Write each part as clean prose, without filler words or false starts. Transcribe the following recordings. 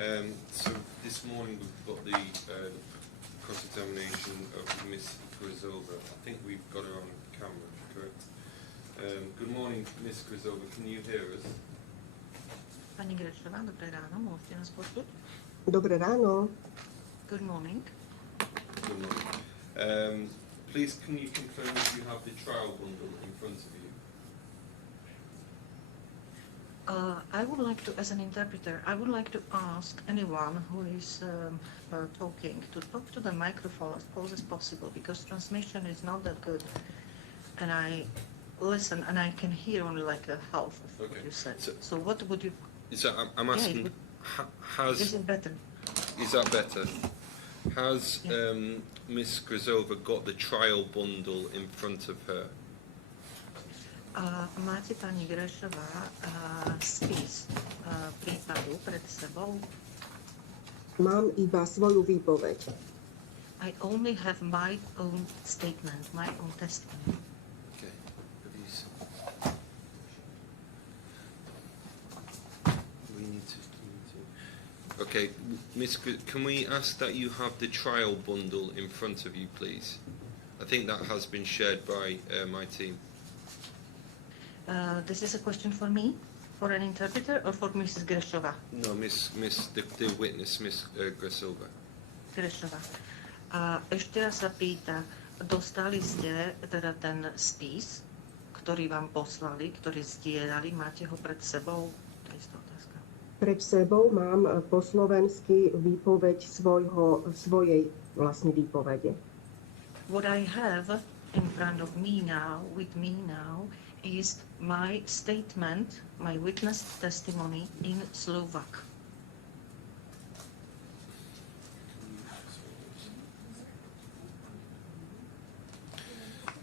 So this morning we've got the cross-examination of Miss Grisova. I think we've got her on camera, correct? Good morning, Miss Grisova. Can you hear us? Pani Grečová, dobré ráno, môžete nás počuť? Dobré ráno. Good morning. Good morning. Please, can you confirm if you have the trial bundle in front of you? I would like to, as an interpreter, I would like to ask anyone who is talking to talk to the microphone as close as possible, because transmission is not that good, and I listen and I can hear only like a half of what you said. So what would you? So I'm asking, Is it better? Is that better? Has Miss Grisova got the trial bundle in front of her? Máte, pani Grešová, spis prípadu pred sebou? Mám iba svoju výpoveď. I only have my own statement, my own testimony. Okay. We need to. Okay, Miss, can we ask that you have the trial bundle in front of you, please? I think that has been shared by my team. This is a question for me, for an interpreter, or for Mrs. Grešova? No, the witness, Miss Grisova. Grešova. A ešte raz sa pýta, dostali ste teda ten spis, ktorý vám poslali, ktorý zdieľali, máte ho pred sebou? To je istá otázka. Pred sebou mám po slovensky výpoveď svojej vlastne výpovede. What I have in front of me now, with me now, is my statement, my witness testimony in Slovak.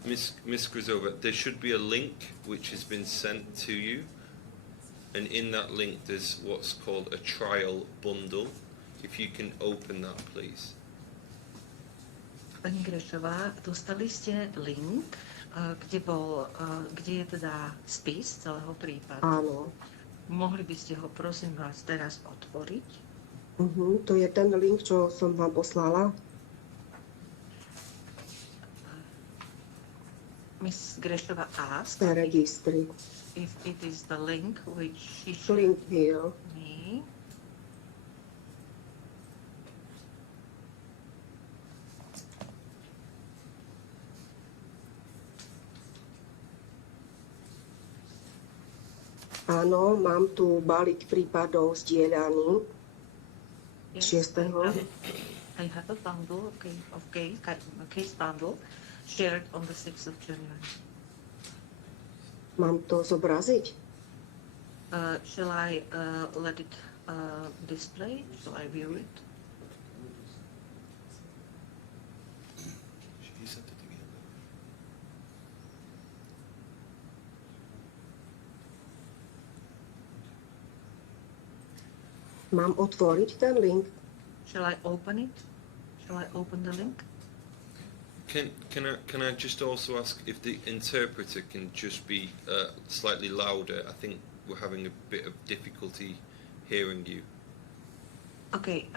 Miss Grisova, there should be a link which has been sent to you, and in that link there's what's called a trial bundle. If you can open that, please. Pani Grešová, dostali ste link, kde je teda spis celého prípadu. Áno. Mohli by ste ho, prosím vás, teraz otvoriť? To je ten link, čo som vám poslala. Miss Grešova asked Registry. if it is the link which she Link showed here. me. Áno, mám tu balík prípadov zdieľaný. Yes, 6. I have a bundle of case bundle shared on the 6th of January. Mám to zobraziť? Shall I let it display? Shall I view it? Mám otvoriť ten link? Shall I open it? Shall I open the link? Can I just also ask if the interpreter can just be slightly louder? I think we're having a bit of difficulty hearing you. Okay,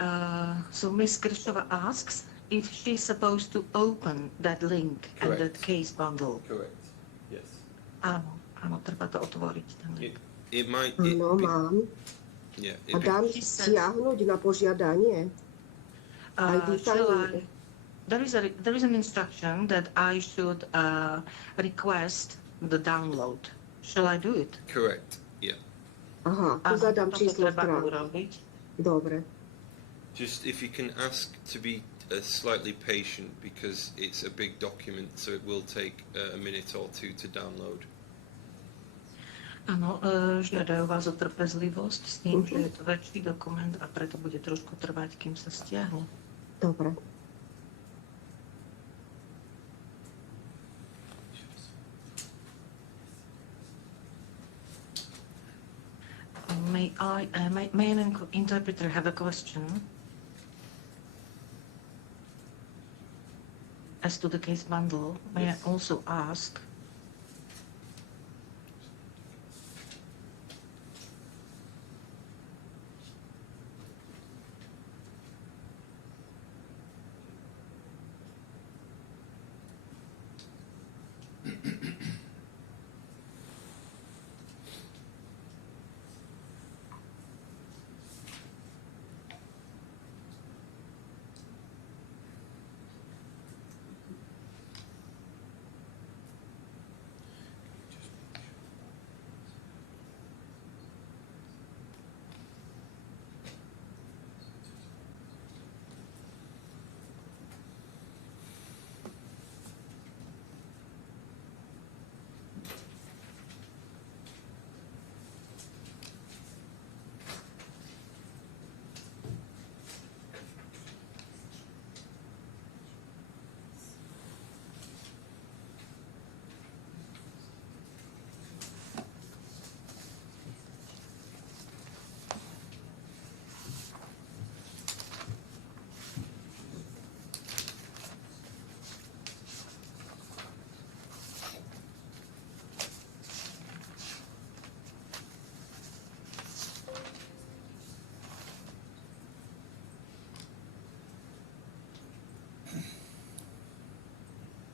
so Miss Grishova asks if she's supposed to open that link and that case bundle. Correct. Yes. Áno, treba to otvoriť, ten link. It might. Áno, mám. Yeah. A dám stiahnuť na požiadanie? There is an instruction that I should request the download. Shall I do it? Correct. Yeah. Aha, tu zadám číslo strany. Dobre. Just if you can ask to be slightly patient, because it's a big document, so it will take a minute or two to download. Áno, žiadajú vás o trpezlivosť s tým, že je to väčší dokument a preto bude trošku trvať, kým sa stiahne. Dobre. May an interpreter have a question as to the case bundle? May I also ask?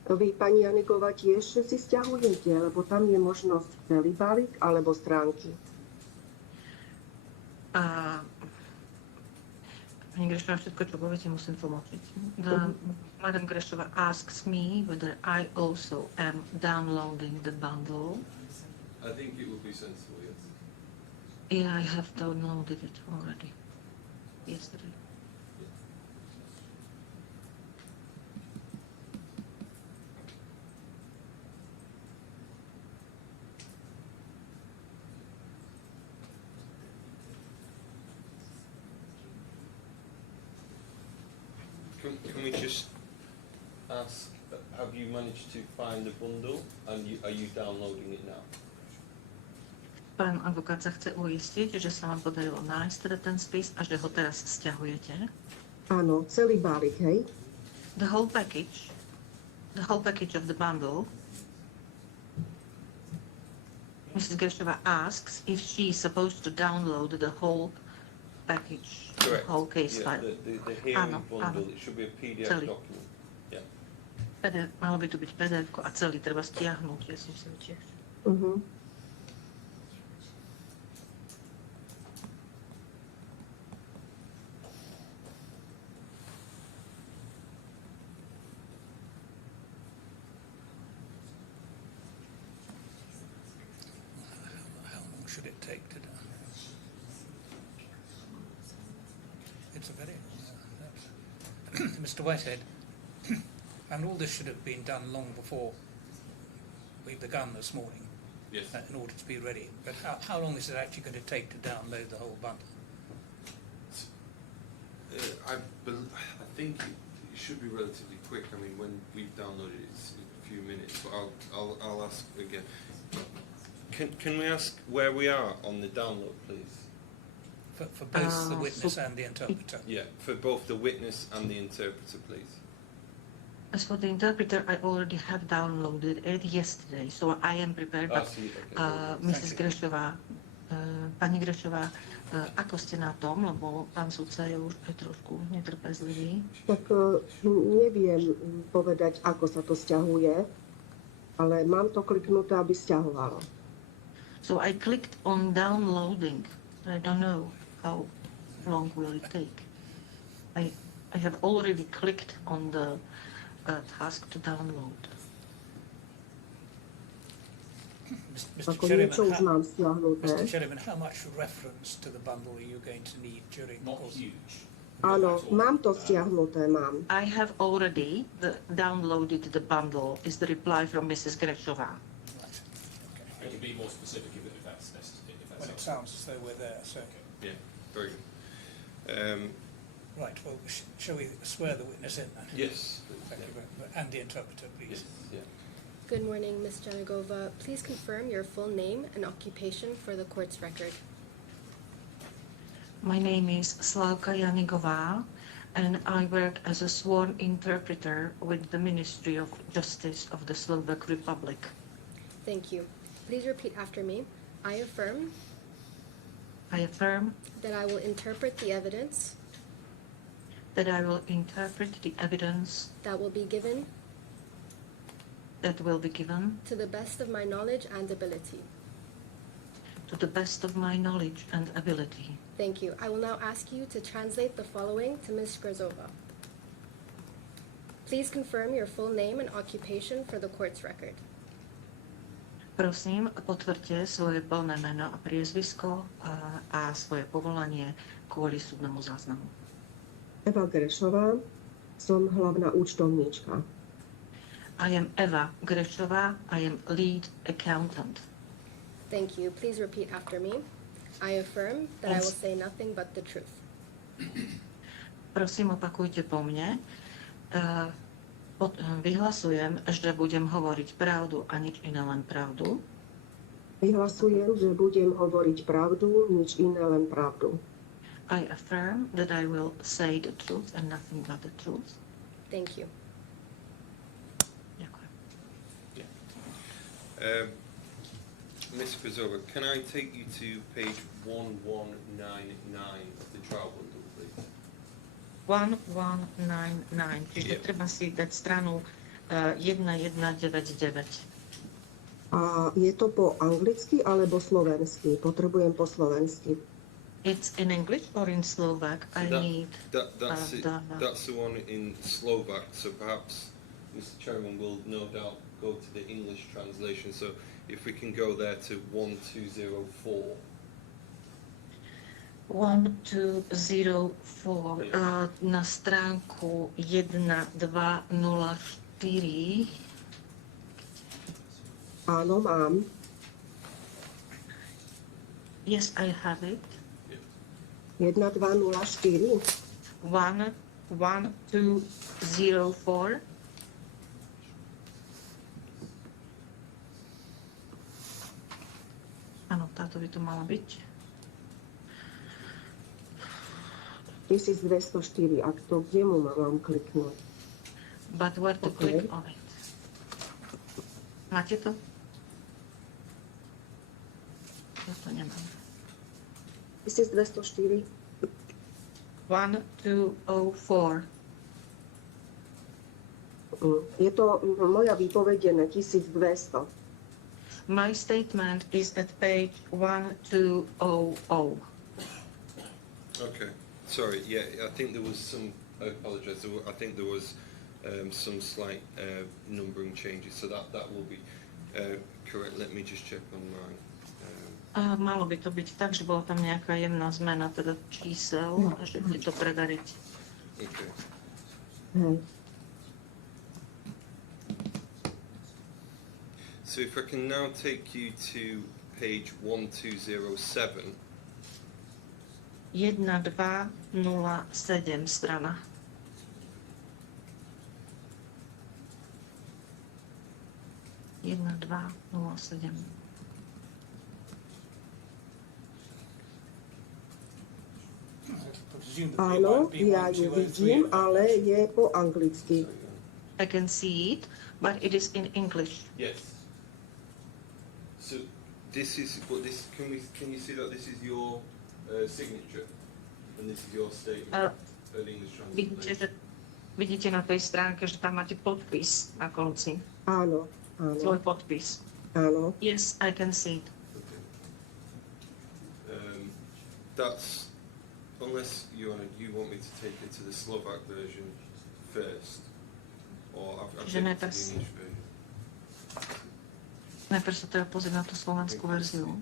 Vy, pani Janiková, tiež si stiahujete, lebo tam je možnosť celý balík alebo stránky. Pani Grešová, všetko, čo poviete, musím tlmočiť. Madam Grešová asks me whether I also am downloading the bundle. I think it would be sensible, yes. Yeah, I have downloaded it already yesterday. Can we just ask, have you managed to find the bundle and are you downloading it now? Pán advokát sa chce uistiť, že sa vám podarilo nájsť teda ten spis a že ho teraz stiahujete. Áno, celý balík, hej? The whole package of the bundle. Mrs. Greshova asks if she is supposed to download the whole package, Correct. the whole case Yeah, file. the hearing Áno, bundle, áno. it should be a PDF Celý. document. Yeah. PDF, malo by to byť PDF a celý treba stiahnuť, ja si myslím tiež. How long should it take to do? It's a very... Mr. Whitehead, and all this should have been done long before we begun this morning. Yes. In order to be ready. But how long is it actually going to take to download the whole bundle? I think it should be relatively quick. I mean, when we've downloaded it, it's a few minutes. But I'll ask again. Can we ask where we are on the download, please? For both the witness and the interpreter? Yeah, for both the witness and the interpreter, please. As for the interpreter, I already have downloaded it yesterday, so I am prepared. But see, okay. Mrs. Grešová, pani Grešová, ako ste na tom, lebo pán sudca je už aj trošku netrpezlivý. Tak neviem povedať, ako sa to stiahuje, ale mám to kliknuté, aby stiahovalo. So I clicked on downloading. I don't know how long will it take. I have already clicked on the task to download. Ako niečo už mám stiahnuté. Mr. Chairman, how much reference to the bundle are you going to need during the Not course? huge. Áno, mám to stiahnuté, mám. I have already downloaded the bundle, is the reply from Mrs. Grešová. Right. I can be more specific if that's necessary. Well, it sounds as though we're there, so... Yeah, very good. Right, well, shall we swear the witness in then? Yes. Thank you very much. And the interpreter, please. Yes. Yeah. Good morning, Ms. Janagova. Please confirm your full name and occupation for the court's record. My name is Slavka Janigová, and I work as a sworn interpreter with the Ministry of Justice of the Slovak Republic. Thank you. Please repeat after me. I affirm that I will interpret the evidence that I will interpret the evidence that will be given to the best of my knowledge and ability. to the best of my knowledge and ability. Thank you. I will now ask you to translate the following to Ms. Grzova. Please confirm your full name and occupation for the court's record. Prosím, potvrďte svoje plné meno a priezvisko a svoje povolanie kvôli súdnemu záznamu. Eva Grešová, som hlavná účtovníčka. I am Eva Grešová. I am lead accountant. Thank you. Please repeat after me. I affirm that I will say nothing but the truth. Prosím, opakujte po mne. Vyhlasujem, že budem hovoriť pravdu a nič iné, len pravdu. Vyhlasujem, že budem hovoriť pravdu, nič iné, len pravdu. I affirm that I will say the truth and nothing but the truth. Thank you. Ďakujem. Ms. Grzova, can I take you to page 1199 of the trial bundle, please? 1199, čiže Yeah. treba si dať stranu 1199. A je to po anglicky alebo slovensky? Potrebujem po slovensky. It's in English or in Slovak? I need That's it. the... That's the one in Slovak. So perhaps Mr. Chairman will no doubt go to the English translation. So if we can go there to 1204. 1204 na stránku 1204. Áno, mám. Yes, I have it. 1204. 1204. Áno, táto by to mala byť. 1204. Ak to kde mu mám kliknúť? But where to Okay. click on it? Máte to? Ja to nemám. 1204. 1204. Je to moja výpoveď je na 1200. My statement is at page 1200. Okay. Sorry. Yeah, I think there was some. I apologise. I think there was some slight numbering changes. So that will be correct. Let me just check on mine. Malo by to byť tak, že bola tam nejaká jemná zmena teda čísel, a že si to preveriť. Okay. Hej. So if I can now take you to page 1207. 1207 strana. Jedna, 207. Áno, ja ju vidím, ale je po anglicky. I can see it, but it is in English. Yes. So this is what this. Can you see that this is your signature, and this is your statement, an English translation. Vidíte na tej stránke, že tam máte podpis na konci. Áno, Svoj áno, podpis. áno. Yes, I can see it. Okay. That's unless you want me to take it to the Slovak version first, or I've Že taken it to the najprv- English version. Najprv sa teda pozrieť na tú slovenskú verziu.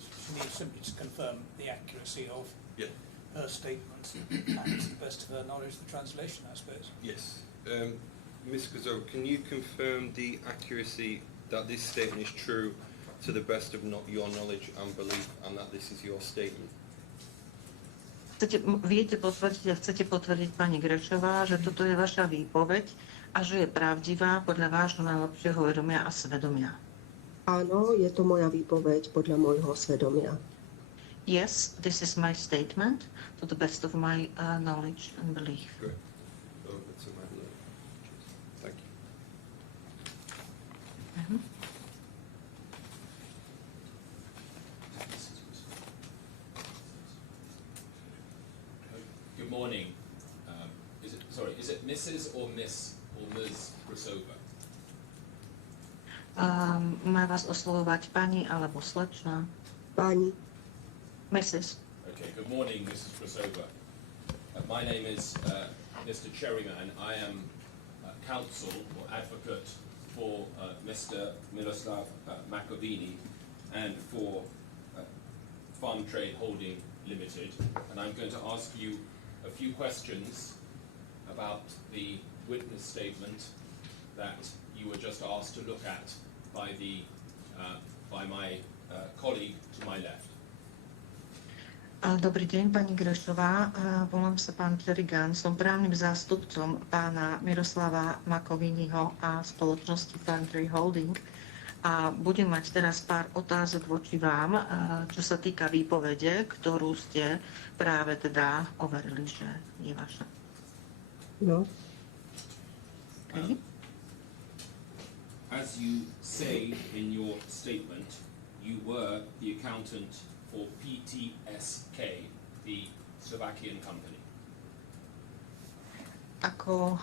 She needs simply to confirm the accuracy of Yeah. her statement and to the best of her knowledge the translation, I suppose. Yes. Ms. Gazzo, can you confirm the accuracy that this statement is true to the best of your knowledge and belief, and that this is your statement? Viete potvrdiť a chcete potvrdiť, pani Grešová, že toto je vaša výpoveď a že je pravdivá podľa vášho najlepšieho vedomia a svedomia. Áno, je to moja výpoveď podľa môjho svedomia. Yes, this is my statement to the best of my knowledge and belief. Great. Over to my left. Thank you. Mhm. Good morning. Is it Mrs. or Miss or Ms. Brasova? Má vás oslovovať pani alebo slečna? Pani, Mrs. Okay, good morning, Mrs. Brasova. My name is Mr. Cherryman. I am counsel or advocate for Mr. Miloslav Makovini and for Farm Trade Holding Limited. And I'm going to ask you a few questions about the witness statement that you were just asked to look at by my colleague to my left. Dobrý deň, pani Grešová. Volám sa pán Čerigan. Som právnym zástupcom pána Miroslava Makoviniho a spoločnosti Farm Trade Holding. A budem mať teraz pár otázok voči vám, čo sa týka výpovede, ktorú ste práve teda overili, že je vaša. no, Okay. As you say in your statement, you were the accountant for PTSK, the Slovakian company. Ako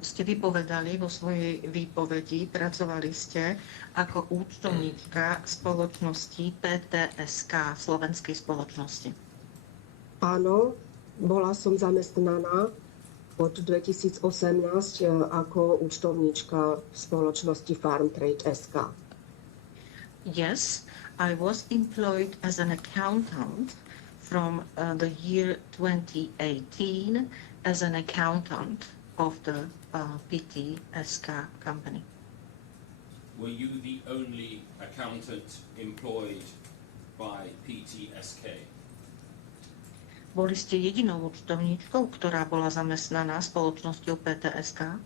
ste vypovedali vo svojej výpovedi, pracovali ste ako účtovníčka spoločnosti PTSK, slovenskej spoločnosti. Áno, bola som zamestnaná od 2018 ako účtovníčka v spoločnosti Farm Trade SK. Yes, I was employed as an accountant from the year 2018 as an accountant of the PTSK company. Were you the only accountant employed by PTSK? Boli ste jedinou účtovníčkou, ktorá bola zamestnaná spoločnosťou PTSK?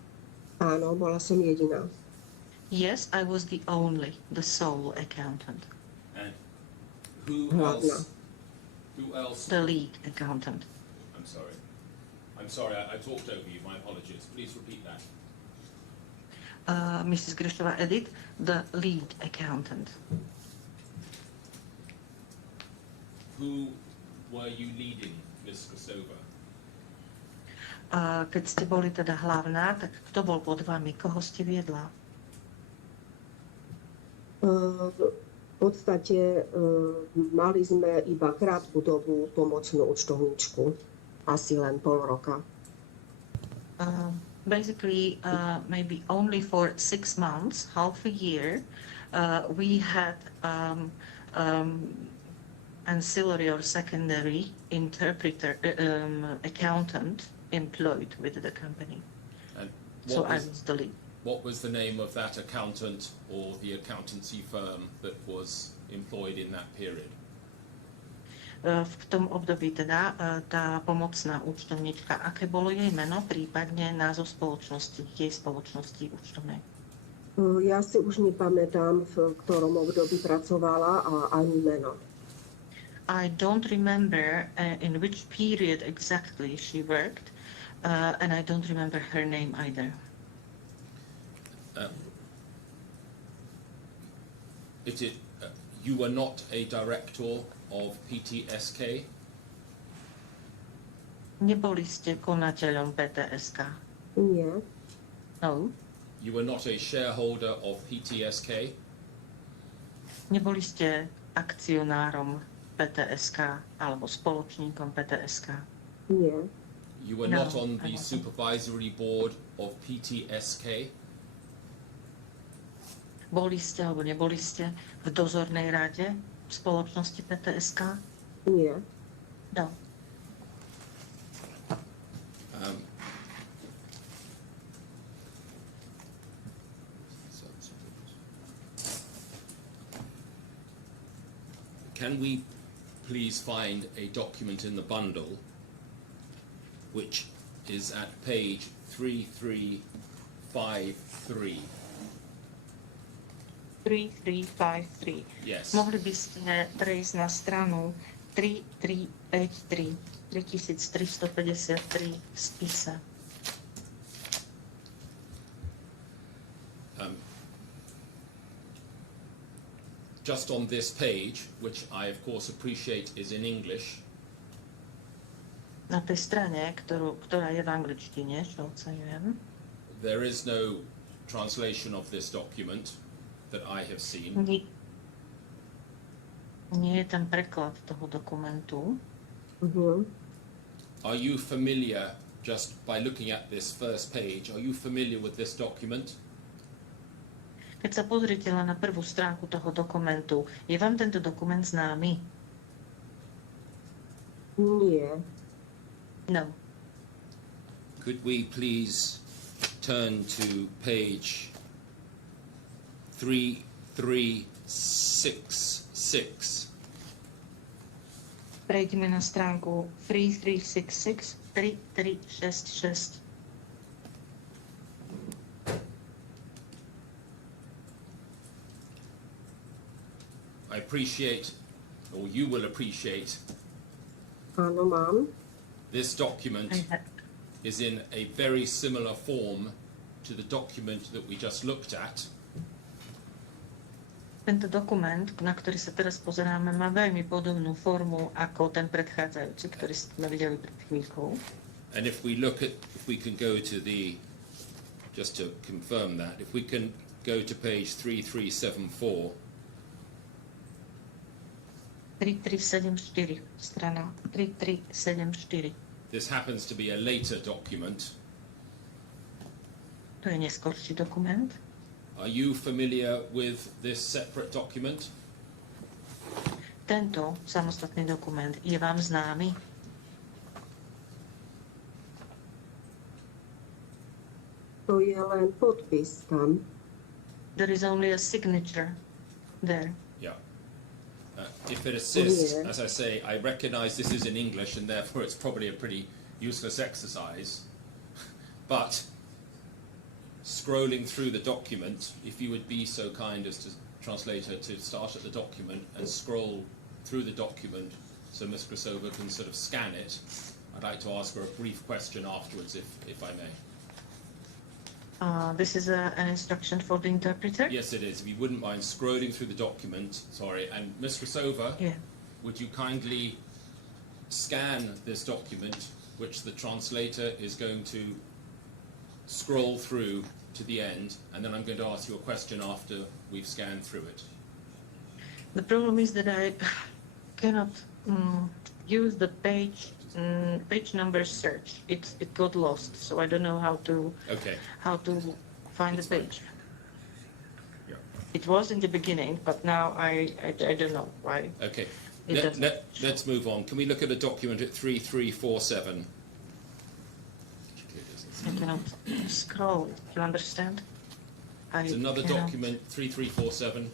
Áno, bola som jediná. Yes, I was the sole accountant, And who Hlavná. else? the lead accountant. I'm sorry, I talked over you, my apologies. Please repeat that. Mrs. Grishova Edith, the lead accountant. Who were you leading, Ms. Kosova? Keď ste boli teda hlavná, tak kto bol pod vami? Koho ste viedla? V podstate mali sme iba krátku dobu pomocnú účtovníčku, asi len pol roka. Basically, maybe only for 6 months, half a year, we had ancillary or secondary interpreter, accountant employed with the company. And So I was the lead. what was the name of that accountant or the accountancy firm that was employed in that period? V tom období teda tá pomocná účtovníčka, aké bolo jej meno, prípadne názov spoločnosti, jej spoločnosti účtovnej? Ja si už nepamätám, v ktorom období pracovala a ani meno. I don't remember in which period exactly she worked, and I don't remember her name either. You were not a director of PTSK? Neboli ste konateľom PTSK? Nie. No. You were not a shareholder of PTSK? Neboli ste akcionárom PTSK alebo spoločníkom PTSK? Nie. You were No, not on I the wasn't. supervisory board of PTSK? Boli ste alebo neboli ste v dozornej rade spoločnosti PTSK? Nie. No. Can we please find a document in the bundle which is at page 3353? 3353. Yes. Mohli by ste prejsť na stranu 3353, 3353 v spise. Just on this page, which I of course appreciate is in English, Na tej strane, ktorá je v angličtine, čo oceňujem, there is no translation of this document that I have seen. nie je tam preklad toho dokumentu. Uh-huh. Are you familiar, just by looking at this first page, are you familiar with this document? Keď sa pozrite len na prvú stránku toho dokumentu, je vám tento dokument známy? Nie. No. Could we please turn to page 3366? Prejdeme na stránku 3366, 3366. I appreciate, or you will appreciate, Áno, mám. this document is in a very similar form to the document that we just looked at. Tento dokument, na ktorý sa teraz pozeráme, má veľmi podobnú formu ako ten predchádzajúci, ktorý sme videli pred chvíľkou. And if we look at, if we can go to the, just to confirm that, if we can go to page 3374, 3374, strana 3374. this happens to be a later document. To je neskorší dokument. Are you familiar with this separate document? Tento samostatný dokument je vám známy? To je len podpis tam. There is only a signature there. Yeah. If it assists, Yeah. as I say, I recognize this is in English and therefore it's probably a pretty useless exercise. But scrolling through the document, if you would be so kind as to translate her to start at the document and scroll through the document so Ms. Grasova can sort of scan it, I'd like to ask her a brief question afterwards, if I may. This is an instruction for the interpreter? Yes, it is. If you wouldn't mind scrolling through the document, sorry. And Ms. Grasova, Yeah. would you kindly scan this document, which the translator is going to scroll through to the end, and then I'm going to ask you a question after we've scanned through it. The problem is that I cannot use the page number search. It got lost, so I don't know how to Okay. find It's the fine. page. Yeah. It was in the beginning, but now I don't know why. Okay. It doesn't show. Let's move on. Can we look at a document at 3347? I cannot scroll. You understand? It's another cannot. document, 3347.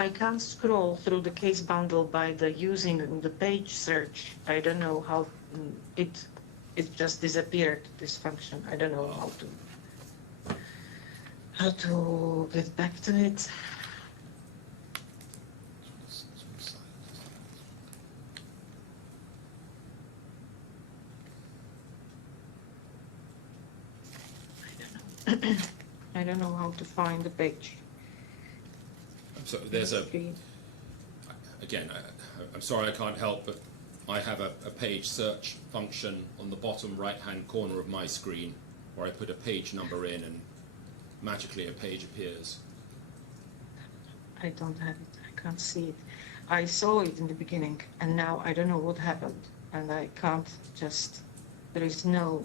I can't scroll through the case bundle by using the page search. I don't know how it just disappeared, this function. I don't know how to get back to it. I don't know how to find the page. So there's again, I'm sorry I can't help, but I have a page search function on the bottom right-hand corner of my screen where I put a page number in and magically a page appears. I don't have it. I can't see it. I saw it in the beginning, and now I don't know what happened, and I can't just. There is no.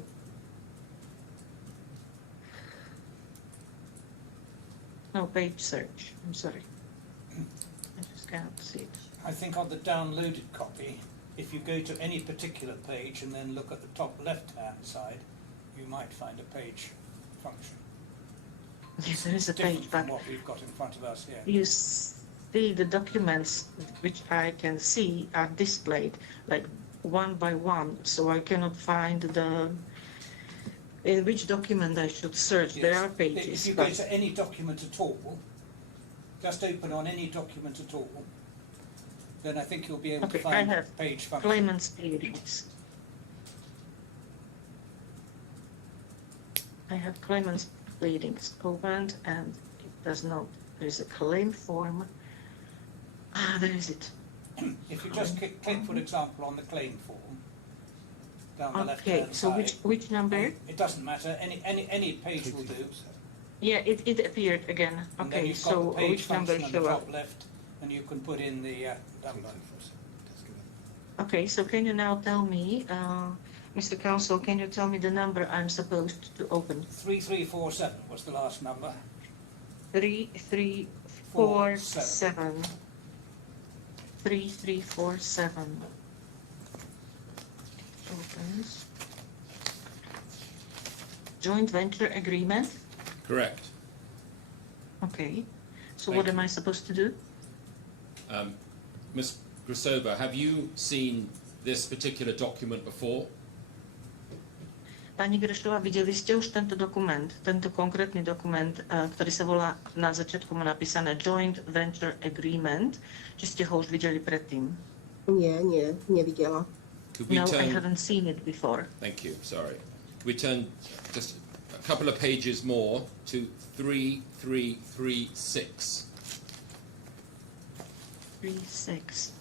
No page search. I'm sorry. I just can't see it. I think on the downloaded copy, if you go to any particular page and then look at the top left-hand side, you might find a page function. Yes, there is a Different page, from but what we've got in front of us here. you see the documents which I can see are displayed like one by one, so I cannot find in which document I should search. Yes. There are pages. If you go to any document at all, just open on any document at all, then I think you'll be able to Okay, I find have page function. claimant's pleadings. I have claimant's pleadings opened, and it does not. There is a claim form. There is it. If you just click, for example, on the claim form, down the Okay, left-hand so side. which number? It doesn't matter, any page will do. Yeah, it appeared again. And then Okay, you've got so the page which number function on the show up? top left, and you can put in the number. Okay, so can you now tell me, Mr. Counsel, can you tell me the number I'm supposed to open? 3347 was the last number. 3347. 3347. Opens. Joint venture agreement? Correct. Okay. So Thank what you. am I supposed to do? Ms. Grasova, have you seen this particular document before? Pani Grešová, videli ste už tento dokument, tento konkrétny dokument, ktorý sa volá, na začiatku má napísané Joint Venture Agreement, či ste ho už videli predtým? Nie, nevidela. Could we No, I turn? haven't seen it before. Thank you. Sorry. Could we turn just a couple of pages more to 3336? 36.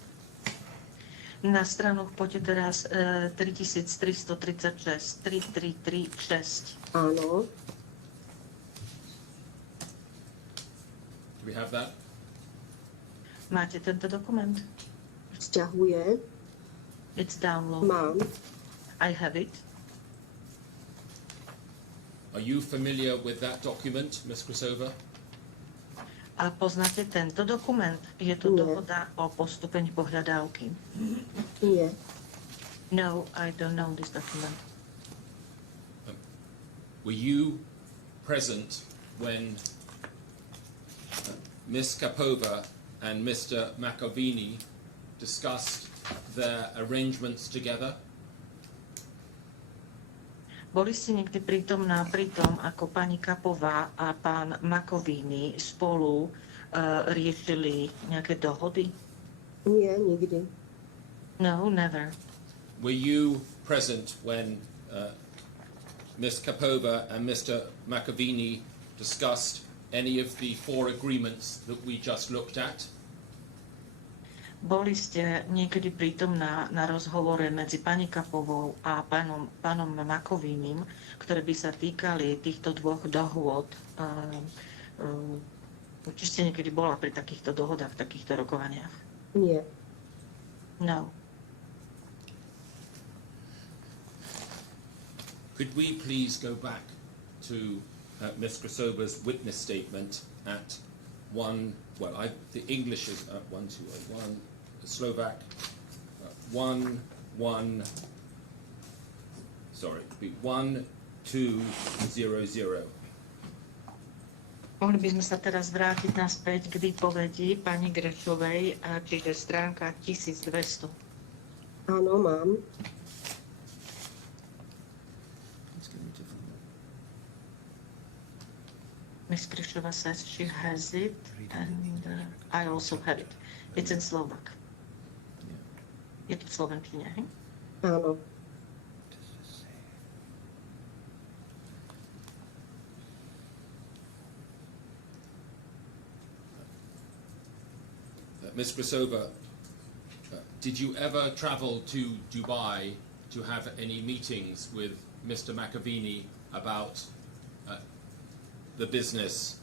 Na stranu poďte teraz 3336, 3336. Áno, Do we have that? Máte tento dokument? vzťahuje, It's download. mám. I have it. Are you familiar with that document, Ms. Krasova? A poznáte tento dokument? Je to Nie. dohoda o postupení pohľadávky. Nie, No, I don't know this document. Were you present when Ms. Kapova and Mr. Makovini discussed their arrangements together? Boli ste niekdy prítomná pri tom, ako pani Kapova a pán Makovini spolu riešili nejaké dohody? nie, nikdy. No, never. Were you present when Ms. Kapova and Mr. Makovini discussed any of the 4 agreements that we just looked at? Boli ste niekedy prítomná na rozhovore medzi pani Kapovou a pánom Makovinim, ktoré by sa týkali týchto 2 dohôd. Či ste niekedy bola pri takýchto dohodách, takýchto rokovaniach? Nie. No. Could we please go back to Ms. Krasova's witness statement at the English is 1, 2, 1, the Slovak 1, 1, sorry, 1, 2, 0, 0. Mohli by sme sa teraz vrátiť naspäť k výpovedi pani Grešovej, čiže stránka 1200. Áno, mám. Ms. Grešova says she has it, and I also have it. It's in Slovak. Je to v slovenčine, hej? Áno. Ms. Krasova, did you ever travel to Dubai to have any meetings with Mr. Makovini about the business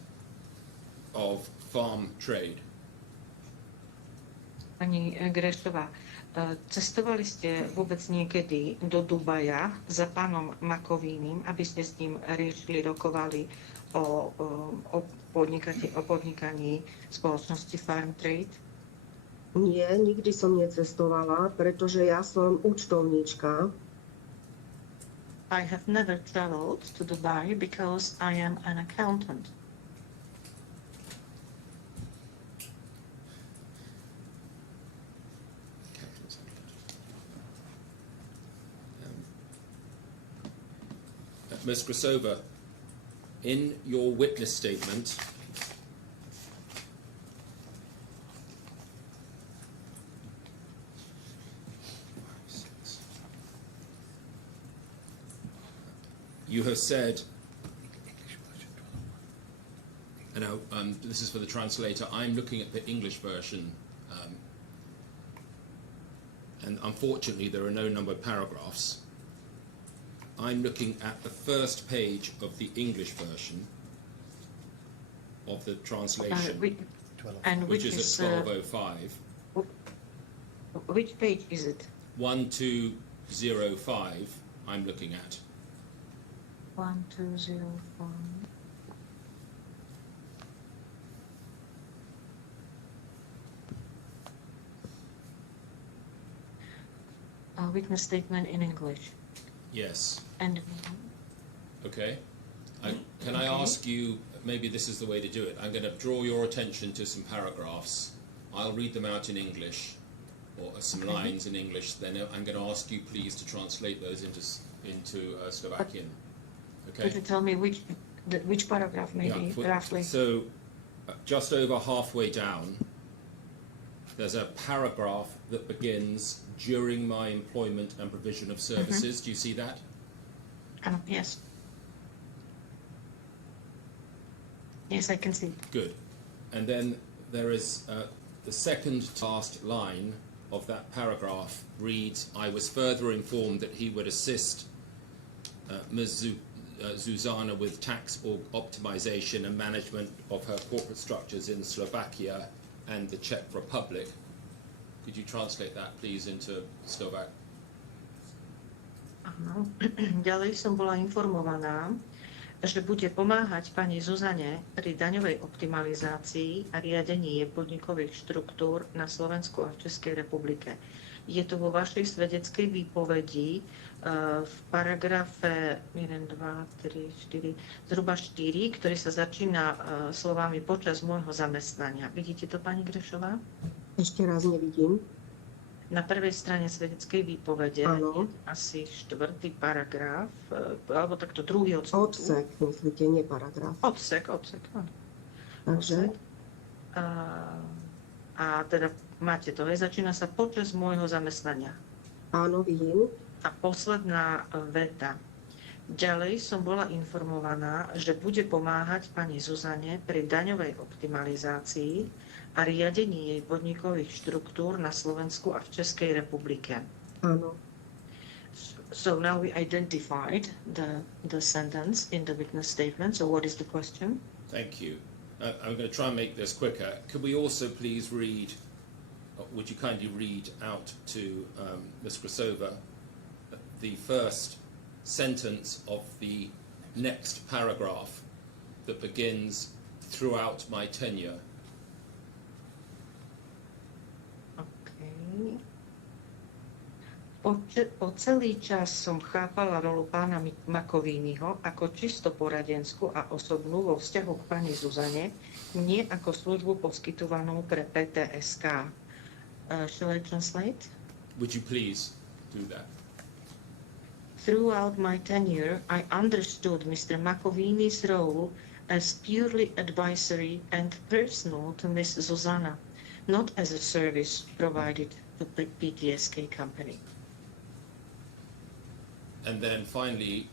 of farm trade? Pani Grešová, cestovali ste vôbec niekedy do Dubaja za pánom Makovínim, aby ste s ním riešili, rokovali o podnikaní spoločnosti Farm Trade? Nie, nikdy som necestovala, pretože ja som účtovníčka. I have never traveled to Dubai because I am an accountant. Ms. Krasova, in your witness statement, you have said, and this is for the translator, I'm looking at the English version, and unfortunately there are no numbered paragraphs. I'm looking at the first page of the English version of the translation, which is at 1205. Which page is it? 1205 I'm looking at. 1205. Witness statement in English. Yes. And Okay. Can I ask you, maybe this is the way to do it, I'm going to draw your attention to some paragraphs. I'll read them out in English, or some lines in English, then I'm going to ask you please to translate those into Slovakian. Okay? could you tell me which paragraph, maybe, roughly? So, just over halfway down, there's a paragraph that begins, during my employment and provision of services. Do you see that? Yes. Yes, I can see. Good. And then there is the second to last line of that paragraph reads, I was further informed that he would assist Ms. Zuzana with tax optimization and management of her corporate structures in Slovakia and the Czech Republic. Could you translate that, please, into Slovak? Áno. Ďalej som bola informovaná, že bude pomáhať pani Zuzane pri daňovej optimalizácii a riadení jej podnikových štruktúr na Slovensku a v Českej republike. Je to vo vašej svedeckej výpovedi v paragrafe 1, 2, 3, 4, zhruba 4, ktorý sa začína slovami počas môjho zamestnania. Vidíte to, pani Grešová? Ešte raz nevidím. Na prvej strane svedeckej výpovede Áno. je asi 4. paragraf, alebo takto druhý odsek. Odsek, myslíte, nie paragraf. Odsek, áno. Takže, A teda máte to, začína sa počas môjho zamestnania. áno, vidím. A posledná veta. Ďalej som bola informovaná, že bude pomáhať pani Zuzane pri daňovej optimalizácii a riadení jej podnikových štruktúr na Slovensku a v Českej republike. Áno. So now we identified the sentence in the witness statement. So what is the question? Thank you. I'm going to try and make this quicker. Could we also please read, would you kindly read out to Ms. Krasova the first sentence of the next paragraph that begins throughout my tenure? Okay. Po celý čas som chápala rolu pána Makoviniho ako čisto poradenskú a osobnú vo vzťahu k pani Zuzane, nie ako službu poskytovanú pre PTSK. Shall I translate? Would you please do that? Throughout my tenure, I understood Mr. Makovini's role as purely advisory and personal to Ms. Zuzana, not as a service provided to the PTSK company. And then finally,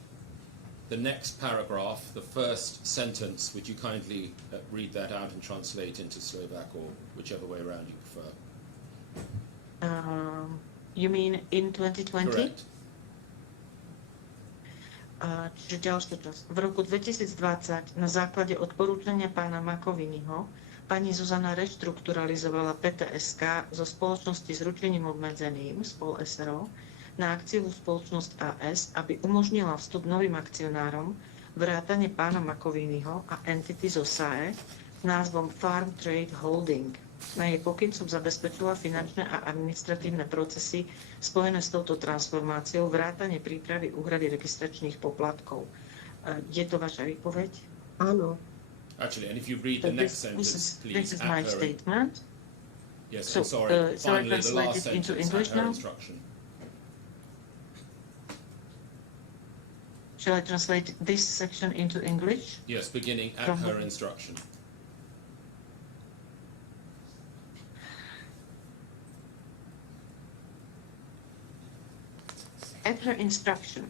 the next paragraph, the first sentence, would you kindly read that out and translate into Slovak or whichever way around you prefer? You mean in 2020? Correct. Čiže ďalšia časť. V roku 2020 na základe odporúčania pána Makoviniho pani Zuzana reštrukturalizovala PTSK zo spoločnosti s ručením obmedzeným, spol SRO, na akciovú spoločnosť AS, aby umožnila vstup novým akcionárom, vrátane pána Makoviniho a entity zo SAE s názvom Farm Trade Holding. Na jej pokyn som zabezpečila finančné a administratívne procesy spojené s touto transformáciou, vrátane prípravy úhrady registračných poplatkov. Je to vaša výpoveď? Áno. Actually, and if you read the next sentence, please. This is my statement. Yes, So, I'm sorry. shall I Finally, the translate last it into sentence English at her now? instruction. Shall I translate this section into English? Yes, beginning at From her the- instruction. At her instruction,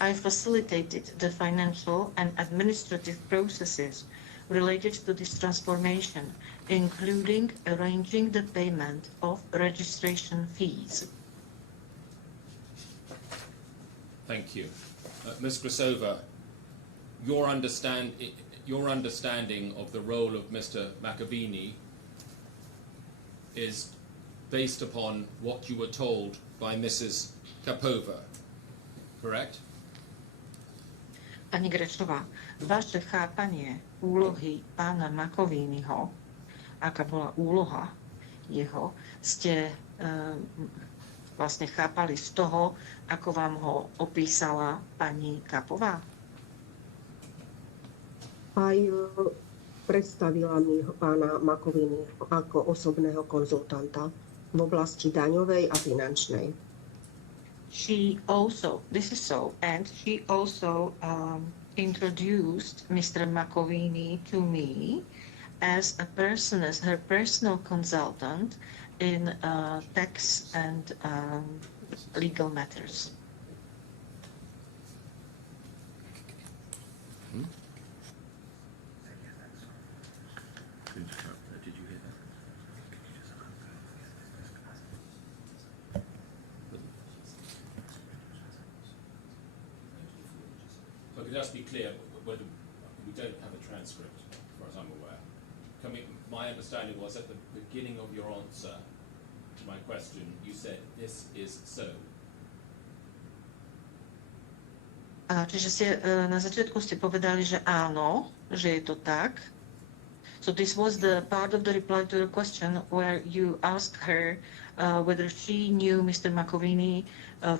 I facilitated the financial and administrative processes related to this transformation, including arranging the payment of registration fees. Thank you. Ms. Krasova, your understanding of the role of Mr. Makovini is based upon what you were told by Mrs. Kapova, correct? Pani Grešová, vaše chápanie úlohy pána Makoviniho, aká bola úloha jeho, ste vlastne chápali z toho, ako vám ho opísala pani Kapova? Aj predstavila mi pána Makovini ako osobného konzultanta v oblasti daňovej a finančnej. She also, this is so, and she also introduced Mr. Makovini to me as a person, as her personal consultant in tax and legal matters. Did you hear that? could just be clear, whether we don't have a transcript, as far as I'm aware. My understanding was at the beginning of your answer to my question, you said this is so. Čiže na začiatku ste povedali, že áno, že je to tak. So this was the part of the reply to the question where you asked her whether she knew Mr. Makovini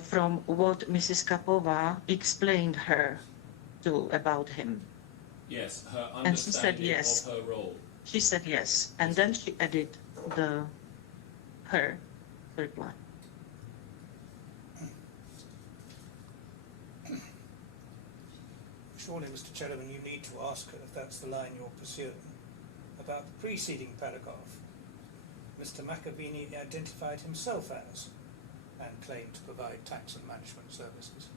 from what Mrs. Kapova explained her about him. Yes, her And she said understanding yes. of her role. She said yes, and then she added her reply. Surely, Mr. Chairman, you need to ask her if that's the line you're pursuing. About the preceding paragraph, Mr. Makovini identified himself as and claimed to provide tax and management services.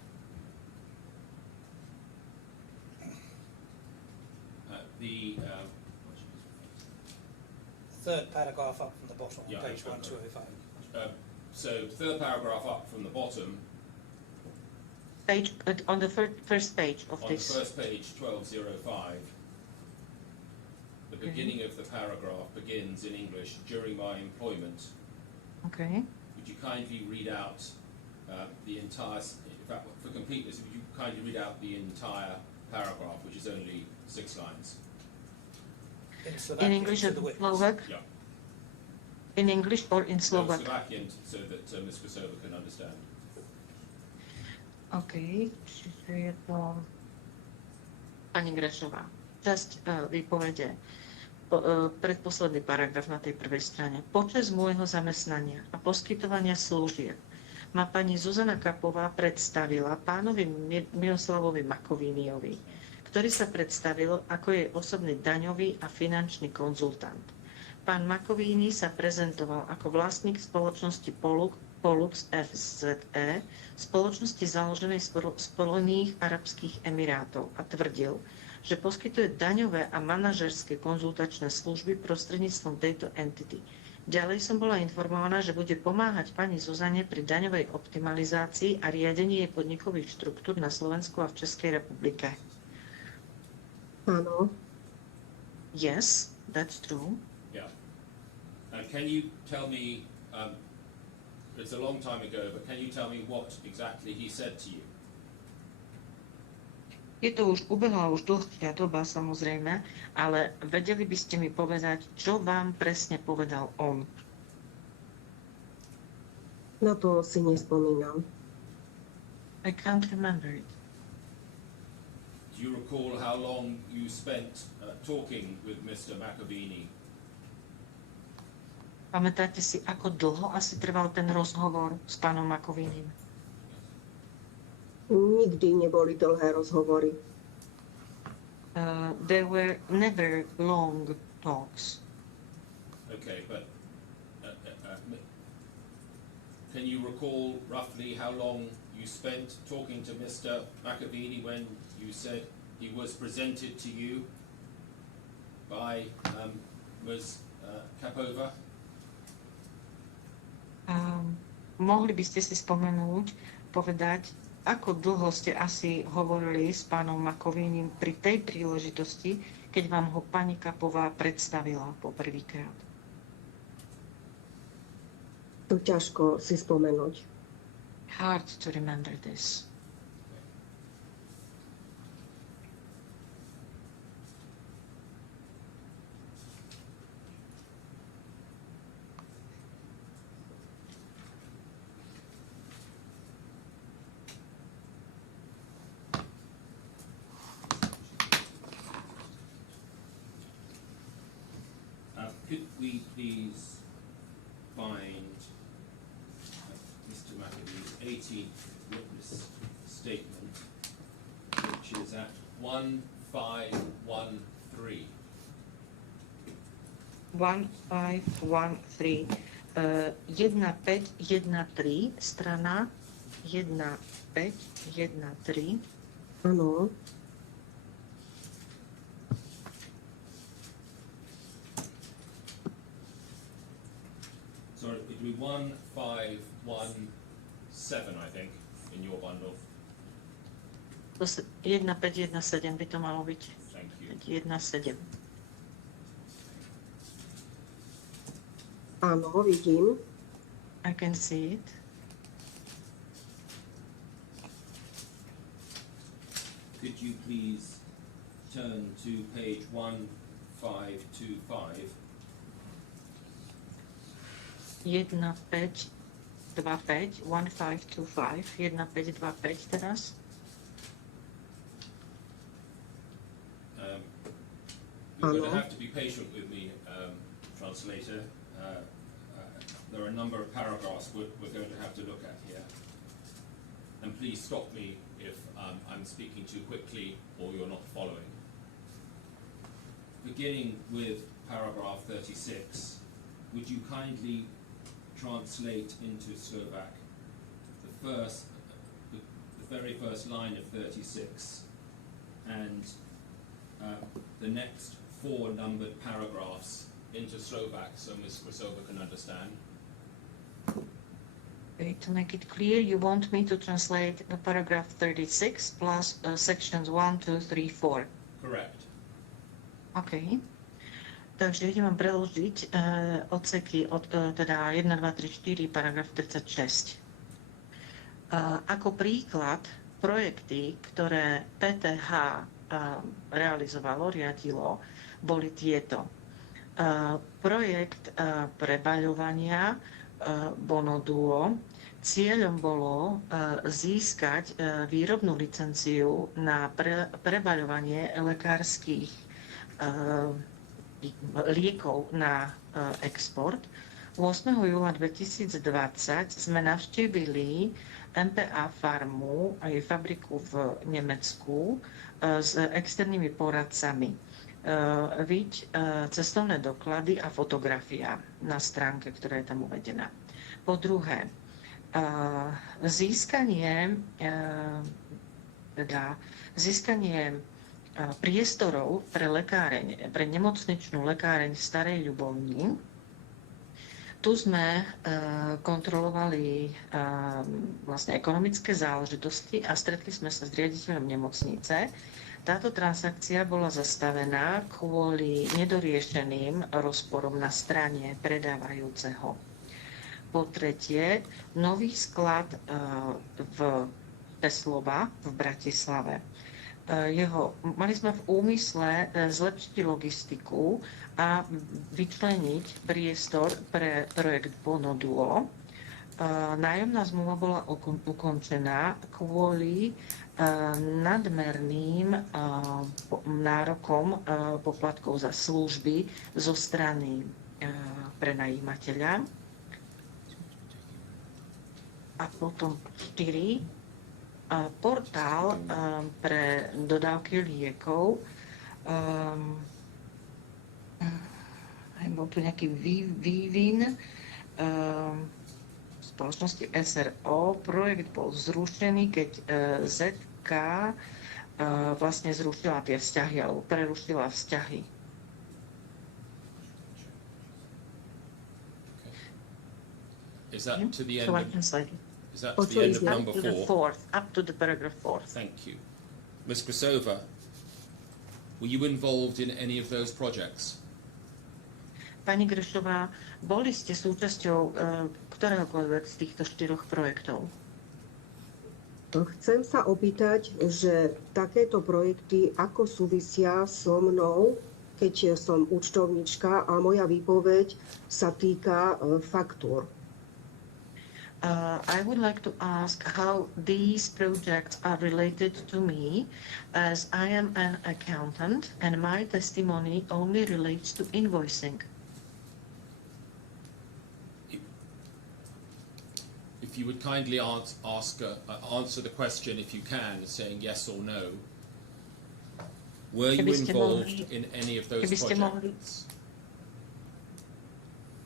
The third paragraph up from the bottom, Yeah, on page okay. 1205. so third paragraph up from the bottom, Page on the first page of on this. the first page, 1205, the beginning of the paragraph begins in English, during my employment. Okay. Would you kindly read out the entire, in fact, for completeness, would you kindly read out the entire paragraph, which is only 6 lines? In Slovakian, In English to and the witness. Slovak? Yeah. In English or in No, Slovak? Slovakian, so that Ms. Kapova can understand. OK, čiže je to pani Grešová. Časť výpovede, predposledný paragraf na tej prvej strane. Počas môjho zamestnania a poskytovania služieb ma pani Zuzana Kapová predstavila pánovi Miloslavovi Makoviniovi, ktorý sa predstavil ako jej osobný daňový a finančný konzultant. Pán Makovini sa prezentoval ako vlastník spoločnosti Pollux FZE, spoločnosti založenej v Spojených arabských emirátov, a tvrdil, že poskytuje daňové a manažerské konzultačné služby prostredníctvom tejto entity. Ďalej som bola informovaná, že bude pomáhať pani Zuzane pri daňovej optimalizácii a riadení jej podnikových štruktúr na Slovensku a v Českej republike. Áno. Yes, that's true. Yeah. And can you tell me, it's a long time ago, but can you tell me what exactly he said to you? Ubehla už dlhšia doba, samozrejme, ale vedeli by ste mi povedať, čo vám presne povedal on? Na to si nespomínam. I can't remember it. Do you recall how long you spent talking with Mr. Makovini? Pamätáte si, ako dlho asi trval ten rozhovor s pánom Makovinim? Nikdy neboli dlhé rozhovory. There were never long talks. Okay, but can you recall roughly how long you spent talking to Mr. Makovini when you said he was presented to you by Ms. Kapova? Mohli by ste si spomenúť, povedať, ako dlho ste asi hovorili s pánom Makovinim pri tej príležitosti, keď vám ho pani Kapová predstavila poprvýkrát? To ťažko si spomenúť. Hard to remember this. Could we please find Mr. Makovini's 18th witness statement, which is at 1513. 1513, 1513, strana 1513. Áno. Sorry, it would be 1517, I think, in your bundle. 1517 by to malo byť. Thank you. 1517. Áno, vidím. I can see it. Could you please turn to page 1525? 1525, 1525 teraz. You're going to Hello? have to be patient with me, translator. There are a number of paragraphs we're going to have to look at here. And please stop me if I'm speaking too quickly or you're not following. Beginning with paragraph 36, would you kindly translate into Slovak the very first line of 36 and the next 4 numbered paragraphs into Slovak so Ms. Krasova can understand? Okay, to make it clear, you want me to translate the paragraph 36 plus sections 1, 2, 3, 4. Correct. OK. Takže idem vám preložiť odseky od teda 1, 2, 3, 4, paragraf 36. Ako príklad, projekty, ktoré PTH realizovalo, riadilo, boli tieto. Projekt prebaľovania Bonoduo. Cieľom bolo získať výrobnú licenciu na prebaľovanie lekárskych liekov na export. 8. júla 2020 sme navštívili MPA farmu a jej fabriku v Nemecku s externými poradcami. Viď cestovné doklady a fotografia na stránke, ktorá je tam uvedená. Po druhé, získanie priestorov pre lekáreň, pre nemocničnú lekáreň v Starej Ľubovni. Tu sme kontrolovali vlastne ekonomické záležitosti a stretli sme sa s riaditeľom nemocnice. Táto transakcia bola zastavená kvôli nedoriešeným rozporom na strane predávajúceho. Po tretie, nový sklad v Teslova v Bratislave. Mali sme v úmysle zlepšiť logistiku a vyčleniť priestor pre projekt Bonoduo. Nájomná zmluva bola ukončená kvôli nadmerným nárokom poplatkov za služby zo strany prenajímateľa. A potom 4. Portál pre dodávky liekov. Bol tu nejaký vývin spoločnosti SRO. Projekt bol zrušený, keď ZK vlastne zrušila tie vzťahy alebo prerušila vzťahy. Is that to the end So I of, translate. is that to the end of number Up to the 4? fourth, up to the paragraph 4. Thank you. Ms. Krasova, were you involved in any of those projects? Pani Grešová, boli ste súčasťou ktoréhokoľvek z týchto 4 projektov? Chcem sa opýtať, že takéto projekty ako súvisia so mnou, keď som účtovníčka a moja výpoveď sa týka faktúr. I would like to ask how these projects are related to me, as I am an accountant and my testimony only relates to invoicing. If you would kindly answer the question, if you can, saying yes or no. Were you involved in any of those projects?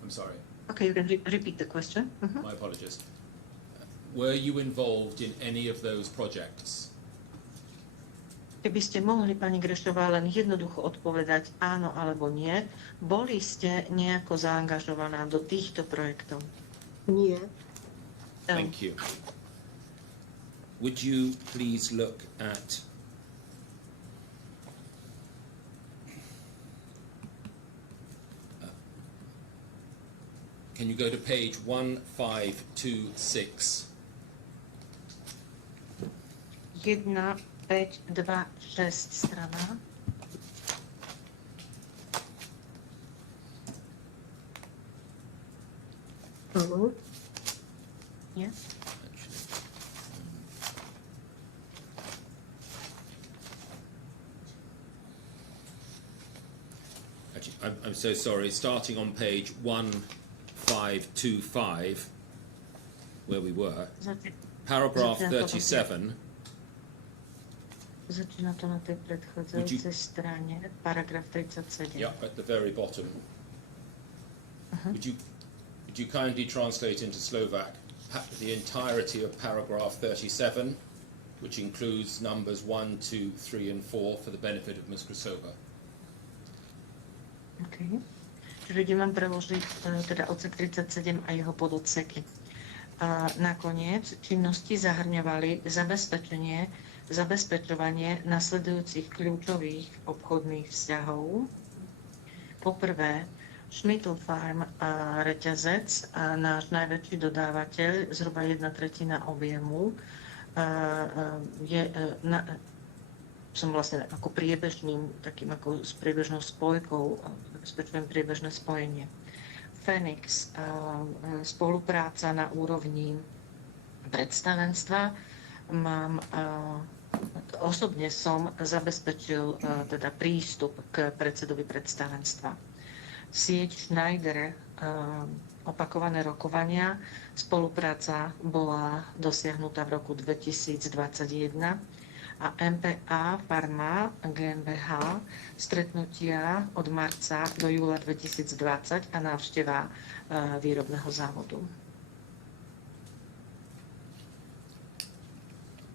I'm sorry. Okay, you can repeat the question. My apologies. Were you involved in any of those projects? Keby ste mohli, pani Grešová, len jednoducho odpovedať áno alebo nie, boli ste nejako zaangažovaná do týchto projektov? Nie. Thank you. would you please look at can you go to page 1526? 1, 5, 2, 6 strana. Áno. Nie? Actually, I'm so sorry. Starting on page 1525, where we were, paragraph 37. Začína to na tej predchádzajúcej strane, paragraf 37. Yeah, at the very bottom. Would you kindly translate into Slovak the entirety of paragraph 37, which includes numbers 1, 2, 3 and 4 for the benefit of Ms. Krasova? Okay. Čiže kde mám preložiť teda odsek 37 a jeho pododseky. Nakoniec činnosti zahrňovali zabezpečovanie nasledujúcich kľúčových obchodných vzťahov. Poprvé, Schmitl Farm reťazec, náš najväčší dodávateľ, zhruba 1/3 objemu, som vlastne ako priebežným, takým ako s priebežnou spojkou, zabezpečujem priebežné spojenie. Phoenix, spolupráca na úrovni predstavenstva. Osobne som zabezpečil teda prístup k predsedovi predstavenstva. Sieť Schneider, opakované rokovania, spolupráca bola dosiahnutá v roku 2021 a MPA Pharma GmbH stretnutia od marca do júla 2020 a návšteva výrobného závodu.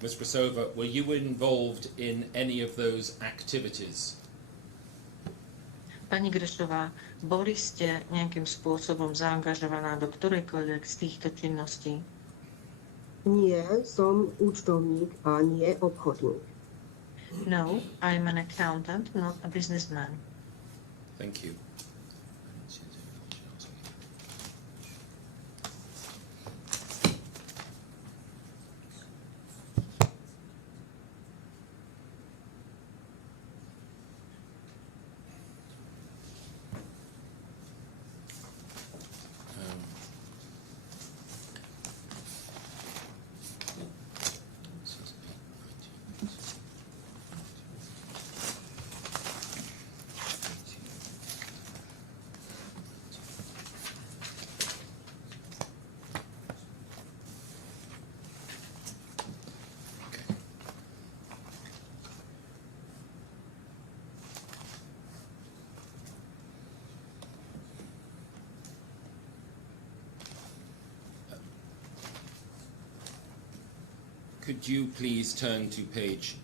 Ms. Krasova, were you involved in any of those activities? Pani Grešová, boli ste nejakým spôsobom zaangažovaná do ktorejkoľvek z týchto činností? Nie, som účtovník a nie obchodník. No, I'm an accountant, not a businessman. Thank you. Could you please turn to page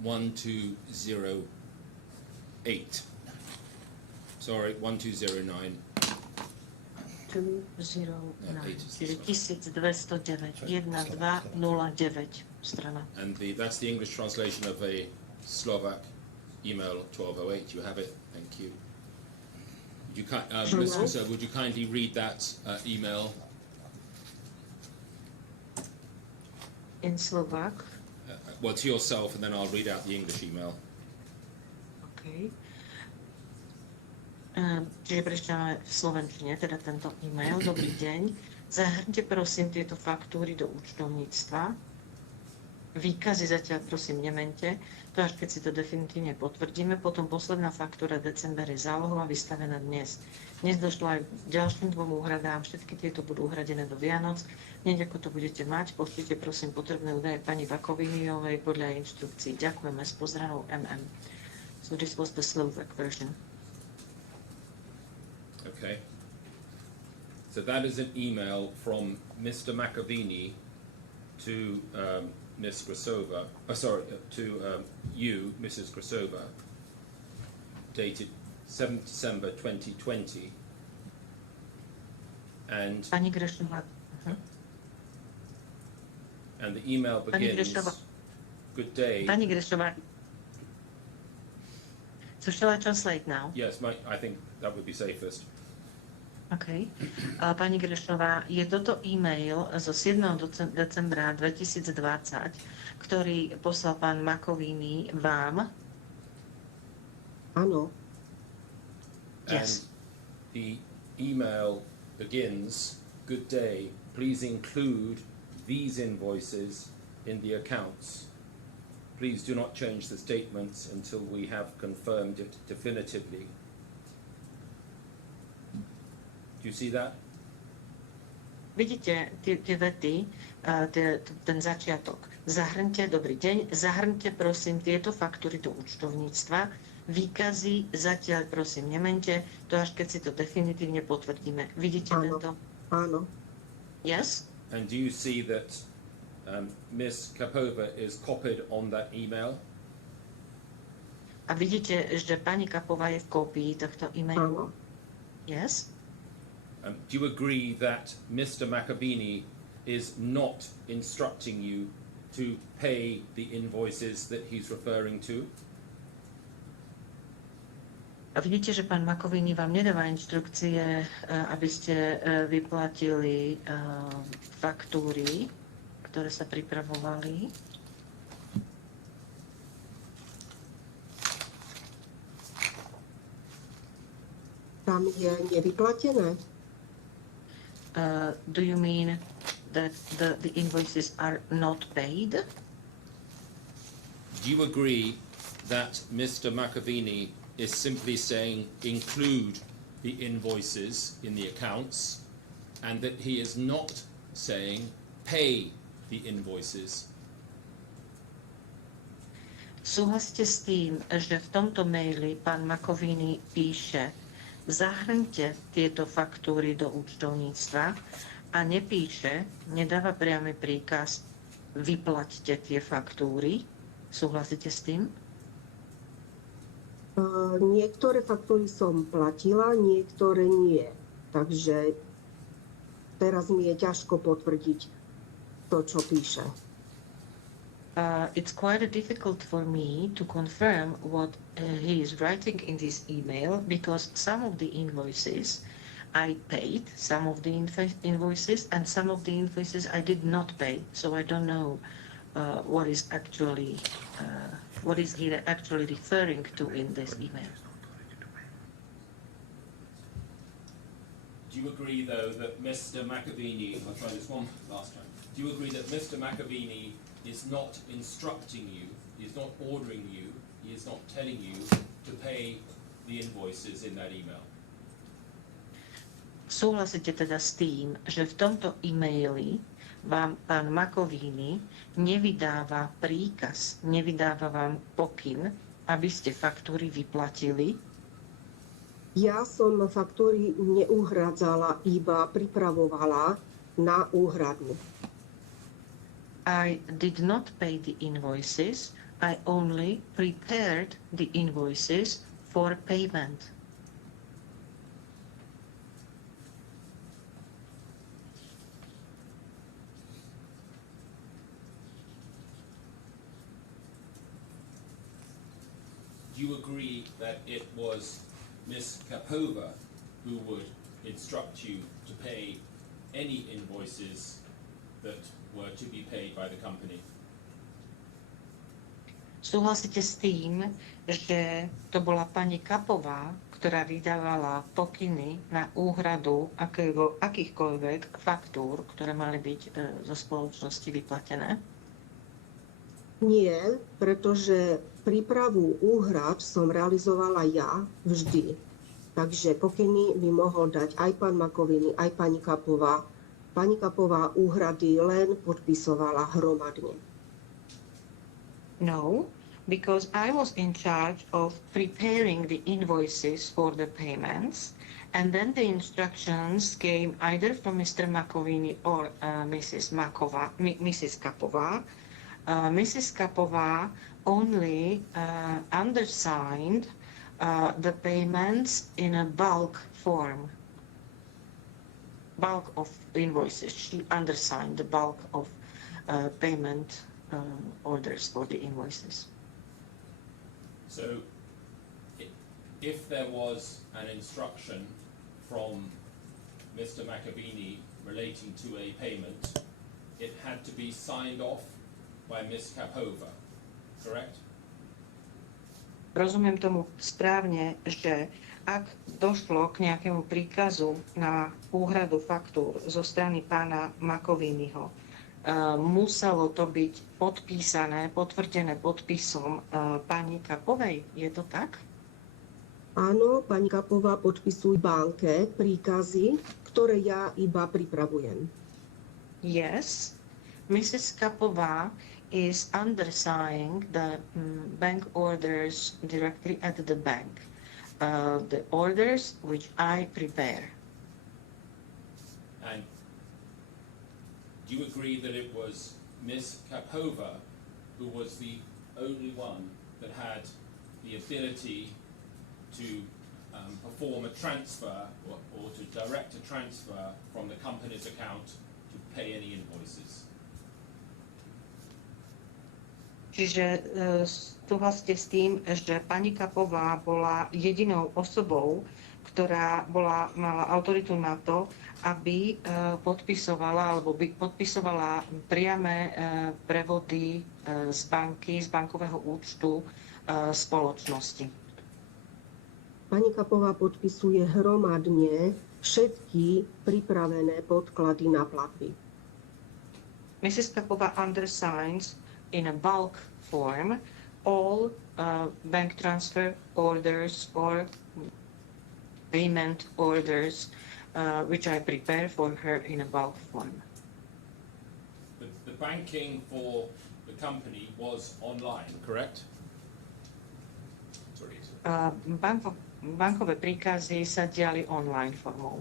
1208? Sorry, 1209. 209, čiže 1209, 1209 strana. And that's the English translation of a Slovak email 1208. You have it. Thank you. Ms. Krasova, would you kindly read that email? In Slovak. Well, to yourself, and then I'll read out the English email. Okay. Čiže prečítame v slovenčine teda tento e-mail. Dobrý deň. Zahrňte prosím tieto faktúry do účtovníctva. Výkazy zatiaľ prosím nemente. To až keď si to definitívne potvrdíme. Potom posledná faktúra december je zálohová vystavená dnes. Dnes došlo aj k ďalším 2 úhradám. Všetky tieto budú uhradené do Vianoc. Hneď ako to budete mať, pošlite prosím potrebné údaje pani Makoviniovej podľa inštrukcií. Ďakujeme. S pozdravou MM. So this was the Slovak version. Okay. So that is an email from Mr. Makovini to Ms. Krasova, to you, Mrs. Krasova, dated 7th December 2020. And Pani Grešová. And the email Pani begins, Grešová. good day. Pani Grešová. So shall I translate now? Yes, I think that would be safest. OK. Pani Grešová, je toto e-mail zo 7. decembra 2020, ktorý poslal pán Makovini vám? Áno. Yes. And the email begins, good day, please include these invoices in the accounts. Please do not change the statements until we have confirmed it definitively. Do you see that? Vidíte tie vety, ten začiatok. Zahrňte, dobrý deň, zahrňte prosím tieto faktúry do účtovníctva, výkazy zatiaľ prosím nemente, to až keď si to definitívne potvrdíme. Vidíte tento? Áno. Yes? And do you see that Ms. Kapova is copied on that email? A vidíte, že pani Kapova je v kópii tohto e-mailu? Áno. Yes? Do you agree that Mr. Makovini is not instructing you to pay the invoices that he's referring to? A vidíte, že pán Makovini vám nedáva inštrukcie, aby ste vyplatili faktúry, ktoré sa pripravovali. Tam je nevyplatené. Do you mean that the invoices are not paid? Do you agree that Mr. Makovini is simply saying include the invoices in the accounts and that he is not saying pay the invoices? Súhlasíte s tým, že v tomto maili pán Makovini píše zahrňte tieto faktúry do účtovníctva a nepíše, nedáva priamy príkaz vyplaťte tie faktúry. Súhlasíte s tým? Niektoré faktúry som platila, niektoré nie. Takže teraz mi je ťažko potvrdiť to, čo píše. It's quite difficult for me to confirm what he is writing in this email because some of the invoices I paid, some of the invoices, and some of the invoices I did not pay. So I don't know what is he actually referring to in this email. Do you agree, though, that Mr. Makovini, I'll try this one last time. Do you agree that Mr. Makovini is not instructing you, he is not ordering you, he is not telling you to pay the invoices in that email? Súhlasíte teda s tým, že v tomto e-maili vám pán Makovini nevydáva príkaz, nevydáva vám pokyn, aby ste faktúry vyplatili? Ja som faktúry neuhradzala, iba pripravovala na úhradu. I did not pay the invoices, I only prepared the invoices for payment. Do you agree that it was Ms. Kapova who would instruct you to pay any invoices that were to be paid by the company? Súhlasíte s tým, že to bola pani Kapová, ktorá vydávala pokyny na úhradu akýchkoľvek faktúr, ktoré mali byť zo spoločnosti vyplatené? Nie, pretože prípravu úhrad som realizovala ja vždy. Takže pokyny mi mohol dať aj pán Makovini, aj pani Kapova. Pani Kapová úhrady len podpisovala hromadne. No, because I was in charge of preparing the invoices for the payments, and then the instructions came either from Mr. Makovini or Mrs. Kapova. Mrs. Kapova only undersigned the payments in a bulk form. Bulk of invoices. She undersigned the bulk of payment orders for the invoices. So, if there was an instruction from Mr. Makovini relating to a payment, it had to be signed off by Ms. Kapova, correct? Rozumiem tomu správne, že ak došlo k nejakému príkazu na úhradu faktúr zo strany pána Makoviniho, muselo to byť podpísané, potvrdené podpisom pani Kapovej. Je to tak? Áno, pani Kapova podpisuje banke príkazy, ktoré ja iba pripravujem. Yes, Mrs. Kapova is undersigning the bank orders directly at the bank. The orders which I prepare. And do you agree that it was Ms. Kapova who was the only one that had the ability to perform a transfer or to direct a transfer from the company's account to pay any invoices? Čiže súhlasíte s tým, že pani Kapová bola jedinou osobou, ktorá mala autoritu na to, aby podpisovala alebo by podpisovala priame prevody z banky, z bankového účtu spoločnosti. Pani Kapová podpisuje hromadne všetky pripravené podklady na platby. Mrs. Kapova undersigns in a bulk form all bank transfer orders or payment orders which I prepare for her in a bulk form. The banking for the company was online, correct? Bankové príkazy sa diali online formou.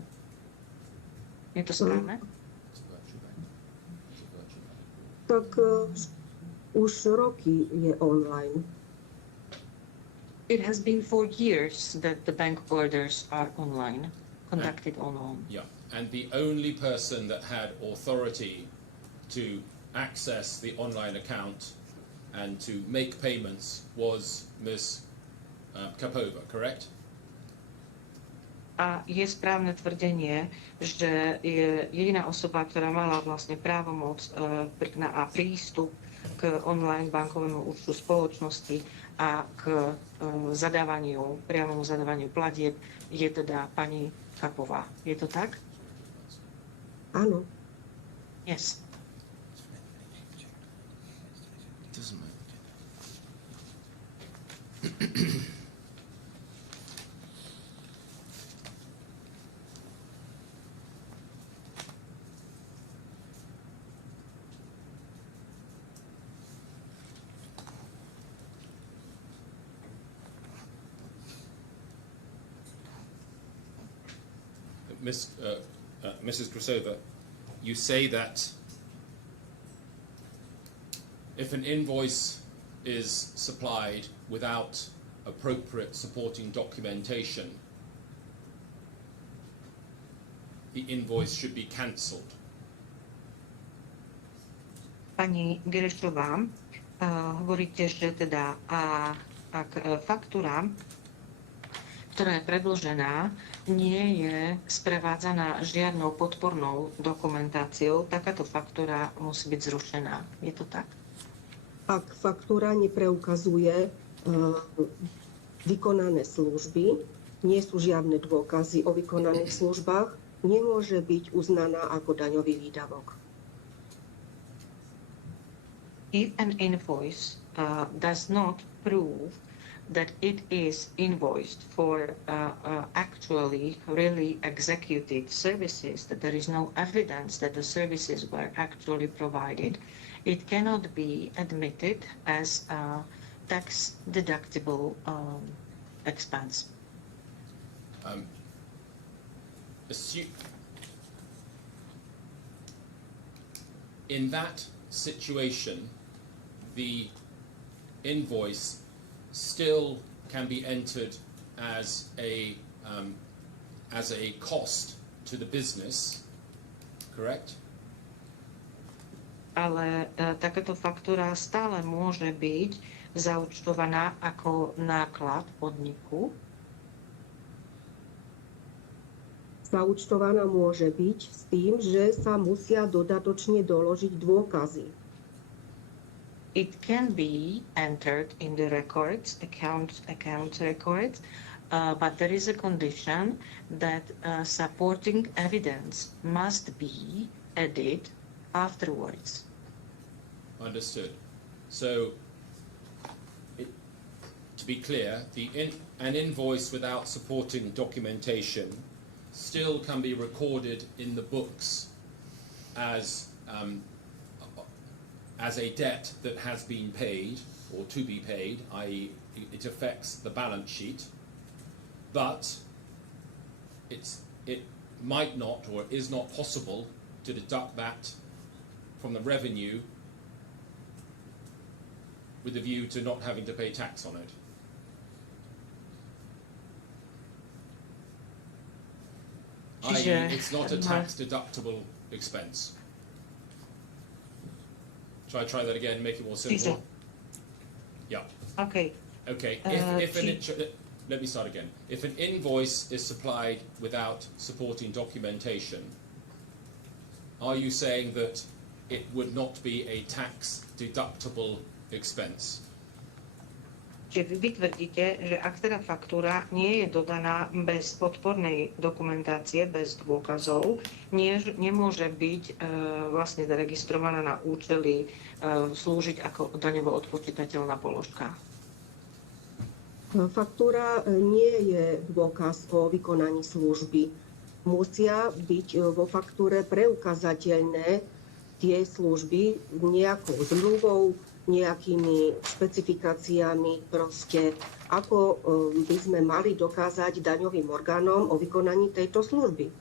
Je to správne? Tak už roky je online. It has been for years that the bank orders are online, conducted online. Yeah, and the only person that had authority to access the online account and to make payments was Ms. Kapova, correct? A je správne tvrdenie, že je jediná osoba, ktorá mala vlastne právomoc a prístup k online bankovému účtu spoločnosti a k priamomu zadávaniu platieb, je teda pani Kapova. Je to tak? Áno. Yes. Mrs. Krasova, you say that if an invoice is supplied without appropriate supporting documentation, the invoice should be cancelled. Pani Gerešová, hovoríte, že teda ak faktúra, ktorá je predložená, nie je sprevádzaná žiadnou podpornou dokumentáciou, takáto faktúra musí byť zrušená. Je to tak? Ak faktúra nepreukazuje vykonané služby, nie sú žiadne dôkazy o vykonaných službách, nemôže byť uznaná ako daňový výdavok. If an invoice does not prove that it is invoiced for actually really executed services, that there is no evidence that the services were actually provided, it cannot be admitted as a tax deductible expense. In that situation, the invoice still can be entered as a cost to the business, correct? ale takáto faktúra stále môže byť zaúčtovaná ako náklad podniku. Zaúčtovaná môže byť s tým, že sa musia dodatočne doložiť dôkazy. It can be entered in the records, account records, but there is a condition that supporting evidence must be added afterwards. Understood. So, to be clear, an invoice without supporting documentation still can be recorded in the books as a debt that has been paid or to be paid, i.e. it affects the balance sheet, but it might not or is not possible to deduct that from the revenue with a view to not having to pay tax on it. I.e. it's not a tax deductible expense. Shall I try that again, make it more simple? Yeah. Okay. Okay. Let me start again. If an invoice is supplied without supporting documentation, are you saying that it would not be a tax deductible expense? Čiže vy tvrdíte, že ak teda faktúra nie je dodaná bez podpornej dokumentácie, bez dôkazov, nemôže byť vlastne zaregistrovaná na účely slúžiť ako daňovo odpočítateľná položka. Faktúra nie je dôkaz o vykonaní služby. Musia byť vo faktúre preukázateľné tie služby nejakou zmluvou, nejakými špecifikáciami, proste ako by sme mali dokázať daňovým orgánom o vykonaní tejto služby.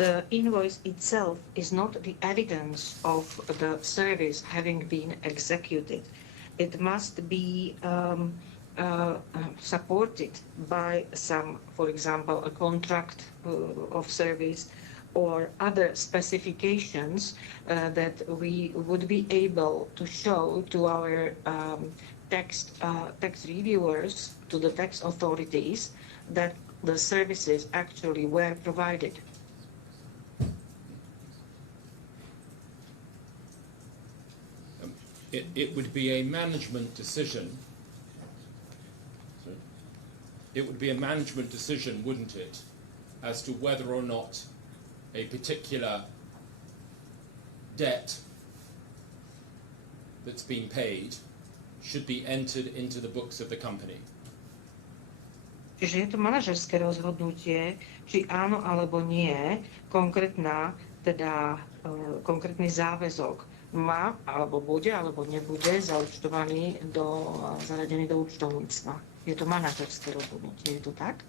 The invoice itself is not the evidence of the service having been executed. It must be supported by some, for example, a contract of service or other specifications that we would be able to show to our tax reviewers, to the tax authorities, that the services actually were provided. It would be a management decision. It would be a management decision, wouldn't it, as to whether or not a particular debt that's been paid should be entered into the books of the company. Čiže je to manažerské rozhodnutie, či áno alebo nie, konkrétny záväzok má, alebo bude, alebo nebude zaúčtovaný zaradený do účtovníctva. Je to manažerské rozhodnutie, je to tak?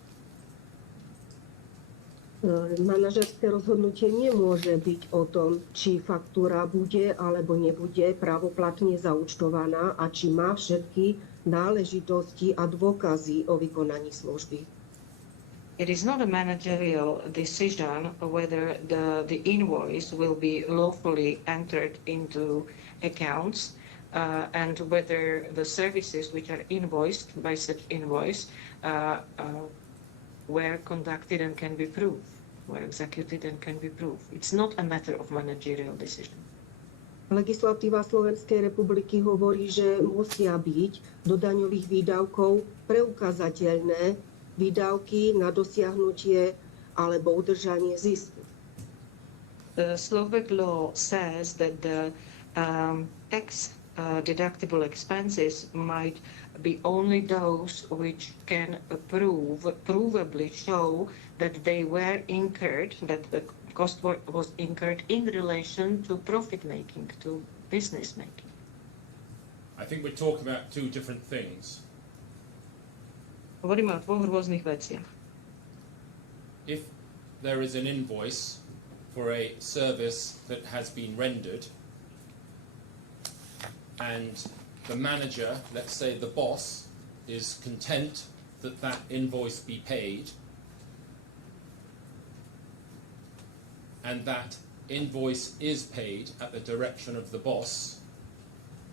Manažerské rozhodnutie nemôže byť o tom, či faktúra bude alebo nebude právoplatne zaúčtovaná a či má všetky náležitosti a dôkazy o vykonaní služby. It is not a managerial decision whether the invoice will be lawfully entered into accounts and whether the services which are invoiced by such invoice were conducted and can be proved, were executed and can be proved. It's not a matter of managerial decision. Legislatíva Slovenskej republiky hovorí, že musia byť do daňových výdavkov preukázateľné výdavky na dosiahnutie alebo udržanie zisku. The Slovak law says that the tax deductible expenses might be only those which can provably show that they were incurred, that the cost was incurred in relation to profit making, to business making. I think we're talking about two different things. Hovoríme o dvoch rôznych veciach. If there is an invoice for a service that has been rendered and the manager, let's say the boss, is content that that invoice be paid and that invoice is paid at the direction of the boss.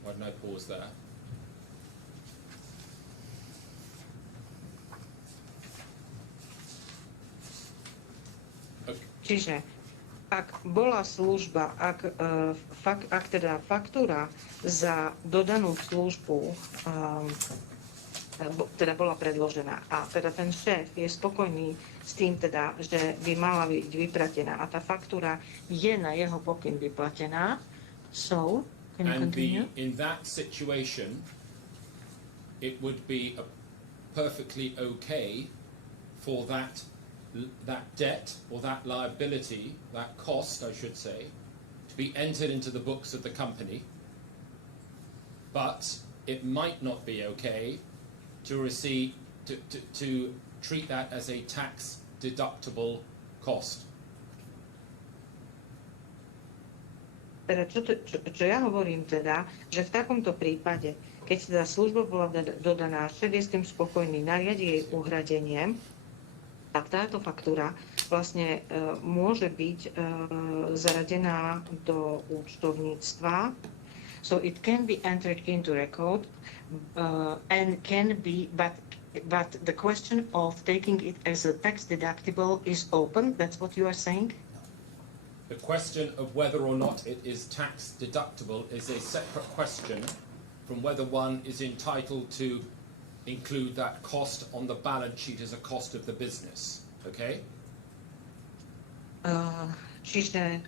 Why didn't I pause there? Okay. Čiže ak bola služba, ak teda faktúra za dodanú službu teda bola predložená a teda ten šéf je spokojný s tým teda, že by mala byť vyplatená a tá faktúra je na jeho pokyn vyplatená, so, can you continue? In that situation, it would be perfectly okay for that debt or that liability, that cost, I should say, to be entered into the books of the company, but it might not be okay to treat that as a tax deductible cost. Teda čo ja hovorím teda, že v takomto prípade, keď teda služba bola dodaná, šéf je s tým spokojný, nariadi jej uhradenie, tak táto faktúra vlastne môže byť zaradená do účtovníctva. So it can be entered into record and can be, but the question of taking it as a tax deductible is open. That's what you are saying? The question of whether or not it is tax deductible is a separate question from whether one is entitled to include that cost on the balance sheet as a cost of the business. Okay? Čiže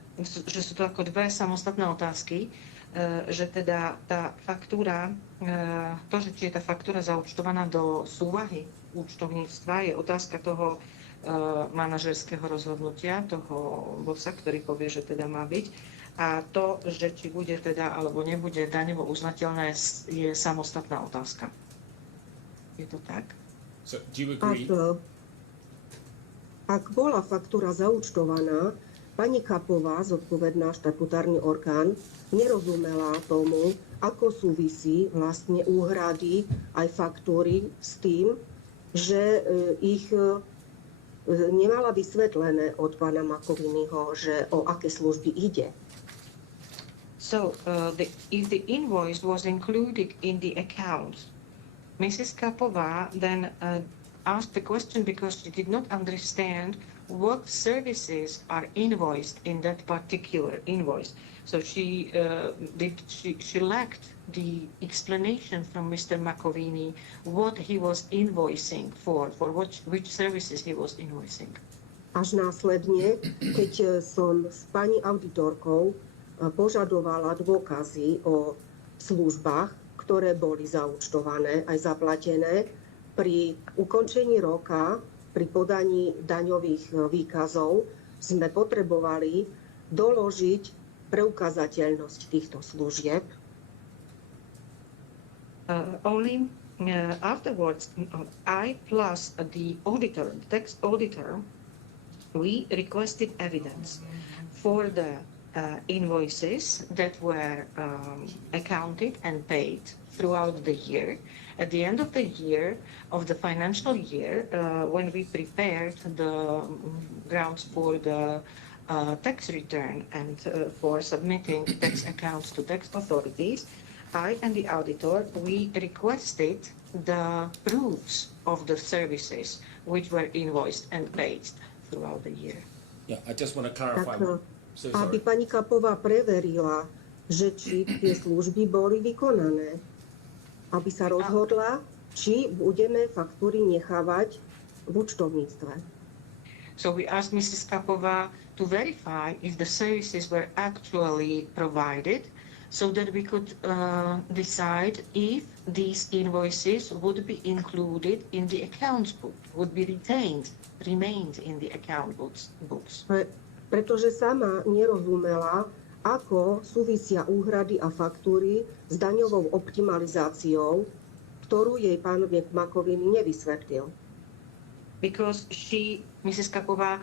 že sú to ako dve samostatné otázky, že teda tá faktúra, to, že či je tá faktúra zaúčtovaná do súvahy účtovníctva, je otázka toho manažerského rozhodnutia, toho bossa, ktorý povie, že teda má byť. A to, že či bude teda alebo nebude daňovo uznateľné, je samostatná otázka. Je to tak? So, do you agree? Ak bola faktúra zaúčtovaná, pani Kapova, zodpovedná štatutárny orgán, nerozumela tomu, ako súvisí vlastne úhrady aj faktúry s tým, že ich nemala vysvetlené od pána Makoviniho, že o aké služby ide. So, if the invoice was included in the account, Mrs. Kapova then asked the question because she did not understand what services are invoiced in that particular invoice. So she lacked the explanation from Mr. Makovini what he was invoicing for which services he was invoicing. Až následne, keď som s pani auditorkou požadovala dôkazy o službách, ktoré boli zaúčtované, aj zaplatené, pri ukončení roka, pri podaní daňových výkazov, sme potrebovali doložiť preukázateľnosť týchto služieb. Only afterwards, I plus the auditor, the tax auditor, we requested evidence for the invoices that were accounted and paid throughout the year. At the end of the year, of the financial year, when we prepared the grounds for the tax return and for submitting tax accounts to tax authorities, I and the auditor, we requested the proofs of the services which were invoiced and paid throughout the year. Yeah, I just want to clarify. Tak, aby pani Kapova preverila, že či tie služby boli vykonané. Aby sa rozhodla, či budeme faktúry nechávať v účtovníctve. So we asked Mrs. Kapova to verify if the services were actually provided so that we could decide if these invoices would be included in the accounts book, would be remained in the account books. Pretože sama nerozumela, ako súvisia úhrady a faktúry s daňovou optimalizáciou, ktorú jej pán Makovini nevysvetlil. Because Mrs. Kapova,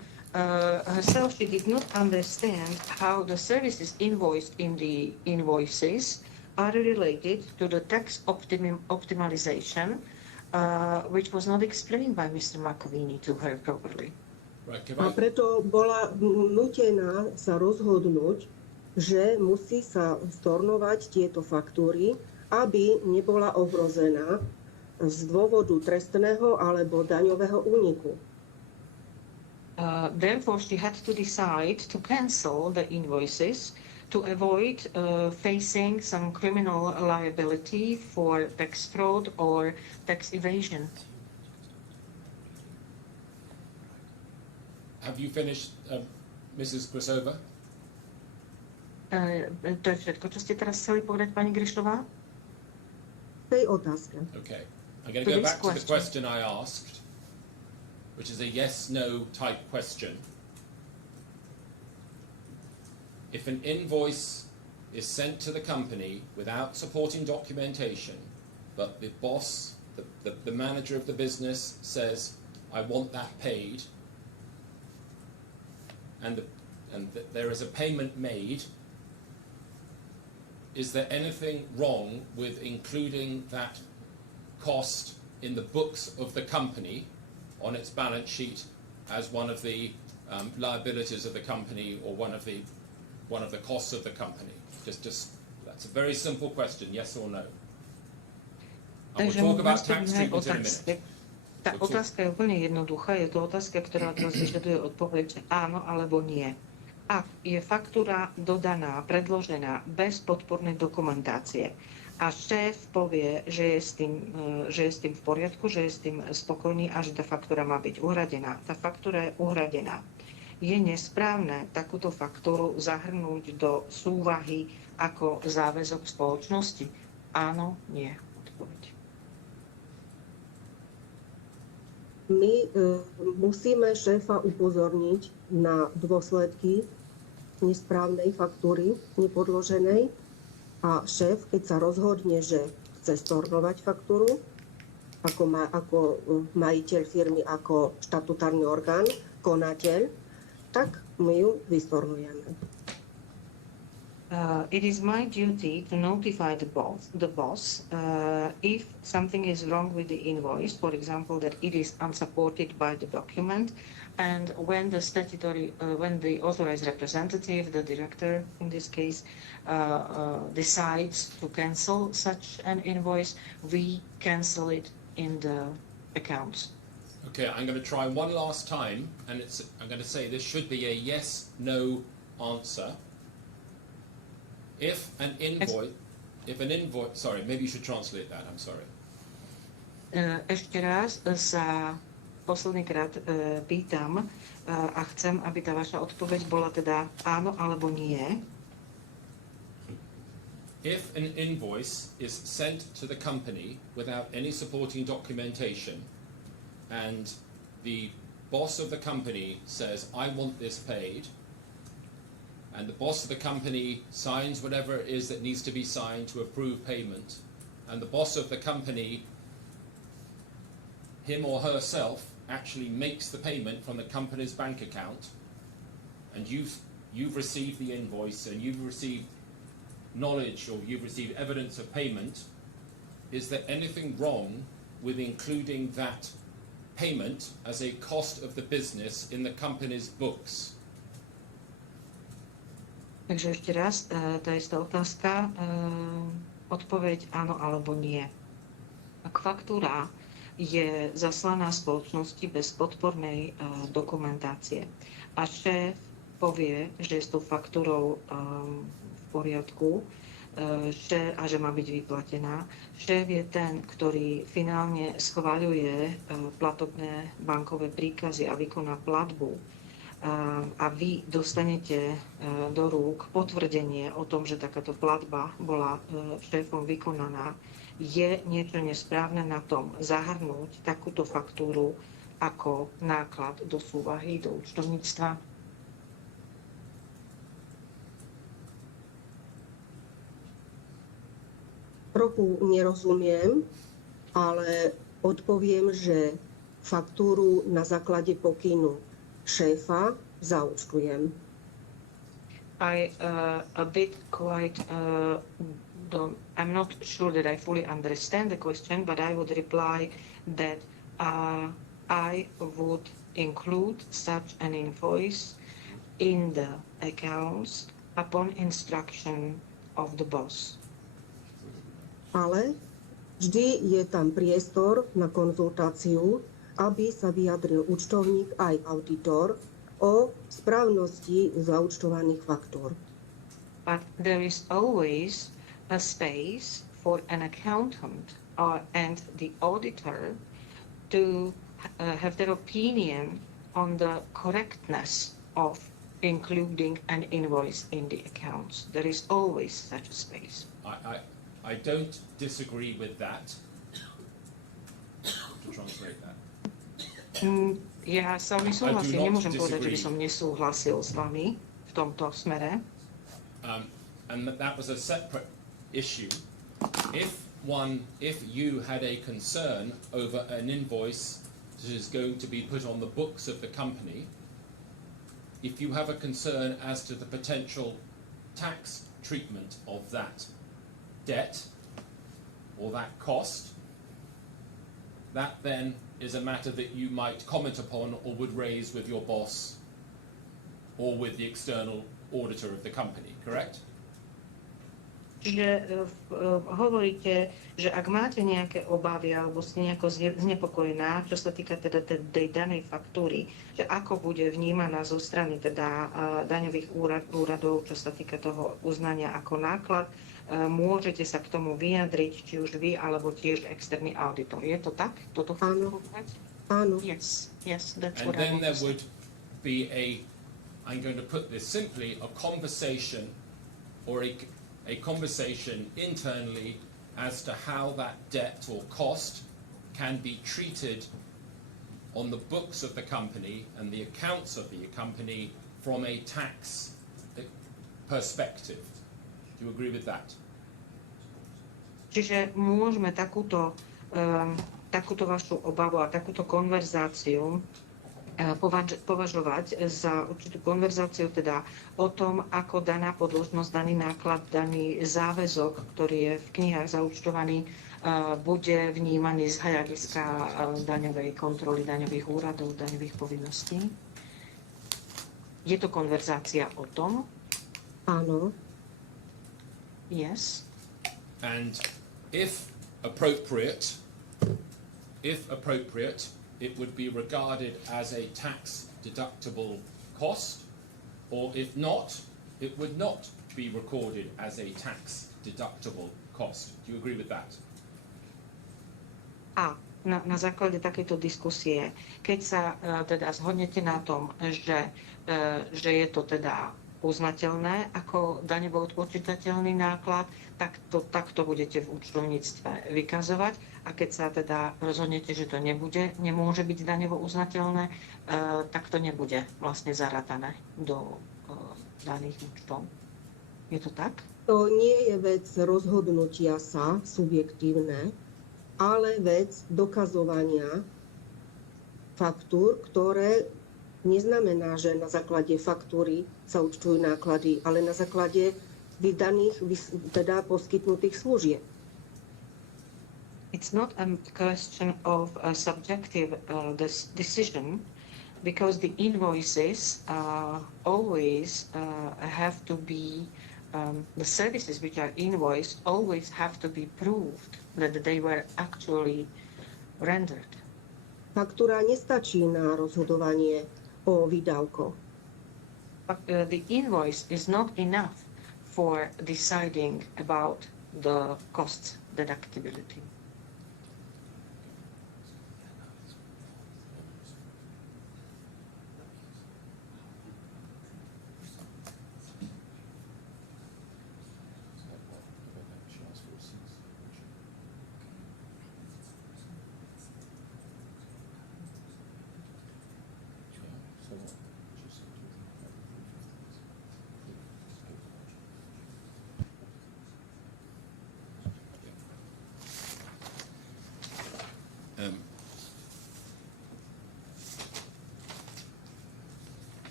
herself, she did not understand how the services invoiced in the invoices are related to the tax optimization, which was not explained by Mr. Makovini to her properly. Right, can A I, preto bola nútená sa rozhodnúť, že musí sa stornovať tieto faktúry, aby nebola ohrozená z dôvodu trestného alebo daňového úniku. Therefore, she had to decide to cancel the invoices to avoid facing some criminal liability for tax fraud or tax evasion. have you finished, Mrs. Grasova? To je všetko, čo ste teraz chceli povedať, pani Grišová? V tej otázke. Okay. I'm going To to go this back to the question. question I asked, which is a yes-no type question. If an invoice is sent to the company without supporting documentation, but the boss, the manager of the business says, I want that paid, and there is a payment made, is there anything wrong with including that cost in the books of the company on its balance sheet as one of the liabilities of the company or one of the costs of the company? Just that's a very simple question, yes or no. And we'll talk about tax treatment in a minute. Tá otázka je úplne jednoduchá. Je to otázka, ktorá teraz vyžaduje odpoveď že áno alebo nie. Ak je faktúra dodaná, predložená bez podpornej dokumentácie a šéf povie, že je s tým v poriadku, že je s tým spokojný a že tá faktúra má byť uhradená. Tá faktúra je uhradená. Je nesprávne takúto faktúru zahrnúť do súvahy ako záväzok spoločnosti? Áno, nie. Odpoveď. My musíme šéfa upozorniť na dôsledky nesprávnej faktúry, nepodloženej. A šéf, keď sa rozhodne, že chce stornovať faktúru, ako majiteľ firmy, ako štatutárny orgán, konateľ, tak my ju vystornujeme. It is my duty to notify the boss if something is wrong with the invoice, for example, that it is unsupported by the document, and when the authorized representative, the director in this case, decides to cancel such an invoice, we cancel it in the accounts. Okay, I'm going to try one last time, and I'm going to say this should be a yes/no answer. If an invoice, sorry, maybe you should translate that. I'm sorry. Ešte raz sa poslednýkrát pýtam a chcem, aby tá vaša odpoveď bola teda áno alebo nie. If an invoice is sent to the company without any supporting documentation, and the boss of the company says, I want this paid, and the boss of the company signs whatever it is that needs to be signed to approve payment, and the boss of the company, him or herself, actually makes the payment from the company's bank account, and you've received the invoice and you've received knowledge or you've received evidence of payment, is there anything wrong with including that payment as a cost of the business in the company's books? Takže ešte raz, tá istá otázka, odpoveď áno alebo nie. Ak faktúra je zaslaná spoločnosti bez podpornej dokumentácie a šéf povie, že je s tou faktúrou v poriadku a že má byť vyplatená, šéf je ten, ktorý finálne schvaľuje platobné bankové príkazy a vykoná platbu, a vy dostanete do rúk potvrdenie o tom, že takáto platba bola šéfom vykonaná, je niečo nesprávne na tom zahrnúť takúto faktúru ako náklad do súvahy, do účtovníctva? Trochu nerozumiem, ale odpoviem, že faktúru na základe pokynu šéfa zaúčtujem. I'm not sure that I fully understand the question, but I would reply that I would include such an invoice in the accounts upon instruction of the boss. Ale vždy je tam priestor na konzultáciu, aby sa vyjadril účtovník aj auditor o správnosti zaúčtovaných faktúr. But there is always a space for an accountant and the auditor to have their opinion on the correctness of including an invoice in the accounts. There is always such a space. I don't disagree with that. To translate that. Ja s vami súhlasím, nemôžem povedať, že by som nesúhlasil s vami v tomto smere. And that was a separate issue. If you had a concern over an invoice that is going to be put on the books of the company, if you have a concern as to the potential tax treatment of that debt or that cost, that then is a matter that you might comment upon or would raise with your boss or with the external auditor of the company, correct? Čiže hovoríte, že ak máte nejaké obavy alebo ste nejako znepokojená, čo sa týka teda tej danej faktúry, že ako bude vnímaná zo strany teda daňových úradov, čo sa týka toho uznania ako náklad, môžete sa k tomu vyjadriť, či už vy, alebo tiež externý auditor. Je to tak? Toto chcete povedať? Áno. Yes, that's And what I then want there to say. would be I'm going to put this simply, a conversation or a conversation internally as to how that debt or cost can be treated on the books of the company and the accounts of the company from a tax perspective. Do you agree with that? Čiže môžeme takúto vašu obavu a takúto konverzáciu považovať za určitú konverzáciu teda o tom, ako daná podložnosť, daný náklad, daný záväzok, ktorý je v knihách zaúčtovaný, bude vnímaný z hľadiska daňovej kontroly, daňových úradov, daňových povinností. Je to konverzácia o tom? Áno. Yes. And if appropriate, it would be regarded as a tax deductible cost, or if not, it would not be recorded as a tax deductible cost. Do you agree with that? A na základe takejto diskusie, keď sa teda zhodnete na tom, že je to teda uznateľné ako daňovo odpočítateľný náklad, tak to budete v účtovníctve vykazovať. A keď sa teda rozhodnete, že to nemôže byť daňovo uznateľné, tak to nebude vlastne zaratané do daných účtov. Je to tak? To nie je vec rozhodnutia sa, subjektívne, ale vec dokazovania faktúr, ktoré neznamená, že na základe faktúry sa účtujú náklady, ale na základe vydaných, teda poskytnutých služieb. It's not a question of a subjective decision, because the invoices always have to be, the services which are invoiced always have to be proved that they were actually rendered. Faktúra nestačí na rozhodovanie o výdavkoch. But the invoice is not enough for deciding about the cost deductibility.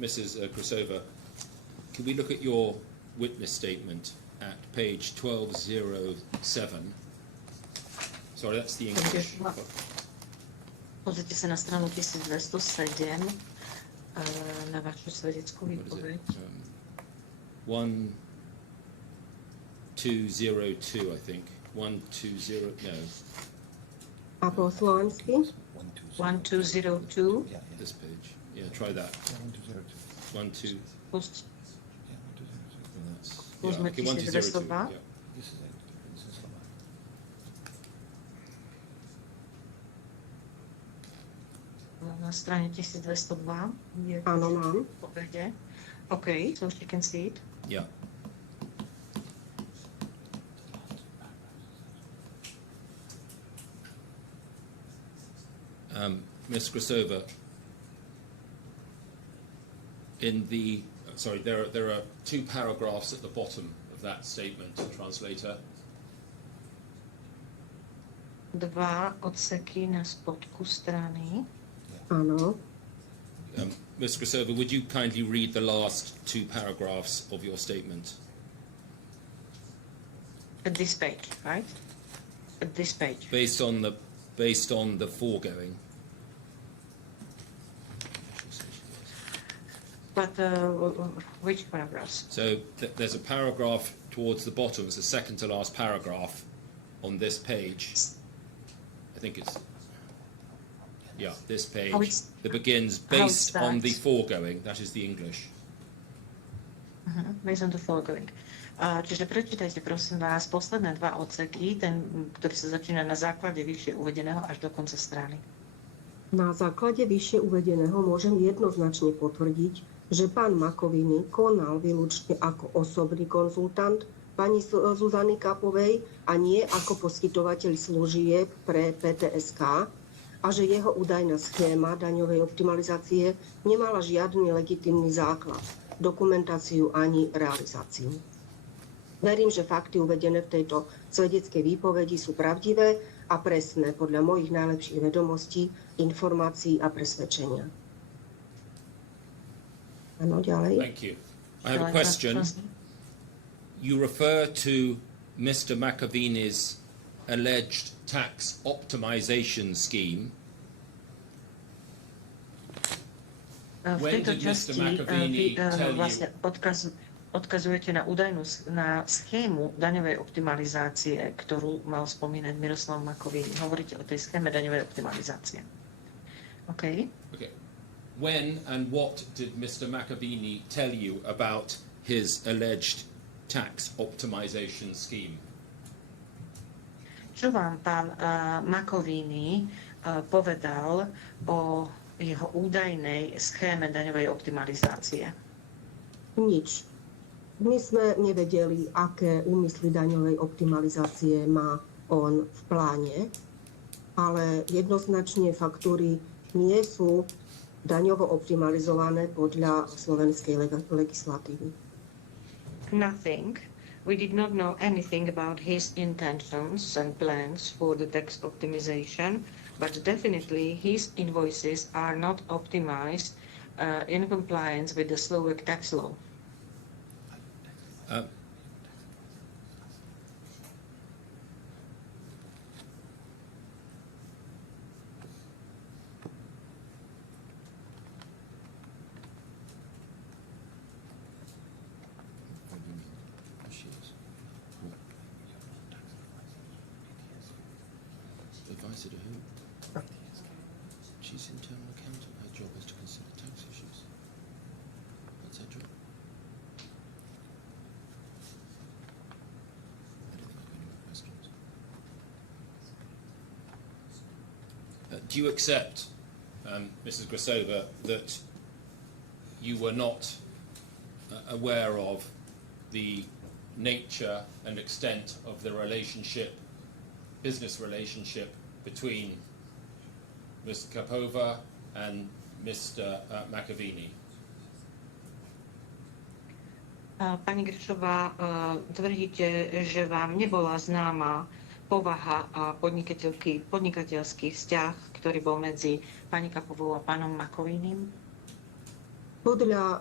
Mrs. Krasova, can we look at your witness statement at page 1207? Sorry, that's the English. Pozrite sa na stranu 1207 na vašu svedeckú výpoveď. 1202, I think. 120, no. A po slovensky? 1202. This page. Yeah, try that. 1, 2. Pust- Well, Pozme okay, 1, 2, 0, 2. 1202. Yeah. Na strane 1202 je Áno, mám. výpovede. OK, so she can see it. Yeah. Ms. Krasova, there are two paragraphs at the bottom of that statement, translator. Dva odseky na spodku strany. Áno. Ms. Krasova, would you kindly read the last two paragraphs of your statement? At this page, right? At this page. Based on the foregoing. But which paragraphs? So there's a paragraph towards the bottom. It's the second to last paragraph on this page. I think it's this page that begins based on the foregoing. That is the English. Based on the foregoing. Čiže prečítajte prosím vás posledné dva odseky, ten, ktorý sa začína na základe vyššie uvedeného až do konca strany. Na základe vyššie uvedeného môžem jednoznačne potvrdiť, že pán Makovini konal výlučne ako osobný konzultant pani Zuzany Kapovej a nie ako poskytovateľ služieb pre PTSK a že jeho údajná schéma daňovej optimalizácie nemala žiadny legitímny základ, dokumentáciu ani realizáciu. Verím, že fakty uvedené v tejto svedeckej výpovedi sú pravdivé a presné podľa mojich najlepších vedomostí, informácií a presvedčenia. Áno, ďalej. Thank you. I have a question. You refer to Mr. Makovini's alleged tax optimization scheme. V tejto časti vlastne you... odkazujete na údajnú na schému daňovej optimalizácie, ktorú mal spomínať Miloslav Makovini. Hovoríte o tej schéme daňovej optimalizácie. OK? Okay. When and what did Mr. Makovini tell you about his alleged tax optimization scheme? Čo vám pán Makovini povedal o jeho údajnej schéme daňovej optimalizácie? Nič. My sme nevedeli, aké úmysly daňovej optimalizácie má on v pláne, ale jednoznačne faktúry nie sú daňovo optimalizované podľa slovenskej legislatívy. Nothing. We did not know anything about his intentions and plans for the tax optimization, but definitely his invoices are not optimized in compliance with the Slovak tax law. Advisor to who? She's internal accountant. Her job is to consider tax issues. That's her job. I don't think I've got any more questions. Do you accept, Mrs. Grasova, that you were not aware of the nature and extent of the business relationship between Ms. Kapova and Mr. Makovini? Pani Gršová, tvrdíte, že vám nebola známa povaha a podnikateľský vzťah, ktorý bol medzi pani Kapovou a pánom Makovinim? Podľa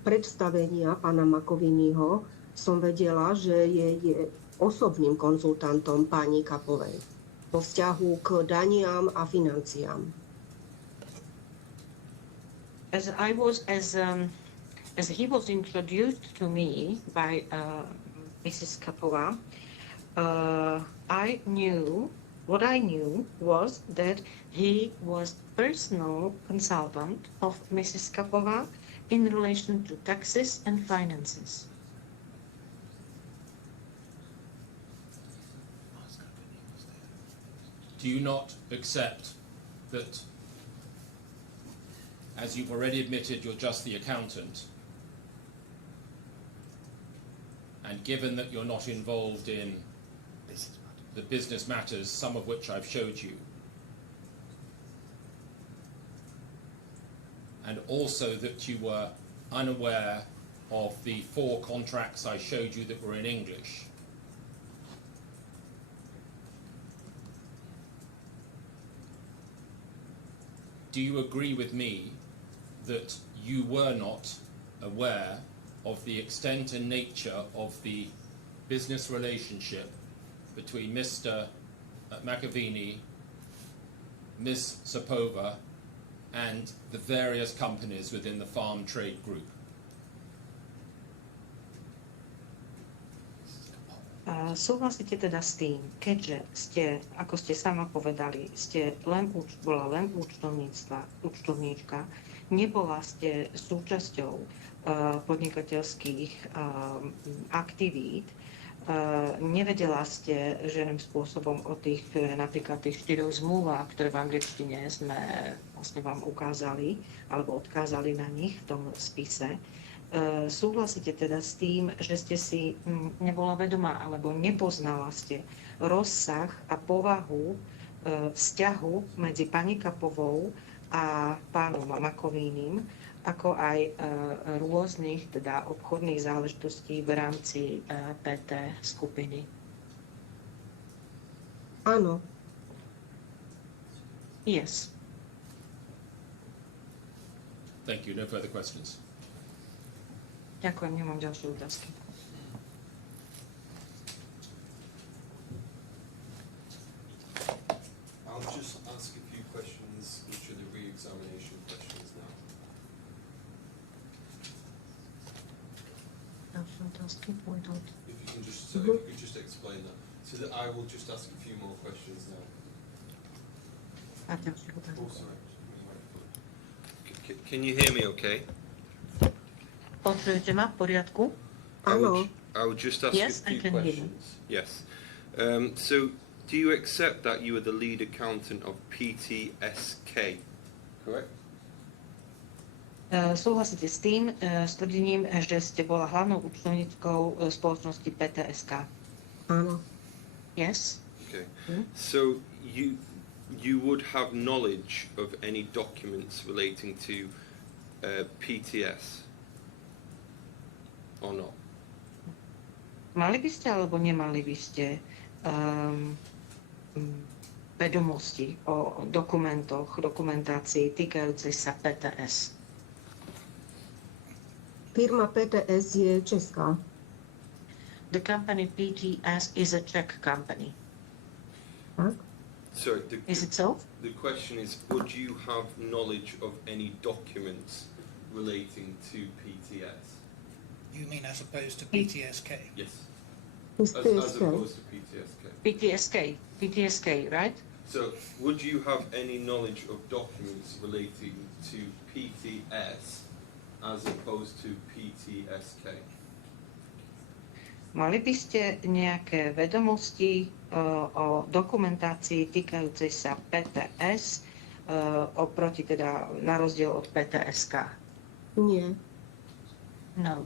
predstavenia pána Makoviniho som vedela, že je osobným konzultantom pani Kapovej vo vzťahu k daniam a financiám. As he was introduced to me by Mrs. Kapova, what I knew was that he was personal consultant of Mrs. Kapova in relation to taxes and finances. Do you not accept that, as you've already admitted, you're just the accountant, and given that you're not involved in the business matters, some of which I've showed you, and also that you were unaware of the 4 contracts I showed you that were in English, do you agree with me that you were not aware of the extent and nature of the business relationship between Mr. Makovini, Ms. Sapova, and the various companies within the farm trade group? Súhlasíte teda s tým, keďže ste, ako ste sama povedali, bola len účtovníčka, nebola ste súčasťou podnikateľských aktivít, nevedela ste žiadnym spôsobom o tých, napríklad tých 4 zmluvách, ktoré v angličtine sme vlastne vám ukázali, alebo odkázali na nich v tom spise. Súhlasíte teda s tým, že ste si nebola vedomá alebo nepoznala ste rozsah a povahu vzťahu medzi pani Kapovou a pánom Makovinim, ako aj rôznych teda obchodných záležitostí v rámci PT skupiny? Áno. Yes. Thank you. No further questions. Ďakujem, nemám ďalšie otázky. I'll just ask a few questions, which are the re-examination questions now. Ďalšie otázky pôjdu. If you can just, so if you could just explain that. So that I will just ask a few more questions now. A ďalšie otázky. Oh, sorry. Can you hear me okay? Počujete ma v poriadku? Áno. I would just ask Yes, a I few can hear you. questions. Yes. So, do you accept that you are the lead accountant of PTSK? Correct? Súhlasíte s tým, s tvrdením, že ste bola hlavnou účtovníčkou spoločnosti PTSK? Áno. Yes? Okay. So, you would have knowledge of any documents relating to PTS? Or not? Mali by ste alebo nemali by ste vedomosti o dokumentácii týkajúcej sa PTS? Firma PTS je česká. The company PTS is a Czech company. Tak? Sorry, Is it so? the question is, would you have knowledge of any documents relating to PTS? You mean as opposed to PTSK? Yes. Is As PSK. opposed to PTSK. PTSK, right? So, would you have any knowledge of documents relating to PTS as opposed to PTSK? Mali by ste nejaké vedomosti o dokumentácii týkajúcej sa PTS oproti teda na rozdiel od PTSK? Nie. No.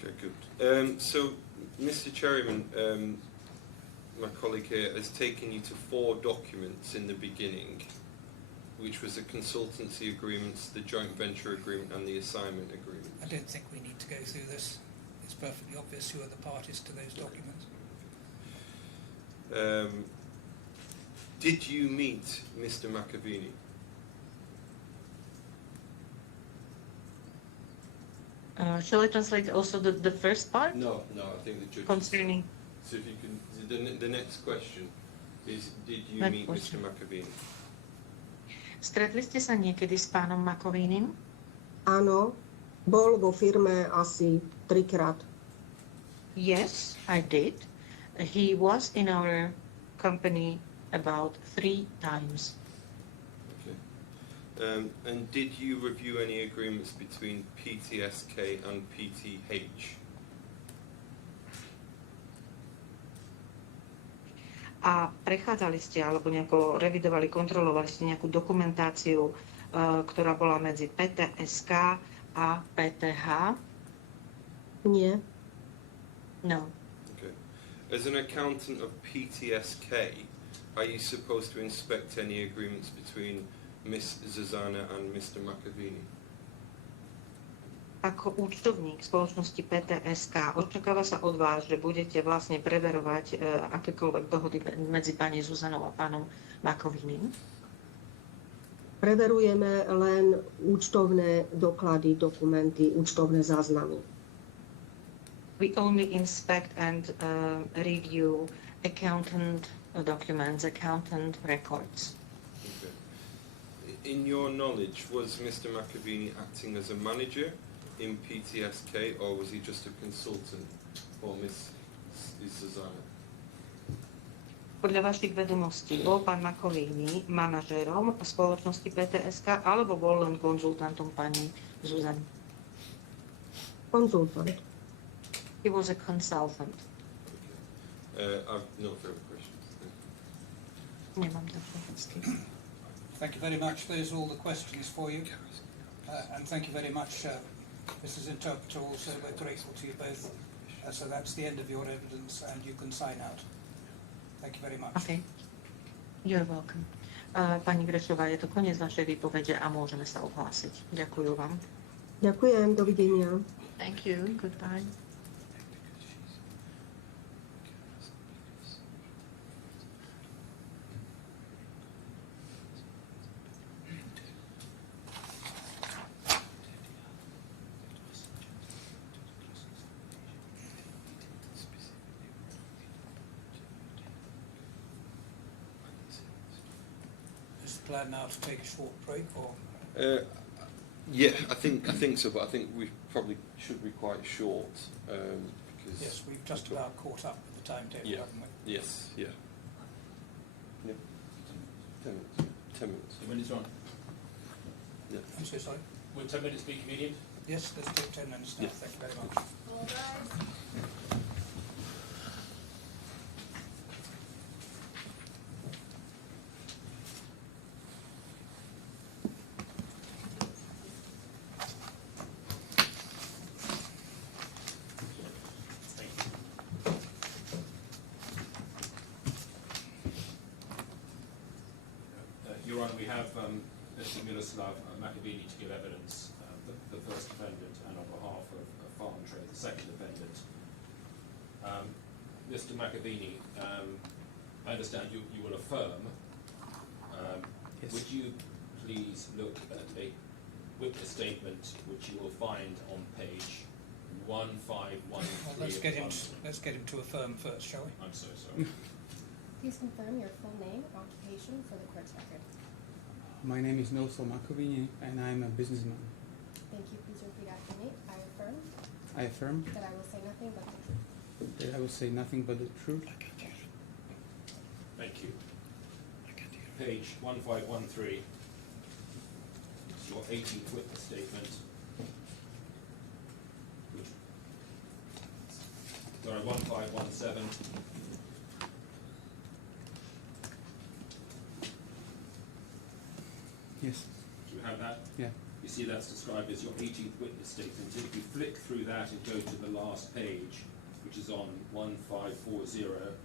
Okay, good. So, Mr. Cherryman, my colleague here has taken you to 4 documents in the beginning, which was the consultancy agreements, the joint venture agreement, and the assignment agreement. I don't think we need to go through this. It's perfectly obvious who are the parties to those documents. Did you meet Mr. Makovini? Shall I translate also the first part No, I think the judge. concerning? So if you can, the next question is, did you Next meet question. Mr. Makovini? Stretli ste sa niekedy s pánom Makovinim? Áno, bol vo firme asi 3-krát. Yes, I did. He was in our company about 3 times. Okay. And did you review any agreements between PTSK and PTH? A prechádzali ste, alebo nejako revidovali, kontrolovali ste nejakú dokumentáciu, ktorá bola medzi PTSK a PTH? Nie. No. Okay. As an accountant of PTSK, are you supposed to inspect any agreements between Miss Zuzana and Mr. Makovini? Ako účtovník spoločnosti PTSK očakáva sa od vás, že budete vlastne preverovať akékoľvek dohody medzi pani Zuzanou a pánom Makovinim? Preverujeme len účtovné doklady, dokumenty, účtovné záznamy. We only inspect and review accountant documents, accountant records. Okay. In your knowledge, was Mr. Makovini acting as a manager in PTSK, or was he just a consultant for Miss Zuzana? Podľa vašich vedomostí bol pán Makovini manažérom spoločnosti PTSK alebo bol len konzultantom pani Zuzany? Konzultant. He was a consultant. Okay. I've no further questions. Nemám ďalšie otázky. Thank you very much. There's all the questions for you. And thank you very much, Mrs. Interpreter. Also, we're grateful to you both. So that's the end of your evidence, and you can sign out. Thank you very much. Okay. You're welcome. Pani Grešová, je to koniec vašej výpovede a môžeme sa ohlásiť. Ďakujem vám. Ďakujem, dovidenia. Thank you. Goodbye. Is the plan now to take a short break, or? Yeah, I think so, but I think we probably should be quite short because. Yes, we've just about caught up with the timetable, Yeah. haven't we? Yes. Yeah. Yeah. 10 minutes. 10 minutes. 10 minutes on. Yeah. I'm so sorry. Would 10 minutes be convenient? Yes, let's take 10 minutes now. Yeah. Thank you very much. Thank you. Your Honour, we have Mr. Miloslav Makovini to give evidence, the first defendant, and on behalf of Farm Trade, the second defendant. Mr. Makovini, I understand you will affirm. Yes. Would you please look at a witness statement which you will find on page 1513 Well, of let's London? get him to affirm first, shall we? I'm so sorry. Please confirm your full name and occupation for the court's record. My name is Miloslav Makovini and I'm a businessman. Thank you. Please repeat after me. I affirm I affirm that I will say nothing but the truth. that I will say nothing but the truth. Thank you. Page 1513. It's your 18th witness statement. Sorry, 1517. Yes. Do you have that? Yeah. You see that's described as your 18th witness statement. If you flick through that and go to the last page, which is on 1540,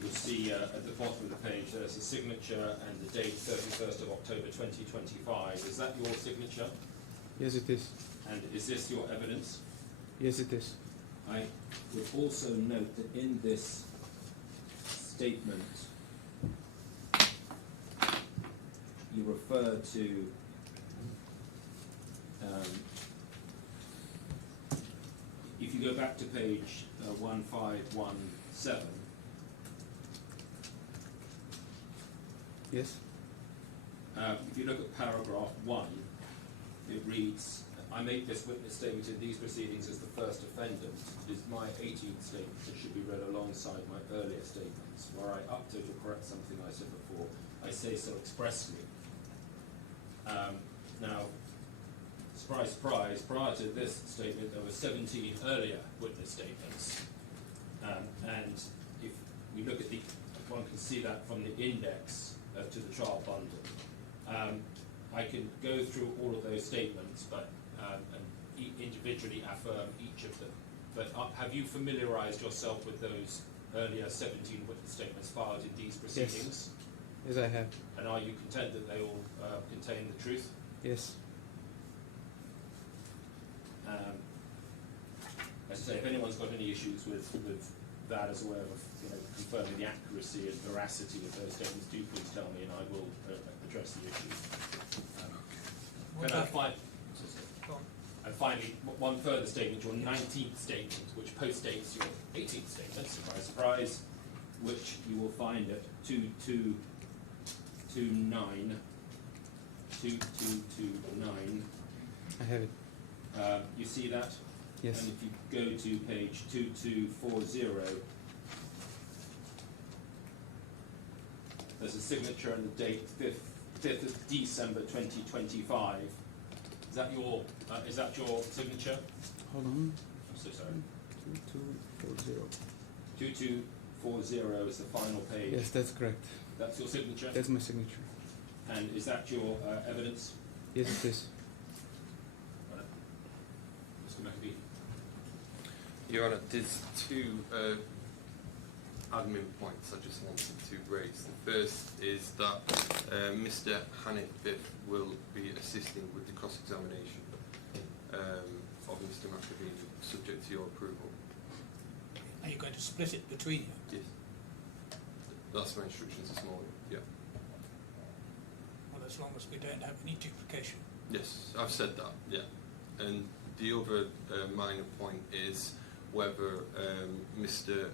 you'll see see at the bottom of the page there's a signature and the date 31st of October 2025. Is that your signature? Yes, it is. And is this your evidence? Yes, it is. I would also note that in this statement you refer to if you go back to page 1517, Yes. if you look at paragraph 1, it reads, I make this witness statement in these proceedings as the first defendant. It is my 18th statement that should be read alongside my earlier statements, where I update or correct something I said before. I say so expressly. Now, surprise, surprise, prior to this statement there were 17 earlier witness statements. And if we look at the, one can see that from the index to the trial bundle. I can go through all of those statements, but and individually affirm each of them. But have you familiarised yourself with those earlier 17 witness statements filed in these proceedings? Yes, I have. And are you content that they all contain the truth? Yes. As I say, if anyone's got any issues with that as a way of confirming the accuracy and veracity of those statements, do please tell me and I will address the issue. And finally, one further statement, your 19th statement, which postdates your 18th statement, surprise, surprise, which you will find at 2229. 2229. I have it. You see that? Yes. And if you go to page 2240, there's a signature and the date 5th of December 2025. Is that your signature? Hold on. I'm so sorry. 2240. 2240 is the final page. Yes, that's correct. That's your signature? That's my signature. And is that your evidence? Yes, it is. Mr. Makovini. Your Honour, there's two admin points I just wanted to raise. The first is that Mr. Hanif Biff will be assisting with the cross-examination of Mr. Makovini, subject to your approval. Are you going to split it between you? Yes. That's my instructions this morning, yeah. Well, as long as we don't have any duplication. Yes, I've said that, yeah. And the other minor point is whether Mr.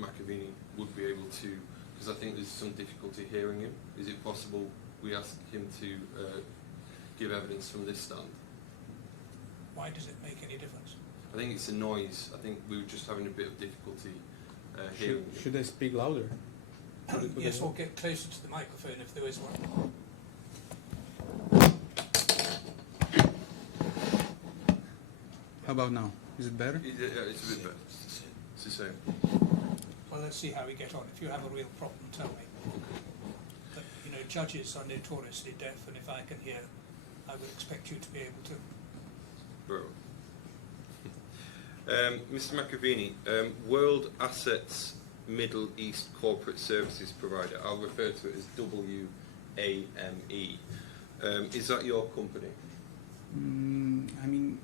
Makovini would be able to, because I think there's some difficulty hearing him. Is it possible we ask him to give evidence from this stand? Why does it make any difference? I think it's a noise. I think we were just having a bit of difficulty hearing him. Should I speak louder? Yes, or get closer to the microphone if there is one. How about now? Is it better? Yeah, it's a bit better. It's the same. Well, let's see how we get on. If you have a real problem, tell me. But, judges are notoriously deaf, and if I can hear, I would expect you to be able to. Bro. Mr. Makovini, World Assets Middle East Corporate Services Provider, I'll refer to it as WAME. Is that your company? I mean,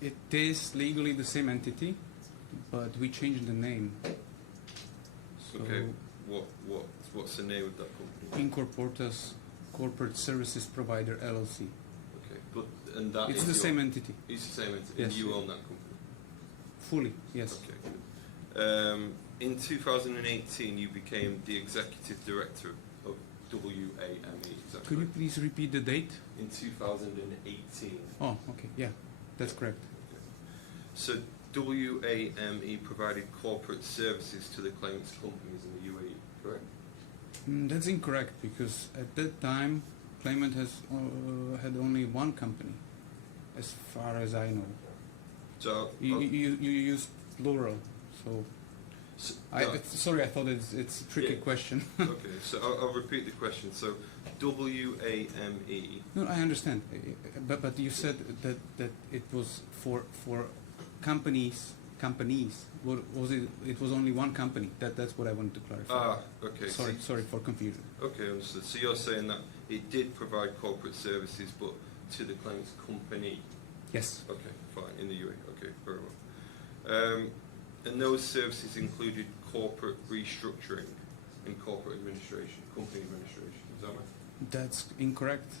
it is legally the same entity, but we changed the name. So Okay. What's the name of that company? Incorportas Corporate Services Provider LLC. Okay, but and that It's is the your- same entity. It's the same entity. Yes. And you own that company. Fully, yes. Okay. Good. In 2018, you became the executive director of WAME. Is that Could you correct? please repeat the date? In 2018. Oh, okay, yeah, that's correct. So WAME provided corporate services to the claimant's companies in the UAE, correct? That's incorrect because at that time, claimant has had only one company, as far as I know. So, You use plural, so. Sorry, I thought it's a tricky Yeah. question. okay, so I'll repeat the question. So WAME. No, I understand, but you said that it was for companies companies. What was it? It was only one company. That's what I wanted to clarify. Ah, okay. Sorry for confusion. Okay, understood. So you're saying that it did provide corporate services, but to the client's company. Yes. Okay, fine. In the UAE. Okay, very well. And those services included corporate restructuring and corporate administration, company administration. Is that right? That's incorrect.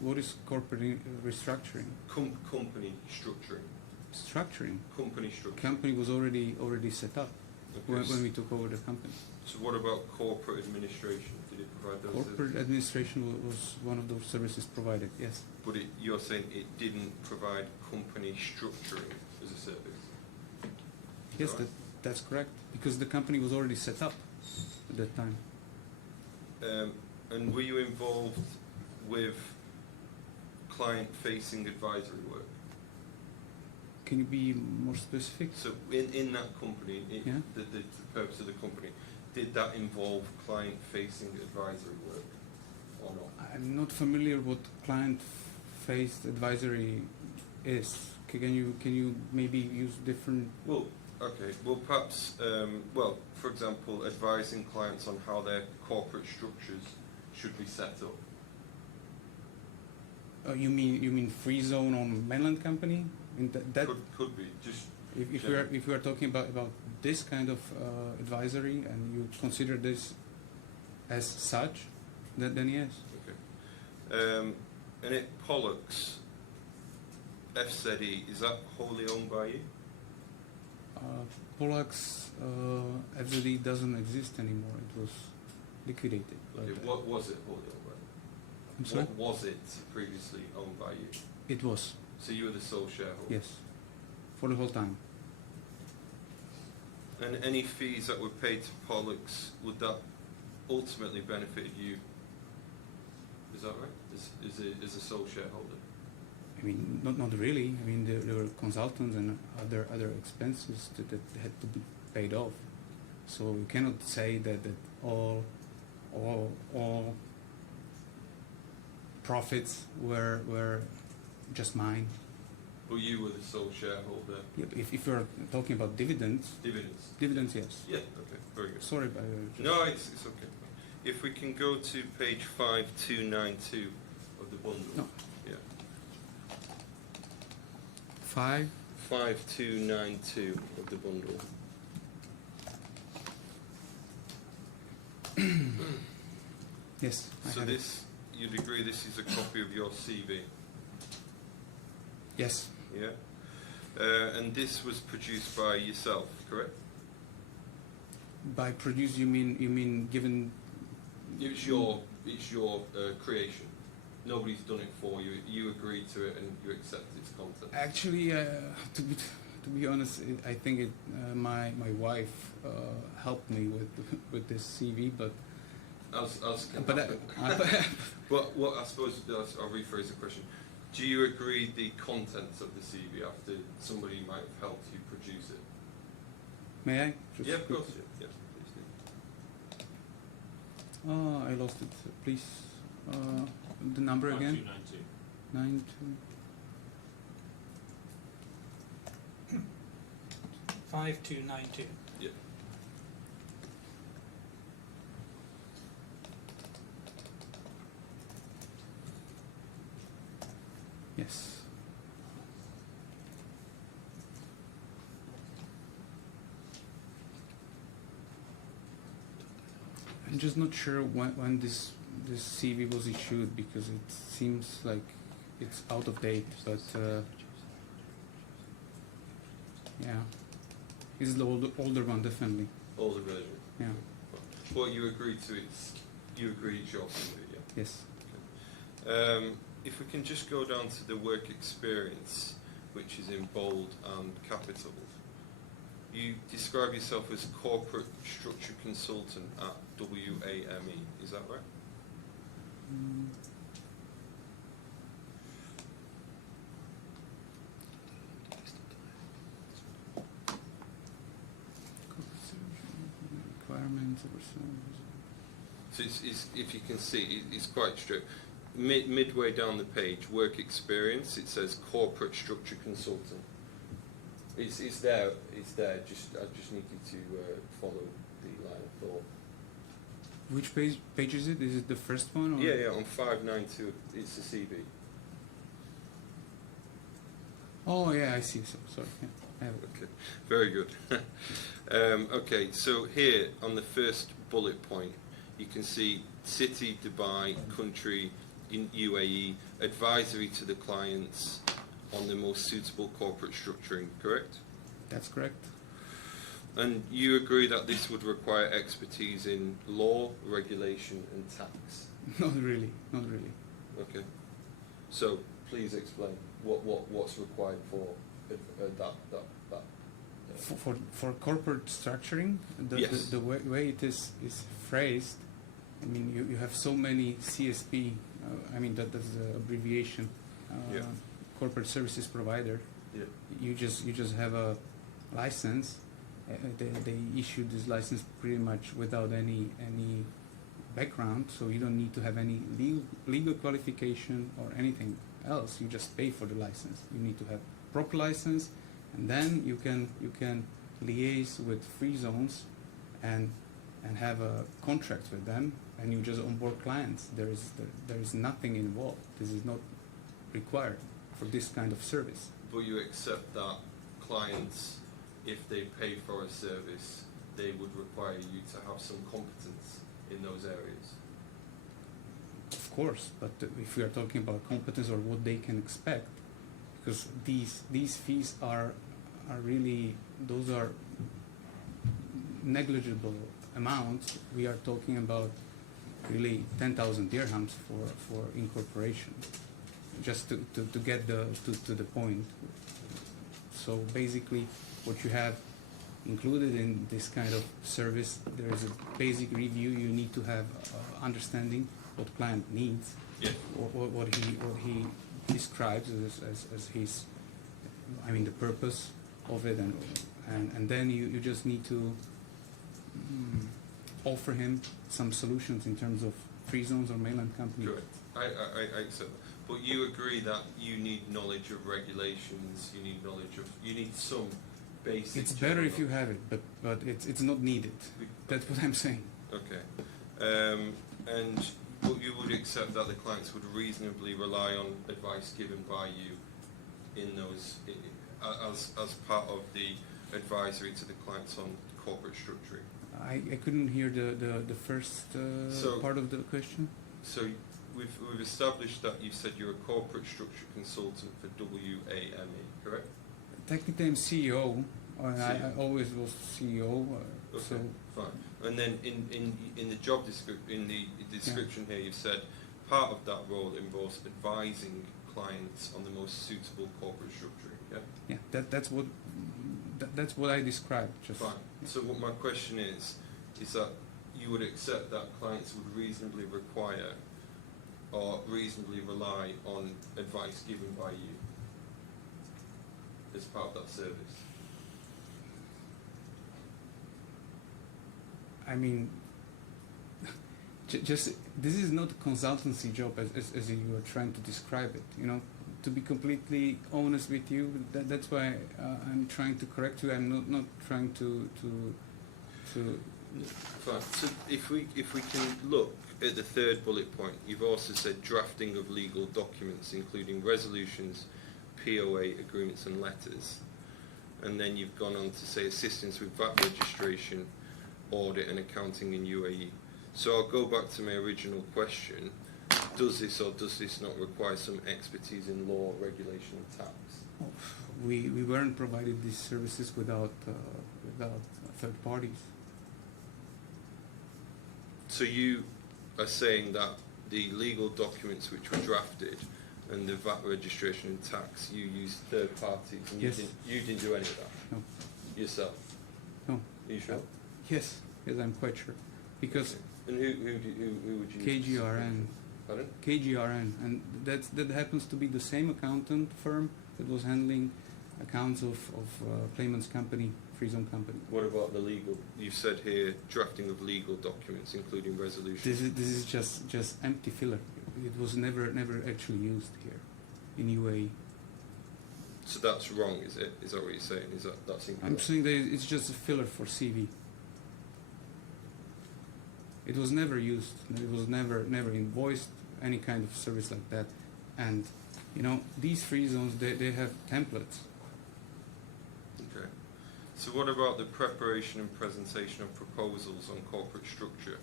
What is corporate restructuring? Company structuring. Structuring. Company structuring. Company was already set up Okay. when we took over the company. So what about corporate administration? Did it provide those Corporate services? administration was one of those services provided. Yes. But you're saying it didn't provide company structuring as a service? Yes, Right. that's correct. Because the company was already set up at that time. And were you involved with client-facing advisory work? Can you be more specific? So in that company, Yeah. the purpose of the company, did that involve client-facing advisory work or not? I'm not familiar what client-faced advisory is. Can you maybe use different? Well, okay. Well, perhaps, for example, advising clients on how their corporate structures should be set up. You mean free zone on mainland company? In that Could be. Just if we are talking about this kind of advisory and you consider this as such, then yes. okay. And at Pollux, FZE, is that wholly owned by you? Pollux FZE doesn't exist anymore. It was liquidated. Okay. What was it wholly owned by? I'm sorry? What was it previously owned by you? It was, So you were the sole shareholder? yes, for the whole time. And any fees that were paid to Pollux, would that ultimately benefit you? Is that right? As a sole shareholder? I mean, not really. I mean, there were consultants and other expenses that had to be paid off. So you cannot say that all profits were just mine. Well, you were the sole shareholder. Yeah, if you're talking about dividends, Dividends? yes. Yeah, okay, very good. Sorry, but No, it's okay. If we can go to page 5292 of the bundle. No. Yeah. 5292 of the bundle. Yes. I So have it. this, you'd agree this is a copy of your CV? Yes. Yeah. And this was produced by yourself, correct? By produce, you mean given? It's your creation. Nobody's done it for you. You agreed to it and you accept its content. Actually, to be honest, I think my wife helped me with this CV, but As can but happen. What I suppose I'll rephrase the question. Do you agree the contents of the CV after somebody might have helped you produce it? may I? Just Yeah, of quick- course. Yeah, please do. Oh, I lost it. Please, the number again? 5292. 92. 5292. Yeah. Yes. I'm just not sure when this CV was issued because it seems like it's out of date, but yeah, it's the older one definitely. Older version. Yeah. Well, you agreed to it. You agreed it's your CV, yeah. Yes. If we can just go down to the work experience, which is in bold and capital. You describe yourself as corporate structure consultant at WAME. Is that right? Requirements or something. So it's, if you can see, it's quite strict. Midway down the page, work experience, it says corporate structure consultant. It's there. It's there. I just need you to follow the line of thought. Which page is it? Is it the first one? Or? Yeah, on 592. It's the CV. Oh yeah, I see. So sorry. Yeah, I have it. Okay, very good. Okay, so here on the first bullet point, you can see city, Dubai, country, in UAE, advisory to the clients on the most suitable corporate structuring, correct? That's correct. And you agree that this would require expertise in law, regulation and tax? Not really. Not really. Okay. So please explain what's required for that. For corporate structuring, Yes. the way it is phrased, I mean, you have so many CSP, I mean, that's the abbreviation, Yeah. corporate services provider. Yeah. You just have a license. They issue this license pretty much without any background, so you don't need to have any legal qualification or anything else. You just pay for the license. You need to have proper license, and then you can liaise with free zones and have a contract with them, and you just onboard clients. There is nothing involved. This is not required for this kind of service. But you accept that clients, if they pay for a service, they would require you to have some competence in those areas. Of course, but if we are talking about competence or what they can expect, because these fees are really, those are negligible amounts. We are talking about really 10,000 dirhams for incorporation, just to get to the point. So basically, what you have included in this kind of service, there is a basic review. You need to have understanding what client needs, Yeah. what he describes as his, I mean, the purpose of it, and then you just need to offer him some solutions in terms of free zones or mainland company. Correct. I accept that. But you agree that you need knowledge of regulations, you need some basic... It's better if you have it, but it's not needed. That's what I'm saying. Okay. But you would accept that the clients would reasonably rely on advice given by you in those, as part of the advisory to the clients on corporate structuring? I couldn't hear the first part of the question. So we've established that you said you're a corporate structure consultant for WAME, correct? Technically, I'm CEO. I always was CEO. Okay, So fine. And then in the job description here, you've said part of that role involves advising clients on the most suitable corporate structuring. Yeah. yeah, that's what I described. Just Fine. So what my question is that you would accept that clients would reasonably require or reasonably rely on advice given by you as part of that service? I mean, just this is not a consultancy job as you are trying to describe it. You know, to be completely honest with you, that's why I'm trying to correct you. I'm not trying to. Fine. So if we can look at the third bullet point, you've also said drafting of legal documents, including resolutions, POA agreements, and letters, and then you've gone on to say assistance with VAT registration, audit, and accounting in UAE. So I'll go back to my original question: does this or does this not require some expertise in law, regulation, and tax? We weren't provided these services without third parties. So you are saying that the legal documents which were drafted and the VAT registration and tax, you used third parties, and Yes. you didn't do any of that No. yourself? No. Are you sure? Yes, I'm quite sure, because And who would you use? KGRN. Pardon? KGRN, and that happens to be the same accountant firm that was handling accounts of Clayman's company, Free Zone company. What about the legal? You said here drafting of legal documents, including resolutions. This is just empty filler. It was never actually used here in UAE. So that's wrong, is it? Is that what you're saying? Is that's incorrect? I'm saying that it's just a filler for CV. It was never used. It was never invoiced any kind of service like that. And you know, these free zones, they have templates. Okay. So what about the preparation and presentation of proposals on corporate structure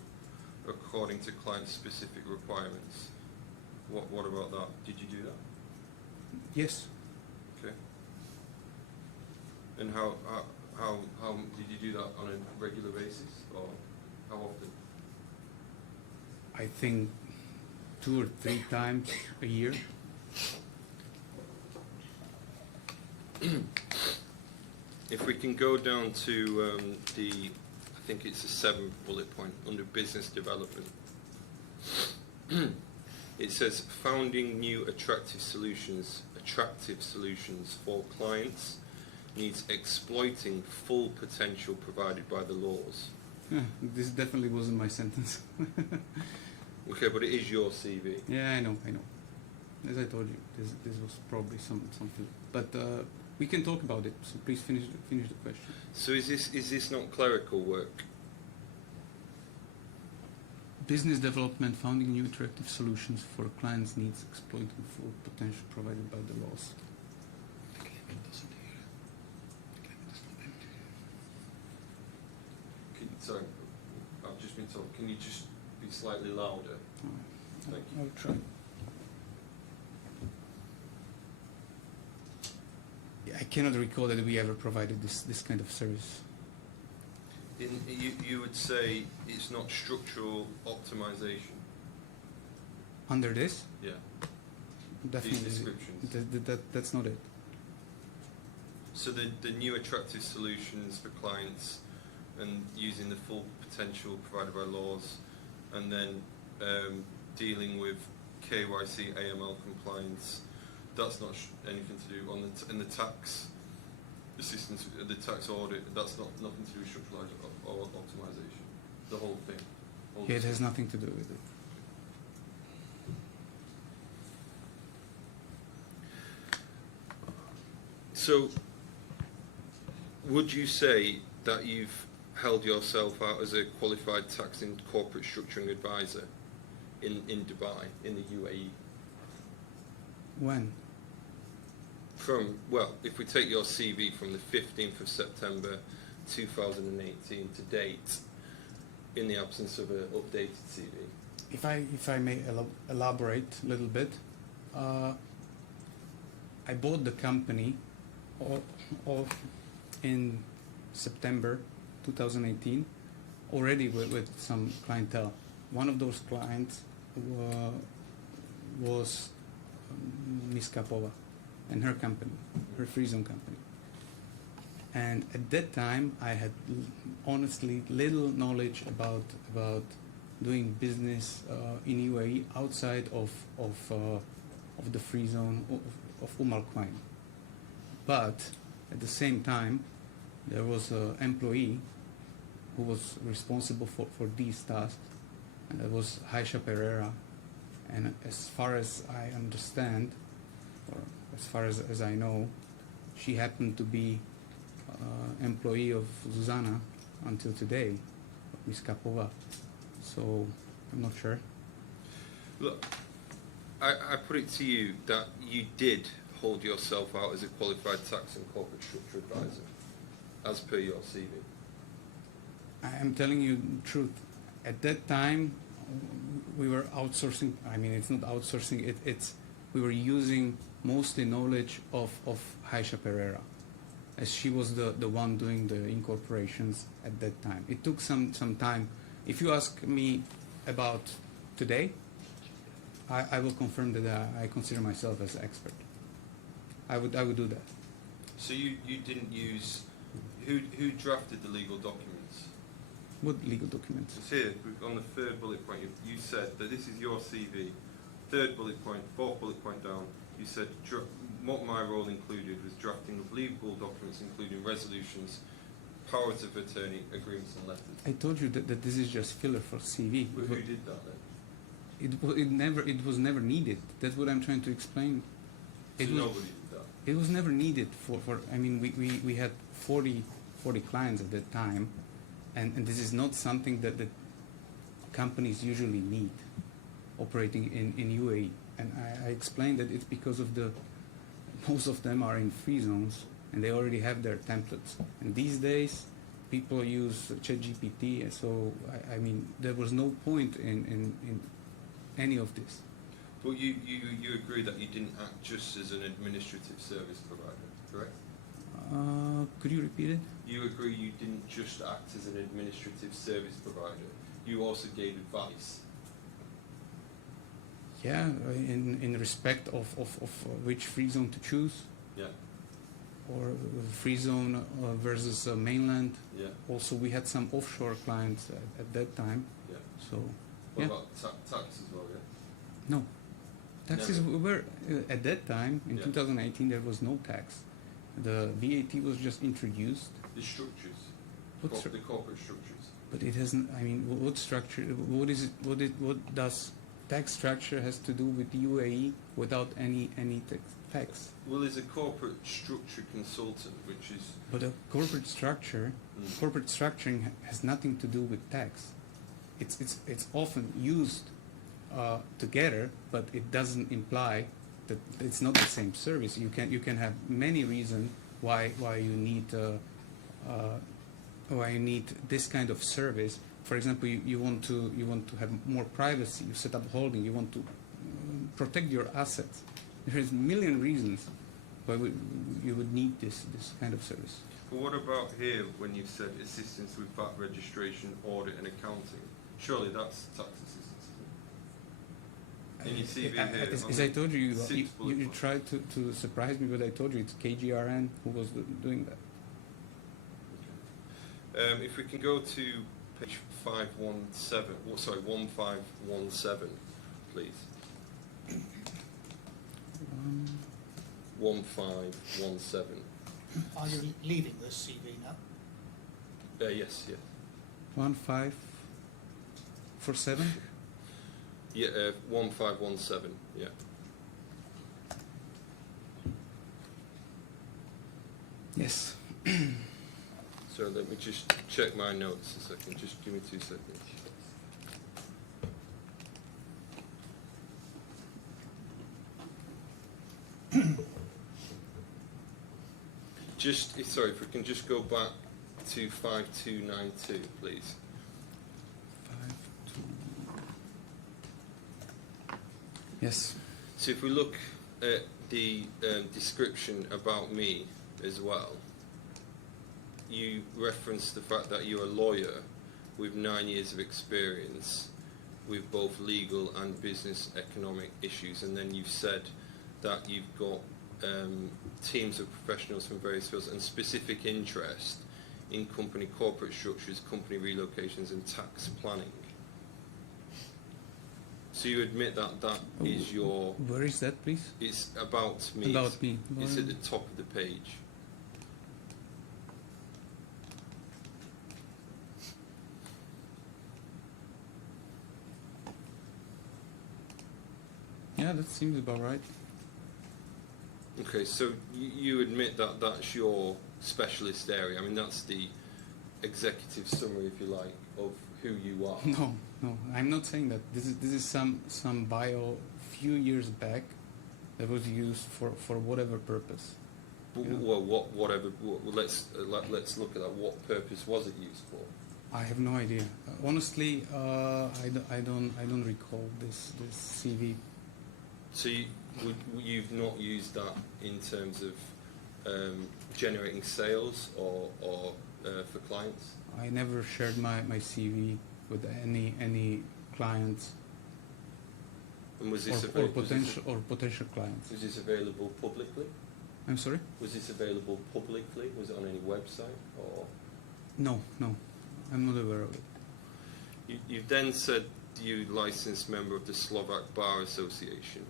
according to client-specific requirements? What about that? Did you do that? Yes. Okay. And how did you do that on a regular basis, or how often? I think 2 or 3 times a year. If we can go down to I think it's the 7th bullet point under business development. It says founding new attractive solutions for clients needs exploiting full potential provided by the laws. Yeah, this definitely wasn't my sentence. Okay, but it is your CV. Yeah, I know. As I told you, this was probably something. But we can talk about it. So please finish the question. So is this not clerical work? Business development, founding new attractive solutions for clients' needs, exploiting full potential provided by the laws. Sorry, I've just been told. Can you just be slightly louder? Thank you. I'll try. Yeah, I cannot recall that we ever provided this kind of service. You would say it's not structural optimization. Under this? Yeah. Definitely. These descriptions. That's not it. So the new attractive solutions for clients and using the full potential provided by laws, and then dealing with KYC, AML compliance, that's not anything to do on in the tax assistance, the tax audit, that's nothing to do with structural or optimization, the whole thing. Yeah, it has nothing to do with it. So, would you say that you've held yourself out as a qualified tax and corporate structuring advisor in Dubai, in the UAE? When? If we take your CV from the 15th of September 2018 to date, in the absence of an updated CV. If I may elaborate a little bit, I bought the company in September 2018, already with some clientele. One of those clients was Miss Kapova and her company, her free zone company. And at that time, I had honestly little knowledge about doing business in UAE outside of the free zone of Al Quwain. But at the same time, there was an employee who was responsible for these tasks, and that was Aisha Pereira. And as far as I understand, or as far as I know, she happened to be employee of Zuzana until today, Miss Kapova. So I'm not sure. Look, I put it to you that you did hold yourself out as a qualified tax and corporate structure advisor, as per your CV. I am telling you the truth. At that time, we were outsourcing. I mean, it's not outsourcing. It's we were using mostly knowledge of Aisha Pereira, as she was the one doing the incorporations at that time. It took some time. If you ask me about today, I will confirm that I consider myself as expert. I would do that. So you didn't use, who drafted the legal documents? What legal documents? It's here, on the 3rd bullet point, you said that this is your CV. 3rd bullet point, 4th bullet point down, you said what my role included was drafting of legal documents including resolutions, powers of attorney, agreements and letters. I told you that this is just filler for CV. Well, who did that then? It was never needed. That's what I'm trying to explain. So It was, nobody did that? it was never needed for I mean, we had 40 clients at that time, and this is not something that companies usually need operating in UAE. And I explained that it's because of most of them are in free zones and they already have their templates. And these days, people use ChatGPT, and so I mean, there was no point in any of this. Well, you agree that you didn't act just as an administrative service provider, correct? Could you repeat it? You agree you didn't just act as an administrative service provider. You also gave advice. Yeah, in respect of which free zone to choose, Yeah. or free zone versus mainland. Yeah. Also, we had some offshore clients at that time. Yeah. So, What yeah. about tax as well? Yeah. No. Taxes were, at that time, in Yeah. 2018, there was no tax. The VAT was just introduced. The structures. What The corporate structures. But it hasn't, I mean, what structure, what is it, what does tax structure has to do with UAE without any tax? Well, there's a corporate structure consultant, which is. But a corporate structure, corporate structuring has nothing to do with tax. It's often used together, but it doesn't imply that it's not the same service. You can have many reasons why you need this kind of service. For example, you want to have more privacy. You set up holding. You want to protect your assets. There is a million reasons why you would need this kind of service. But what about here when you said assistance with VAT registration, audit, and accounting? Surely that's tax assistance, isn't it? In your CV here. As I told you, six bullet you points. tried to surprise me, but I told you it's KGRN who was doing that. If we can go to page 1517, please. 1517. Are you leaving this CV now? Yes. 1547. Yeah, 1517. Yeah. Yes. So let me just check my notes a second. Just give me 2 seconds. Sorry, if we can just go back to 5292, please. 52. Yes. So if we look at the description about me as well, you reference the fact that you're a lawyer with 9 years of experience with both legal and business economic issues, and then you've said that you've got teams of professionals from various fields and specific interest in company corporate structures, company relocations, and tax planning. So you admit that that is your... Where is that, please? It's about me. About me. It's at the top of the page. Yeah, that seems about right. Okay, so you admit that that's your specialist area. I mean, that's the executive summary, if you like, of who you are. No, I'm not saying that. This is some bio few years back that was used for whatever purpose. Well, whatever. Let's look at that. What purpose was it used for? I have no idea. Honestly, I don't recall this CV. So you've not used that in terms of generating sales or for clients? I never shared my CV with any clients And was this or potential clients. Was this available publicly? I'm sorry? Was this available publicly? Was it on any website or? No, I'm not aware of it. You've then said you licensed member of the Slovak Bar Association.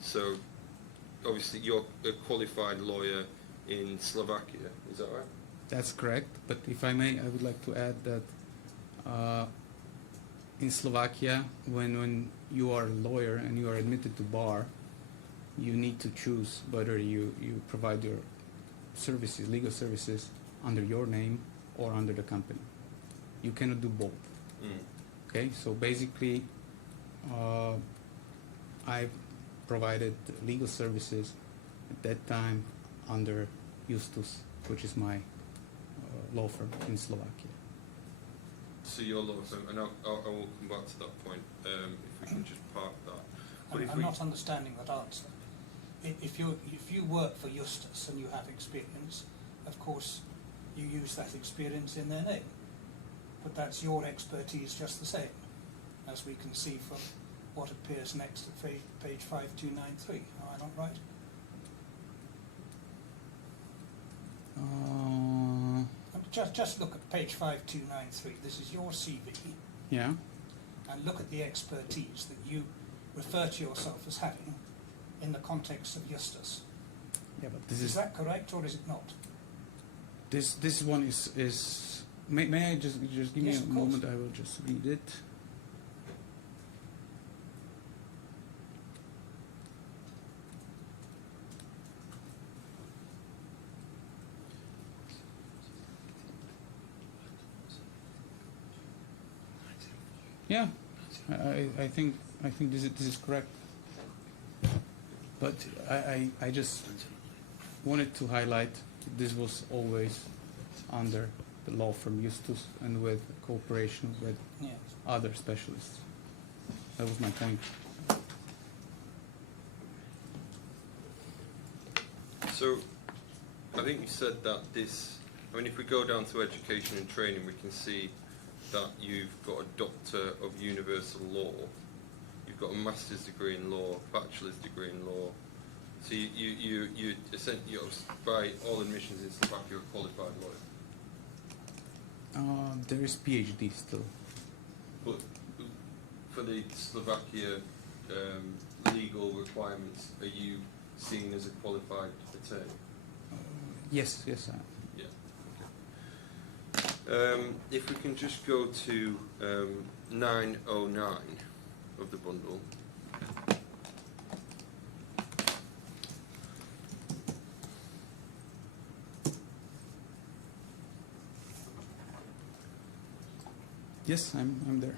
So obviously you're a qualified lawyer in Slovakia, is that right? That's correct, but if I may, I would like to add that in Slovakia, when you are a lawyer and you are admitted to bar, you need to choose whether you provide your services, legal services, under your name or under the company. You cannot do both. Okay, so basically, I provided legal services at that time under Justus, which is my law firm in Slovakia. So your law firm, and I will come back to that point if we can just park that. But if I'm we, not understanding that answer. If you work for Justus and you have experience, of course you use that experience in their name. But that's your expertise just the same, as we can see from what appears next at page 5293. Am I not right? Just look at page 5293. This is your CV. Yeah. And look at the expertise that you refer to yourself as having in the context of Justus. Yeah, but this Is that correct or is it not? this one is may I just give Yes, me of a course. moment? I will just read it. Yeah, I think this is correct. But I just wanted to highlight that this was always under the law firm Justus and with cooperation with Yes. other specialists. That was my point. so I think you said that this, I mean, if we go down to education and training, we can see that you've got a Doctor of Universal Law, you've got a Master's degree in Law, Bachelor's degree in Law. So you essentially, by all admissions in Slovakia, you're a qualified lawyer. There is PhD still. But for the Slovakia legal requirements, are you seen as a qualified attorney? Yes, I am. Yeah. Okay. If we can just go to 909 of the bundle. Yes, I'm there.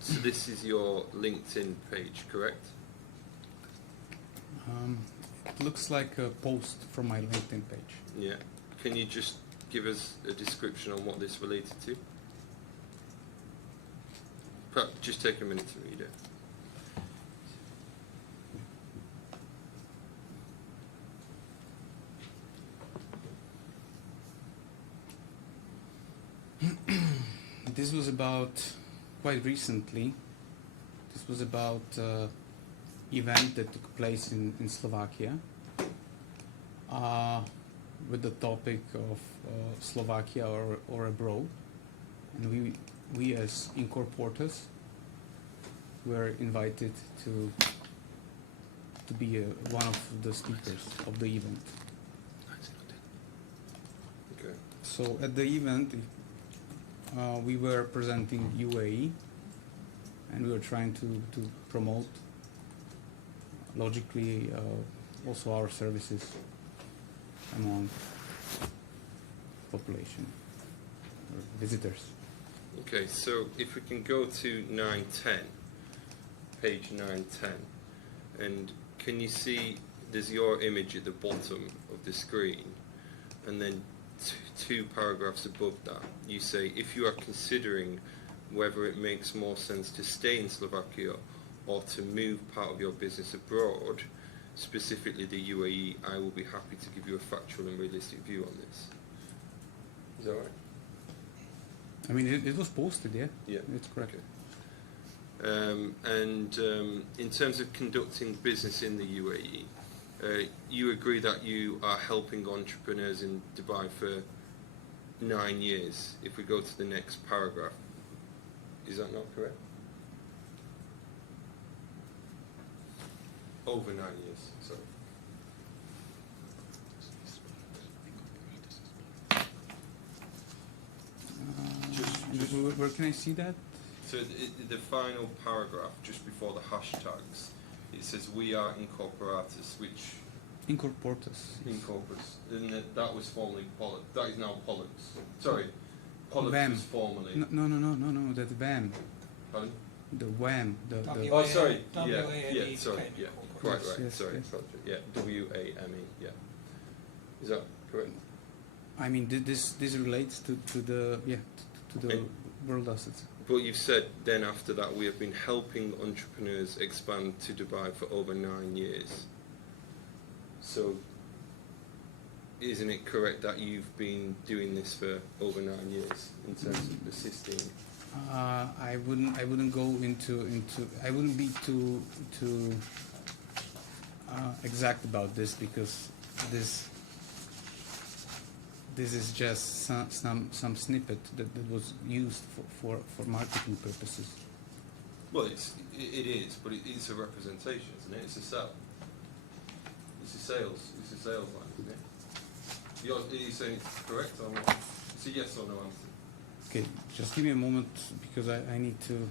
So this is your LinkedIn page, correct? It looks like a post from my LinkedIn page. Yeah. Can you just give us a description on what this related to? Perhaps just take a minute to read it. This was about quite recently. This was about event that took place in Slovakia with the topic of Slovakia or abroad, and we as incorporators were invited to be one of the speakers of the event. Okay. So at the event, we were presenting UAE, and we were trying to promote logically also our services among population or visitors. Okay, so if we can go to 910, page 910, and can you see there's your image at the bottom of the screen, and then two paragraphs above that, you say, if you are considering whether it makes more sense to stay in Slovakia or to move part of your business abroad, specifically the UAE, I will be happy to give you a factual and realistic view on this. Is that right? I mean, it was posted, yeah? Yeah. It's correct. Okay. In terms of conducting business in the UAE, you agree that you are helping entrepreneurs in Dubai for 9 years. If we go to the next paragraph, is that not correct? Over 9 years, sorry. Where can I see that? So the final paragraph, just before the hashtags, it says we are incorporatus, which Incorporatus. Yes. incorporates, and that was formerly Pollux. That is now Pollux. Sorry, Pollux VAM. was formerly. No, that's VAM. Pardon? The WAM. The Oh, sorry. WAME Yeah, sorry. became Yeah, incorporated. quite Yes, right. yes, Sorry, yes. yeah, WAME. Yeah, is that correct? I mean, this relates to the And- world assets. But you've said then after that we have been helping entrepreneurs expand to Dubai for over 9 years. So, isn't it correct that you've been doing this for over 9 years in terms of assisting? I wouldn't go into I wouldn't be too exact about this, because this is just some snippet that was used for marketing purposes. Well, it is, but it's a representation, isn't it? It's a sell. It's a sales line, isn't it? Are you saying it's correct or not? It's a yes or no answer. Okay, just give me a moment, because I need to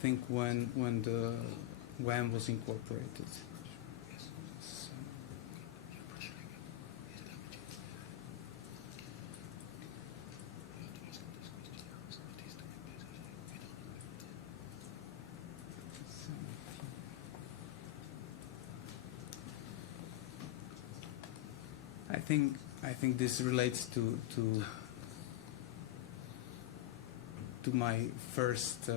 think when the WAM was incorporated. So, I think this relates to my first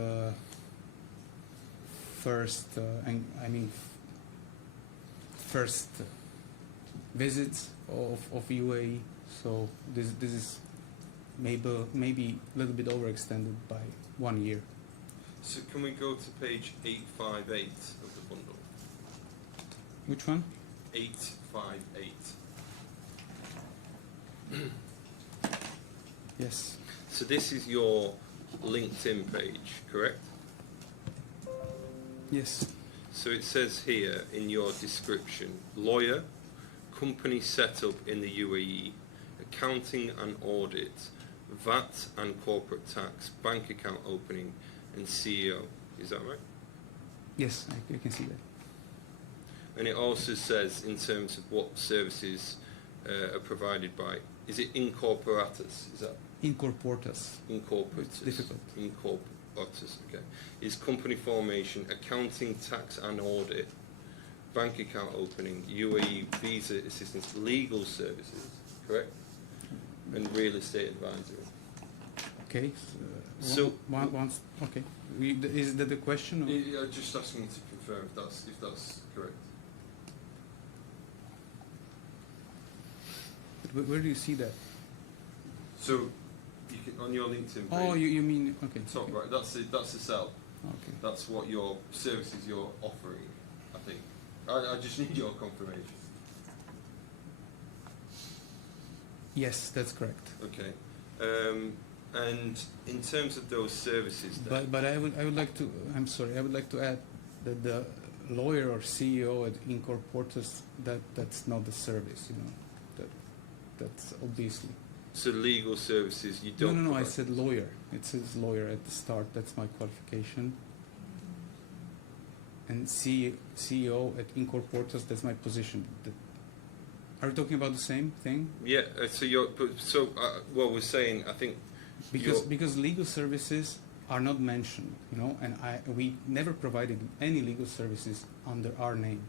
visits of UAE. So this is maybe a little bit overextended by 1 year. So can we go to page 858 of the bundle? Which one? 858. Yes. So this is your LinkedIn page, correct? Yes. So it says here in your description, lawyer, company set up in the UAE, accounting and audit, VAT and corporate tax, bank account opening, and CEO. Is that right? Yes, I can see that. And it also says in terms of what services are provided by, is it incorporatus? Is that Incorporatus. incorporatus? It's difficult. Incorporatus, okay. Is company formation, accounting, tax and audit, bank account opening, UAE visa assistance, legal services, correct? And real estate advisory. Okay. So- once. Okay. Is that the question? Or? I'm just asking you to confirm if that's correct. Where do you see that? So you can, on your LinkedIn page, Oh, you mean okay. top Okay. right. That's the cell. Okay. That's what your services you're offering. I think. I just need your confirmation. Yes, that's correct. Okay. And in terms of those services, then, But I would like to. I'm sorry. I would like to add that the lawyer or CEO at Incorporatus, that's not the service. That's obviously. so legal services you don't. No. I provide. said lawyer. It says lawyer at the start. That's my qualification. And CEO at Incorporatus, that's my position. Are we talking about the same thing? Yeah. What we're saying, I think. Because legal services are not mentioned, and we never provided any legal services under our name.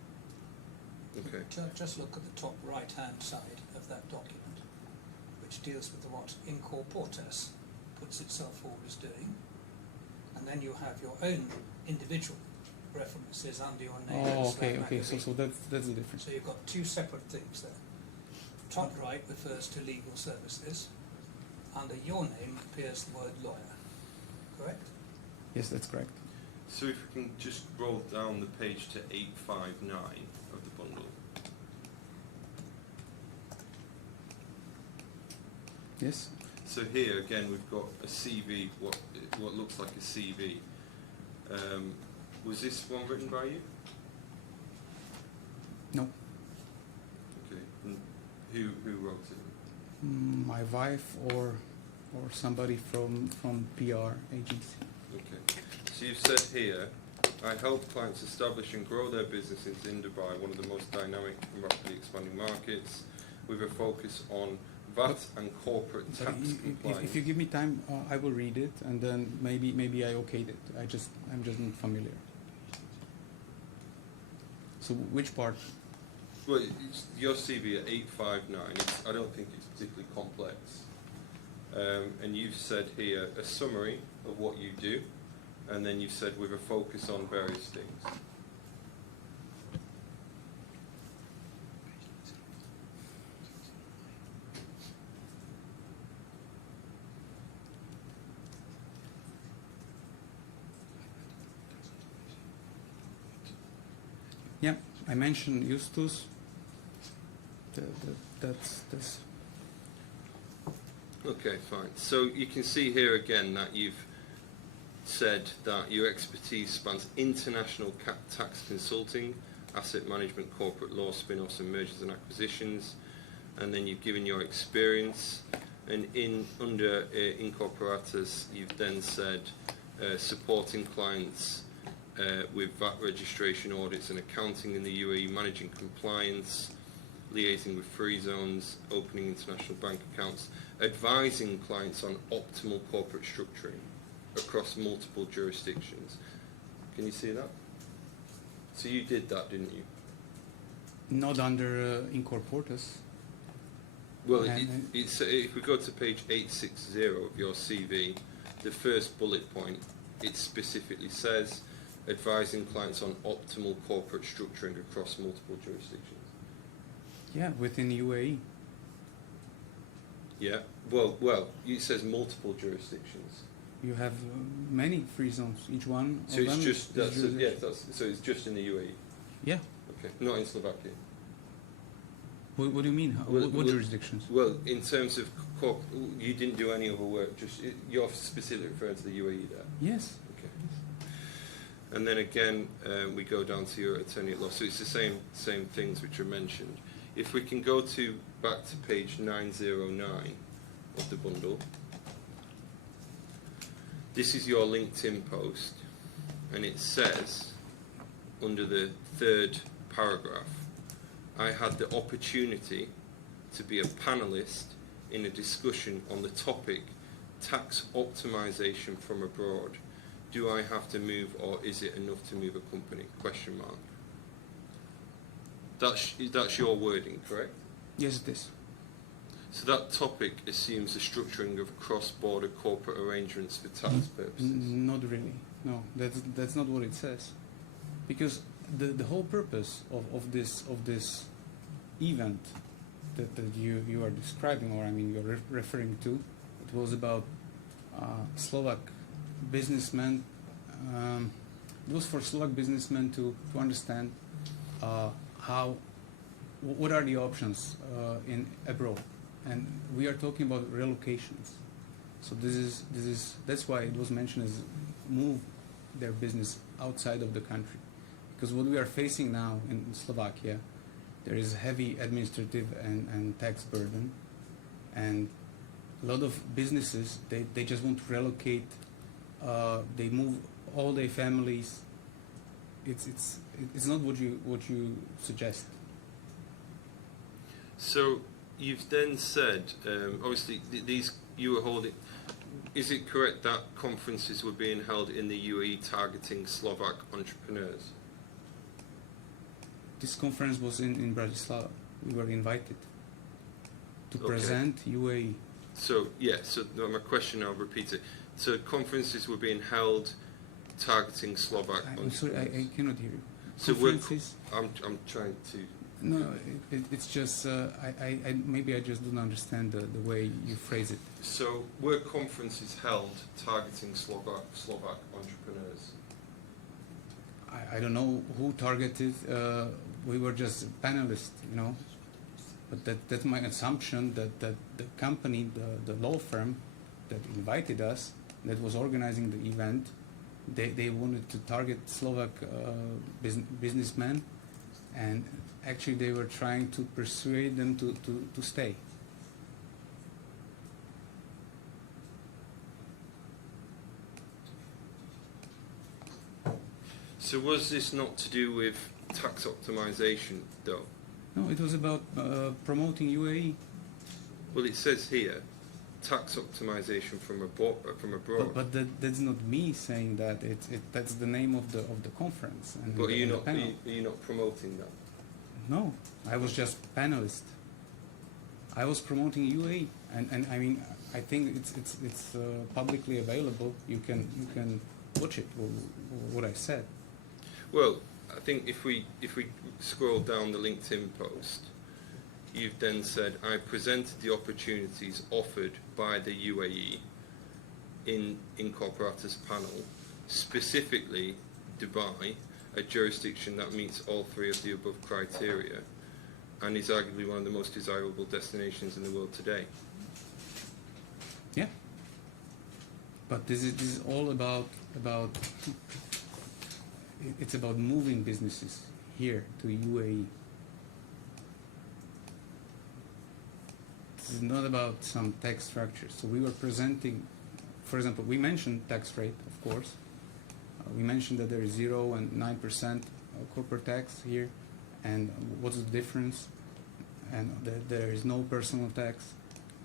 Okay. Just look at the top right-hand side of that document, which deals with what Incorporatus puts itself forward as doing, and then you have your own individual references under your name. Oh, Miloslav okay. So Makovini. that's the difference. So you've got two separate things there. Top right refers to legal services. Under your name appears the word lawyer. Correct? Yes, that's correct. So if we can just roll down the page to 859 of the bundle. Yes. So here again we've got a CV, what looks like a CV. Was this one written by you? No. Okay. And who wrote it? My wife or somebody from PR agency. Okay. So you've said here I help clients establish and grow their businesses in Dubai, one of the most dynamic and rapidly expanding markets, with a focus on VAT and corporate But tax if compliance. you give me time, I will read it, and then maybe I okayed it. I'm just not familiar. So which part? Well, it's your CV at 859, I don't think it's particularly complex. And you've said here a summary of what you do, and then you've said with a focus on various things. Yeah, I mentioned Justus. That's Okay, fine. So you can see here again that you've said that your expertise spans international tax consulting, asset management, corporate law, spin-offs and mergers and acquisitions, and then you've given your experience, and under incorporatus you've then said supporting clients with VAT registration audits and accounting in the UAE, managing compliance, liaising with free zones, opening international bank accounts, advising clients on optimal corporate structuring across multiple jurisdictions. Can you see that? So you did that, didn't you? not under Incorporatus. Well, And- it's, if we go to page 860 of your CV, the first bullet point, it specifically says advising clients on optimal corporate structuring across multiple jurisdictions. Yeah, within UAE. Yeah. Well, it says multiple jurisdictions. You have many free zones. Each one So of it's them just is jurisdiction. so it's just in the UAE. Yeah. Okay, not in Slovakia. What do you mean? What jurisdictions? Well, in terms of you didn't do any other work. Just you're specifically referring to the UAE there. Yes. Okay. And then again, we go down to your attorney at law. So it's the same things which are mentioned. If we can go back to page 909 of the bundle. This is your LinkedIn post, and it says under the third paragraph, I had the opportunity to be a panelist in a discussion on the topic tax optimization from abroad. Do I have to move, or is it enough to move a company? Question mark. That's your wording, correct? Yes, it is. So that topic assumes the structuring of cross-border corporate arrangements for tax purposes. Not really. No, that's not what it says. Because the whole purpose of this event that you are describing, or I mean you're referring to, it was about Slovak businessmen. It was for Slovak businessmen to understand what are the options in abroad, and we are talking about relocations. So that's why it was mentioned as move their business outside of the country, because what we are facing now in Slovakia, there is heavy administrative and tax burden, and a lot of businesses they just want to relocate. They move all their families. It's not what you suggest. So you've then said, obviously, these you were holding. Is it correct that conferences were being held in the UAE targeting Slovak entrepreneurs? This conference was in Bratislava. We were invited to Okay. present UAE. So my question, I'll repeat it. So conferences were being held targeting Slovak I'm sorry, entrepreneurs. I cannot hear you. So Conferences? I'm trying to. No, it's just I maybe I just don't understand the way you phrase it. So were conferences held targeting Slovak entrepreneurs? I don't know who targeted. We were just panelists, But that's my assumption that the company, the law firm that invited us, that was organizing the event, they wanted to target Slovak businessmen, and actually they were trying to persuade them to stay. So was this not to do with tax optimization, though? No, it was about promoting UAE. Well, it says here, tax optimization from abroad. But that's not me saying that. That's the name of the conference. And But are you the not panel. are you not promoting that? No, I was just panelist. I was promoting UAE, and I mean, I think it's publicly available. You can watch it. What I said. Well, I think if we scroll down the LinkedIn post, you've then said, I presented the opportunities offered by the UAE in Incorporatus panel, specifically Dubai, a jurisdiction that meets all three of the above criteria and is arguably one of the most desirable destinations in the world today. Yeah. But this is all about it's about moving businesses here to UAE. This is not about some tax structure. So we were presenting, for example, we mentioned tax rate, of course. We mentioned that there is 0 and 9% corporate tax here, and what's the difference, and that there is no personal tax,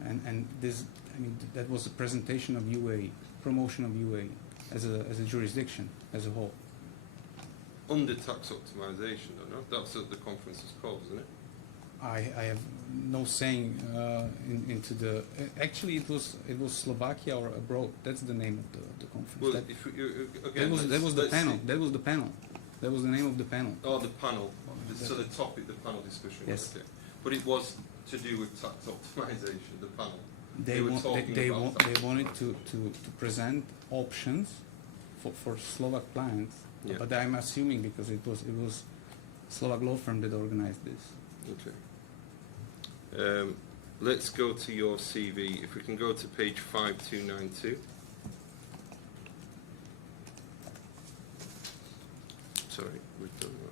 and this, I mean, that was a presentation of UAE, promotion of UAE as a jurisdiction as a whole. Under tax optimization, though, no? That's what the conference is called, isn't it? I have no saying into the. Actually, it was Slovakia or abroad. That's the name of the conference. Well, That- if you, again, that was the let's panel. see. That was the panel. That was the name of the panel. Oh, the panel. So the topic, the panel discussion. Yes. Okay. But it was to do with tax optimization, the panel. They were talking about tax they wanted optimization. to present options for Slovak clients. Yeah. But I'm assuming because it was Slovak law firm that organized this. Okay. Let's go to your CV. If we can go to page 5292. Sorry, we've done that.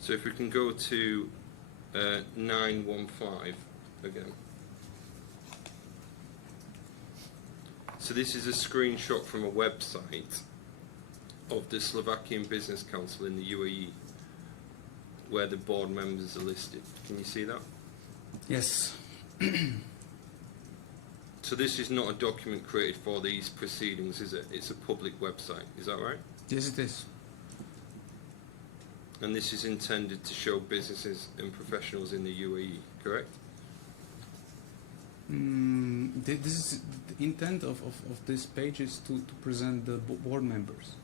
So if we can go to 915 again. So this is a screenshot from a website of the Slovakian Business Council in the UAE, where the board members are listed. Can you see that? Yes. So this is not a document created for these proceedings, is it? It's a public website, is that right? Yes, it is. And this is intended to show businesses and professionals in the UAE, correct? This is the intent of this page is to present the board members.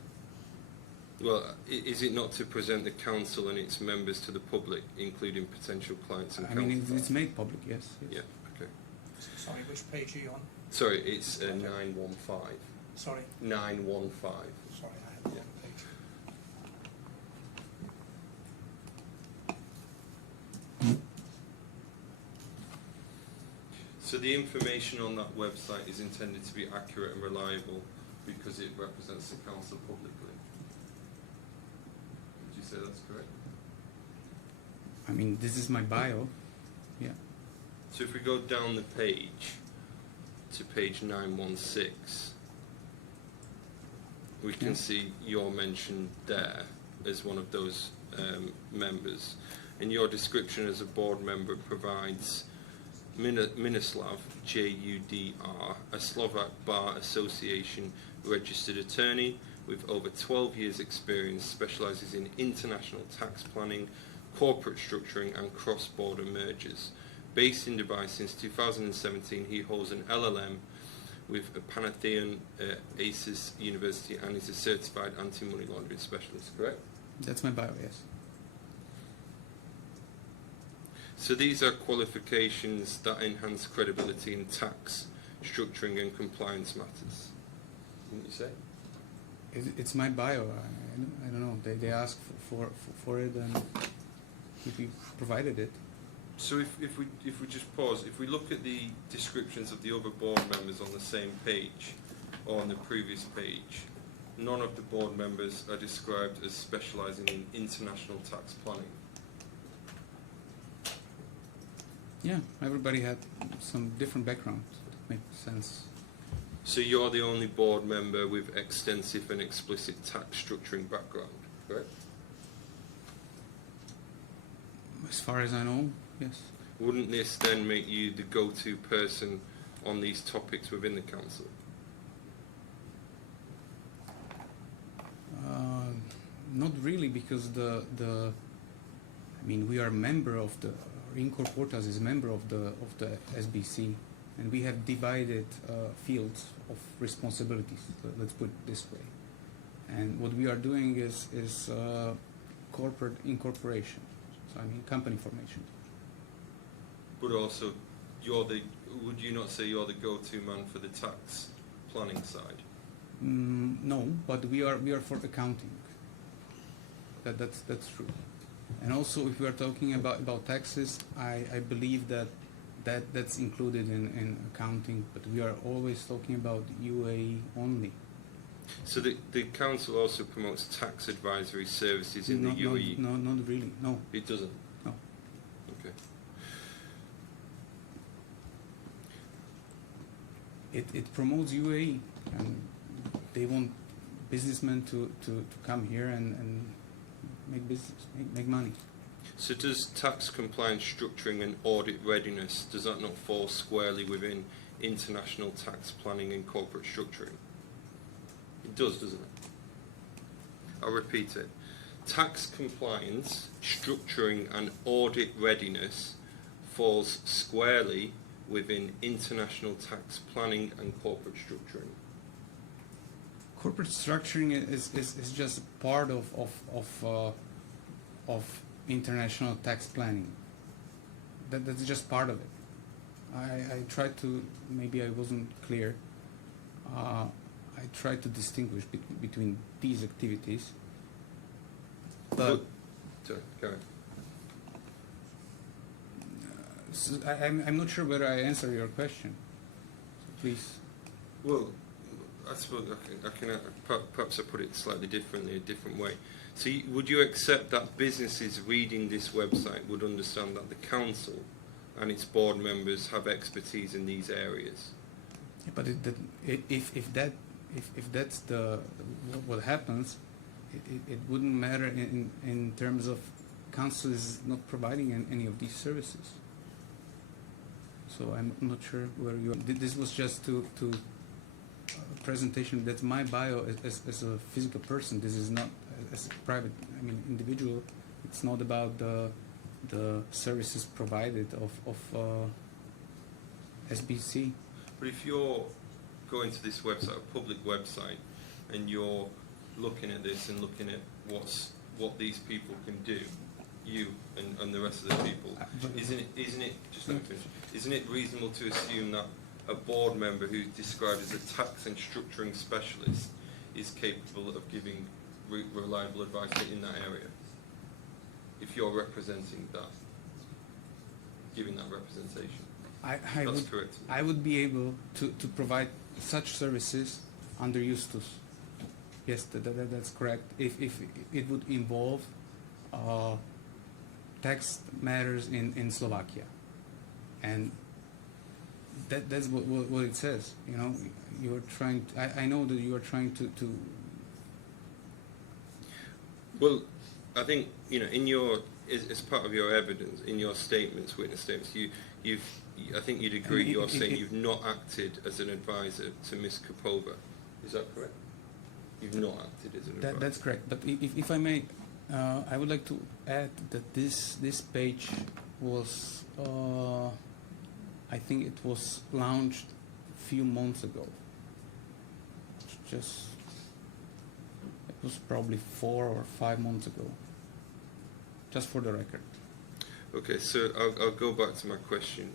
Well, is it not to present the council and its members to the public, including potential clients and I mean, council? it's made public, yes. Yeah, okay. Sorry, which page are you on? Sorry, it's 915. Sorry, 915. sorry, I had the Yeah. wrong page. So the information on that website is intended to be accurate and reliable because it represents the council publicly. Would you say that's correct? I mean, this is my bio. Yeah. So if we go down the page to page 916, we can Yeah. see you're mentioned there as one of those members. And your description as a board member provides Miloslav, J-U-D-R, a Slovak Bar Association registered attorney with over 12 years experience, specialises in international tax planning, corporate structuring and cross-border mergers. Based in Dubai since 2017, he holds an LLM with a Pantheon ACES University and is a certified anti-money laundering specialist, correct? That's my bio, yes. So these are qualifications that enhance credibility in tax, structuring and compliance matters, wouldn't you say? It's my bio. I don't know. They asked for it, and we provided it. So if we just pause, if we look at the descriptions of the other board members on the same page or on the previous page, none of the board members are described as specialising in international tax planning. Yeah, everybody had some different background. That makes sense. So you're the only board member with extensive and explicit tax structuring background, correct? As far as I know, yes. Wouldn't this then make you the go-to person on these topics within the council? Not really, because I mean, we are a member of the, Incor Portas is a member of the SBC, and we have divided fields of responsibilities. Let's put it this way. And what we are doing is corporate incorporation. So I mean, company formation. But also, would you not say you're the go-to man for the tax planning side? No, but we are for accounting. That's true. And also, if we are talking about taxes, I believe that's included in accounting. But we are always talking about UAE only. So the council also promotes tax advisory services in the UAE? No, not really. No. It doesn't? No. Okay. It promotes UAE, and they want businessmen to come here and make business, make money. So does tax compliance structuring and audit readiness, does that not fall squarely within international tax planning and corporate structuring? It does, doesn't it? I'll repeat it. Tax compliance, structuring and audit readiness falls squarely within international tax planning and corporate structuring. Corporate structuring is just part of international tax planning. That's just part of it. I tried to, maybe I wasn't clear. I tried to distinguish between these activities. But Sorry, go ahead. so I'm not sure whether I answer your question. So please. Well, I suppose I can perhaps I put it slightly differently, a different way. So would you accept that businesses reading this website would understand that the council and its board members have expertise in these areas? Yeah, but if that's what happens, it wouldn't matter in terms of council is not providing any of these services. So I'm not sure where you are. This was just to presentation. That's my bio as a physical person. This is not as a private, I mean, individual. It's not about the services provided of SBC. But if you're going to this website, a public website, and you're looking at this and looking at what these people can do, you and the rest of the people, isn't it reasonable to assume that a board member who's described as a tax and structuring specialist is capable of giving reliable advice in that area? If you're representing that, giving that representation. That's correct. I would be able to provide such services under Justus. Yes, that's correct. If it would involve tax matters in Slovakia, and that's what it says. You know, you're trying. I know that you are trying to. Well, I think in your as part of your evidence in your statements, witness statements, I think you'd agree. You're saying you've not acted as an advisor to Ms. Kapova. Is that correct? You've not acted as an advisor. That's correct. But if I may, I would like to add that this page was, I think it was launched a few months ago. It was probably 4 or 5 months ago. Just for the record. Okay, so I'll go back to my question.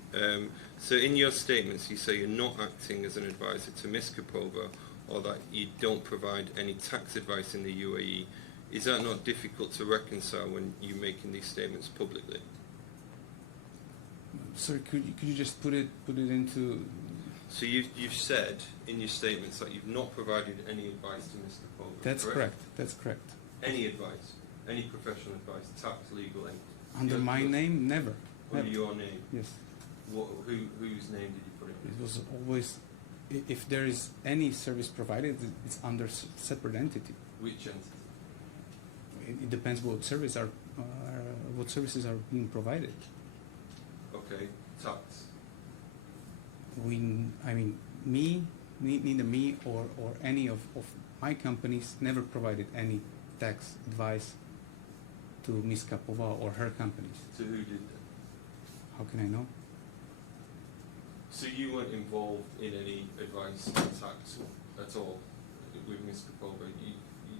So in your statements, you say you're not acting as an advisor to Ms. Kapova, or that you don't provide any tax advice in the UAE. Is that not difficult to reconcile when you're making these statements publicly? Sorry, could you just put it into? So you've said in your statements that you've not provided any advice to Ms. Kapova. That's correct. That's correct. Any advice, any professional advice, tax, legal, any. Under Yeah, my look, name, never. Under Never. your name. Yes. Whose name did you put it? It was always, if there is any service provided, it's under separate entity. Which entity? It depends what services are being provided. Okay, tax. Neither me or any of my companies never provided any tax advice to Ms. Kapova or her companies. So who did that? How can I know? So you weren't involved in any advice on tax at all with Ms. Kapova?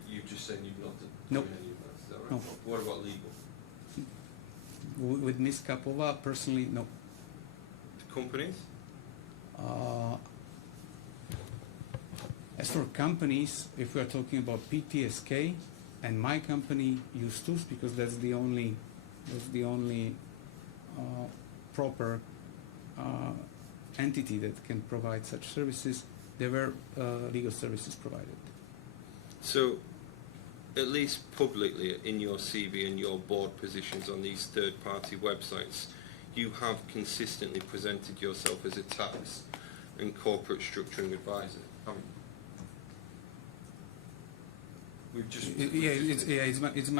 You just said you've not done Nope. any advice, is that right? No. What about legal? With Ms. Kapova, personally, no. The companies? As for companies, if we are talking about PTSK and my company Justus, because that's the only proper entity that can provide such services, there were legal services provided. So, at least publicly in your CV and your board positions on these third-party websites, you have consistently presented yourself as a tax and corporate structuring advisor, haven't you? It's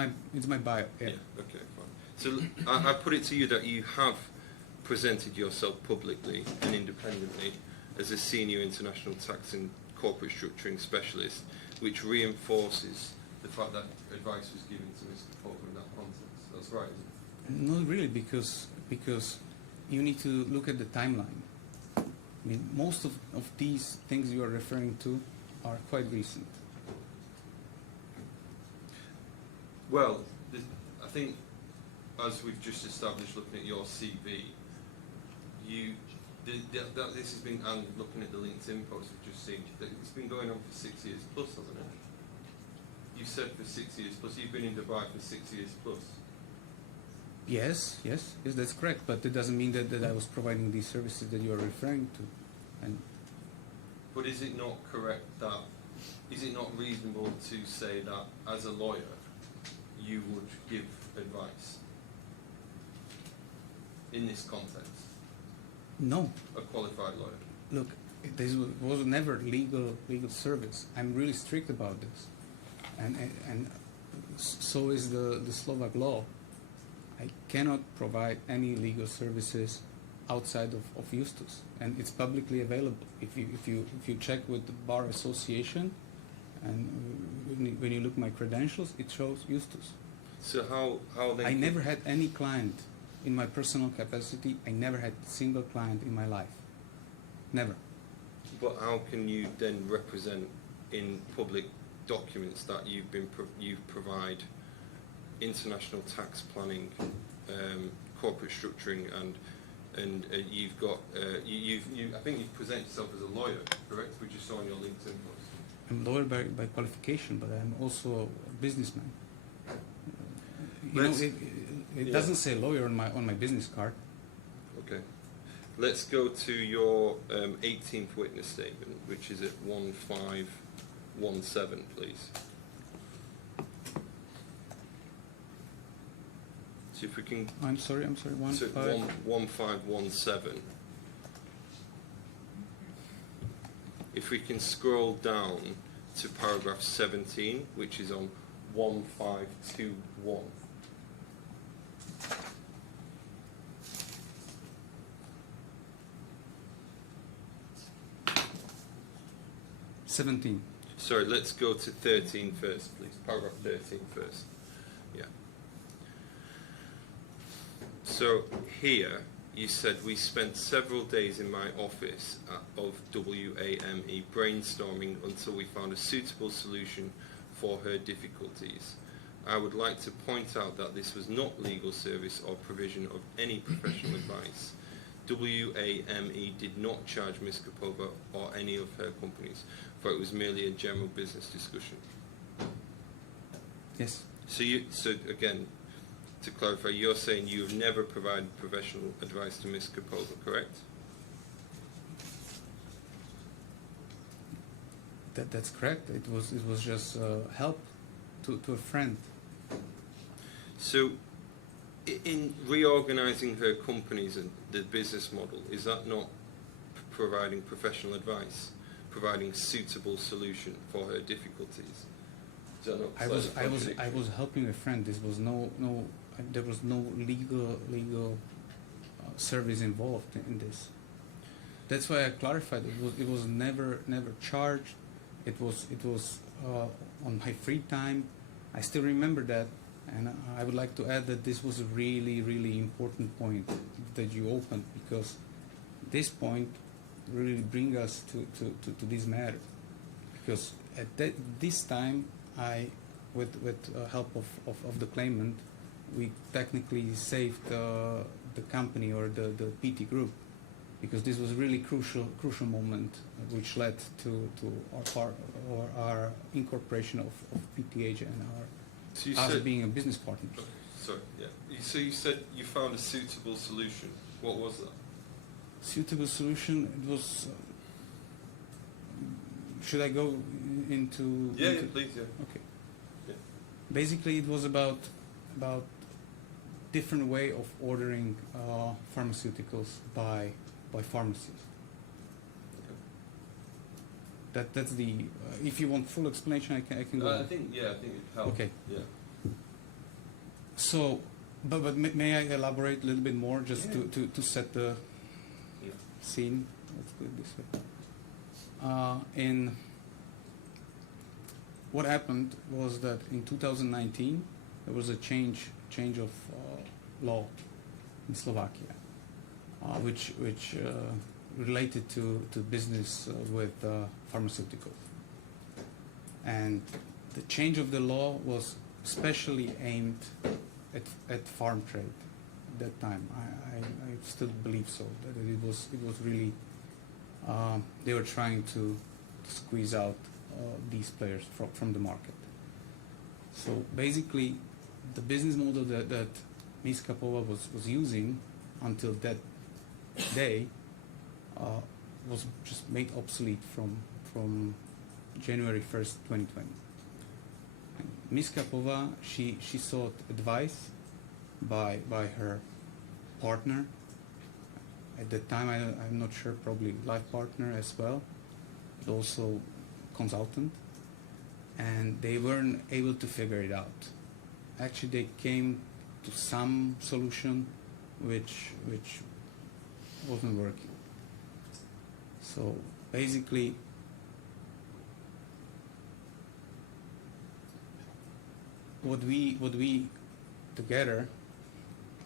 my bio. Yeah. Okay, fine. So I put it to you that you have presented yourself publicly and independently as a senior international tax and corporate structuring specialist, which reinforces the fact that advice was given to Mr. Popper in that context. That's right, isn't it? Not really, because you need to look at the timeline. I mean, most of these things you are referring to are quite recent. Well, I think, as we've just established, looking at your CV, this has been, and looking at the LinkedIn post we've just seen, it's been going on for 6 years plus, hasn't it? You've said for 6 years plus. You've been in Dubai for 6 years plus. Yes, that's correct. But that doesn't mean that I was providing these services that you are referring to. And But is it not correct that, is it not reasonable to say that as a lawyer, you would give advice in this context? no, A qualified lawyer. look, this was never legal service. I'm really strict about this, and so is the Slovak law. I cannot provide any legal services outside of Justus, and it's publicly available. If you check with the Bar Association, and when you look at my credentials, it shows Justus. So how then? I never had any client in my personal capacity. I never had a single client in my life. Never. But how can you then represent in public documents that you provide international tax planning, corporate structuring, and you've got I think you present yourself as a lawyer, correct? We just saw on your LinkedIn post. I'm a lawyer by qualification, but I'm also a businessman. It doesn't say lawyer on my business card. Okay. Let's go to your 18th witness statement, which is at 1517, please. See if we can. I'm sorry. So 1517. If we can scroll down to paragraph 17, which is on 1521. Sorry, let's go to 13 first, please. Paragraph 13 first. Yeah. So here you said we spent several days in my office of WAME brainstorming until we found a suitable solution for her difficulties. I would like to point out that this was not legal service or provision of any professional advice. WAME did not charge Ms. Kapova or any of her companies, for it was merely a general business discussion. Yes. So again, to clarify, you're saying you've never provided professional advice to Ms. Kapova, correct? That's correct. It was just help to a friend. So, in reorganising her companies and the business model, is that not providing professional advice, providing suitable solution for her difficulties? Is that not I slightly was contradictory? helping a friend. This was there was no legal service involved in this. That's why I clarified. It was never charged. It was on my free time. I still remember that, and I would like to add that this was a really important point that you opened, because this point really bring us to this matter. Because at this time, with help of the claimant, we technically saved the company or the PT group, because this was really crucial moment which led to our incorporation of PTH and So you us said, being a business partner. okay, sorry, yeah. So you said you found a suitable solution. What was that? Suitable solution. It was. Should I go into? Yeah, into- please, yeah. Okay. Yeah. Basically, it was about different way of ordering pharmaceuticals by pharmacies. That's the. If you want full explanation, I can go. I think it helped. Okay. Yeah. So, but may I elaborate a little bit more just Yeah. to set the Yeah. scene? Let's put it this way. In what happened was that in 2019 there was a change of law in Slovakia, which related to business with pharmaceuticals, and the change of the law was especially aimed at farm trade at that time. I still believe so, that it was really they were trying to squeeze out these players from the market. So basically, the business model that Ms. Kapova was using until that day was just made obsolete from January 1st, 2020. And Ms. Kapova, she sought advice by her partner. At that time, I'm not sure, probably life partner as well, but also consultant, and they weren't able to figure it out. Actually, they came to some solution which wasn't working. So basically, what we together,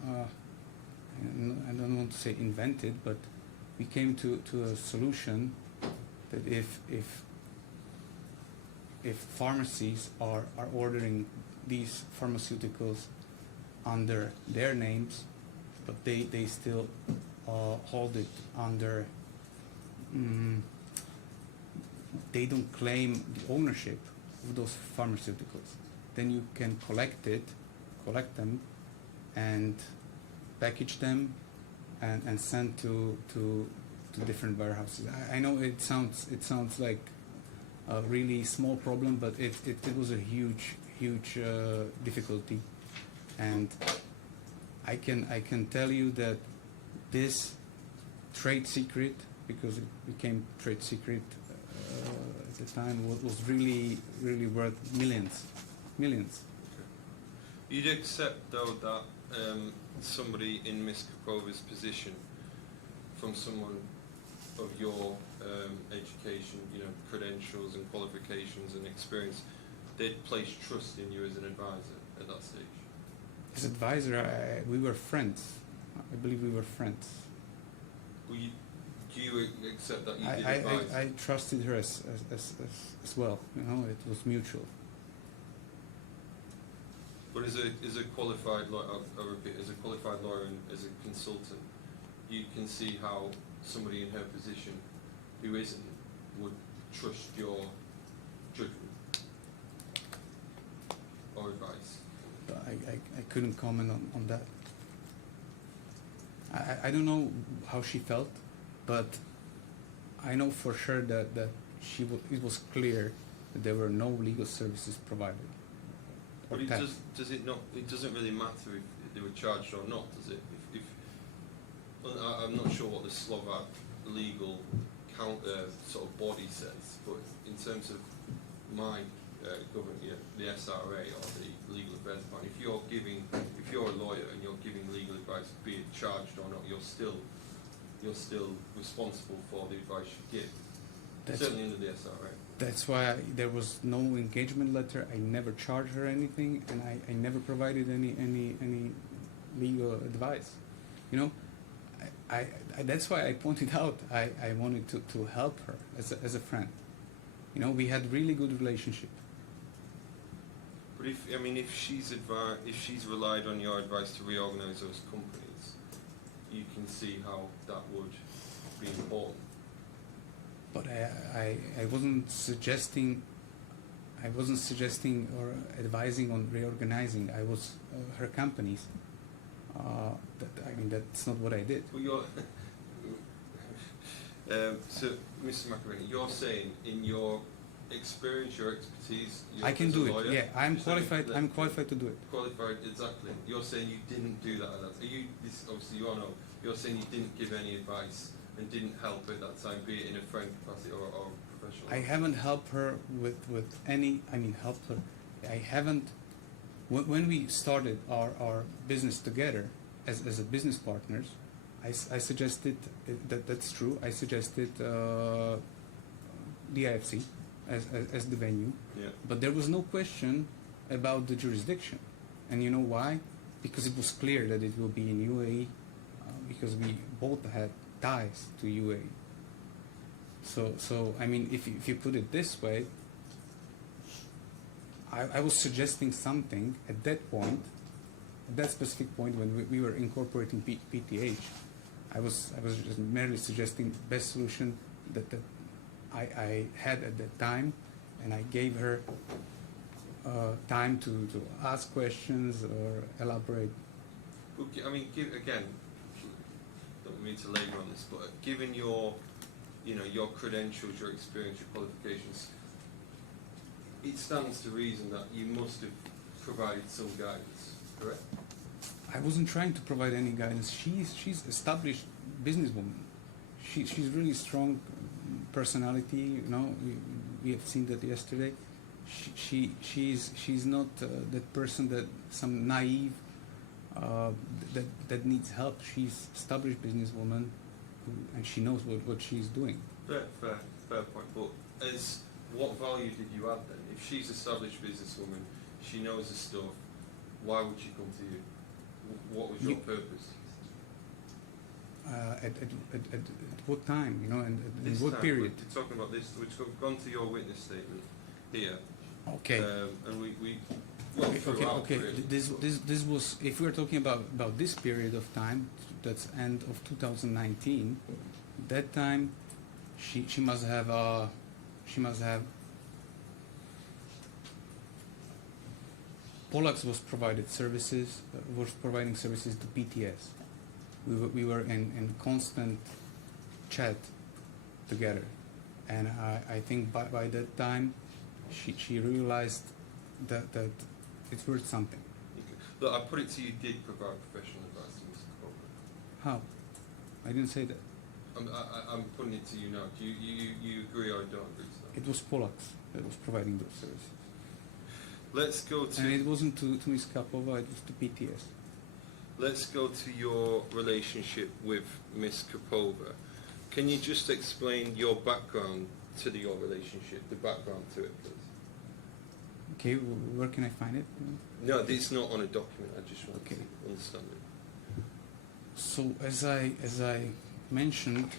I don't want to say invented, but we came to a solution that if pharmacies are ordering these pharmaceuticals under their names, but they still hold it under, they don't claim the ownership of those pharmaceuticals, then you can collect them and package them and send to different warehouses. I know it sounds like a really small problem, but it was a huge difficulty, and I can tell you that this trade secret, because it became trade secret at the time, was really worth millions. You'd accept, though, that somebody in Ms. Kapova's position, from someone of your education, credentials and qualifications and experience, they'd place trust in you as an advisor at that stage? As advisor, we were friends. I believe we were friends. Do you accept that you did I advise? trusted her as well. It was mutual. But as a qualified lawyer, I repeat, as a qualified lawyer and as a consultant, you can see how somebody in her position who isn't would trust your judgment or advice. But I couldn't comment on that. I don't know how she felt, but I know for sure that it was clear that there were no legal services provided. But Or tax. does it not? It doesn't really matter if they were charged or not, does it? If well, I'm not sure what the Slovak legal sort of body says, but in terms of my government, the SRA or the Legal Affairs Department, if you're a lawyer and you're giving legal advice, be it charged or not, you're still responsible for the advice you give. Certainly under the SRA. That's why there was no engagement letter. I never charged her anything, and I never provided any legal advice. You know, I that's why I pointed out I wanted to help her as a friend. You know, we had really good relationship. But if she's relied on your advice to reorganise those companies, you can see how that would be important. But I wasn't suggesting or advising on reorganizing. I was her companies. That's not what I did. Well, you're so, Mr. Makovini, you're saying in your experience, your expertise, I can as a do lawyer, it. Yeah, I'm you're saying qualified. that- I'm qualified to do it. Qualified, exactly. You're saying you didn't do that. Are you? This, obviously, you are no. You're saying you didn't give any advice and didn't help at that time, be it in a friend capacity or professional. I haven't helped her with any. helped her. I haven't. When we started our business together as a business partners, I suggested that's true. I suggested the IFC as the venue, Yeah. but there was no question about the jurisdiction, and you know why? Because it was clear that it will be in UAE, because we both had ties to UAE. So if you put it this way, I was suggesting something at that point, at that specific point when we were incorporating PTH. I was just merely suggesting the best solution that I had at that time, and I gave her time to ask questions or elaborate. Again, don't mean to labour on this, but given your credentials, your experience, your qualifications, it stands to reason that you must have provided some guidance, correct? I wasn't trying to provide any guidance. She's established businesswoman. She's really strong personality. You know, we have seen that yesterday. She's not that person that some naive that needs help. She's established businesswoman, and she knows what she's doing. Fair point. But what value did you add then? If she's established businesswoman, she knows the stuff. Why would she come to you? What was your purpose? At what time, you know, and in what time, period? We're talking about this, we've gone to your witness statement here. Okay. And we went throughout. Okay. Really. This was, if we're talking about this period of time, that's end of 2019. That time, she must have Pollax was providing services to PTS. We were in constant chat together, and I think by that time she realized that it's worth something. Okay. Look, I put it to you, did provide professional advice to Mr. Kapova. How? I didn't say that. I'm putting it to you now. Do you agree or don't agree to that? It was Pollax that was providing those services. Let's go to. And it wasn't to Ms. Kapova, it was to PTS. Let's go to your relationship with Ms. Kapova. Can you just explain your background to your relationship, the background to it, please? Okay, where can I find it? No, it's not on a document. I just want Okay. to understand it. So as I mentioned,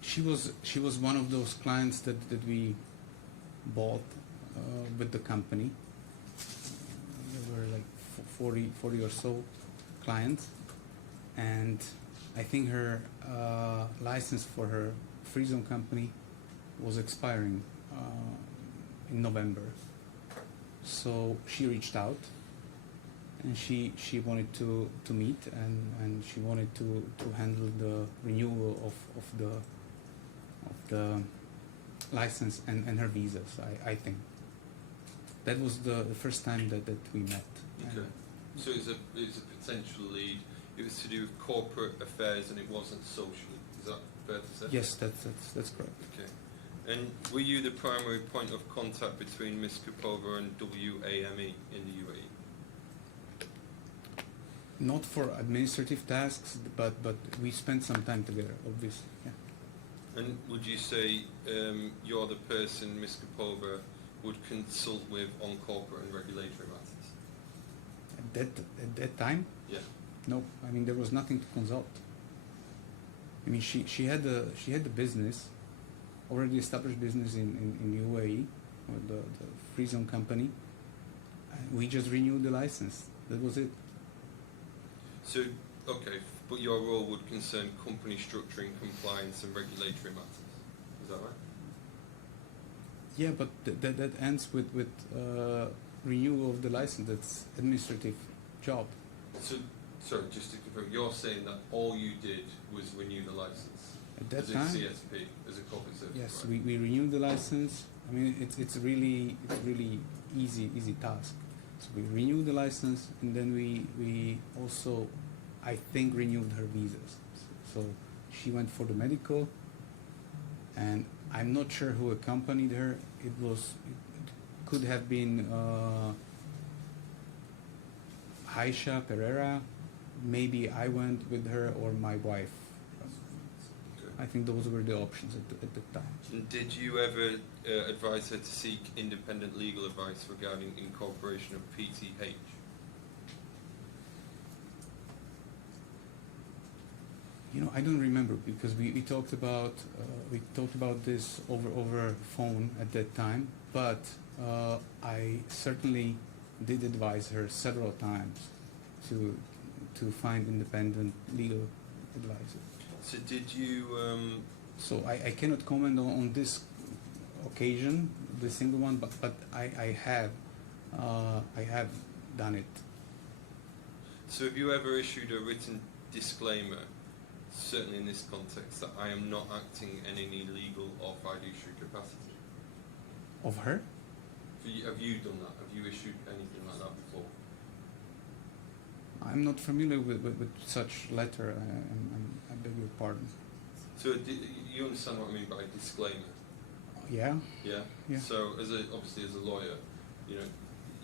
she was one of those clients that we bought with the company. There were like 40 or so clients, and I think her license for her free zone company was expiring in November. So she reached out and she wanted to meet, and she wanted to handle the renewal of the license and her visas. I think that was the first time that we met. Okay. So it was a potential lead. It was to do with corporate affairs, and it wasn't social. Is that fair to say? Yes, that's correct. Okay. And were you the primary point of contact between Ms. Kapova and WAME in the UAE? Not for administrative tasks, but we spent some time together, obviously. Yeah. And would you say you're the person Ms. Kapova would consult with on corporate and regulatory matters? At that time, Yeah. no. I mean, there was nothing to consult. I mean, she had a business, already established business in UAE, or the free zone company. And we just renewed the license. That was it. So, okay, but your role would concern company structuring, compliance, and regulatory matters. Is that right? Yeah, but that ends with renewal of the license. That's administrative job. So, sorry, just to confirm, you're saying that all you did was renew the license At that as a time, CSP, as a corporate service yes, provider? we renewed the license. I mean, it's really easy task. So we renewed the license, and then we also, I think, renewed her visas. So she went for the medical, and I'm not sure who accompanied her. It could have been Aisha Pereira. Maybe I went with her, or my wife. Okay. I think those were the options at the time. And did you ever advise her to seek independent legal advice regarding incorporation of PTH? You know, I don't remember, because we talked about this over phone at that time. But I certainly did advise her several times to find independent legal advisor. So did you? So I cannot comment on this occasion, the single one, but I have done it. So have you ever issued a written disclaimer, certainly in this context, that I am not acting in any legal or fiduciary capacity? Of her? Have you done that? Have you issued anything like that before? I'm not familiar with such letter. I beg your pardon. So you understand what I mean by disclaimer? Yeah. Yeah. Yeah. So obviously as a lawyer, you know,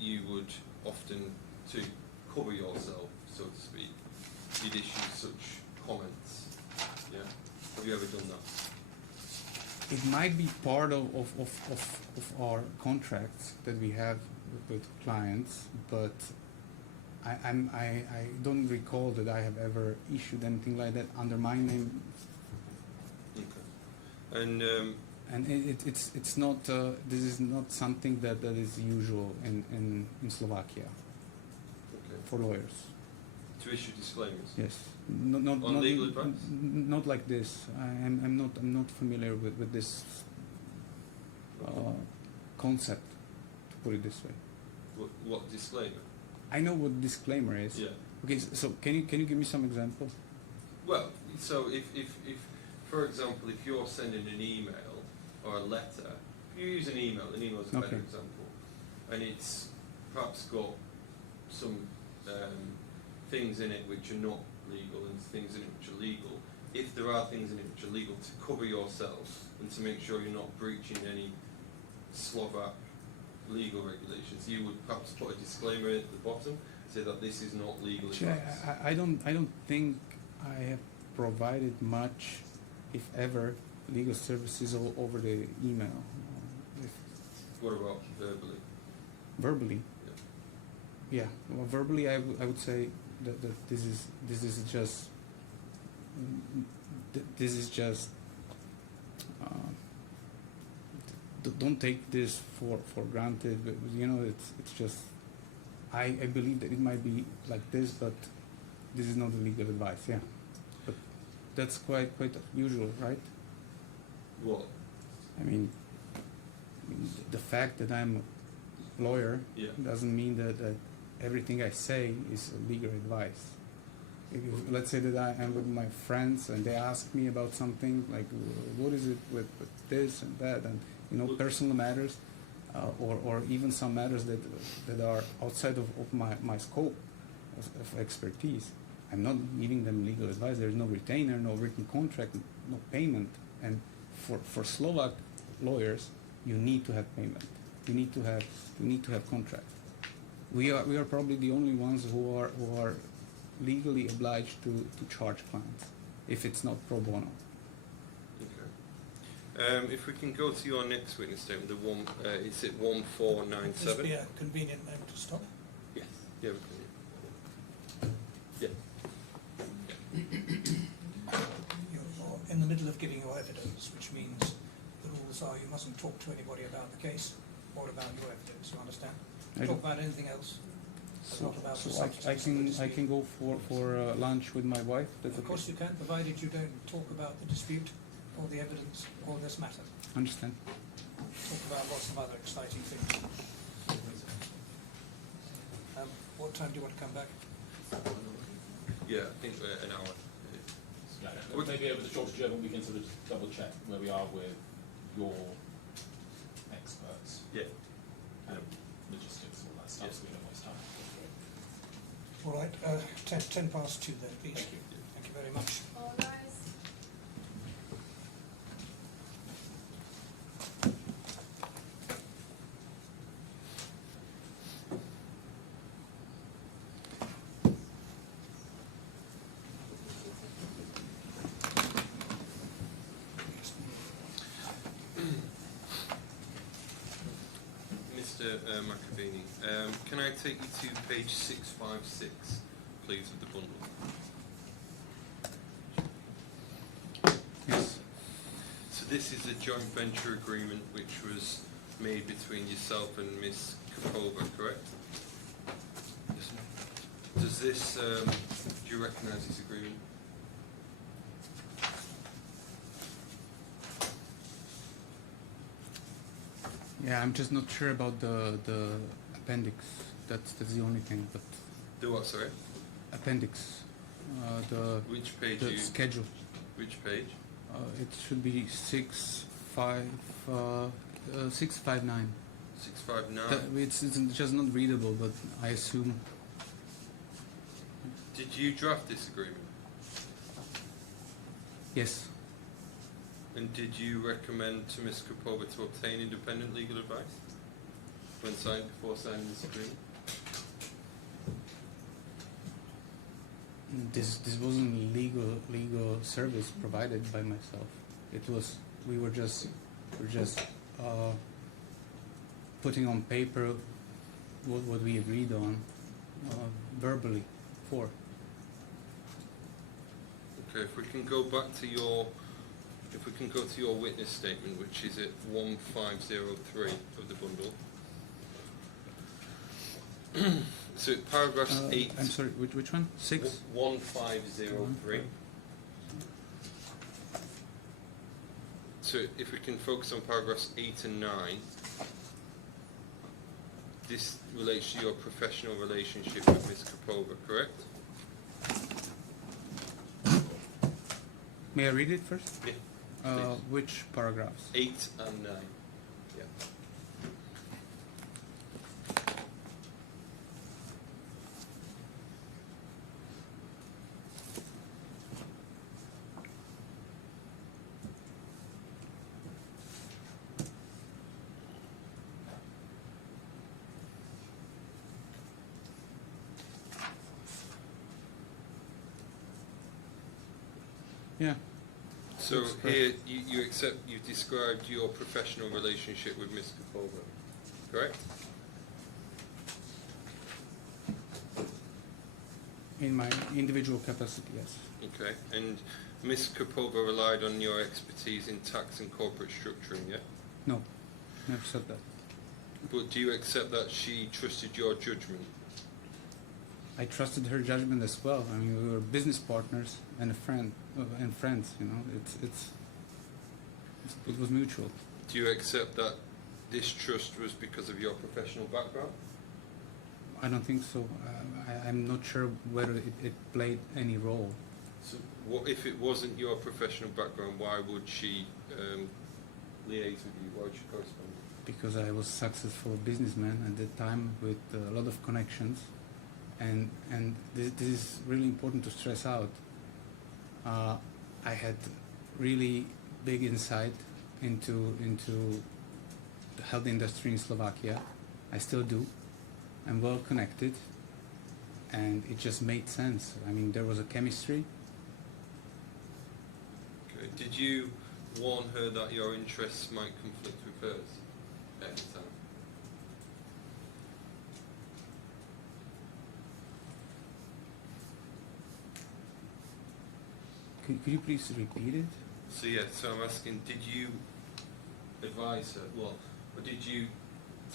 you would often, to cover yourself, so to speak, you'd issue such comments. Yeah. Have you ever done that? It might be part of our contracts that we have with clients, but I don't recall that I have ever issued anything like that under my name. Okay. And it's not. This is not something that is usual in Slovakia okay. for lawyers. To issue disclaimers. Yes. Not legal advice? Not like this. I'm not familiar with this concept, to put it this way. What disclaimer? I know what disclaimer is. Yeah. Okay. So can you give me some examples? Well, so if for example, if you're sending an email or a letter, if you use an email is a better Okay. example, and it's perhaps got some things in it which are not legal and things in it which are legal. If there are things in it which are legal, to cover yourself and to make sure you're not breaching any Slovak legal regulations, you would perhaps put a disclaimer at the bottom, say that this is not legal Actually, advice. I don't think I have provided much, if ever, legal services over the email. If What about verbally? verbally, Yeah. yeah. Well, verbally, I would say that this is just don't take this for granted. But, you know, it's just I believe that it might be like this, but this is not legal advice. Yeah, but that's quite usual, right? What? I mean, the fact that I'm a lawyer Yeah. doesn't mean that everything I say is legal advice. If, let's say that I am with my friends and they ask me about something like what is it with this and that, and you know, personal matters, or even some matters that are outside of my scope of expertise. I'm not giving them legal advice. There's no retainer, no written contract, no payment. And for Slovak lawyers, you need to have payment. You need to have contract. We are probably the only ones who are legally obliged to charge clients if it's not pro bono. Okay. If we can go to your next witness statement, the one, is it Would this 1497? be a convenient moment to stop? Yes. Yeah, we can. Yeah. You're in the middle of giving your evidence, which means the rules are you mustn't talk to anybody about the case or about your evidence, you understand? I Talk do. about anything else, but not about the So I substance of the can dispute. go for lunch with my wife. That's Of course you can, provided you don't talk about the dispute or the evidence or this matter. Understand? Talk about lots of other exciting things. What time do you want to come back? Yeah, I think an hour. Yeah, maybe over the short German we can sort of double check where we are with your experts Yeah. and logistics, all that stuff, so we don't waste time. All right, 10 past 2 then, please. Thank you. Thank you very much. All rise. Mr. Makovini, can I take you to page 656, please, of the bundle? Yes. So this is a joint venture agreement which was made between yourself and Miss Kapova, correct? Does this, do you recognise this agreement? Yeah, I'm just not sure about the appendix. That's the only thing. But The what, sorry? appendix, the Which page the you, schedule. which page? It should be 659. 659. It's just not readable, but I assume. Did you draft this agreement? Yes. And did you recommend to Ms. Kapova to obtain independent legal advice before signing this agreement? This wasn't legal service provided by myself. It was we were just putting on paper what we agreed on verbally for. Okay, if we can go to your witness statement, which is at 1503 of the bundle. So paragraphs 8. I'm sorry, which one? 6? 1503. So if we can focus on paragraphs 8 and 9, this relates to your professional relationship with Ms. Kapova, correct? May I read it first? Yeah. please. Which paragraphs? 8 and 9. Yeah. Yeah. So That's here you accept you've described your professional relationship with Ms. Kapova, correct? In my individual capacity, yes. Okay. And Ms. Kapova relied on your expertise in tax and corporate structuring, yeah? No, never said that. But do you accept that she trusted your judgment? I trusted her judgment as well. I mean, we were business partners and friends. You know, it was mutual. Do you accept that this trust was because of your professional background? I don't think so. I'm not sure whether it played any role. So what if it wasn't your professional background? Why would she liaise with you? Why would she correspond? Because I was successful businessman at that time with a lot of connections, and this is really important to stress out. I had really big insight into the health industry in Slovakia. I still do. I'm well connected, and it just made sense. I mean, there was a chemistry. Okay. Did you warn her that your interests might conflict with hers at the time? Could you please repeat it? So yeah, so I'm asking, did you advise her, well, or did you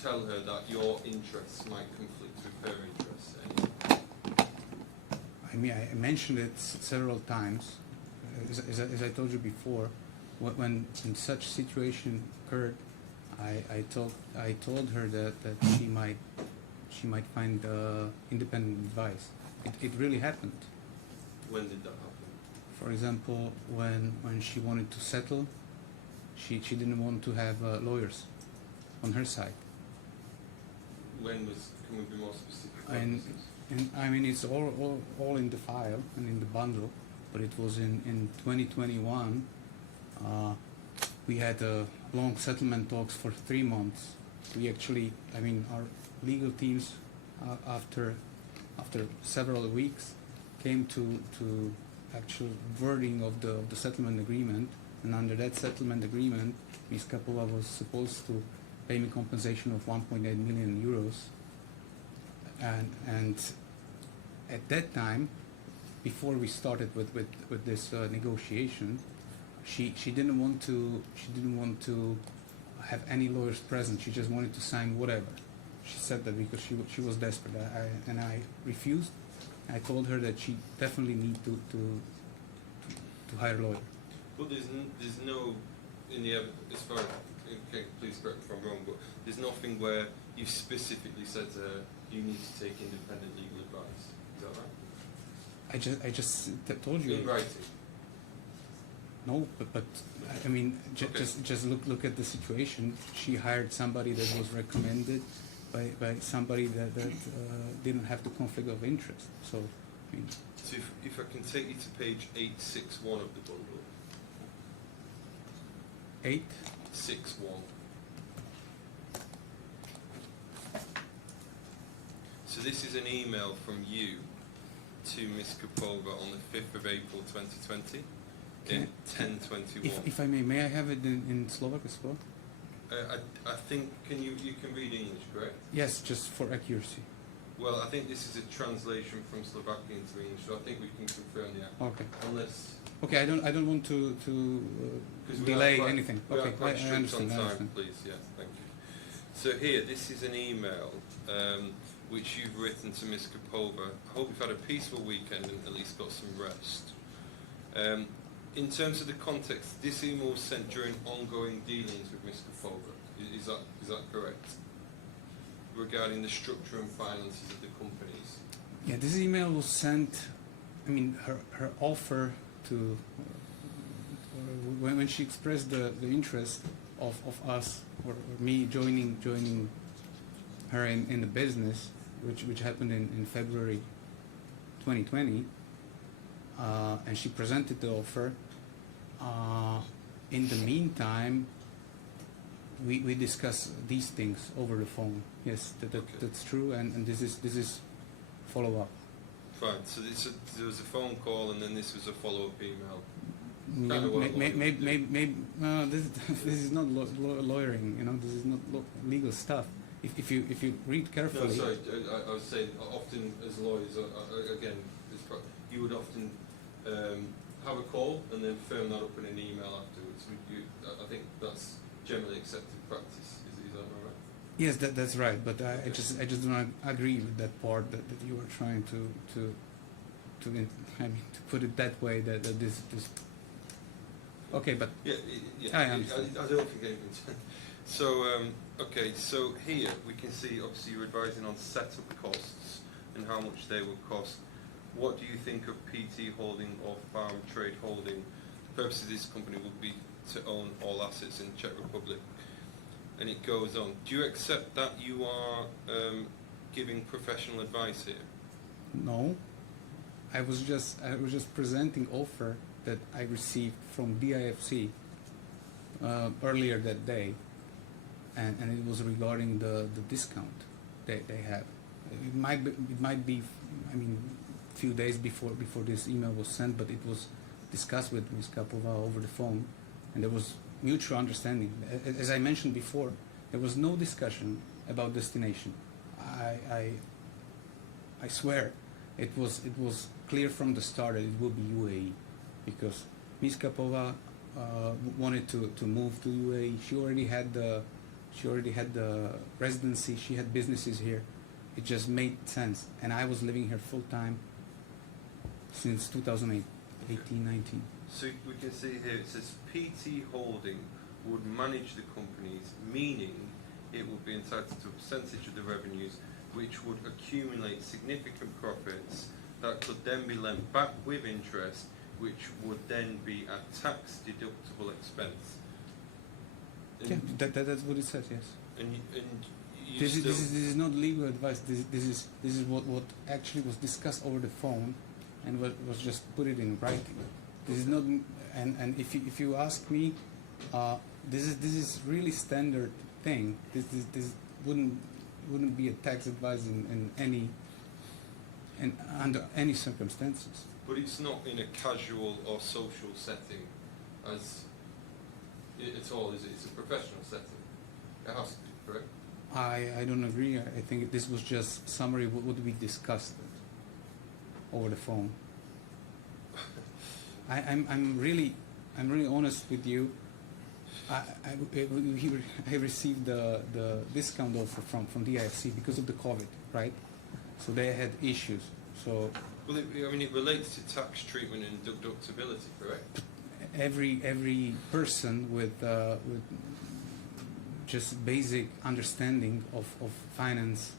tell her that your interests might conflict with her interests? I mean, I mentioned it several times. As I told you before, when such situation occurred, I told her that she might find independent advice. It really happened. When did that happen? For example, when she wanted to settle, she didn't want to have lawyers on her side. When was, can we be more specific? And I mean, it's all in the file and in the bundle, but it was in 2021. We had long settlement talks for 3 months. We actually, I mean, our legal teams, after several weeks, came to actual wording of the settlement agreement, and under that settlement agreement, Ms. Kapova was supposed to pay me compensation of 1.8 million euros. And at that time, before we started with this negotiation, she didn't want to have any lawyers present. She just wanted to sign whatever. She said that because she was desperate, and I refused. I told her that she definitely need to hire a lawyer. But there's no, in the as far as, okay, please correct me if I'm wrong, but there's nothing where you specifically said to her you need to take independent legal advice. Is that right? I just told you. In writing. No, but I mean, Okay. just look at the situation. She hired somebody that was recommended by somebody that didn't have the conflict of interest. So, I mean, So if I can take you to page 861 of the bundle. 861. So this is an email from you to Ms. Kapova on the 5th of April 2020 in 10:21. If I may I have it in Slovak as well? I think you can read English, correct? Yes, just for accuracy. Well, I think this is a translation from Slovakian to English, so I think we can confirm the Okay. unless Okay, I don't want to 'cause we delay are quite- anything. We Okay, are quite I strict on understand. I time, understand. please. Yes, thank you. So here, this is an email which you've written to Ms. Kapova. I hope you've had a peaceful weekend and at least got some rest. In terms of the context, this email was sent during ongoing dealings with Ms. Kapova. Is that correct? Regarding the structure and finances of the companies. Yeah, this email was sent. I mean, her offer to when she expressed the interest of us or me joining her in the business, which happened in February 2020, and she presented the offer. In the meantime, we discuss these things over the phone. Yes, Okay. that's true, and this is follow up. Fine. So there was a phone call and then this was a follow-up email. Maybe no, this is not lawyering. You know, this is not legal stuff. If you read No, carefully. sorry. I was saying often as lawyers, again, you would often have a call and then firm that up in an email afterwards. I think that's generally accepted practice. Is that not right? Yes, that's right. But I just do not agree with that part that you are trying to put it that way. That this. Okay, but Yeah. I understand. I don't think anything. So, okay, so here we can see obviously you're advising on setup costs and how much they will cost. What do you think of PT Holding or Farm Trade Holding? The purpose of this company will be to own all assets in the Czech Republic. And it goes on. Do you accept that you are giving professional advice here? No, I was just presenting offer that I received from DIFC earlier that day, and it was regarding the discount they have. It might be I mean, a few days before this email was sent, but it was discussed with Ms. Kapova over the phone, and there was mutual understanding. As I mentioned before, there was no discussion about destination. I swear, it was clear from the start that it will be UAE, because Ms. Kapova wanted to move to UAE. She already had the residency. She had businesses here. It just made sense, and I was living here full time since 2008, 18, 19. So we can see here it says PT Holding would manage the companies, meaning it would be entitled to a percentage of the revenues, which would accumulate significant profits that could then be lent back with interest, which would then be a tax deductible expense. And Yeah, that's what it says. Yes. And you This still, is not legal advice. This is what actually was discussed over the phone, and was just put it in writing. This is not, and if you ask me, this is really standard thing. This wouldn't be a tax advice in any and under any circumstances. but it's not in a casual or social setting, as at all, is it? It's a professional setting. It has to be, correct? I don't agree. I think this was just summary what we discussed over the phone. I'm really honest with you. I received the discount offer from DIFC because of the COVID, right? So they had issues. So Well, it relates to tax treatment and deductibility, correct? every person with just basic understanding of finance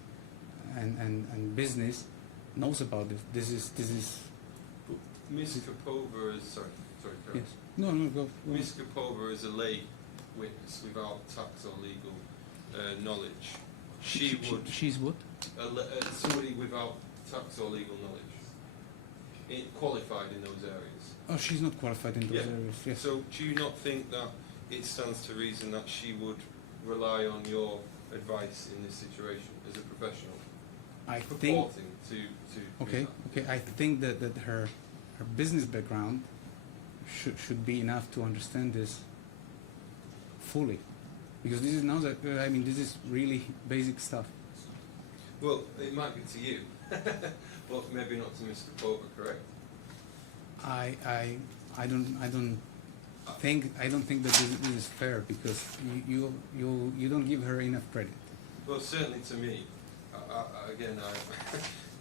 and business knows about this. This is Miss Kapova is sorry. Carol. yes. No, go. Miss Kapova is a lay witness without tax or legal knowledge. She's what? Somebody without tax or legal knowledge, qualified in those areas. Oh, she's not qualified in those areas. Yes. So do you not think that it stands to reason that she would rely on your advice in this situation as a professional? I think. Purporting to Okay. I think that her business background should be enough to understand this fully, because this is now that this is really basic stuff. Well, it might be to you, but maybe not to Mr. Kapova, correct? I don't think that this is fair, because you don't give her enough credit. Well, certainly to me. Again,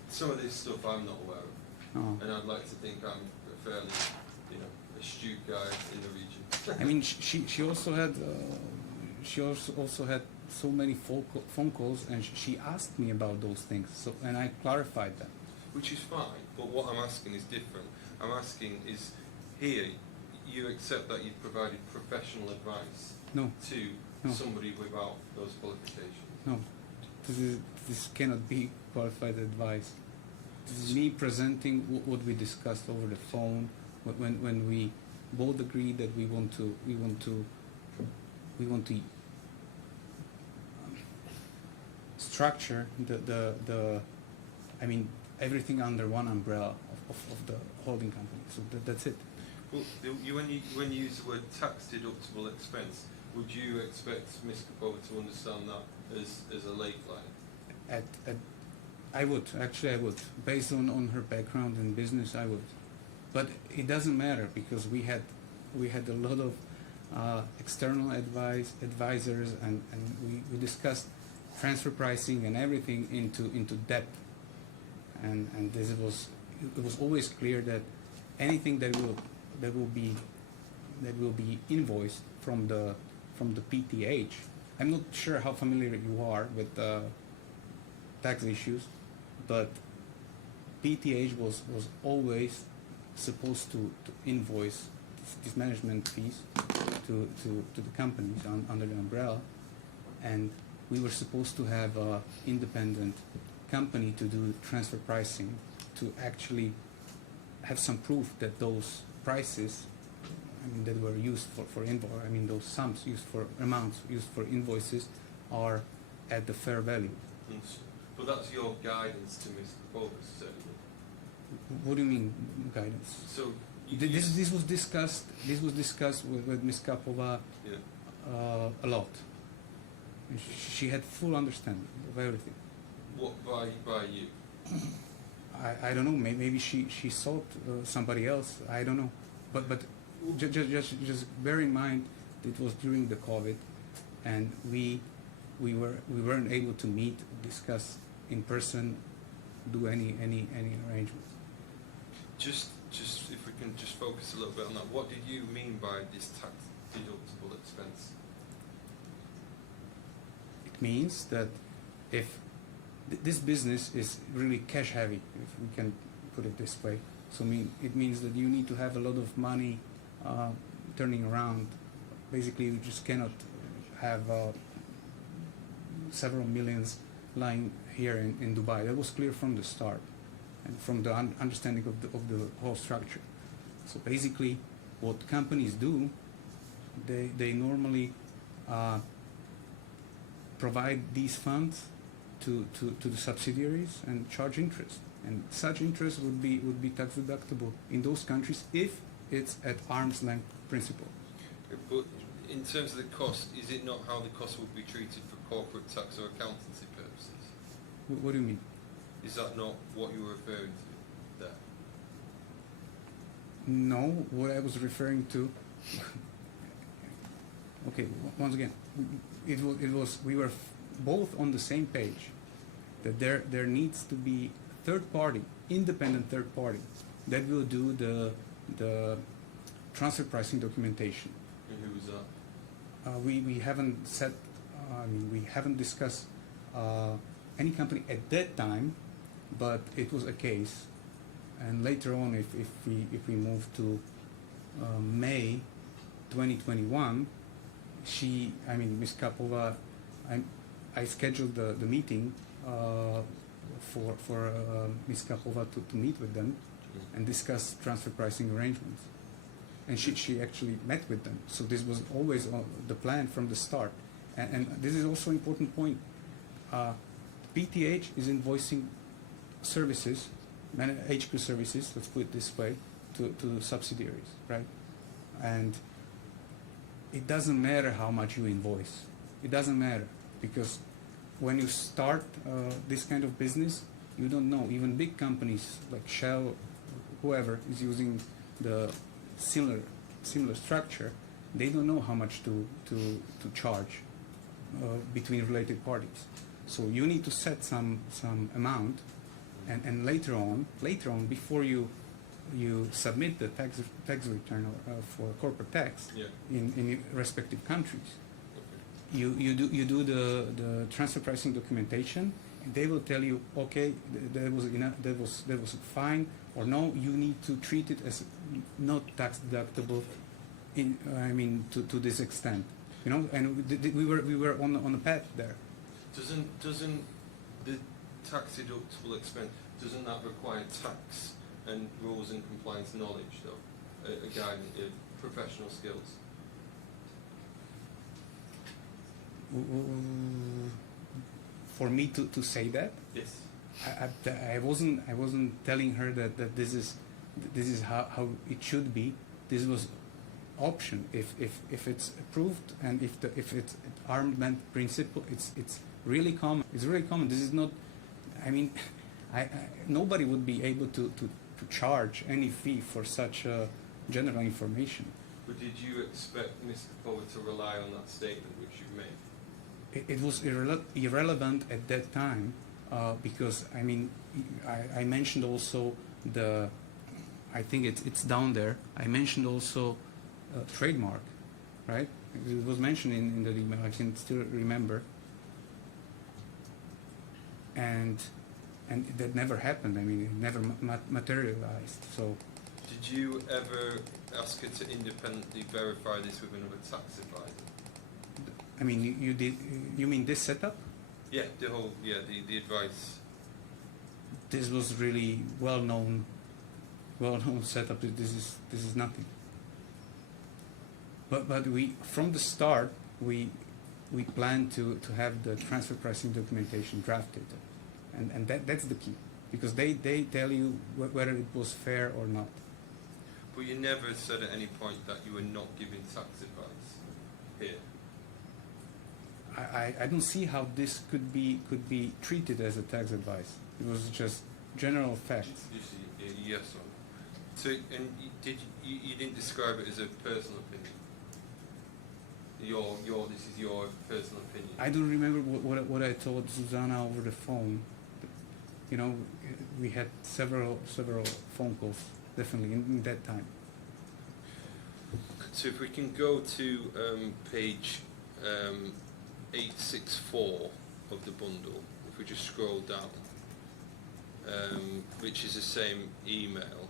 some of this stuff I'm not aware of, Oh. and I'd like to think I'm a fairly, astute guy in the region. I mean, she also had so many phone calls, and she asked me about those things. So, and I clarified that. Which is fine, but what I'm asking is different. I'm asking is, here, you accept that you've provided professional advice No, to somebody without those qualifications. no, this cannot be qualified advice. This is me presenting what we discussed over the phone when we both agreed that we want to structure everything under one umbrella of the holding company. So that's it. Well, when you use the word tax deductible expense, would you expect Ms. Kapova to understand that as a lay client? I would. Based on her background in business, I would. But it doesn't matter, because we had a lot of external advisors, and we discussed transfer pricing and everything into depth. And it was always clear that anything that will be invoiced from the PTH I'm not sure how familiar you are with tax issues, but PTH was always supposed to invoice these management fees to the companies under the umbrella, and we were supposed to have an independent company to do transfer pricing, to actually have some proof that those prices, I mean, that were used for invoice, I mean, those sums used for amounts used for invoices are at the fair value. But that's your guidance to Ms. Kapova, certainly. What do you mean guidance? So This was discussed. This was discussed with Ms. Kapova yeah. a lot. And she had full understanding of everything. What by you? I don't know. Maybe she sought somebody else. I don't know. But just bear in mind it was during the COVID, and we weren't able to meet, discuss in person, do any arrangements. Just if we can just focus a little bit on that. What did you mean by this tax deductible expense? It means that if this business is really cash heavy, if we can put it this way, so it means that you need to have a lot of money turning around. Basically, you just cannot have several millions lying here in Dubai. That was clear from the start, and from the understanding of the whole structure. So basically, what companies do, they normally provide these funds to the subsidiaries and charge interest, and such interest would be tax deductible in those countries if it's at arm's length principle. But in terms of the cost, is it not how the cost would be treated for corporate tax or accountancy purposes? What do you mean? Is that not what you were referring to there? No, what I was referring to. Okay, once again, it was we were both on the same page that there needs to be third party, independent third party, that will do the transfer pricing documentation. And who was that? We haven't set, we haven't discussed any company at that time, but it was a case. And later on, if we move to May 2021, Ms. Kapova, I scheduled the meeting for Ms. Kapova to meet with them and discuss transfer pricing arrangements. And she actually met with them. So this was always the plan from the start. And this is also an important point. PTH is invoicing services, HQ services, let's put it this way, to subsidiaries, right? And it doesn't matter how much you invoice. It doesn't matter, because when you start this kind of business, you don't know. Even big companies like Shell, whoever is using the similar structure, they don't know how much to charge between related parties. So you need to set some amount, and later on, before you submit the tax return for corporate tax in respective countries, you do the transfer pricing documentation, and they will tell you, okay, that was enough, that was fine, or no, you need to treat it as not tax deductible to this extent, and we were on a path there. Doesn't the tax deductible expense, doesn't that require tax and rules and compliance knowledge though, again, professional skills? For me to say that, Yes. I wasn't telling her that this is how it should be. This was option if it's approved, and if it's arm's length principle, it's really common. It's really common. This is not. Nobody would be able to charge any fee for such general information. But did you expect Ms. Kapova to rely on that statement which you've made? It was irrelevant at that time because I mentioned also I think it's down there. I mentioned also trademark, right? It was mentioned in the email. I can still remember. And that never happened. I mean, it never materialized. So Did you ever ask her to independently verify this with another tax advisor? I mean, you did. You mean this setup? Yeah, the advice. This was really well-known setup. This is nothing. But we from the start we planned to have the transfer pricing documentation drafted, and that's the key, because they tell you whether it was fair or not. But you never said at any point that you were not giving tax advice here. I don't see how this could be treated as a tax advice. It was just general facts. Yes or no? So, and you didn't describe it as a personal opinion. This is your personal opinion. I don't remember what I told Zuzana over the phone. You know, we had several phone calls, definitely in that time. So if we can go to page 864 of the bundle, if we just scroll down, which is the same email,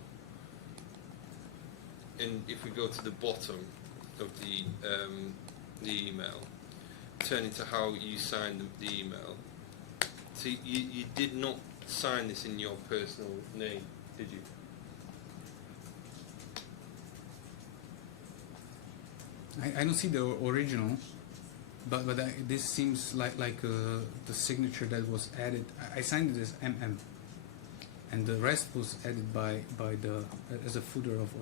and if we go to the bottom of the email, turning to how you signed the email, so you did not sign this in your personal name, did you? I don't see the original, but this seems like the signature that was added. I signed it as MM, and the rest was added by the as a footer of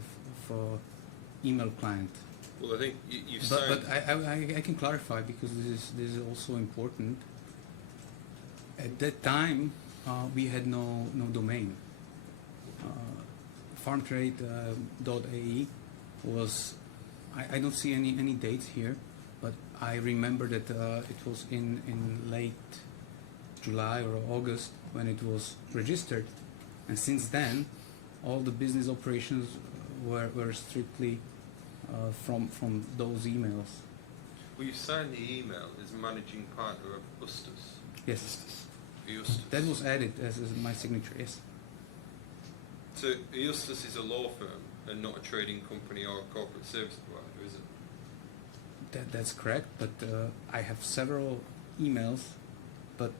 email client. Well, I think you signed. But I can clarify, because this is also important. At that time, we had no domain. Farmtrade.ae was. I don't see any dates here, but I remember that it was in late July or August when it was registered, and since then, all the business operations were strictly from those emails. Well, you signed the email as managing partner of Ustus. Yes, Eustis. that was added as my signature. Yes. So Eustis is a law firm and not a trading company or a corporate service provider, is it? That's correct, but I have several emails, but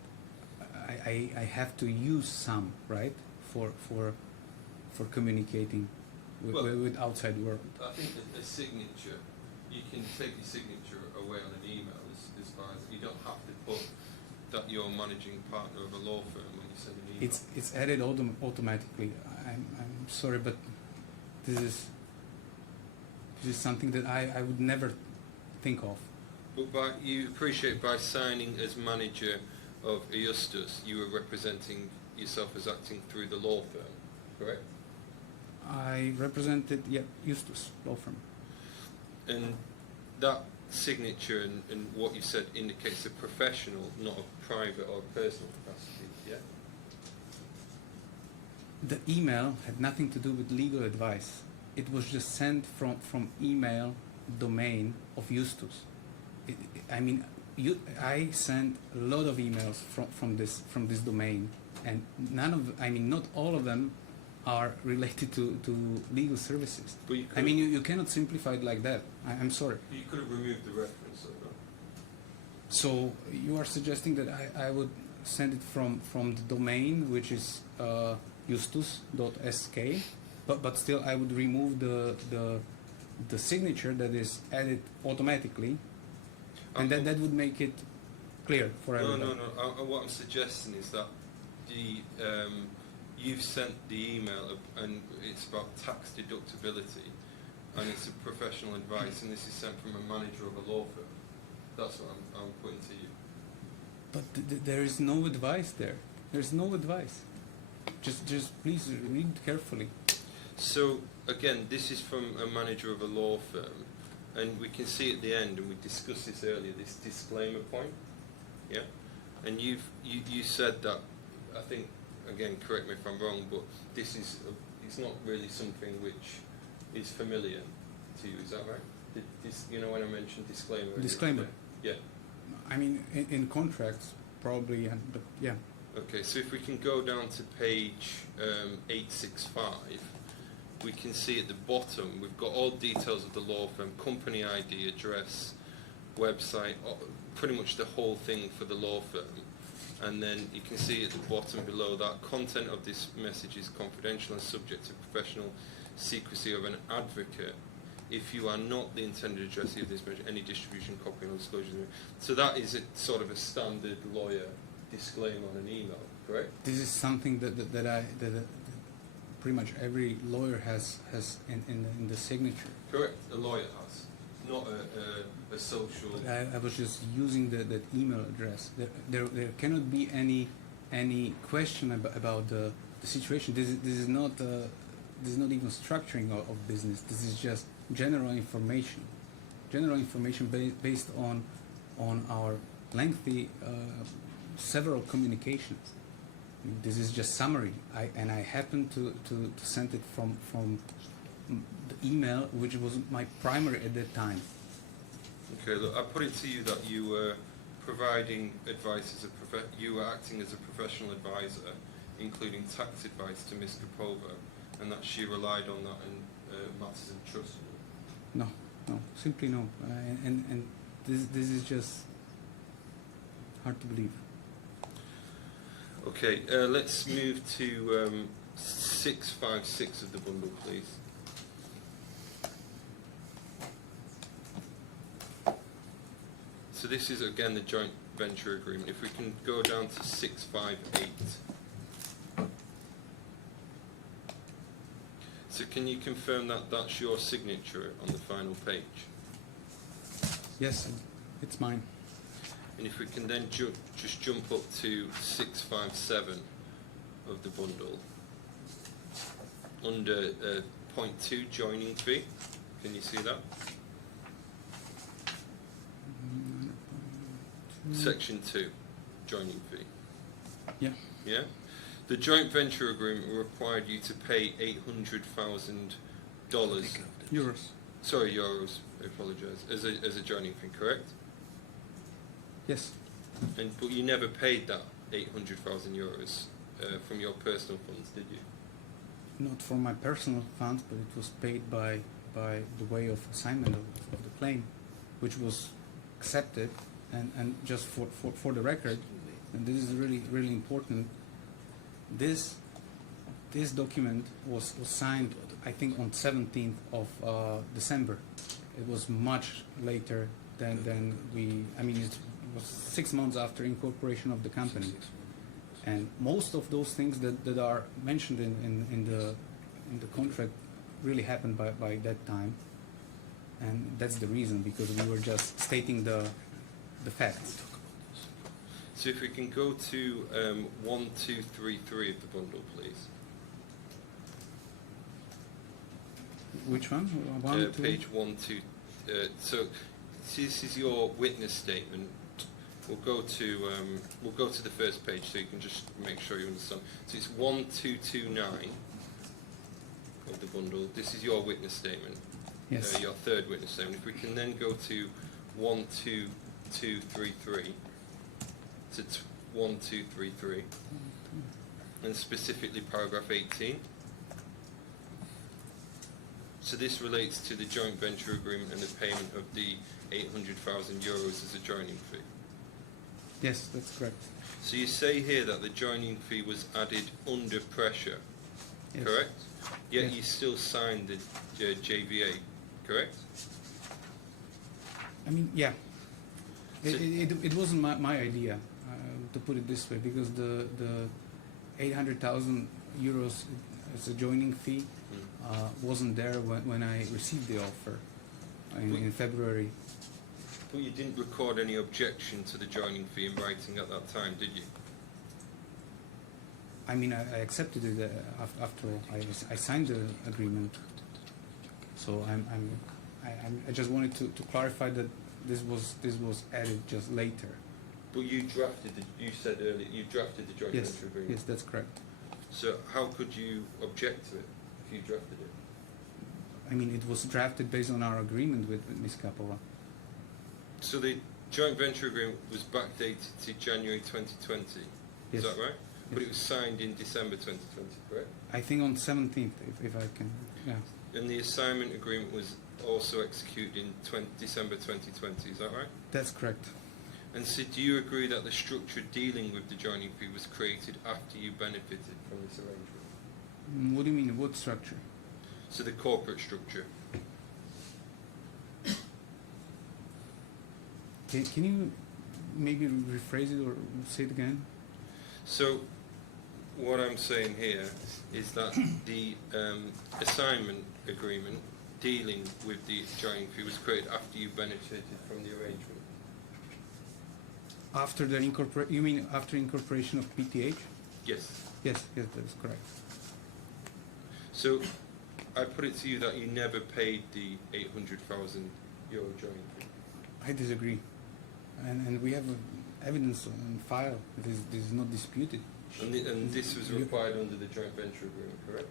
I have to use some, right, for communicating with outside world. I think a signature, you can take your signature away on an email as far as you don't have to put that you're managing partner of a law firm when you send an email. It's added automatically. I'm sorry, but this is something that I would never think of. But you appreciate by signing as manager of Eustis, you were representing yourself as acting through the law firm, correct? I represented Eustace law firm. And that signature and what you said indicates a professional, not a private or personal capacity, yeah? The email had nothing to do with legal advice. It was just sent from email domain of Eustace. I sent a lot of emails from this domain, and not all of them are related to legal services. But you cannot simplify it like that. I'm sorry. You could have removed the reference of that. So you are suggesting that I would send it from the domain, which is justus.sk, but still I would remove the signature that is added automatically, and that would make it clear for everybody. No. What I'm suggesting is that you've sent the email and it's about tax deductibility, and it's a professional advice, and this is sent from a manager of a law firm. That's what I'm putting to you. But there is no advice there. There's no advice. Just please read carefully. So again, this is from a manager of a law firm, and we can see at the end, and we discussed this earlier, this disclaimer point, yeah. And you said that, I think, again, correct me if I'm wrong, but this is it's not really something which is familiar to you. Is that right? You know when I mentioned disclaimer? Disclaimer. Yeah. I mean, in contracts, probably, but yeah. Okay, so if we can go down to page 865, we can see at the bottom we've got all details of the law firm, company ID, address, website, pretty much the whole thing for the law firm. And then you can see at the bottom below that content of this message is confidential and subject to professional secrecy of an advocate. If you are not the intended addressee of this message, any distribution, copying, or disclosure. So that is a sort of a standard lawyer disclaimer on an email, correct? This is something that pretty much every lawyer has in the signature. Correct, a lawyer has, not a social. But I was just using that email address. There cannot be any question about the situation. This is not even structuring of business. This is just general information based on our lengthy several communications. I mean, this is just summary. I happened to send it from the email, which was my primary at that time. Okay, look, I put it to you that you were providing advice as you were acting as a professional advisor, including tax advice to Ms. Kapova, and that she relied on that in matters of trust. No, simply no. And this is just hard to believe. Okay, let's move to 656 of the bundle, please. So this is again the joint venture agreement. If we can go down to 658. So can you confirm that that's your signature on the final page? Yes, it's mine. And if we can then just jump up to 657 of the bundle, under point 2, joining fee. Can you see that? Section 2, joining fee. Yeah. Yeah? The joint venture agreement required you to pay $800,000. Euros. Sorry, euros, I apologise, as a joining fee, correct? Yes. But you never paid that 800,000 euros from your personal funds, did you? Not from my personal funds, but it was paid by the way of assignment of the claim, which was accepted. And just for the record, and this is really important, this document was signed, I think, on 17th of December. It was much later than we, I mean, it was 6 months after incorporation of the company. And most of those things that are mentioned in the contract really happened by that time. And that's the reason, because we were just stating the facts. So if we can go to 1233 of the bundle, please. Which one? Page 12. So this is your witness statement. We'll go to the first page so you can just make sure you understand. So it's 1229 of the bundle. This is your witness statement. Yes. Your third witness statement. If we can then go to 1233 to 1233, and specifically paragraph 18. So this relates to the joint venture agreement and the payment of the 800,000 euros as a joining fee. Yes, that's correct. So you say here that the joining fee was added under pressure, Yes. correct? Yet Yes. you still signed the JVA, correct? I mean, yeah. So- It wasn't my idea, to put it this way, because the 800,000 euros as a joining fee wasn't there when I received the offer in February. But you didn't record any objection to the joining fee in writing at that time, did you? I mean, I accepted it after I signed the agreement. So I just wanted to clarify that this was added just later. But you said earlier, you drafted the joint Yes, venture agreement. yes, that's correct. So how could you object to it if you drafted it? I mean, it was drafted based on our agreement with Ms. Kapova. So the joint venture agreement was backdated to January 2020. Yes. Is that right? But Yes. it was signed in December 2020, correct? I think on 17th, if I can, yeah. And the assignment agreement was also executed in December 2020, is that right? That's correct. And so do you agree that the structure dealing with the joining fee was created after you benefited from this arrangement? What do you mean, what structure? So the corporate structure. Can you maybe rephrase it or say it again? So what I'm saying here is that the assignment agreement dealing with the joining fee was created after you benefited from the arrangement. After the you mean after incorporation of PTH? Yes. Yes, that's correct. So I put it to you that you never paid the €800,000 joining fee. I disagree. And we have evidence on file. This is not disputed. And this was required under the joint venture agreement, correct?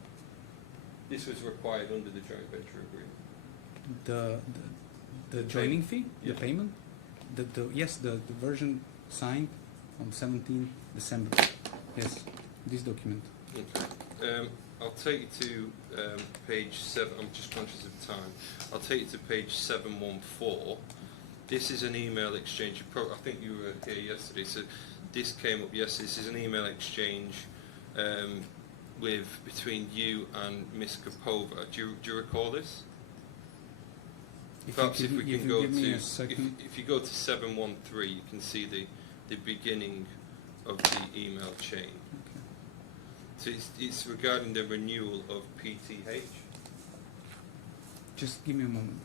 This was required under the joint venture agreement. The joining fee? Yeah. The payment? Yes, the version signed on 17 December. Yes, this document. Okay. I'll take you to page 7. I'm just conscious of time. I'll take you to page 714. This is an email exchange. I think you were here yesterday, so this came up yesterday. This is an email exchange between you and Miss Kapova. Do you recall this? Perhaps if we can go to, if you go to 713, you can see the beginning of the email chain. Okay. So it's regarding the renewal of PTH. Just give me a moment.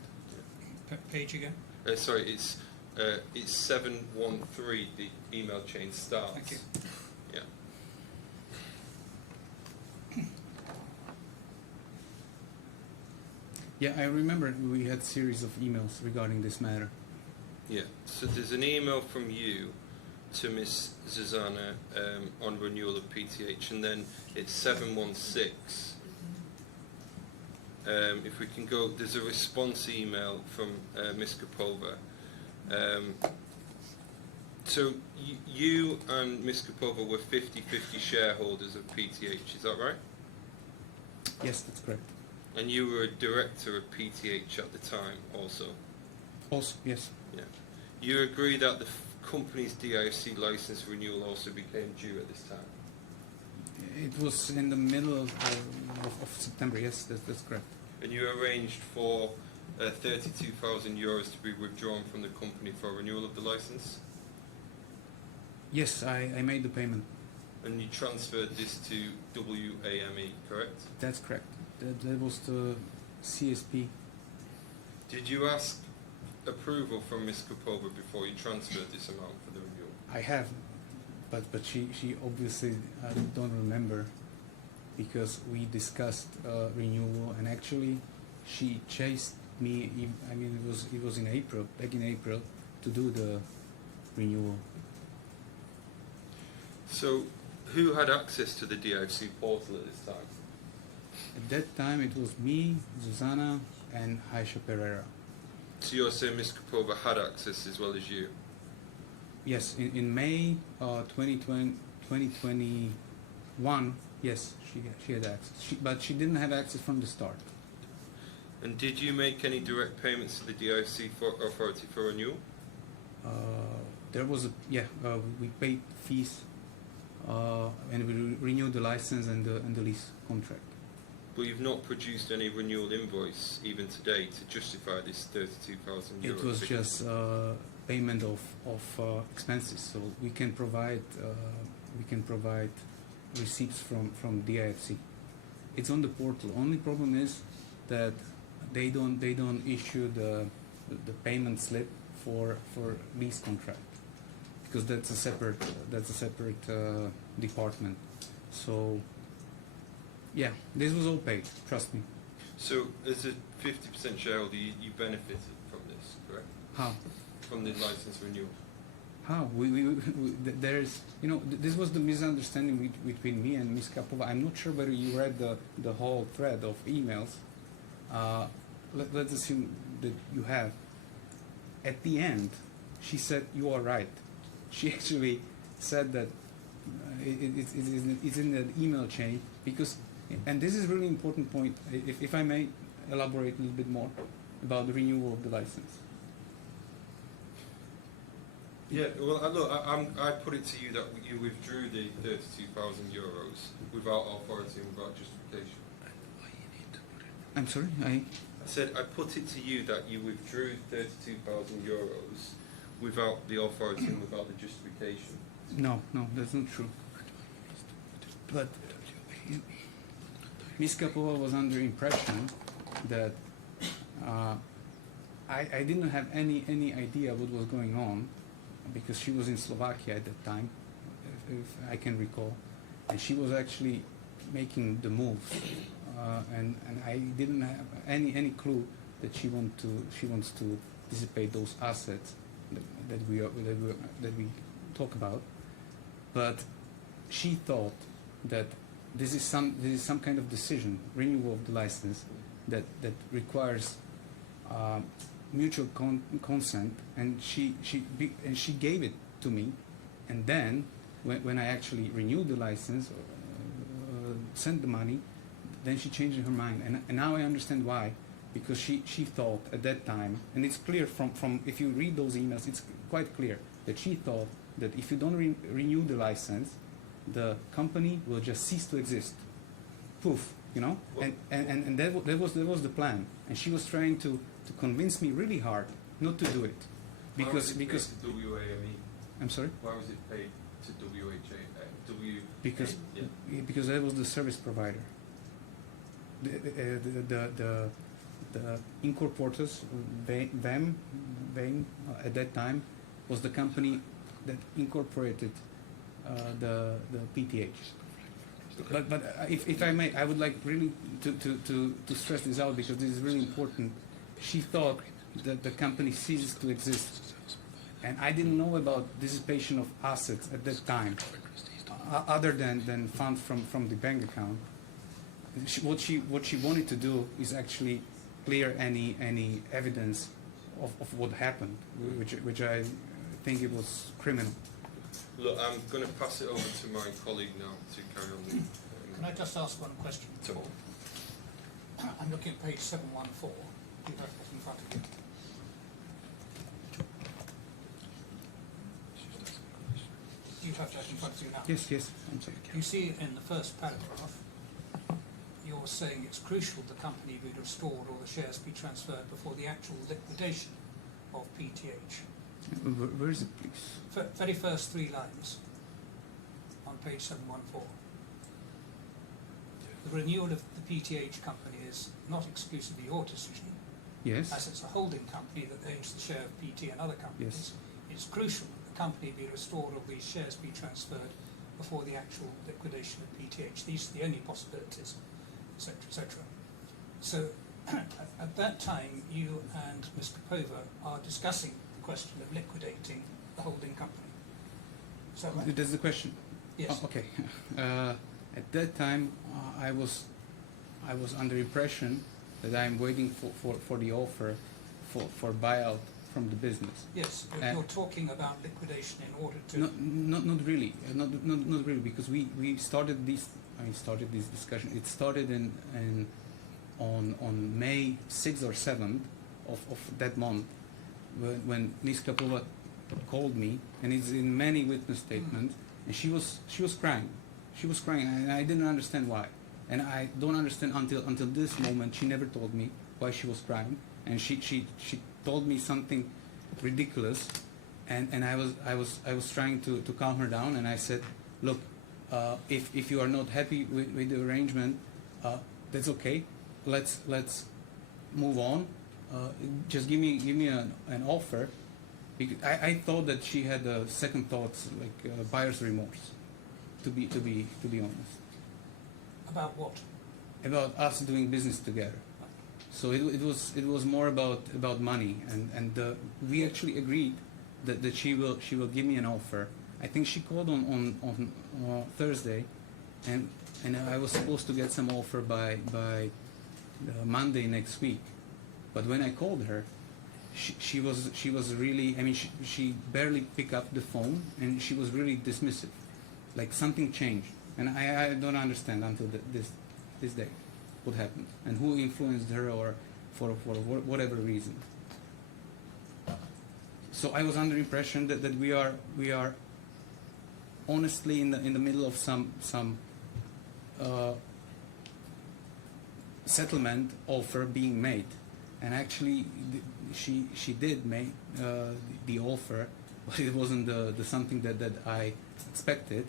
Page again. Sorry, it's 713. The email chain starts. Thank you. Yeah. Yeah, I remember we had series of emails regarding this matter. Yeah. So there's an email from you to Miss Zuzana on renewal of PTH, and then it's 716. If we can go, there's a response email from Miss Kapova. So you and Miss Kapova were 50-50 shareholders of PTH, is that right? Yes, that's correct. And you were a director of PTH at the time also? Also, yes. Yeah. You agree that the company's DIFC license renewal also became due at this time? It was in the middle of September, yes, that's correct. And you arranged for €32,000 to be withdrawn from the company for renewal of the license? Yes, I made the payment. And you transferred this to WAME, correct? That's correct. That was the CSP. Did you ask approval from Ms. Kapova before you transferred this amount for the renewal? I have, but she obviously don't remember, because we discussed renewal, and actually she chased me. I mean, it was in April, back in April, to do the renewal. So, who had access to the DIFC portal at this time? At that time, it was me, Zuzana, and Aisha Pereira. So you're saying Ms. Kapova had access as well as you? Yes, in May 2021, yes, she had access. But she didn't have access from the start. And did you make any direct payments to the DIFC authority for renewal? There was we paid fees, and we renewed the license and the lease contract. But you've not produced any renewal invoice even today to justify this €32,000. It was just payment of expenses, so we can provide receipts from DIFC. It's on the portal. Only problem is that they don't issue the payment slip for lease contract, because that's a separate department. So yeah, this was all paid. Trust me. So as a 50% shareholder, you benefited from this, correct? How? From the license renewal. How? There's, this was the misunderstanding between me and Ms. Kapova. I'm not sure whether you read the whole thread of emails. let's assume that you have. At the end, she said, "You are right." She actually said that it's in the email chain because, and this is a really important point. If I may elaborate a little bit more about the renewal of the license. Yeah, well, I put it to you that you withdrew the €32,000 without authority and without justification. I'm sorry, I said I put it to you that you withdrew €32,000 without the authority and without the justification. No, that's not true. But Ms. Kapova was under impression that I didn't have any idea what was going on because she was in Slovakia at that time, if I can recall, and she was actually making the moves, and I didn't have any clue that she wants to dissipate those assets that we talk about. But she thought that this is some kind of decision, renewal of the license, that requires mutual consent, and she gave it to me, and then when I actually renewed the license, sent the money, then she changed her mind, and now I understand why, because she thought at that time, and it's clear from if you read those emails, it's quite clear that she thought that if you don't renew the license, the company will just cease to exist. Poof, you know? And that was the plan. And she was trying to convince me really hard not to do it. Because Why was it paid to WAME? I'm sorry? Why was it paid to Because that was the service provider. The incorporators, them at that time was the company that incorporated the PTH. Okay. But if I may, I would like really to stress this out because this is really important. She thought that the company ceases to exist, and I didn't know about dissipation of assets at that time, other than funds from the bank account. What she wanted to do is actually clear any evidence of what happened, which I think it was criminal. Look, I'm going to pass it over to my colleague now to carry on. Can I just ask one question? Sure. I'm looking at page 714. Do you have that in front of you? Do you have that in front of you now? Yes. I'm sorry. You see in the first paragraph, you're saying it's crucial the company be restored or the shares be transferred before the actual liquidation of PTH. Where is it, please? Very first three lines on page 714. The renewal of the PTH company is not exclusively your decision, Yes. as it's a holding company that owns the share of PT and other companies. It's crucial that the company be restored or these shares be transferred before the actual liquidation of PTH. These are the only possibilities, etc., etc. So at that time, you and Ms. Kapova are discussing the question of liquidating the holding company. Is that right? That's the question. Yes. Oh, okay. At that time, I was under impression that I'm waiting for the offer for buyout from the business. Yes, you're talking about liquidation in order to... Not really, not really, because we started this discussion. It started on May 6th or 7th of that month when Ms. Kapova called me, and it's in many witness statements, and she was crying. She was crying, and I didn't understand why. And I don't understand until this moment. She never told me why she was crying, and she told me something ridiculous, and I was trying to calm her down, and I said, look, if you are not happy with the arrangement, that's okay. Let's move on. Just give me an offer. Because I thought that she had second thoughts, like buyer's remorse. To be honest. About what? About us doing business together. So it was more about money, and we actually agreed that she will give me an offer. I think she called on Thursday, and I was supposed to get some offer by Monday next week. But when I called her, she was really, I mean, she barely picked up the phone, and she was really dismissive, like something changed, and I don't understand until this day what happened and who influenced her, or for whatever reason. So I was under the impression that we are honestly in the middle of some settlement offer being made, and actually she did make the offer, but it wasn't the something that I expected,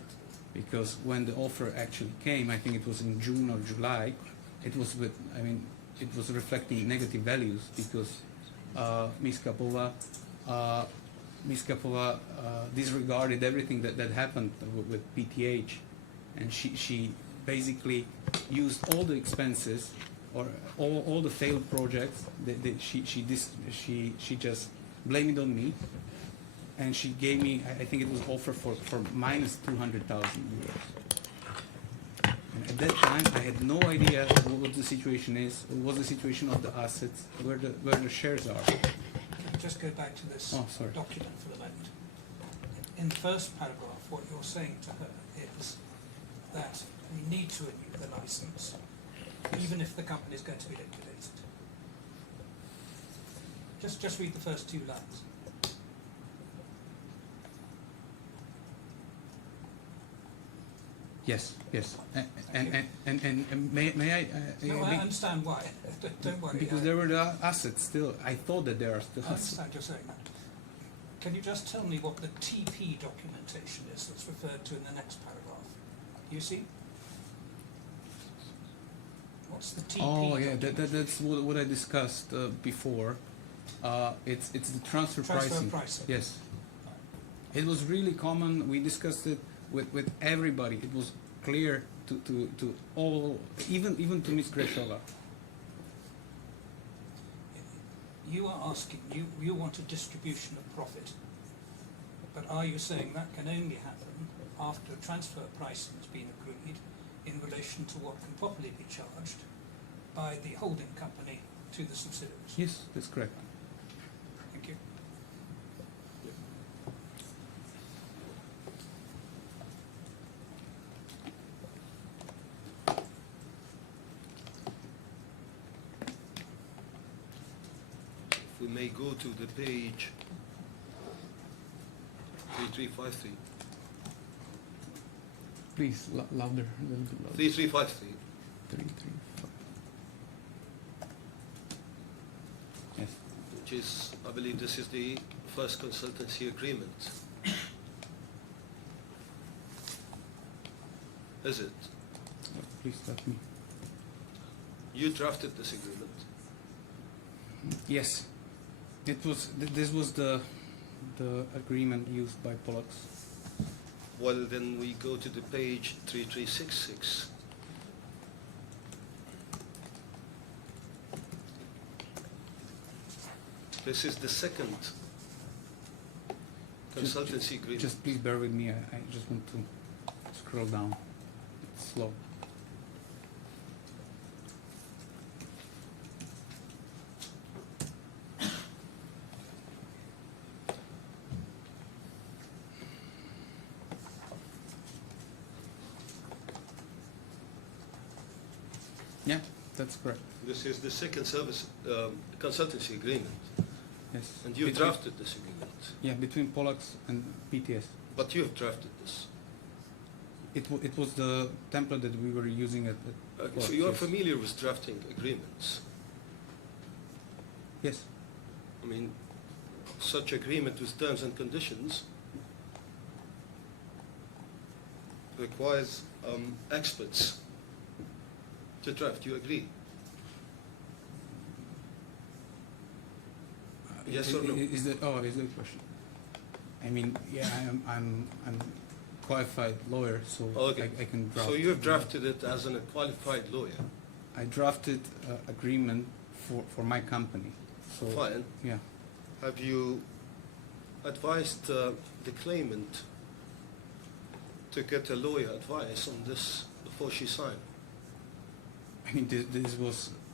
because when the offer actually came, I think it was in June or July, it was it was reflecting negative values, because Miss Kapova disregarded everything that happened with PTH, and she basically used all the expenses or all the failed projects. She just blamed it on me, and she gave me, I think it was offer for minus 200,000 euros. And at that time, I had no idea what the situation is, what the situation of the assets, where the shares are. Can we just go back to this sorry. document for the moment? In the first paragraph, what you're saying to her is that we need to renew the license, even if the company is going to be liquidated. Just read the first 2 lines. Yes. And may I? No, I understand why. Don't worry. Because there were the assets still. I thought that there are still I assets. understand you're saying that. Can you just tell me what the TP documentation is that's referred to in the next paragraph? You see? What's the TP? Oh yeah, that's what I discussed before. It's the transfer pricing. Yes, it was really common. We discussed it with everybody. It was clear to all, even to Ms. Greshova. You are asking, you want a distribution of profit, but are you saying that can only happen after transfer pricing has been agreed in relation to what can properly be charged by the holding company to the subsidiaries? Yes, that's correct. Thank you. We may go to the page 3353. Please, louder, a little bit louder. 3353. 335. Yes. Which is, I believe this is the first consultancy agreement. Is it? Please stop me. You drafted this agreement. Yes, it was. This was the agreement used by Polacks. Well, then we go to the page 3366. This is the second consultancy agreement. Just please bear with me. I just want to scroll down. It's slow. Yeah, that's correct. This is the second service consultancy agreement, Yes. and you drafted this agreement. Yeah, between Polacks and PTS. But you have drafted this. It was the template that we were using at Okay, so Polacks, you are yes. familiar with drafting agreements. Yes. I mean, such agreement with terms and conditions requires experts to draft. You agree? Yes or no? Is that a question? I mean, yeah, I'm qualified lawyer, so Okay. I can draft. So you have drafted it as a qualified lawyer. I drafted agreement for my company. So Fine. yeah. Have you advised the claimant to get a lawyer advice on this before she signed? I mean,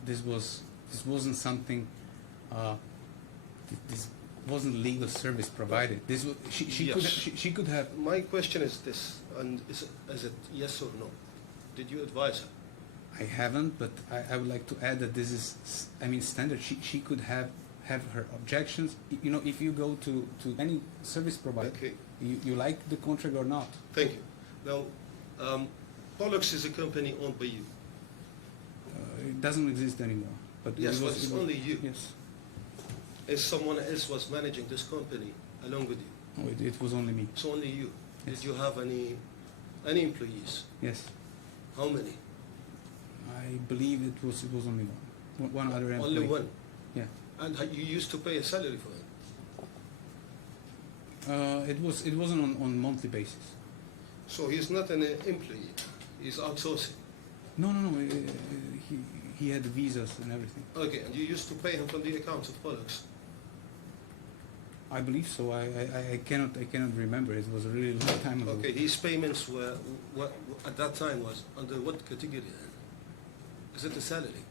this wasn't something this wasn't legal service provided. This was, she could have. My question is this, and is it yes or no? Did you advise her? I haven't, but I would like to add that this is, I mean, standard. She could have her objections. You know, if you go to any service provider, Okay. you like the contract or not. Thank you. Now, Pollux is a company owned by you. It doesn't exist anymore. But Yes, it but was, it's it was- only you. Yes. If someone else was managing this company along with you, No, it was only me. it's only you. Yes. Did you have any employees? Yes. How many? I believe it was only one other employee. Only one. Yeah. And you used to pay a salary for him. It wasn't on monthly basis. So he's not an employee. He's outsourcing. No. He had visas and everything. Okay, and you used to pay him from the account of Pollux. I believe so. I cannot remember. It was a really long time ago. Okay, his payments were at that time was under what category then? Is it a salary?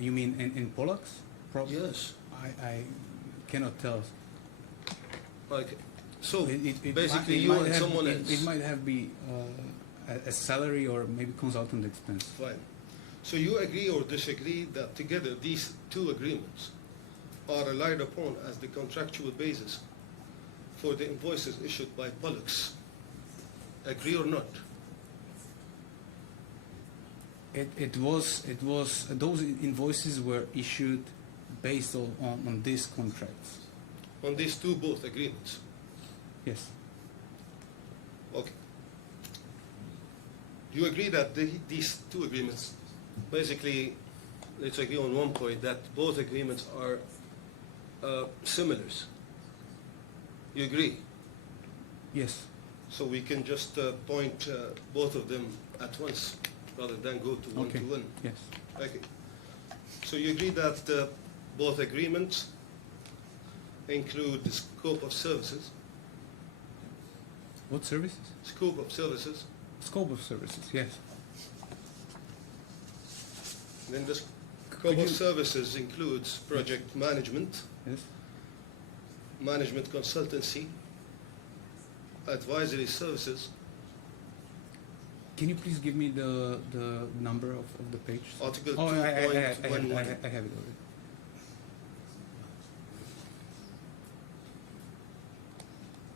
You mean in Pollux? Yes. I cannot tell. Okay. So It basically might- it you might and have- someone it- else. It might have been a salary or maybe consultant expense. Fine. So you agree or disagree that together these two agreements are relied upon as the contractual basis for the invoices issued by Pollux? Agree or not? It was those invoices were issued based on these contracts. On these two both agreements? Yes. Okay. Do you agree that these two agreements, basically, let's agree on one point, that both agreements are similars? You agree? Yes. So we can just point both of them at once, rather than go to one Okay. to one. Yes. Okay. So you agree that both agreements include the scope of services, What services? scope of services, Scope of services. Yes. then the Could scope you- of services includes project management, Yes. management consultancy, advisory services, Can you please give me the number of the page? Article Oh, I have 2.11. it already.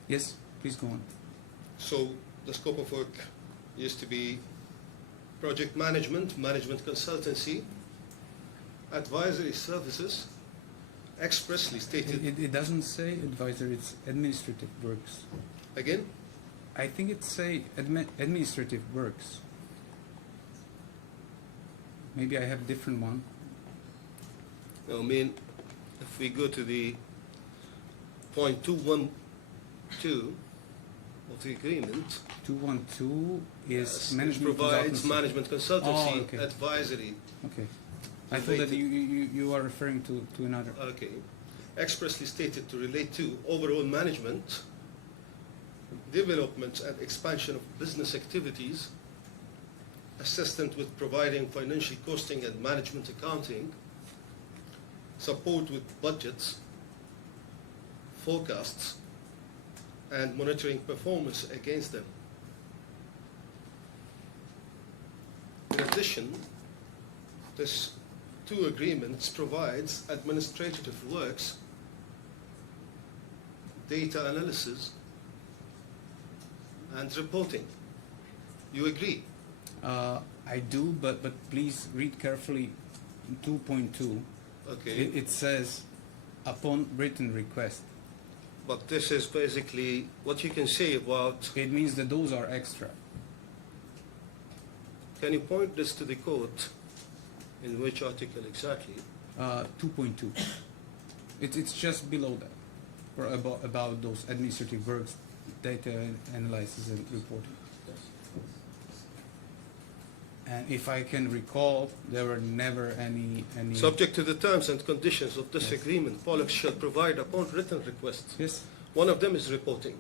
Yes, please go on. So the scope of work used to be project management, management consultancy, advisory services, expressly stated. It doesn't say advisory, it's administrative works. Again, I think it say administrative works. Maybe I have different one. I mean, if we go to the point 212 of the agreement, 212 is it management provides consultancy. management consultancy, Oh, okay. advisory. Okay. I thought that you are referring to another. Okay. Expressly stated to relate to overall management, development and expansion of business activities, assistance with providing financial costing and management accounting, support with budgets, forecasts, and monitoring performance against them. In addition, this two agreements provides administrative works, data analysis, and reporting. You agree? I do, but please read carefully 2.2. Okay. It says upon written request. But this is basically what you can say about. It means that those are extra. Can you point this to the court? In which article exactly? 2.2. It's just below that, or about those administrative works, data analysis and reporting. And if I can recall, there were never any. Subject to the terms and conditions of this Yes. agreement, Pollux shall provide upon written request. Yes. One of them is reporting.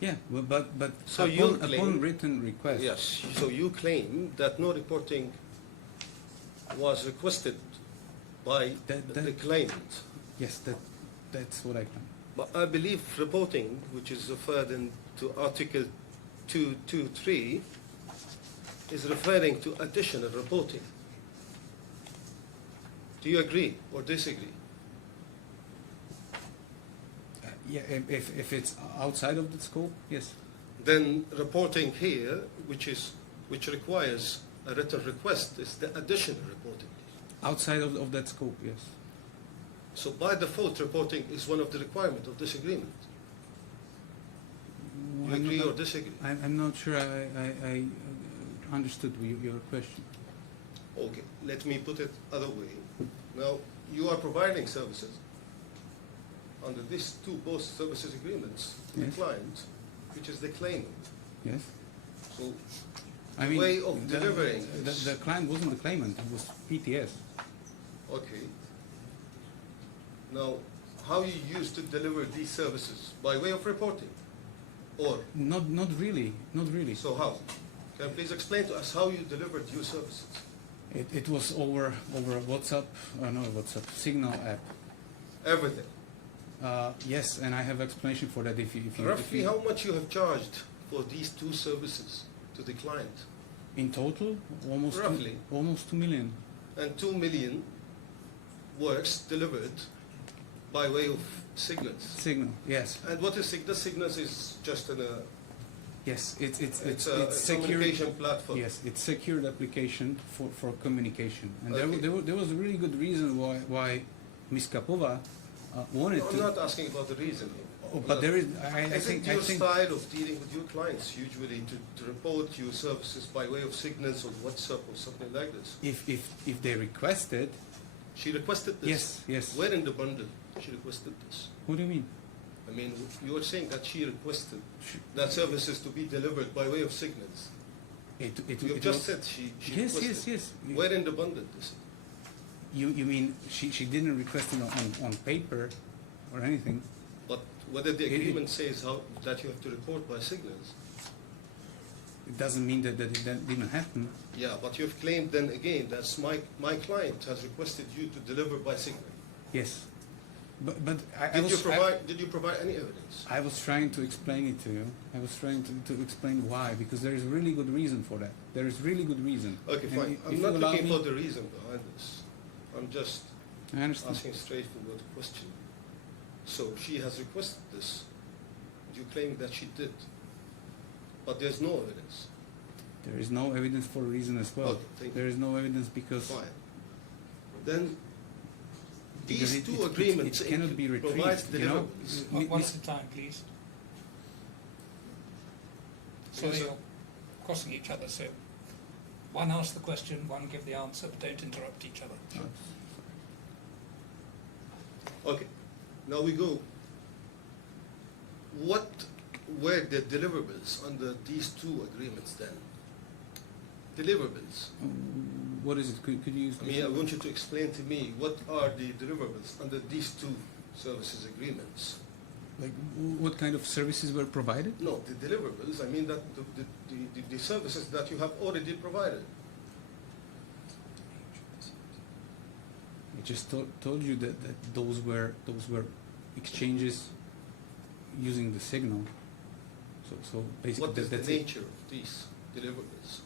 Yeah, but So upon, you claim- upon written request. Yes. So you claim that no reporting was requested by That- the that- claimant. Yes, that's what I claim. But I believe reporting, which is referred into Article 223, is referring to additional reporting. Do you agree or disagree? Yeah, if it's outside of the scope, yes. Then reporting here, which requires a written request, is the additional reporting. Outside of that scope, yes. So by default, reporting is one of the requirements of this agreement. You I'm agree not- or disagree? I'm not sure I understood your question. Okay, let me put it other way. Now, you are providing services under these both services agreements to the Yes. client, which is the claimant. Yes. So I mean, way of delivering the this. client wasn't the claimant, it was PTS. Okay. Now, how you used to deliver these services? By way of reporting? Or, Not really, not really. so how? Can you please explain to us how you delivered your services? It was over WhatsApp, no WhatsApp, Signal app. Everything. Yes, and I have explanation for that if you Roughly how much you have charged for these two services to the client? in total almost Roughly. almost 2 million. And 2 million works delivered by way of signals. Signal, yes, And what is signals? Signals is just a yes, it's a secured. communication platform. Yes, it's secured application for communication, and Okay. there was a really good reason why Ms. Kapova wanted No, I'm to. not asking about the reason. Oh, but there is, I Is think, it your I think. style of dealing with your clients usually to report your services by way of signals on WhatsApp or something like this? If they requested, She requested this? yes, yes. Where in the bundle she requested this? What do you mean? I mean, you are saying that she requested Sh- that services to be delivered by way of signals. It You it just was- said she Yes, requested. yes, yes. Where in the bundle this? You mean she didn't request it on paper or anything? But whether the It- agreement says that you have to report by signals. It doesn't mean that that didn't happen. Yeah, but you've claimed then again that my client has requested you to deliver by signal. Yes, but I Did you provide any evidence? I was trying to explain it to you. I was trying to explain why, because there is really good reason for that. There is really good reason. Okay, And fine. if I'm you not allow looking me- for the reason behind this. I'm just I understand. asking a straightforward question. So she has requested this. You claim that she did, but there's no evidence. There is no evidence for a reason as well. Okay, thank you. There is no evidence because Fine. Then Because these two it agreements cannot be retrieved. provide You know, deliverables. One at a time, please. So Yes, sir. you're crossing each other, so one asks the question, one give the answer, but don't interrupt each other. Okay, now we go. What were the deliverables under these two agreements then? Deliverables. What is it? Could you use? I mean, I want you to explain to me what are the deliverables under these two services agreements. Like what kind of services were provided? No, the deliverables, I mean that the services that you have already provided. I just told you that those were exchanges using the signal. So basically, What is the that's it. nature of these deliverables?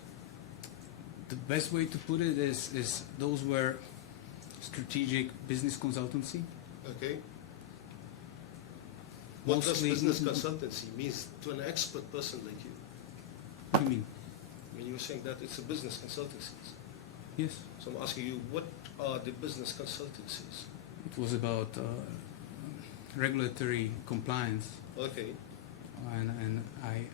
The best way to put it is those were strategic business consultancy. Okay? What does Mostly- business consultancy means to an expert person like you? What do you mean? I mean, you're saying that it's a business consultancy. Yes, So I'm asking you, what are the business consultancies? it was about regulatory compliance, Okay, and I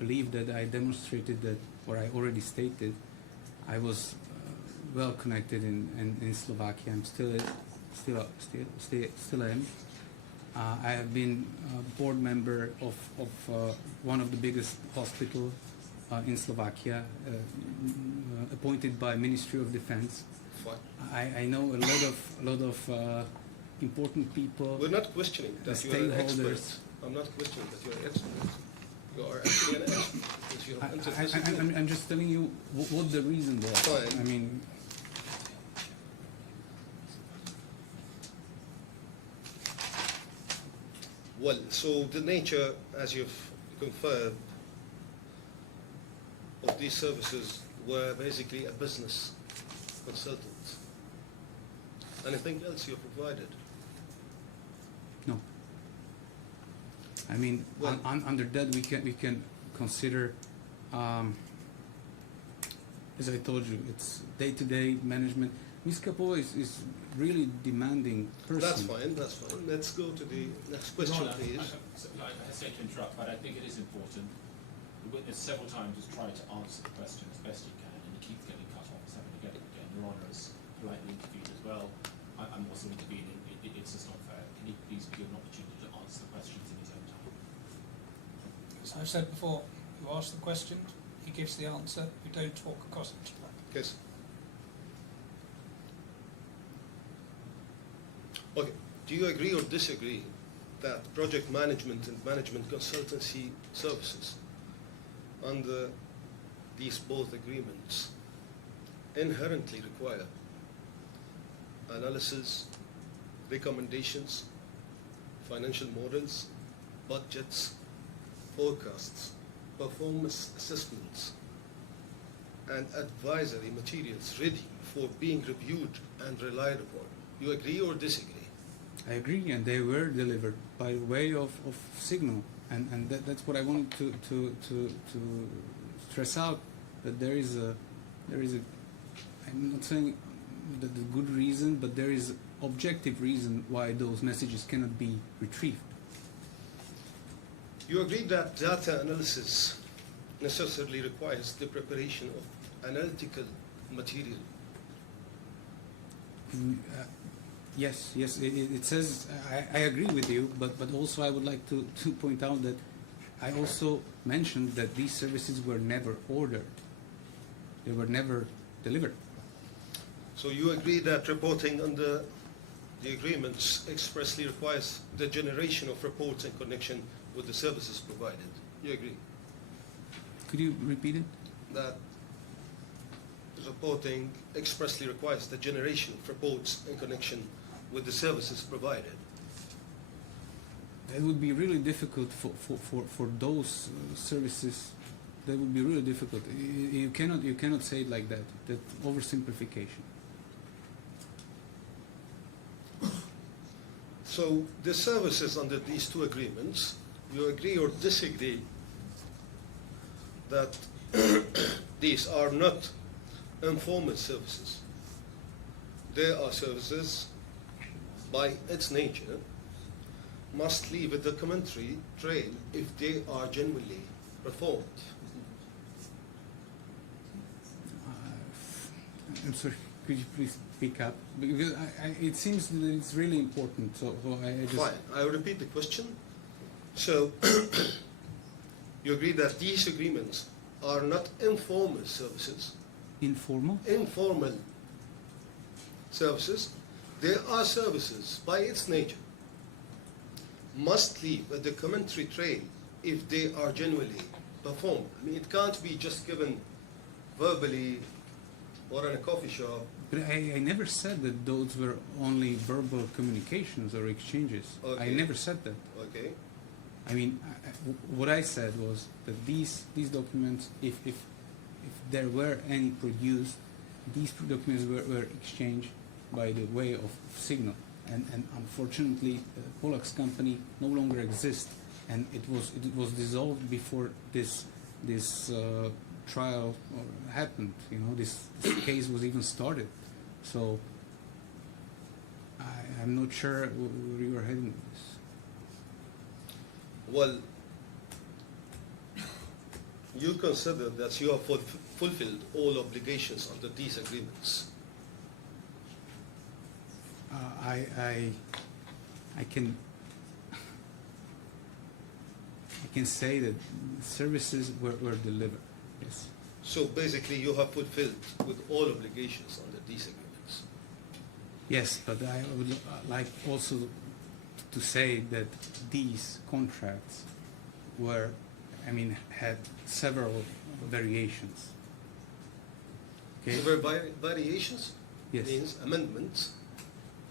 believe that I demonstrated that, or I already stated, I was well connected in Slovakia. I'm still am. I have been a board member of one of the biggest hospital in Slovakia, appointed by Ministry of Defense. fine. I know a lot of important people. We're not questioning The that you're an expert. stakeholders. I'm not questioning that you're an expert. You are actually an expert because you have entered this agreement. I'm just telling you what the reason was. Fine. I mean, Well, so the nature, as you've confirmed, of these services were basically a business consultant. Anything else you provided? No. I mean, Well- under that we can consider, as I told you, it's day-to-day management. Ms. Kapova is really demanding person. That's fine, that's fine. Let's go to the next question, Your Honour, please. I hesitate to interrupt, but I think it is important. The witness several times has tried to answer the question as best he can, and he keeps getting cut off. He's having to get it again. Your Honour has politely intervened as well. I'm also intervening. It's just not fair. Can he please be given an opportunity to answer the questions in his own time? As I've said before, you ask the question, he gives the answer, you don't talk across it. Yes. Okay, do you agree or disagree that project management and management consultancy services under these both agreements inherently require analysis, recommendations, financial models, budgets, forecasts, performance assessments, and advisory materials ready for being reviewed and relied upon? You agree or disagree? I agree, and they were delivered by way of signal, and that's what I wanted to stress out, that there is a I'm not saying that the good reason, but there is objective reason why those messages cannot be retrieved. You agree that data analysis necessarily requires the preparation of analytical material? Yes, it says, I agree with you, but also I would like to point out that I also mentioned that these services were never ordered. They were never delivered. So you agree that reporting under the agreements expressly requires the generation of reports in connection with the services provided? You agree Could you repeat it? that reporting expressly requires the generation of reports in connection with the services provided? It would be really difficult for those services. That would be really difficult. You cannot say it like that. That oversimplification. So the services under these two agreements, you agree or disagree that these are not informal services? They are services by its nature must leave a documentary trail if they are genuinely performed. I'm sorry. Could you please speak up? Because it seems that it's really important. So I just. Fine, I will repeat the question. So, you agree that these agreements are not informal services? Informal? Informal services. They are services by its nature must leave a documentary trail if they are genuinely performed. I mean, it can't be just given verbally or in a coffee shop. But I never said that those were only verbal communications or exchanges. I Okay. never said that. Okay. I mean, what I said was that these documents, if there were any produced, these documents were exchanged by the way of signal. And unfortunately, Polak's company no longer exists, and it was dissolved before this trial happened. You know, this case was even started. So I'm not sure where you are heading with this. Well, you consider that you have fulfilled all obligations under these agreements. I can say that services were delivered. Yes. So basically, you have fulfilled with all obligations under these agreements. Yes, but I would like also to say that these contracts had several variations. Okay. Several variations Yes. means amendments.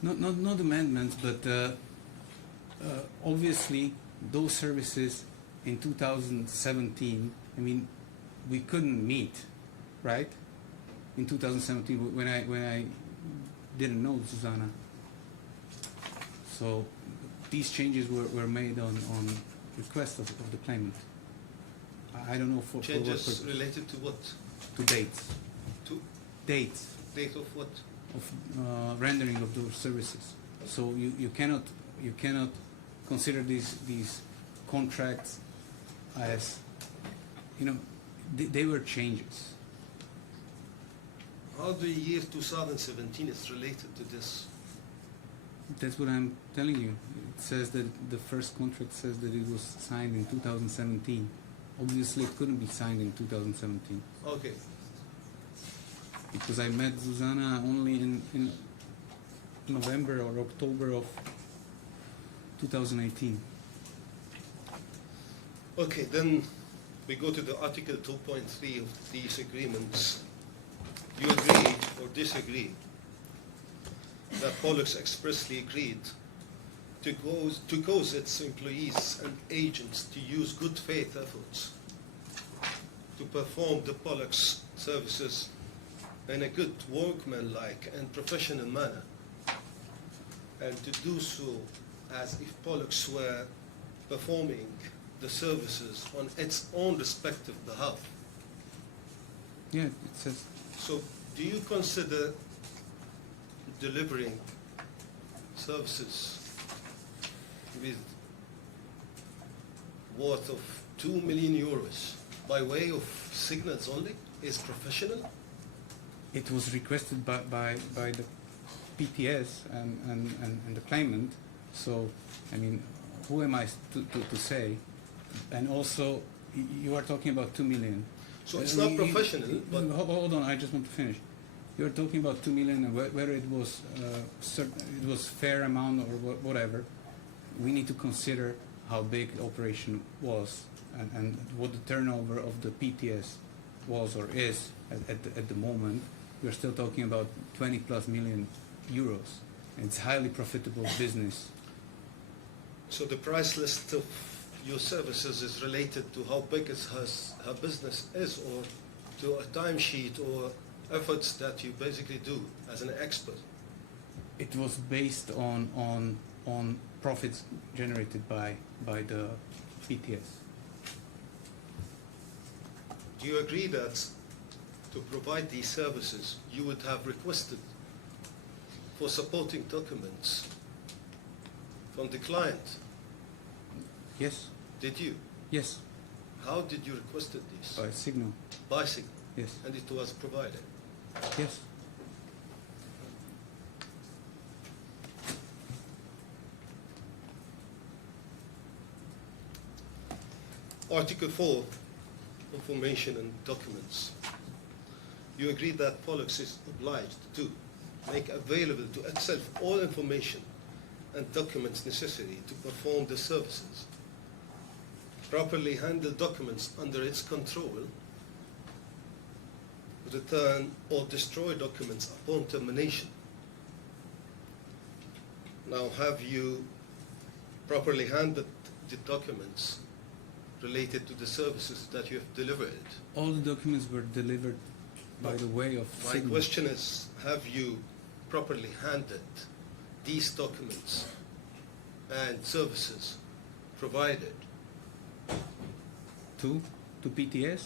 Not amendments, but Obviously, those services in 2017, I mean, we couldn't meet, right? In 2017, when I didn't know Zuzana. So these changes were made on request of the claimant. I don't know for what Changes purpose. related to what? To dates. To Dates date of what? of rendering of those services. So you cannot consider these contracts as, you know, they were changes. How the year 2017 is related to this? That's what I'm telling you. It says that the first contract says that it was signed in 2017. Obviously, it couldn't be signed in 2017 Okay. because I met Zuzana only in November or October of 2018. Okay, then we go to the Article 2.3 of these agreements. You agreed or disagree that Pollux expressly agreed to cause its employees and agents to use good faith efforts to perform the Pollux services in a good workmanlike and professional manner, and to do so as if Pollux were performing the services on its own respective behalf. Yeah, it says. So do you consider delivering services with worth of 2 million euros by way of signals only is professional? It was requested by the PTS and the claimant. So, I mean, who am I to say? And also, you are talking about 2 million. So it's not professional, but Hold on, I just want to finish. You're talking about 2 million, and whether it was it was fair amount or whatever. We need to consider how big the operation was and what the turnover of the PTS was or is at the moment. We're still talking about 20 plus million euros. And it's highly profitable business. so the price list of your services is related to how big her business is, or to a timesheet or efforts that you basically do as an expert. It was based on profits generated by the PTS. Do you agree that to provide these services, you would have requested for supporting documents from the client? Yes, Did you? yes, How did you request these? by signal. By signal, Yes, and it was provided. yes. Article 4, information and documents. You agree that Pollux is obliged to make available to itself all information and documents necessary to perform the services, properly handle documents under its control, return or destroy documents upon termination. Now, have you properly handled the documents related to the services that you have delivered? All the documents were delivered by the way of My signal. question is, have you properly handled these documents and services provided? To PTS.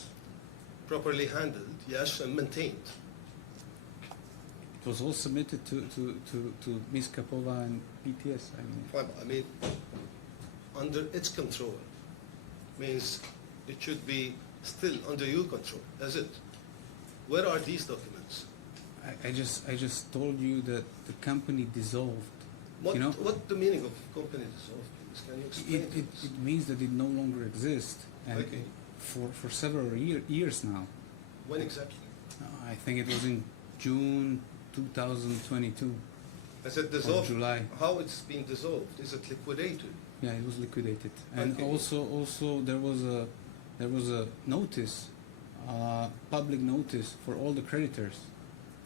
Properly handled, yes, and maintained. It was all submitted to Ms. Kapova and PTS. I mean, Fine, I mean, under its control means it should be still under your control, is it? Where are these documents? I just told you that the company dissolved. What, You know, what the meaning of company dissolved, please? Can you explain to us? it means that it no longer exists, and Okay. for several years now. When exactly? I think it was in June 2022 Is it or dissolved? July. How it's been dissolved? Is it liquidated? Yeah, it was liquidated, and Okay. also there was a notice, public notice for all the creditors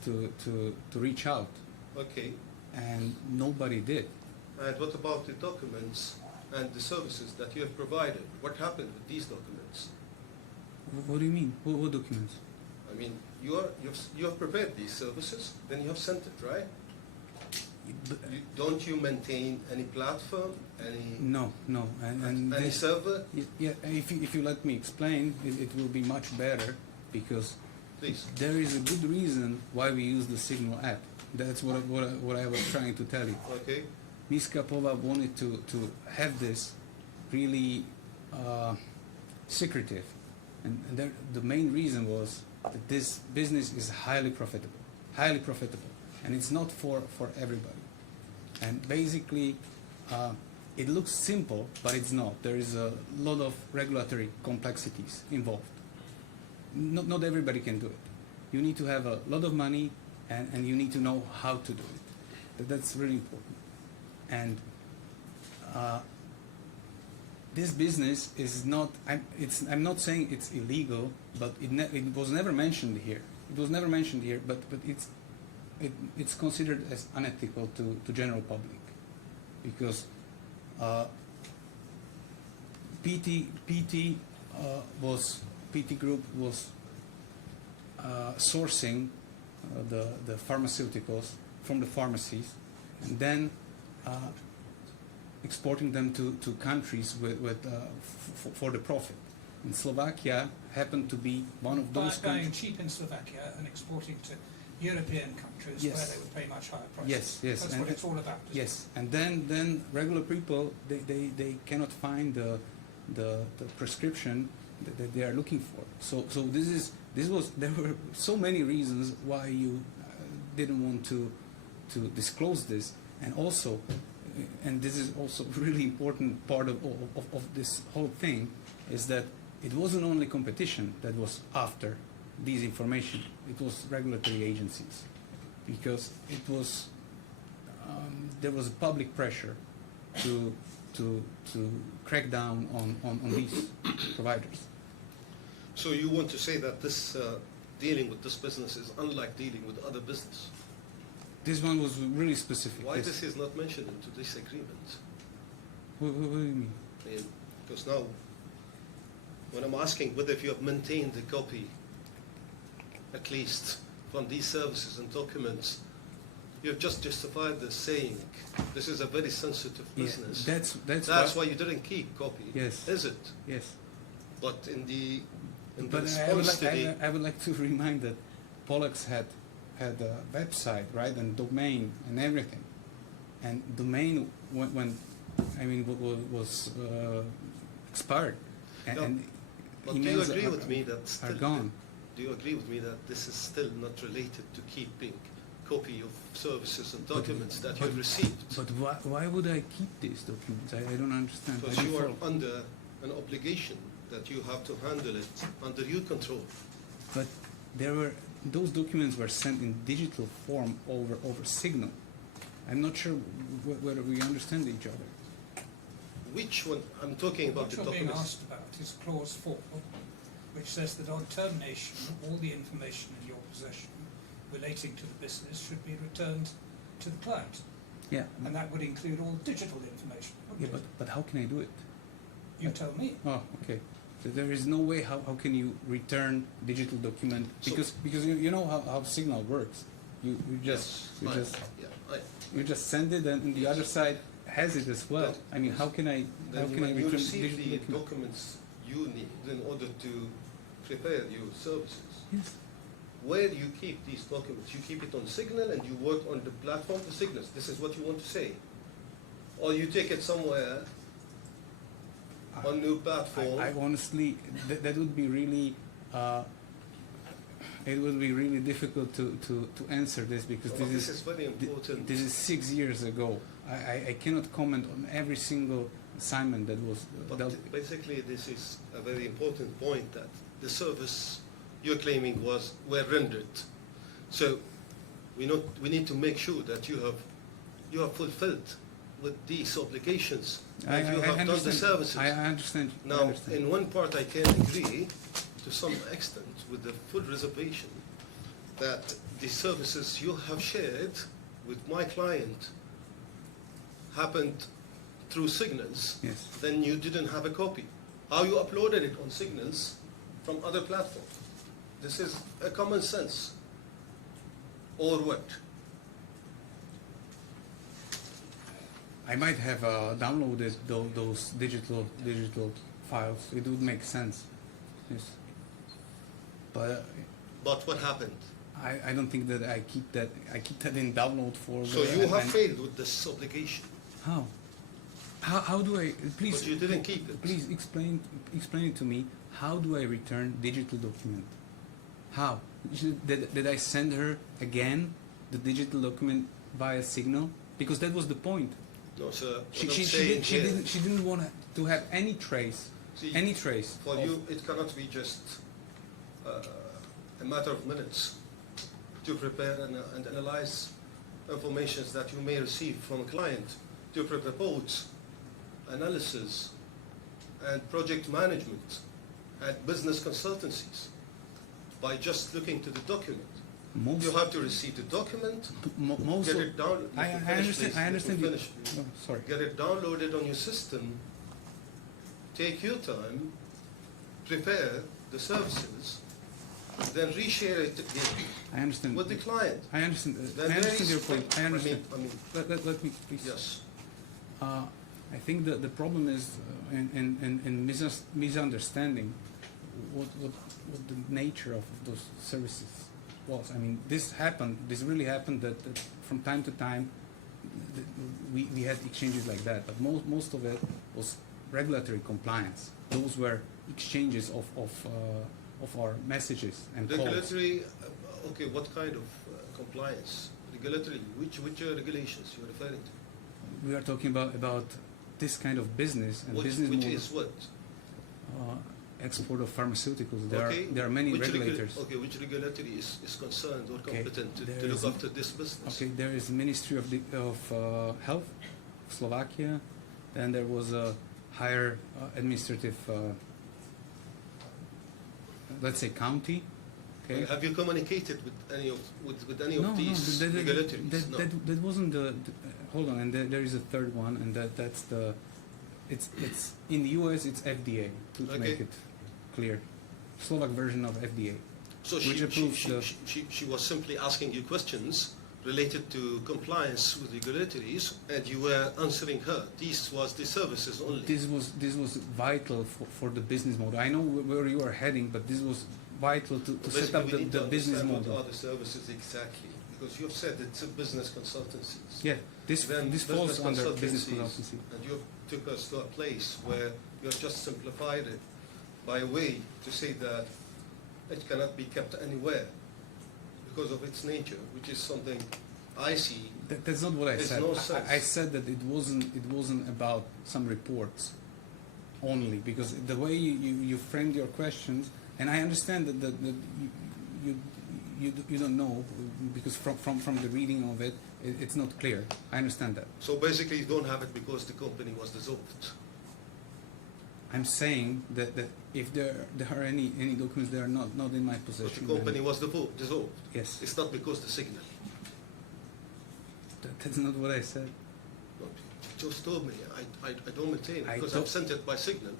to reach out, Okay. and nobody did. And what about the documents and the services that you have provided? What happened with these documents? What do you mean? What documents? I mean, you have prepared these services, then you have sent it, right? Don't you maintain any platform, any No, and any this, server? yeah. If you let me explain, it will be much better, because Please. there is a good reason why we use the Signal app. That's what I was trying to tell you. Okay. Ms. Kapova wanted to have this really secretive, and the main reason was that this business is highly profitable, and it's not for everybody. And basically, it looks simple, but it's not. There is a lot of regulatory complexities involved. Not everybody can do it. You need to have a lot of money, and you need to know how to do it. That's really important. And this business is not. I'm not saying it's illegal, but it was never mentioned here. It was never mentioned here, but it's considered as unethical to general public, because PT Group was sourcing the pharmaceuticals from the pharmacies, and then exporting them to countries for the profit. And Slovakia happened to be one of those Buying countries. cheap in Slovakia and exporting to European countries Yes. where they would pay much higher prices. Yes, That's and what it's all about. isn't it? yes, and then regular people they cannot find the prescription that they are looking for. So there were so many reasons why you didn't want to disclose this, and also, and this is also really important part of this whole thing, is that it wasn't only competition that was after this information. It was regulatory agencies, because it was there was a public pressure to crack down on these providers. So you want to say that this dealing with this business is unlike dealing with other business? This one was really specific. Why Yes. this is not mentioned into this agreement? What do you mean? Because now, when I'm asking whether if you have maintained a copy, at least from these services and documents, you have just justified the saying this is a very sensitive Yeah, business. that's why you didn't keep copy. Yes. Is it? Yes. But in the But response to the I would like to remind that Polex had a website, right, and domain and everything, and domain when was expired, No, and But do you emails agree with me that are still, gone. do you agree with me that this is still not related to keeping copy of services and documents that you've received? But why would I keep these documents? I don't understand. Because you are under an obligation that you have to handle it under your control. But those documents were sent in digital form over Signal. I'm not sure whether we understand each other. Which one? I'm talking about What the you're being documents. asked about is clause 4, which says that on termination, all the information in your possession relating to the business should be returned to the client. Yeah. And that would include all digital information, Yeah, wouldn't but how can I do it? You tell me. Oh, okay. So there is no way how can you return digital document, because you know how Signal works. You just send it, and the other side has it as well. Then- I mean, how can I Then you return receive digital the document? documents you need in order to prepare your services. Yes. Where do you keep these documents? You keep it on Signal and you work on the platform for Signals. This is what you want to say? Or you take it somewhere on new platform? I honestly, that would be really, it would be really difficult to answer this, because Well, this this is very important. This is 6 years ago. I cannot comment on every single assignment that was dealt. But basically, this is a very important point, that the service you're claiming were rendered. So we need to make sure that you have fulfilled with these obligations, and you have done the services. I understand. I Now, understand. in one part, I can agree to some extent with the full reservation that the services you have shared with my client happened through Signals, Yes. then you didn't have a copy. How you uploaded it on Signals from other platforms? This is a common sense. Or what? I might have downloaded those digital files. It would make sense. Yes. But But what happened? I don't think that I keep that in download folder. So you have and- failed with this obligation, How? How do I please? but you didn't keep it. Please explain it to me. How do I return digital document? How? Did I send her again the digital document via Signal? Because that was the point. No, sir. She What I'm saying here- didn't want to have any trace. See, Any trace. For of- you, it cannot be just a matter of minutes to prepare and analyze information that you may receive from a client, to prepare reports, analysis, and project management, and business consultancies by just looking to the document. Most, You have to receive the document, most get of, it down. I understand. I understand. You, Finish. oh, sorry. Get it downloaded on your system, take your time, prepare the services, then reshare it again I understand. with the client. I understand. Then I there understand is- your point. I understand. I mean, Let me please. yes. I think that the problem is in misunderstanding what the nature of those services was. I mean, this really happened that from time to time we had exchanges like that, but most of it was regulatory compliance. Those were exchanges of our messages and calls. Regulatory, okay, what kind of compliance? Regulatory, which regulations you're referring to? We are talking about this kind of business and Which business model. is what? Export of pharmaceuticals. Okay. There are many Which regulators. which regulatory is concerned or Okay, competent to there look is- after this business? Okay, there is Ministry of Health, Slovakia. Then there was a higher administrative, let's say, county. Okay. Have you communicated with any of No, these that, regulatories? No. that wasn't hold on, and there is a third one, and that's the. It's in the U.S. It's FDA to Okay. make it clear, Slovak version of FDA. So which approves the- she was simply asking you questions related to compliance with regulatories, and you were answering her. This was the services only. This was vital for the business model. I know where you are heading, but this was vital to set Basically, up we need the to business understand model. What are the services exactly? Because you've said it's a business consultancies. Yeah, this Then falls under business consultancies, consultancy. And you took us to a place where you have just simplified it by a way to say that it cannot be kept anywhere because of its nature, which is something I see. That's not what I There's said. no sense. I said that it wasn't about some reports only, because the way you framed your questions, and I understand that you don't know, because from the reading of it, it's not clear. I understand that. So basically, you don't have it because the company was dissolved. I'm saying that if there are any documents that are not in my But possession. the company was dissolved. Yes, It's not because the signal. that's not what I said. No, you just told me. I don't maintain it I because don't- I've sent it by signal.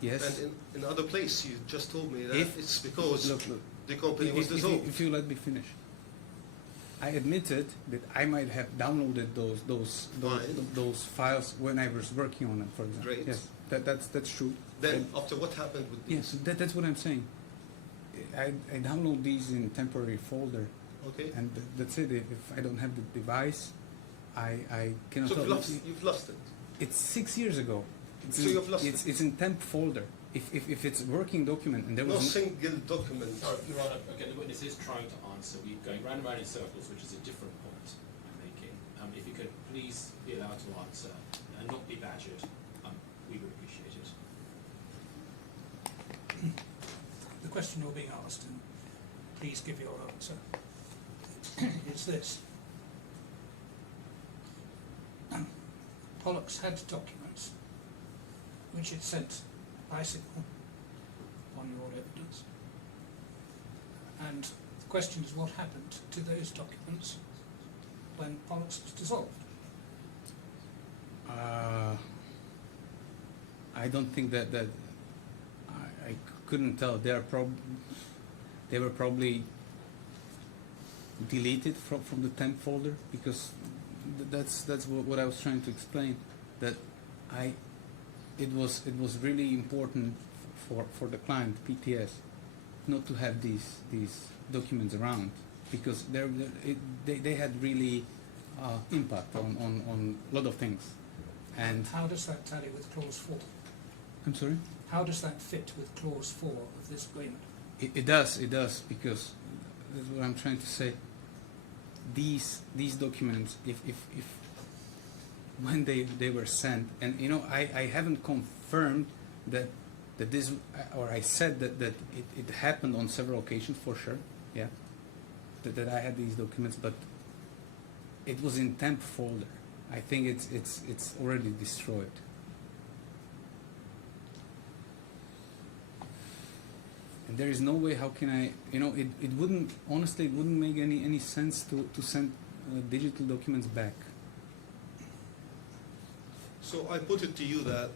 Yes. And in other place, you just told me that If- it's because Look. the company was If dissolved. you let me finish. I admitted that I might have downloaded those files when I was working on it, for example. Great. Yes, that's true. Then after what happened with Yes, these? that's what I'm saying. I download these in temporary folder, Okay. and that's it. If I don't have the device, I cannot. So tell. you've lost it. It's 6 years ago. It's So in, you've lost it's in temp folder. If it's a working document and there No was single document. Your Honour, again, the witness is trying to answer. We're going round and round in circles, which is a different point I'm making. If you could please be allowed to answer and not be badgered, we would appreciate it. The question you're being asked, and please give your answer, is this. Pollux had documents which it sent by signal on your evidence. And the question is what happened to those documents when Pollux was dissolved? I don't think that I couldn't tell. They were probably deleted from the temp folder, because that's what I was trying to explain. That it was really important for the client PTS not to have these documents around, because they had really impact on a lot of things. And How does that tally with clause 4? I'm sorry. How does that fit with clause 4 of this agreement? It does, because that's what I'm trying to say. These documents, if when they were sent, and you know, I haven't confirmed that this, or I said that it happened on several occasions for sure, yeah, that I had these documents, but it was in temp folder. I think it's already destroyed. And there is no way, how can I, you know, it wouldn't, honestly, it wouldn't make any sense to send digital documents back. So I put it to you that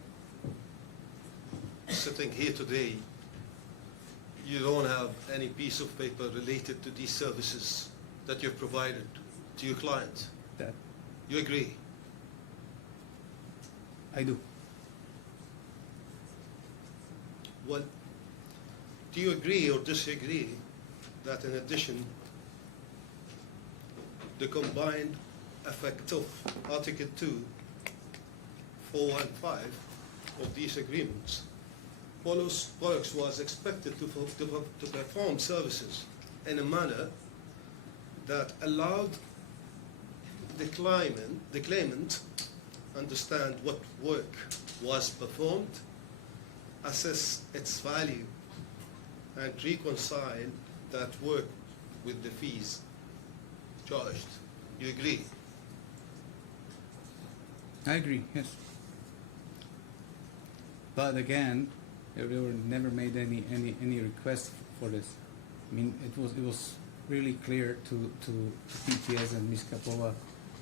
sitting here today, you don't have any piece of paper related to these services that you've provided to your client. That You agree? I do. Well, do you agree or disagree that in addition, the combined effect of Article 2, 4 and 5 of these agreements, Pollux was expected to perform services in a manner that allowed the claimant understand what work was performed, assess its value, and reconcile that work with the fees charged. You agree? I agree, yes. But again, there were never made any requests for this. I mean, it was really clear to PTS and Ms. Kapova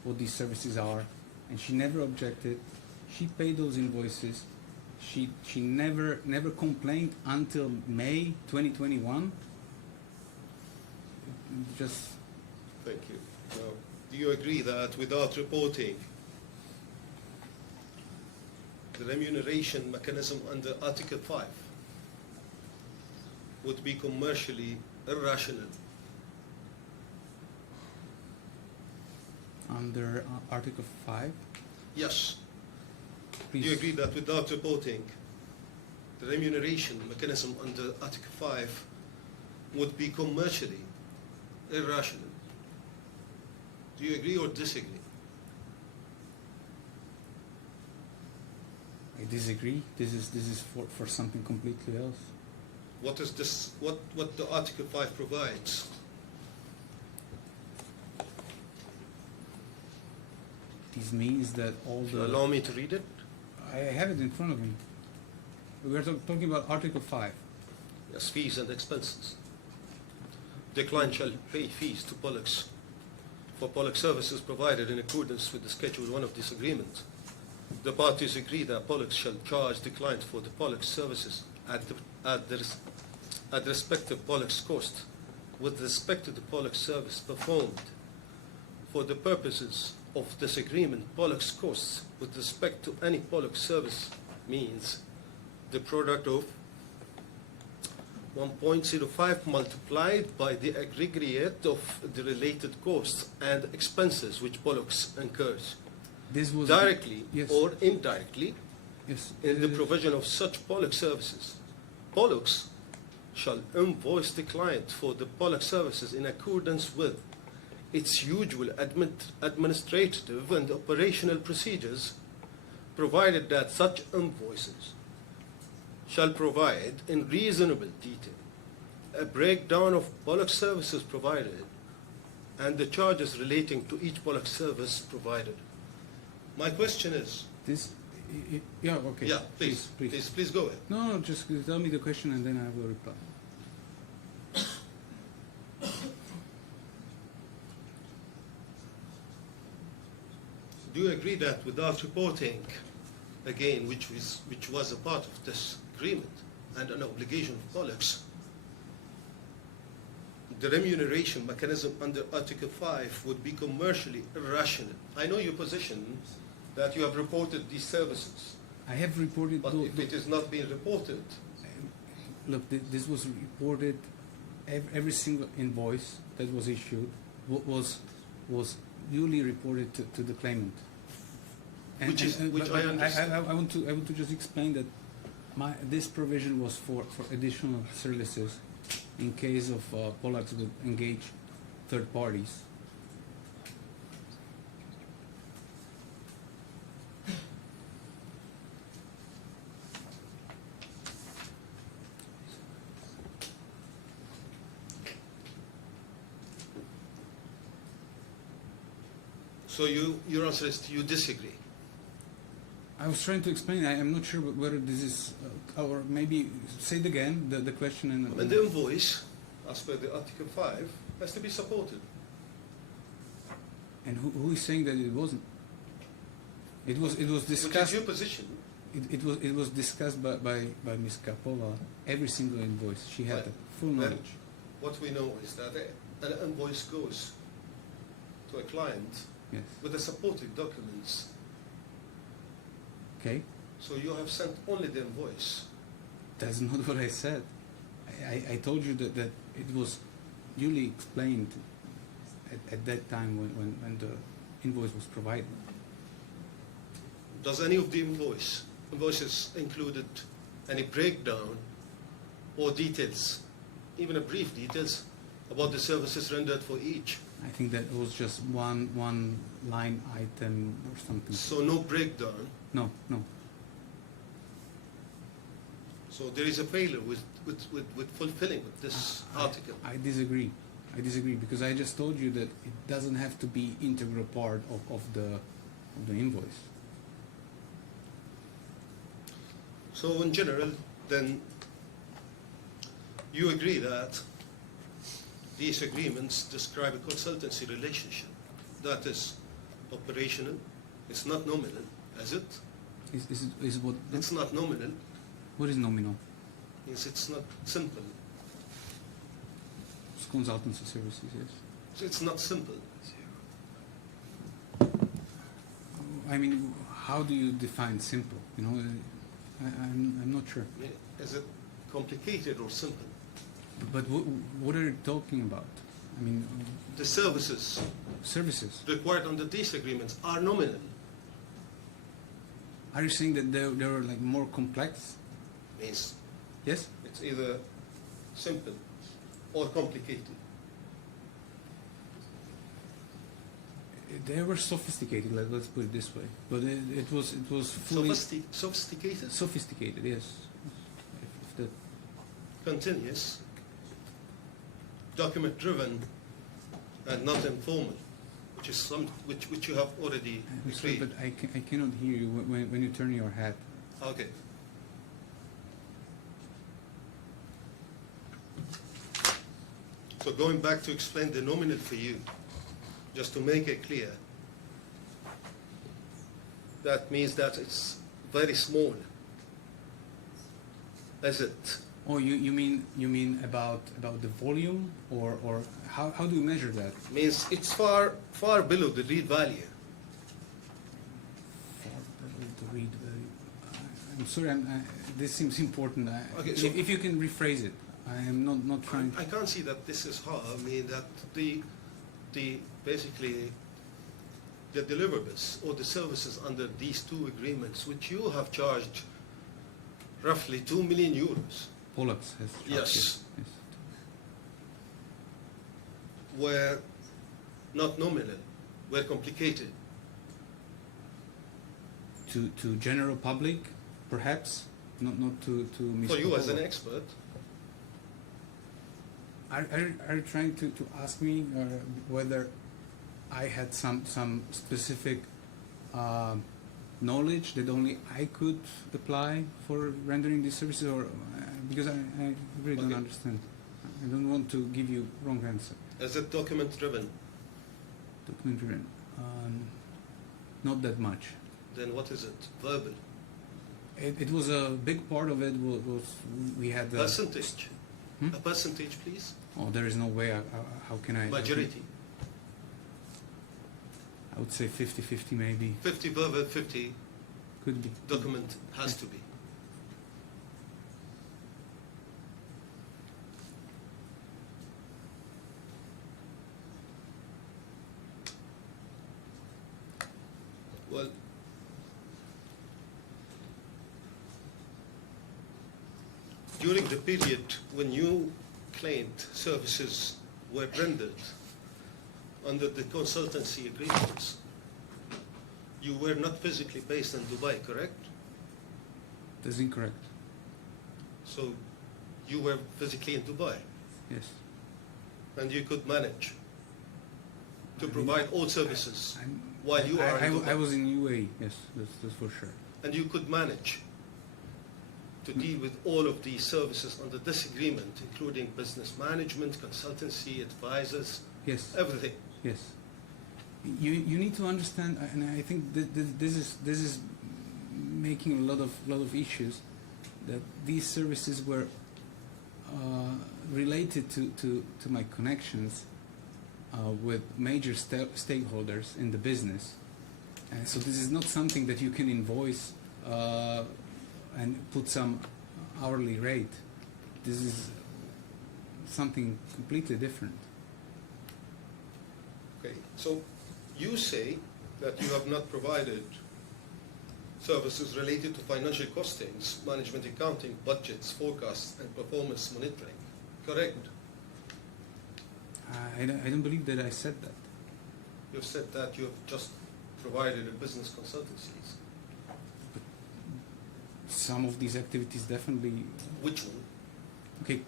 what these services are, and she never objected. She paid those invoices. She never complained until May 2021. Just Thank you. Now, do you agree that without reporting, the remuneration mechanism under Article 5 would be commercially irrational? under Article 5. Yes. Please. Do you agree that without reporting, the remuneration mechanism under Article 5 would be commercially irrational? Do you agree or disagree? I disagree. This is for something completely else. What is this? What the Article 5 provides? This means that all the... Allow me to read it. I have it in front of me. We are talking about Article 5. Yes, fees and expenses. The client shall pay fees to Pollux for Pollux services provided in accordance with the Schedule 1 of this agreement. The parties agree that Pollux shall charge the client for the Pollux services at the respective Pollux cost with respect to the Pollux service performed. For the purposes of this agreement, Pollux costs with respect to any Pollux service means the product of 1.05 multiplied by the aggregate of the related costs and expenses which Pollux incurs, This was directly yes. or indirectly, Yes. in the provision of such Pollux services. Pollux shall invoice the client for the Pollux services in accordance with its usual administrative and operational procedures, provided that such invoices shall provide in reasonable detail a breakdown of Pollux services provided and the charges relating to each Pollux service provided. My question is, This, yeah, okay. yeah, please go ahead. No, just tell me the question and then I will reply. Do you agree that without reporting again, which was a part of this agreement and an obligation of Pollux, the remuneration mechanism under Article 5 would be commercially irrational. I know your position that you have reported these services, I have reported. but if it is not being reported, Look, this was reported. Every single invoice that was issued was duly reported to the claimant. Which but I understand. I want to just explain that this provision was for additional services in case of Polacks would engage third parties. so your answer is you disagree. I was trying to explain. I am not sure whether this is, or maybe say it again, the question. And the invoice, as per the Article 5, has to be supported. And who is saying that it wasn't? It was Which is discussed. your position. It was discussed by Ms. Kapova. Every single invoice, she had Right. the full Then knowledge. what we know is that an invoice goes to a client Yes. with the supporting documents. Okay. So you have sent only the invoice. That's not what I said. I told you that it was duly explained at that time when the invoice was provided. Does any of the invoices included any breakdown or details, even a brief details, about the services rendered for each? I think that was just one line item or something. So no breakdown. No. So there is a failure with fulfilling with this article. I disagree. I disagree because I just told you that it doesn't have to be integral part of the invoice. So in general, then you agree that these agreements describe a consultancy relationship that is operational, it's not nominal, is it? Is what? It's not nominal, What is nominal? means it's not simple. It's consultancy services, yes. So it's not simple. I mean, how do you define simple? You know, I'm not sure. I mean, is it complicated or simple? But what are you talking about? I mean, The services services. required under these agreements are nominal. Are you saying that they were like more complex? Means Yes. it's either simple or complicated. They were sophisticated. Let's put it this way. But it was fully Sophisticated, sophisticated. Yes. If that, continuous, document-driven, and not informal, which is which you have already I'm sorry, agreed. but I cannot hear you when you turn your head. Okay. So going back to explain the nominal for you, just to make it clear, that means that it's very small. Is it? Oh, you mean about the volume or how do you measure that? Means it's far below the read value. To read. I'm sorry. This seems important. Okay, so- if you can rephrase it, I am not trying. I can't see that this is hard. I mean that the basically the deliverables or the services under these two agreements, which you have charged roughly 2 million euros, Pollux has. Yes. Yes. were not nominal, were complicated. To general public, perhaps not to Ms. For you as an Kapova. expert, Are you trying to ask me whether I had some specific knowledge that only I could apply for rendering these services, or because I really don't Okay. understand. I don't want to give you wrong answer. is it document driven? Document driven, not that much. Then what is it? Verbal. It was a big part of it was we had the Percentage. Hmm? A percentage, please. Oh, there is no way. How can I? Majority. I would say 50-50 maybe. 50 per 50 Could be. document has to be. Well, during the period when you claimed services were rendered under the consultancy agreements, you were not physically based in Dubai, correct? That's incorrect. So you were physically in Dubai, Yes. and you could manage to provide all services I'm- while you are in I Dubai. was in UAE. Yes, that's for sure. And you could manage to deal with all of these services under this agreement, including business management, consultancy, advisors, Yes. everything. Yes. You need to understand, and I think this is making a lot of issues, that these services were related to my connections with major stakeholders in the business. And so this is not something that you can invoice and put some hourly rate. This is something completely different. Okay, so you say that you have not provided services related to financial costings, management accounting, budgets, forecasts, and performance monitoring, correct? I don't believe that I said that. You've said that you have just provided a business consultancies. Some of these activities definitely. Which one? Okay,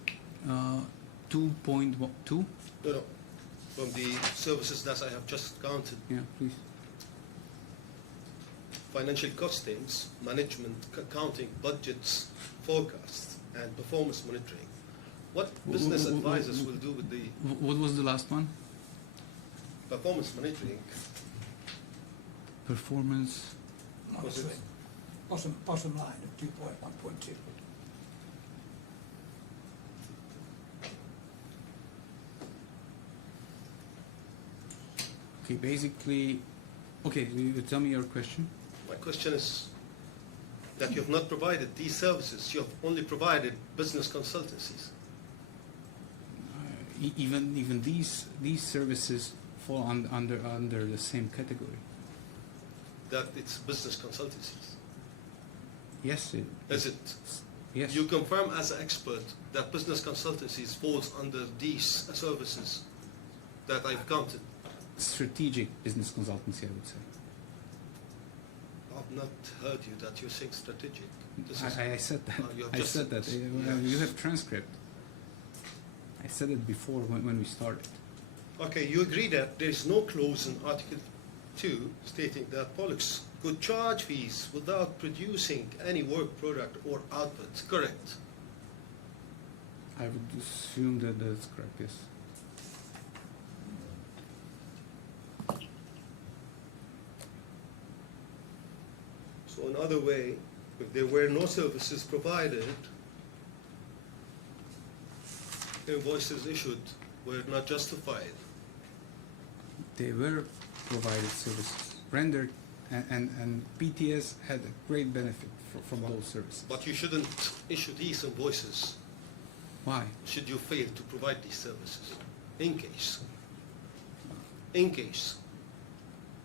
2.2. No, from the services that I have just counted. Yeah, please. Financial costings, management, accounting, budgets, forecasts, and performance monitoring. What business advisors will do with the What was the last one? performance monitoring? Performance. Monitoring. Bottom line of 2.1.2. Okay, basically. Okay, you tell me your question. My question is that you have not provided these services, you have only provided business consultancies. Even these services fall under the same category. That it's business consultancies. Yes. Is it? Yes. You confirm as an expert that business consultancies falls under these services that I've counted. Strategic business consultancy, I would say. I've not heard you that you're saying strategic. This is- I said that. you have I just said that. yes. You have transcript. I said it before when we started. Okay, you agree that there is no clause in Article 2 stating that Pollux could charge fees without producing any work product or output, correct? I would assume that that's correct, yes. So another way, if there were no services provided, invoices issued were not justified. They were provided services, rendered, and PTS had a great benefit from those services. But you shouldn't issue these invoices Why? should you fail to provide these services. In case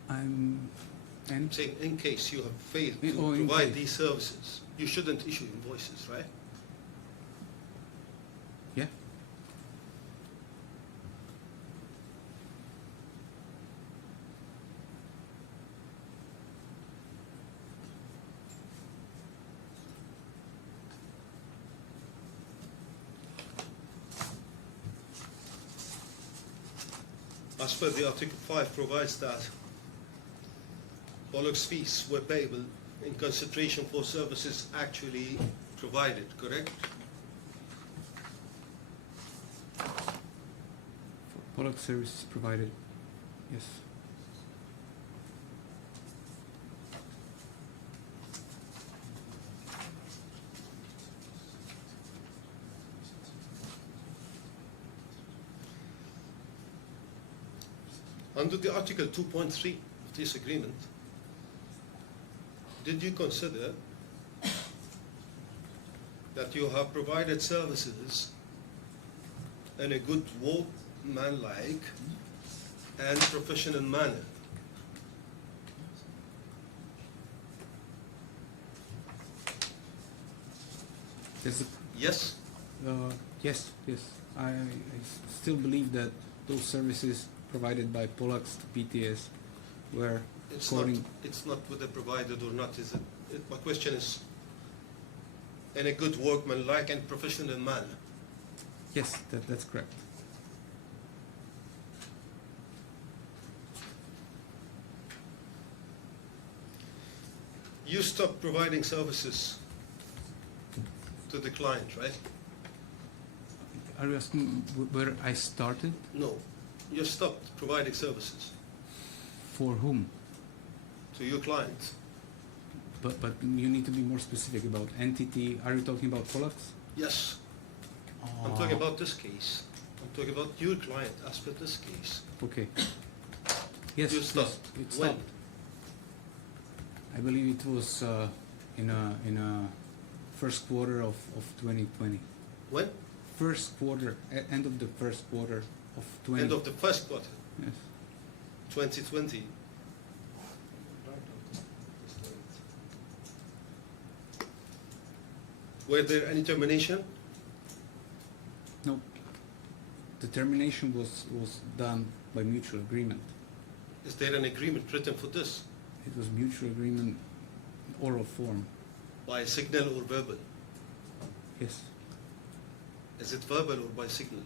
I'm saying in case you have failed to Oh, in provide case. these services, you shouldn't issue invoices, right? yeah. As per the Article 5 provides that Pollux fees were payable in consideration for services actually provided, correct? For product services provided, yes. Under the Article 2.3 of this agreement, did you consider that you have provided services in a good workmanlike and professional manner? There's a Yes? Yes, yes. I still believe that those services provided by Polaks to PTS were according. It's not whether provided or not, is it? My question is, in a good workmanlike and professional manner. Yes, that's correct. You stopped providing services to the client, right? Are you asking where I started? No. You stopped providing services For whom? to your client. But you need to be more specific about entity. Are you talking about Polaks? Yes. I'm talking about this case. I'm talking about your client as per this case. Okay. Yes, You yes, stopped. it When? stopped. I believe it was in a first quarter of 2020. When? First quarter, end of the first quarter of 20. End of the first quarter, Yes. 2020. Were there any termination? No. The termination was done by mutual agreement. Is there an agreement written for this? It was mutual agreement, oral form. By signal or verbal? Yes. Is it verbal or by signal?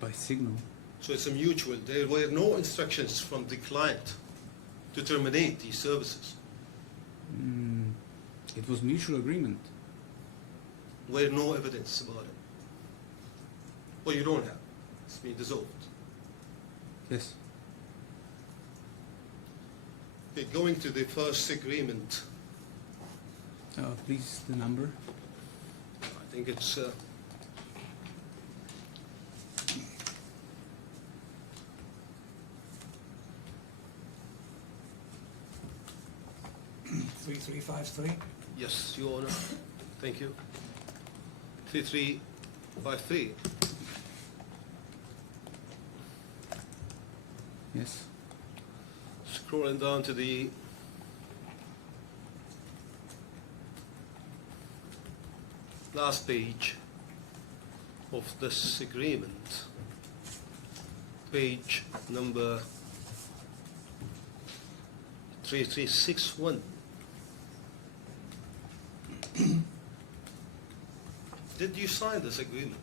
By signal. So it's a mutual. There were no instructions from the client to terminate these services. It was mutual agreement. Were no evidence about it. Well, you don't have. It's been dissolved. Yes. Okay, going to the first agreement, Please, the number. I think it's 3353. yes, Your Honor. Thank you. 3353. Yes. Scrolling down to the last page of this agreement, page number 3361. Did you sign this agreement?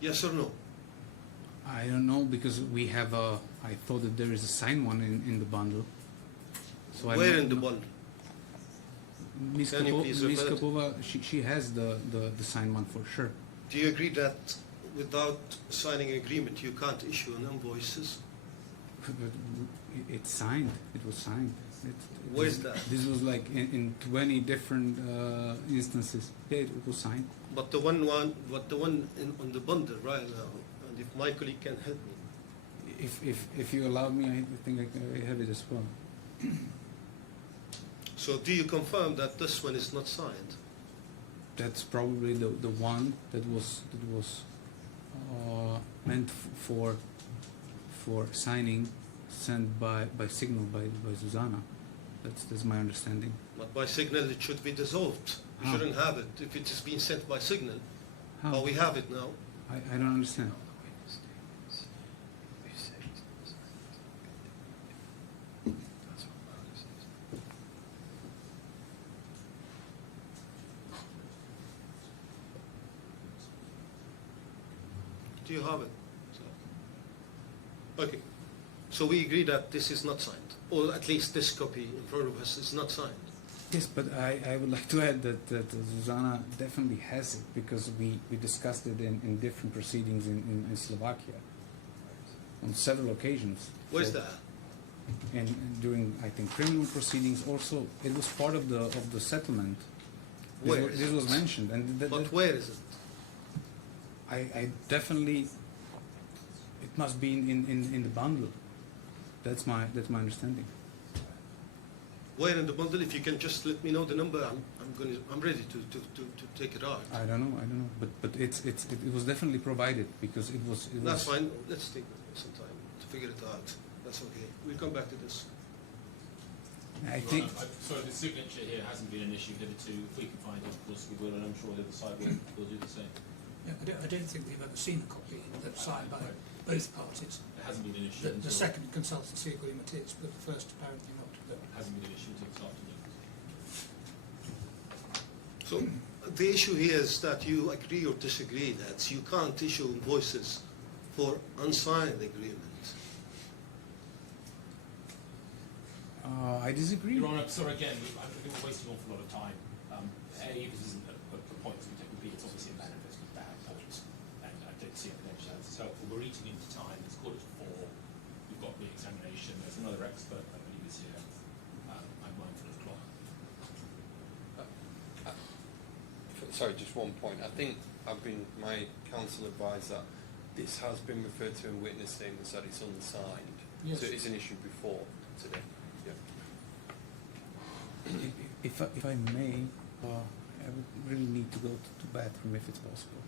Yes or no? I don't know because we have a. I thought that there is a signed one in the bundle. So Where in the bundle? Miss Can you please Miss refer it? Kapova, she has the signed one for sure. Do you agree that without signing an agreement you can't issue an invoices? But it's signed. It was signed. Where's that? This was like in 20 different instances. Yeah, it was signed. But the one on the bundle right now, and if my colleague can help me. If you allow me, I think I have it as well. So do you confirm that this one is not signed? That's probably the one that was meant for signing, sent by signal by Zuzana. That's my understanding. But by signal it should be dissolved. We How? shouldn't have it if it is being sent by signal. How? How we have it now. I don't understand. Do you have it? Okay. So we agree that this is not signed, or at least this copy in front of us is not signed. Yes, but I would like to add that Zuzana definitely has it because we discussed it in different proceedings in Slovakia on several occasions. Where's So that? and during, I think, criminal proceedings also, it was part of the settlement. Where is This was it? mentioned, and But where is it? I definitely, it must be in the bundle. That's my understanding. Where in the bundle? If you can just let me know the number, I'm ready to take it out. I don't know, but it was definitely provided because it was. That's fine. Let's take some time to figure it out. That's okay. We'll come back to this. I think. Sorry, the signature here hasn't been an issue hitherto. If we can find it, of course we will, and I'm sure the other side will do the same. Yeah, I don't think we've ever seen a copy that's signed by both parties. It hasn't been an issue. The second consultancy agreement is, but the first apparently not. It hasn't been an issue until this afternoon. So the issue here is that you agree or disagree that you can't issue invoices for unsigned agreement. I disagree. Your Honour, sorry again, I think we're wasting an awful lot of time. This isn't a point to take. B, it's obviously a manifestly bad point, and I don't see evidentiality as helpful. We're eating into time. It's 4:45. We've got the examination. There's another expert, I believe, is here. I'm mindful of the clock. Sorry, just one point. I think my counsel advised that this has been referred to in witness statements that it's unsigned. Yes. So it's an issue before today. Yeah. If I may, I would really need to go to the bathroom if it's possible.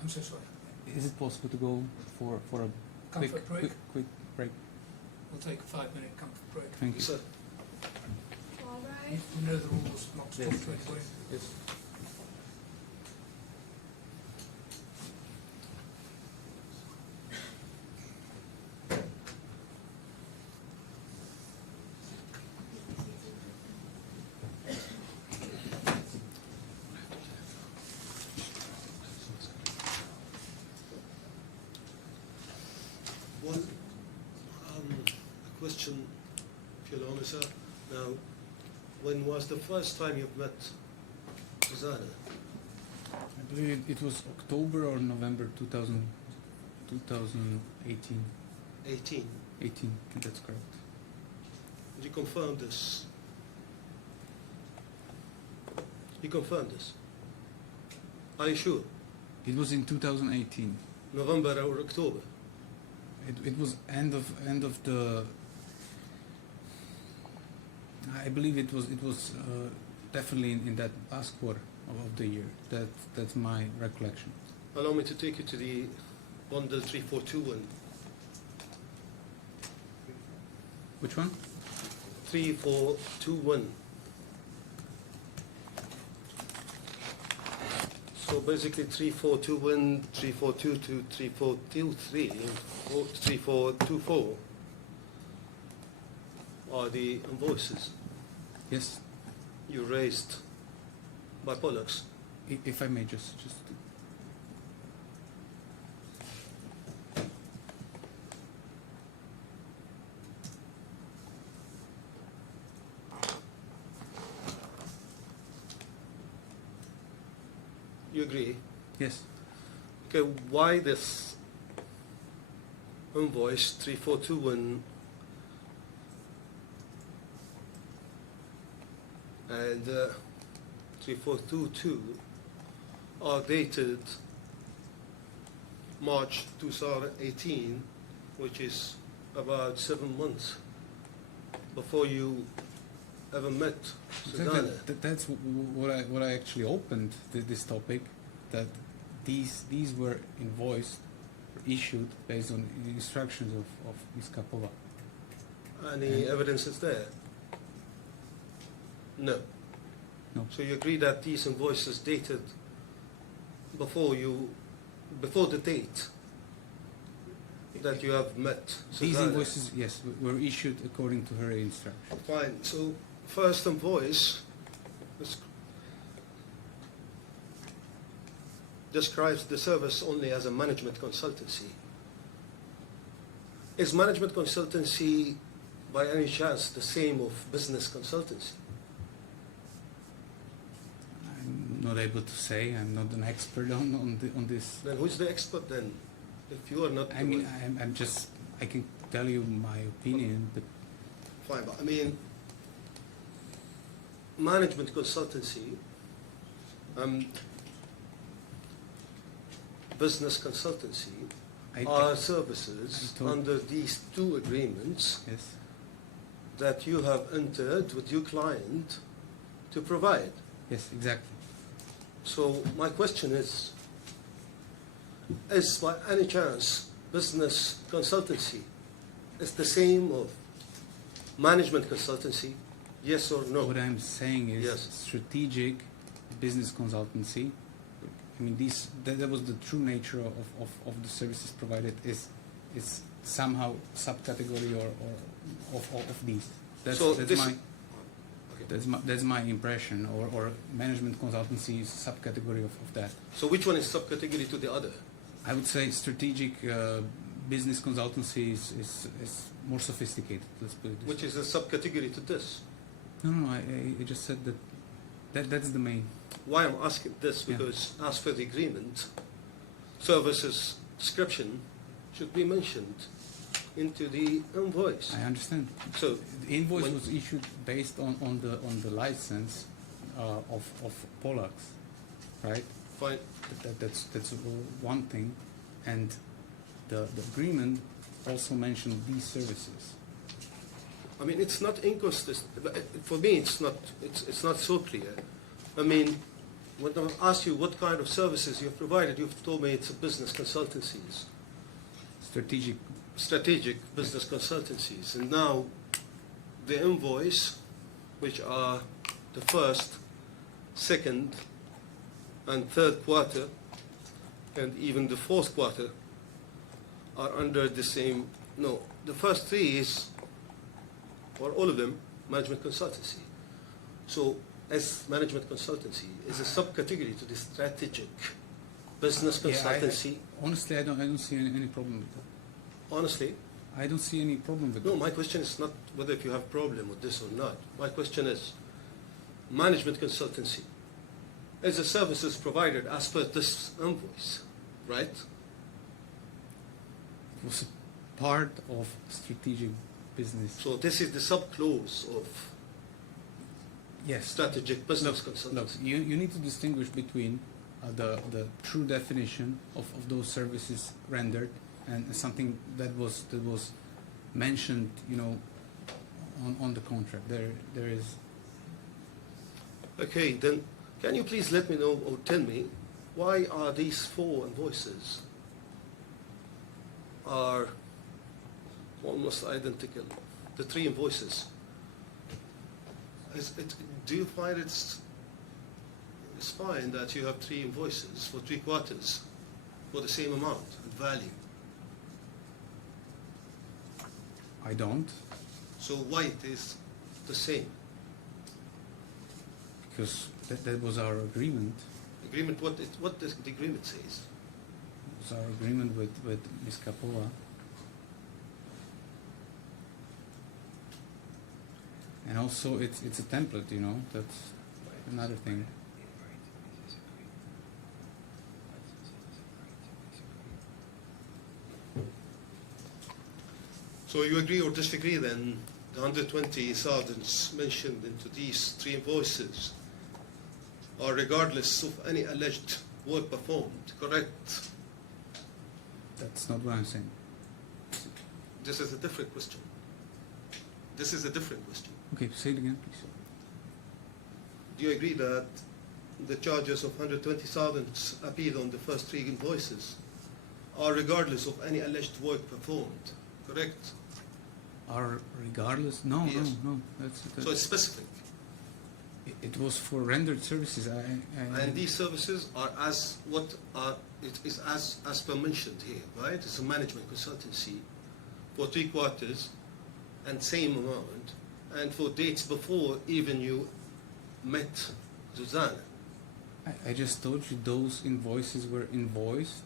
I'm so sorry. Is it possible to go for a Comfort break? quick break? We'll take a 5-minute comfort break. Thank you. Sir, All You right. know the rules, not to talk to anybody. Yes. one a question, if you'll honor, sir. Now, when was the first time you've met Zuzana? I believe it was October or November 2018. 18. 18, that's correct. Did you confirm this? You confirmed this? Are you sure? It was in 2018. November or October? It was end of the. I believe it was definitely in that last quarter of the year. That's my recollection. Allow me to take you to the bundle 3421. Which one? 3421. So basically 3421, 3422, 3423, 3424 are the invoices Yes. you raised by Pollux. If I may just. You agree? Yes. Okay, why this invoice 3421 and 3422 are dated March 2018, which is about 7 months before you ever met Zuzana? That's what I actually opened this topic, that these were invoiced, issued based on the instructions of Ms. Kapova. Any evidence is there? No. No. So you agree that these invoices dated before the date that you have met Zuzana? These invoices, yes, were issued according to her instructions. Fine. So first invoice describes the service only as a management consultancy. Is management consultancy by any chance the same of business consultancy? I'm not able to say. I'm not an expert on this. Then who's the expert then? If you are not, I mean, I'm just. I can tell you my opinion, but Fine, but I mean, management consultancy, business consultancy are services I told- under these two agreements Yes. that you have entered with your client to provide. Yes, exactly. So my question is by any chance business consultancy is the same of management consultancy? Yes or no? What I'm saying is Yes. strategic business consultancy. I mean, that was the true nature of the services provided is somehow subcategory or of these. That's, So that's this- my Okay. that's my impression. Or management consultancy is subcategory of that. So which one is subcategory to the other? I would say strategic business consultancy is more sophisticated. Let's put it this Which way. is a subcategory to this? No, I just said that's the main. Why I'm asking this, Yeah. because as per the agreement, services description should be mentioned into the invoice. I understand. So The invoice when- was issued based on the license of Pollux, right? fine, That's one thing, and the agreement also mentioned these services. I mean, it's not inconsistent. But for me, it's not so clear. I mean, when I asked you what kind of services you've provided, you've told me it's a business consultancies, strategic business consultancies. And now the invoice, which are the first, second, and third quarter, and even the fourth quarter, are under the same. No, the first three is, or all of them, management consultancy. So, as management consultancy is a subcategory to the strategic business consultancy. Honestly, I don't see any problem with that. Honestly, I don't see any problem with no, that. my question is not whether if you have problem with this or not. My question is, management consultancy is a services provided as per this invoice, right? It was a part of strategic business. So this is the subclause of Yes. strategic business Look, consultancy. you need to distinguish between the true definition of those services rendered and something that was mentioned, on the contract. There is. Okay, then can you please let me know or tell me why are these four invoices are almost identical? The three invoices. Do you find it's fine that you have three invoices for 3 quarters for the same amount and value? I don't, So why it is the same? because that was our agreement. Agreement, what does the agreement says? It was our agreement with Ms. Kapova. And also, it's a template, that's another thing. So you agree or disagree then, the 120,000 mentioned into these three invoices are regardless of any alleged work performed, correct? That's not what I'm saying. This is a different question. This is a different question. Okay, say it again, please. Do you agree that the charges of 120,000 appeared on the first three invoices are regardless of any alleged work performed, correct? Are regardless? No, Yes. no. That's So it's specific. it was for rendered services. And these services are it is as per mentioned here, right? It's a management consultancy for 3 quarters and same amount, and for dates before even you met Zuzana. I just told you those invoices were invoiced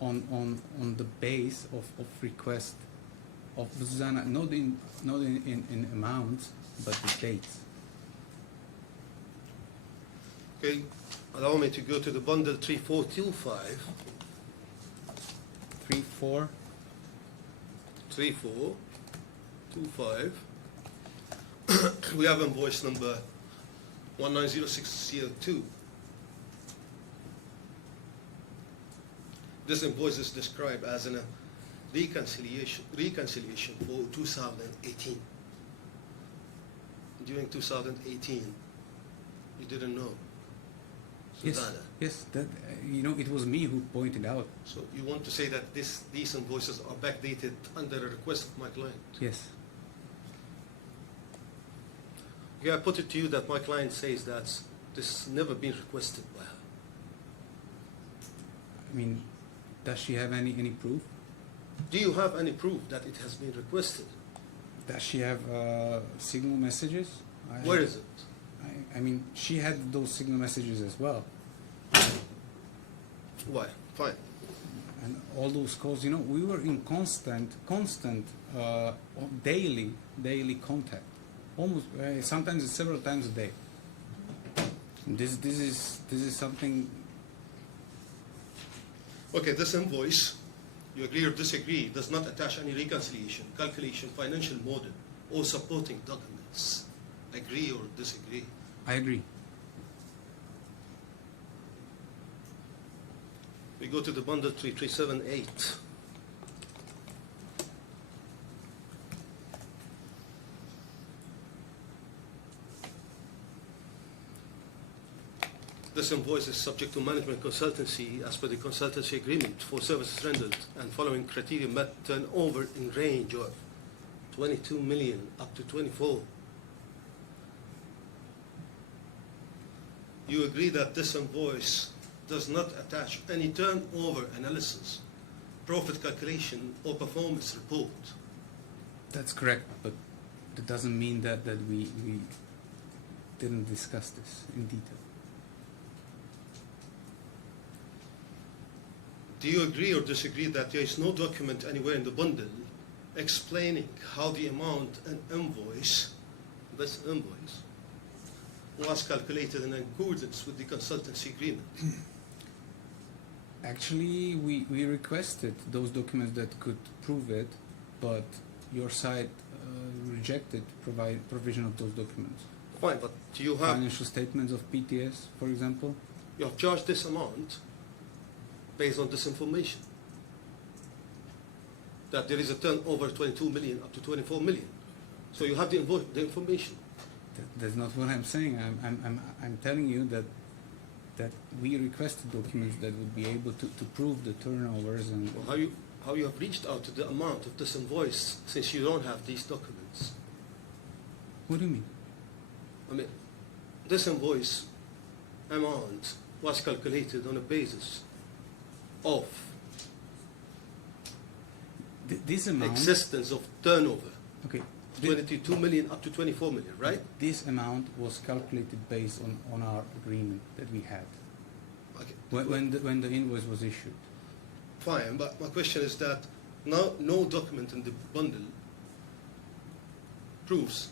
on the base of request of Zuzana, not in amounts, but the dates. Okay, allow me to go to the bundle 3425. 3, 4. 3425. we have invoice number 190602. This invoice is described as a reconciliation for 2018. During 2018, you didn't know. Yes, Zuzana. yes, that, it was me who pointed out. So you want to say that these invoices are backdated under a request of my client? Yes. Yeah, I put it to you that my client says that this has never been requested by her. I mean, does she have any proof? Do you have any proof that it has been requested? Does she have signal messages? Where is it? I mean, she had those signal messages as well. Why? Fine. And all those calls, we were in constant, daily contact. Almost, sometimes several times a day. And this is something. Okay, this invoice, you agree or disagree, does not attach any reconciliation, calculation, financial model, or supporting documents. Agree or disagree? I agree. We go to the bundle 3378. This invoice is subject to management consultancy as per the consultancy agreement for services rendered and following criteria met turnover in range of 22 million up to 24. You agree that this invoice does not attach any turnover analysis, profit calculation, or performance report? That's correct, but that doesn't mean that we didn't discuss this in detail. Do you agree or disagree that there is no document anywhere in the bundle explaining how the amount and invoice, this invoice, was calculated in accordance with the consultancy agreement? Actually, we requested those documents that could prove it, but your side rejected provision of those documents. Fine, but do you have, Financial statements of PTS, for example. you have charged this amount based on this information? That there is a turnover 22 million up to 24 million. So you have the information. That's not what I'm saying. I'm telling you that we requested documents that would be able to prove the turnovers and. Well, how you have reached out to the amount of this invoice since you don't have these documents? What do you mean? I mean, this invoice amount was calculated on a basis of This amount. existence of turnover, Okay. 22 million up to 24 million, right? This amount was calculated based on our agreement that we had Okay. when the invoice was issued. Fine, but my question is that now no document in the bundle proves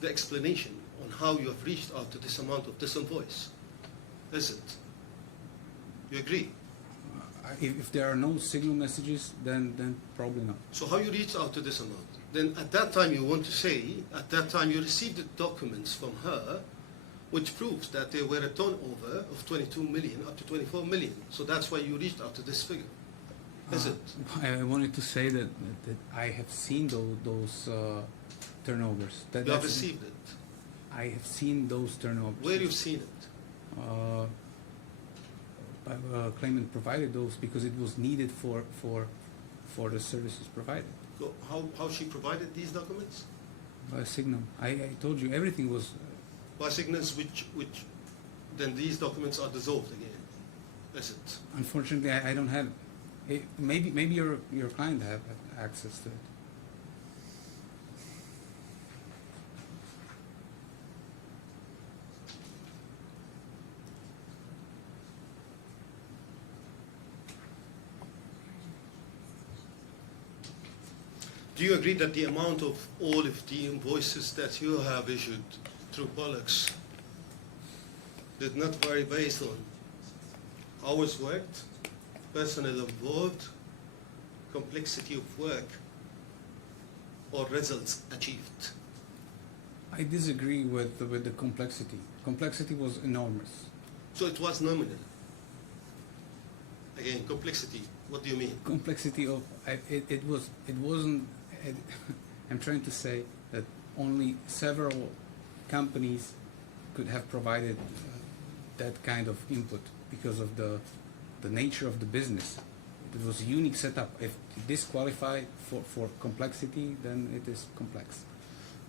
the explanation on how you have reached out to this amount of this invoice, is it? You agree? If there are no signal messages, then probably not. So how you reached out to this amount? Then at that time you want to say, at that time you received the documents from her which proves that there were a turnover of 22 million up to 24 million. So that's why you reached out to this figure, is it? I wanted to say that I have seen those turnovers. You have That's- received it. I have seen those turnovers. Where you've seen it? Claimant provided those because it was needed for the services provided. So how she provided these documents? By signal. I told you everything was. By signals which then these documents are dissolved again, is it? Unfortunately, I don't have. Maybe your client have access to it. Do you agree that the amount of all of the invoices that you have issued through Pollux did not vary based on hours worked, personnel involved, complexity of work, or results achieved? I disagree with the complexity. Complexity was enormous. So it was nominal. Again, complexity, what do you mean? Complexity of it wasn't. I'm trying to say that only several companies could have provided that kind of input because of the nature of the business. It was a unique setup. If this qualified for complexity, then it is complex.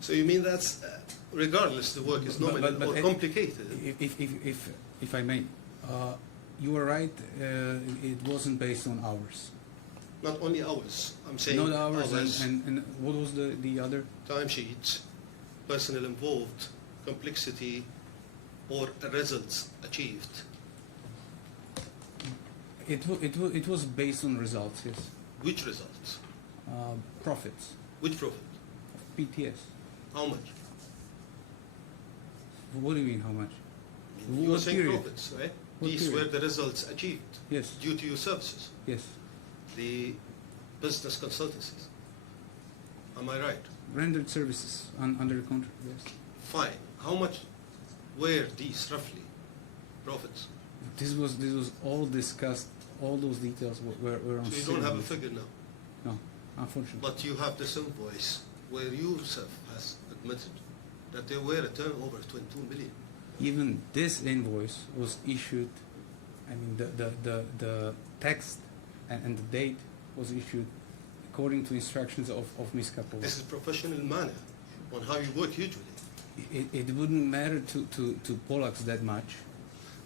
So you mean that's, regardless the work is nominal or complicated? If I may, you are right. It wasn't based on hours. Not only hours, I'm saying Not hours, and what was the other? timesheets, personnel involved, complexity, or results achieved. It was based on results, yes. Which results? Profits, Which profit? PTS. How much? What do you mean, how much? You were What saying period? profits, right? What These period? were the results achieved Yes, due to your services, yes. the business consultancies. Am I right? Rendered services under the contract, yes. Fine. How much were these roughly profits? This was all discussed. All those details were on. So you don't have a Signal. figure now, No, unfortunately. but you have this invoice where you yourself has admitted that there were a turnover of 22 million. Even this invoice was issued. I mean, the text and the date was issued according to instructions of Ms. Kapova. This is professional manner on how you work usually. It wouldn't matter to Polacks that much,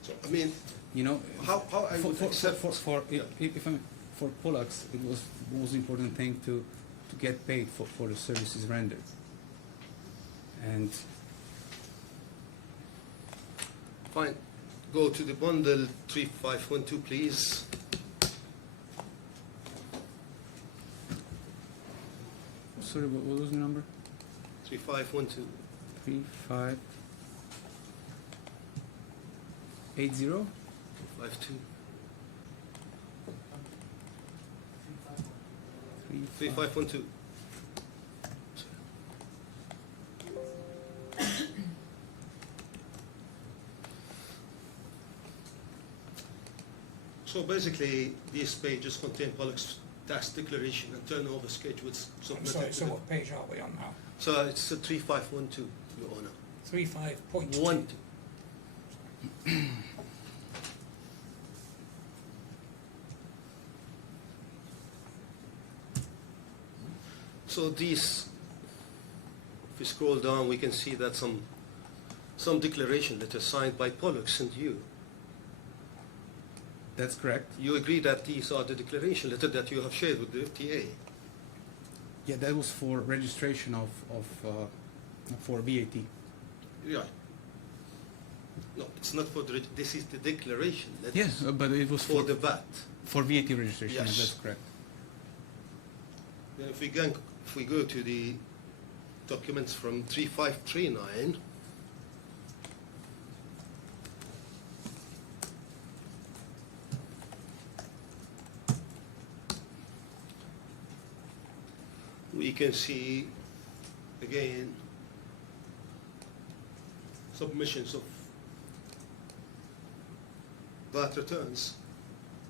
So, I mean, you know. how I would accept... Yeah. For Polacks, it was the most important thing to get paid for the services rendered. And Fine. Go to the bundle 3512, please. sorry, what was the number? 3512. 3580. 52. 35. 3512. So basically, these pages contain Pollock's tax declaration and turnover schedules I'm submitted. sorry, to so the- what page are we on now? So it's a 3512, Your Honor. 35.2. 1. So these, if we scroll down, we can see that some declaration letters signed by Pollux and you. That's correct. You agree that these are the declaration letter that you have shared with the FTA? Yeah, that was for registration for VAT. Yeah. No, it's not for the, this is the declaration letter. Yes, but it was For the VAT. for VAT registration. Yes. That's correct. Then if we go to the documents from 3539, we can see again submissions of VAT returns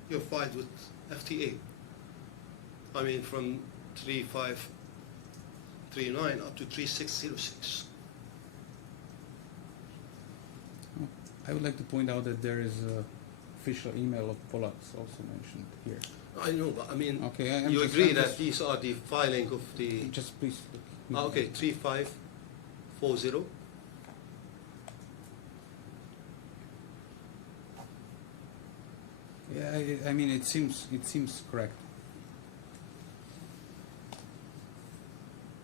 you're filed with FTA. I mean from 3539 up to 3606. I would like to point out that there is a official email of Polaks also mentioned here. I know, but I mean, Okay, I'm you just- agree I'm that just- these are the filing of the... Just please. Okay, 3540. Yeah, I mean it seems correct.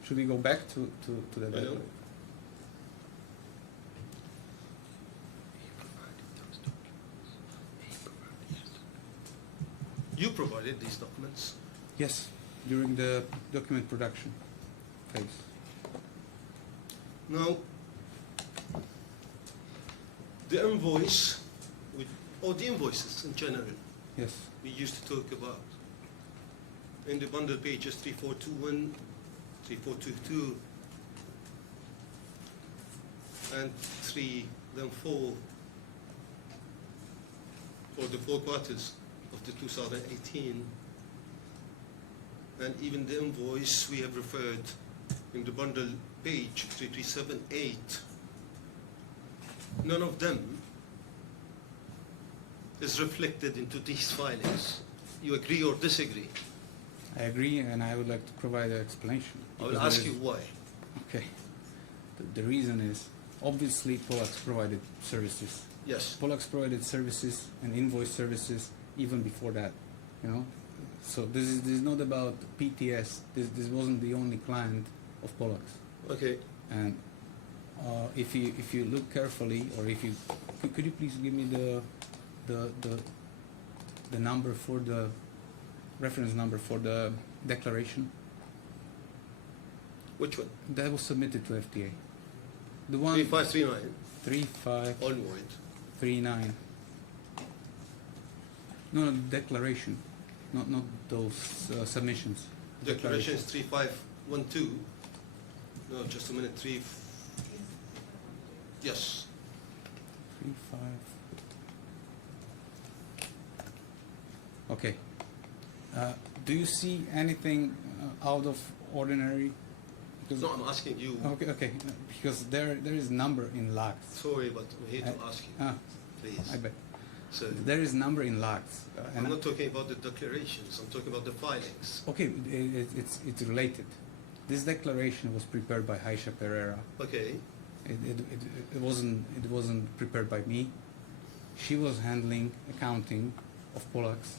Should we go back to the I know. letter? You provided these documents. Yes, during the document production phase. Now, the invoice, or the invoices in general, Yes. we used to talk about. In the bundle pages 3421, 3422, and 3, then 4 for the 4 quarters of the 2018. And even the invoice we have referred in the bundle page 3378, none of them is reflected into these filings. You agree or disagree? I agree, and I would like to provide an explanation. I will because ask there you is- why. Okay. The reason is, obviously, Polaks provided services. Yes. Polaks provided services and invoice services even before that, you know. So this is not about PTS. This wasn't the only client of Polaks. Okay. And if you look carefully, or if you could you please give me the number for the reference number for the declaration Which one? that was submitted to FTA? The one 3539 3539. onward. No, declaration, not those submissions. Declaration is 3512. No, just a minute. Yes. 35. Okay. Do you see anything out of ordinary? Because No, I'm asking you. okay, because there is number in lakhs. Sorry, but I'm here to ask you, I please. bet. So There is number in lakhs. I'm not talking about the declarations. I'm talking about the filings. Okay, it's related. This declaration was prepared by Haisha Pereira. Okay. It wasn't prepared by me. She was handling accounting of Polaks,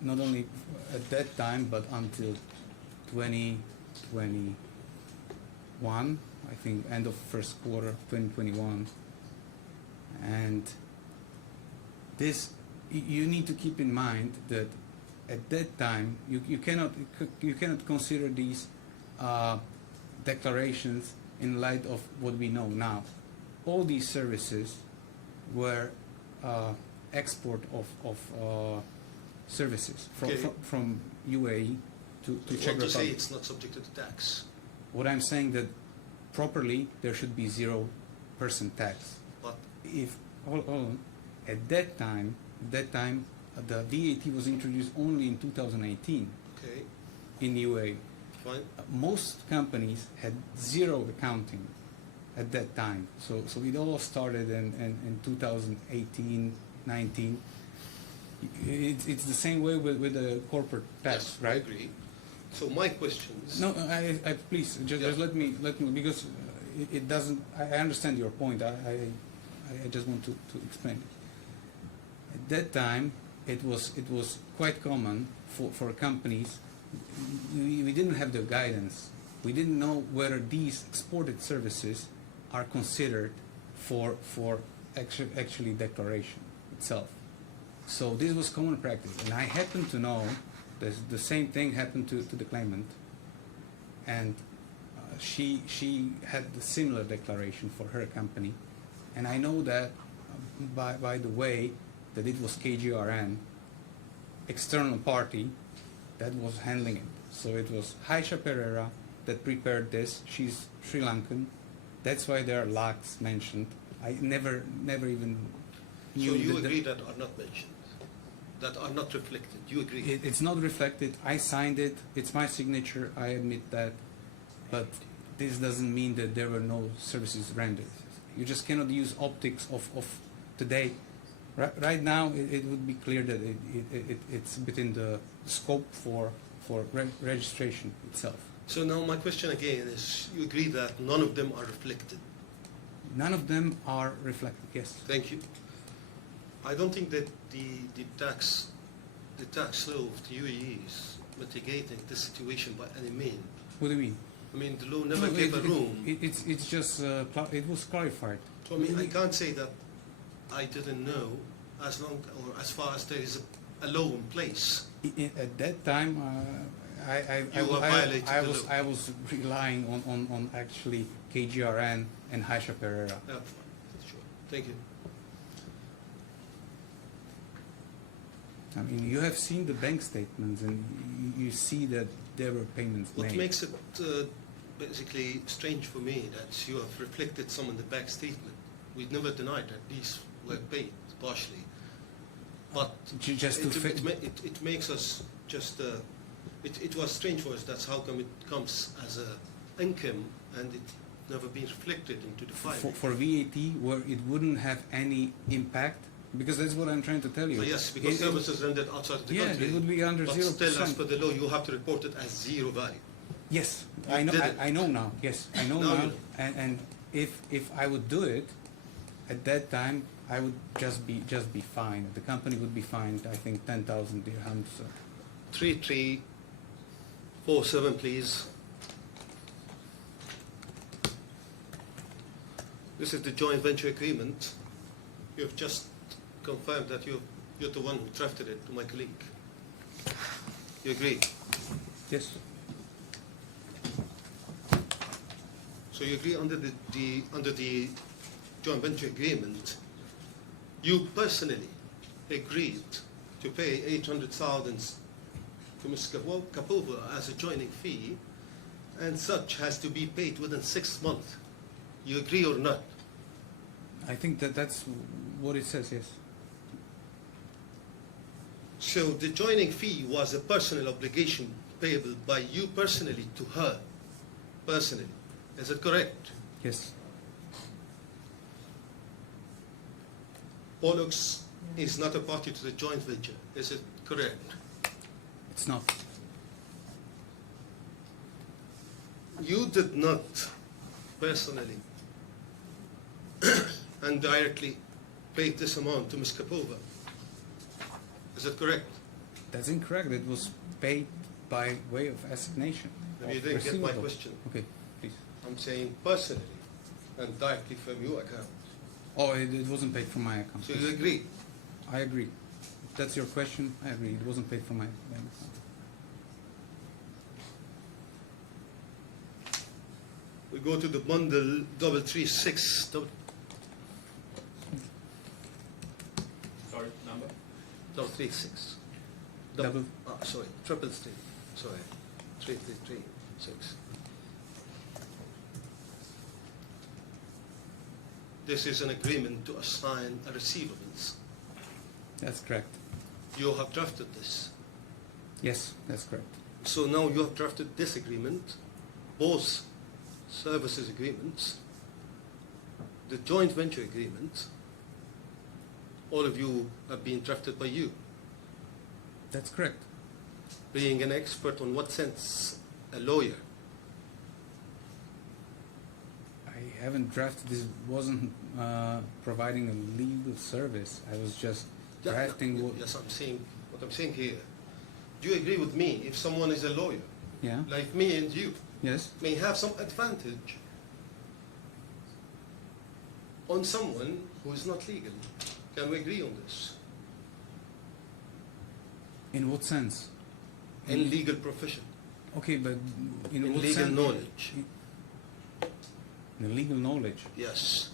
not only at that time but until 2021, I think end of first quarter of 2021. And this, you need to keep in mind that at that time you cannot consider these declarations in light of what we know now. All these services were export of services Okay. from UAE to You Czech want to say Republic. it's not subject to the tax, What I'm saying that properly there should be 0% tax. but If hold on, at that time the VAT was introduced only in 2018 okay, in UAE. fine. Most companies had zero accounting at that time. So it all started in 2018, 19. It's the same way with the corporate tax, Yes, I right? agree. So my questions. No, I please just Yeah. let me because it doesn't. I understand your point. I just want to explain. At that time, it was quite common for companies. We didn't have the guidance. We didn't know whether these exported services are considered for actually declaration itself. So this was common practice, and I happen to know that the same thing happened to the claimant, and she had the similar declaration for her company, and I know that by the way that it was KGRN, external party, that was handling it. So it was Haisha Pereira that prepared this. She's Sri Lankan. That's why there are lakhs mentioned. I never even knew. So you that agree that are not mentioned, that are not reflected. You agree? it's not reflected. I signed it. It's my signature. I admit that. But this doesn't mean that there were no services rendered. You just cannot use optics of today. Right now, it would be clear that it's within the scope for registration itself. So now my question again is, you agree that none of them are reflected? None of them are reflected. Yes. Thank you. I don't think that the tax law of the UAE is mitigating this situation by any means. What do you mean? I mean, the law never No, gave a room. It's just it was clarified. So I mean, I can't say that I didn't know as far as there is a law in place. At that time, You were violating the law. I was relying on actually KGRN and Haisha Pereira. Yeah, sure. Thank you. I mean, you have seen the bank statements and you see that there were payments What made. makes it basically strange for me that you have reflected some in the back statement. We never denied that these were paid partially. But Just to it makes us just, it was strange for us. That's how come it comes as a income and it never been reflected into the file. for VAT, where it wouldn't have any impact, because that's what I'm trying to tell you. Yes, because services rendered outside of the Yeah, country. it would be under But 0%. still, as per the law, you have to report it as zero value. Yes, You I know. did it. I know now. Yes, I know Now you now. know. And if I would do it, at that time I would just be fined. The company would be fined, I think, 10,000 dirhams. 3347, please. This is the joint venture agreement. You have just confirmed that you're the one who drafted it to my colleague. You agree? Yes. So you agree under the joint venture agreement, you personally agreed to pay 800,000 to Ms. Kapova as a joining fee, and such has to be paid within 6 months. You agree or not? I think that's what it says. Yes. So the joining fee was a personal obligation payable by you personally to her, personally. Is it correct? Yes. Pollux is not a party to the joint venture. Is it correct? It's not. You did not personally and directly pay this amount to Ms. Kapova. Is it correct? That's incorrect. It was paid by way of assignation. No, you of didn't get my receivable. question. Okay, please. I'm saying personally and directly from your account. Oh, it wasn't paid from my account. So you agree? I agree. If that's your question, I agree. It wasn't paid from my bank account. We go to the bundle 336. Sorry, number? 336. Sorry, 333. Sorry, 3336. This is an agreement to assign a receivables. That's correct. You have drafted this. Yes, that's correct. So now you have drafted this agreement, both services agreements, the joint venture agreement, all of you have been drafted by you. That's correct. Being an expert on what sense a lawyer. I haven't drafted this. Wasn't providing a legal service. I was just drafting what. Yes, I'm saying what I'm saying here. Do you agree with me? If someone is a lawyer, Yeah. like me and you, Yes. may have some advantage on someone who is not legal. Can we agree on this? In what sense? In legal profession, Okay, but in in what legal sense? knowledge. In legal knowledge. Yes.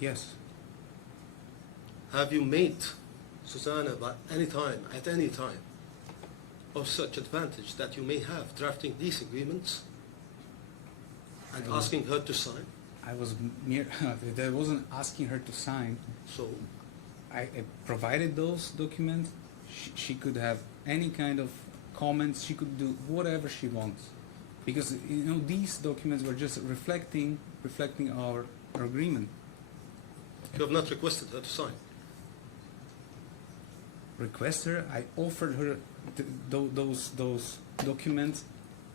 Yes. Have you made Zuzana at any time, of such advantage that you may have drafting these agreements and asking her to sign? I was mere. I wasn't asking her to sign. So I provided those documents. She could have any kind of comments. She could do whatever she wants, because these documents were just reflecting our agreement. you have not requested her to sign. Request her. I offered her those documents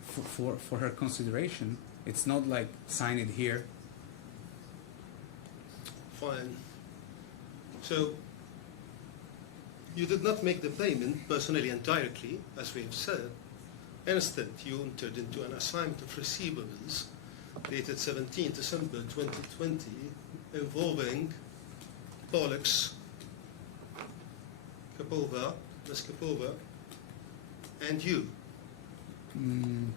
for her consideration. It's not like sign it here. Fine. So you did not make the payment personally and directly, as we have said. Instead, you entered into an assignment of receivables dated 17 December 2020 involving Pollux, Kapova, Ms. Kapova, and you.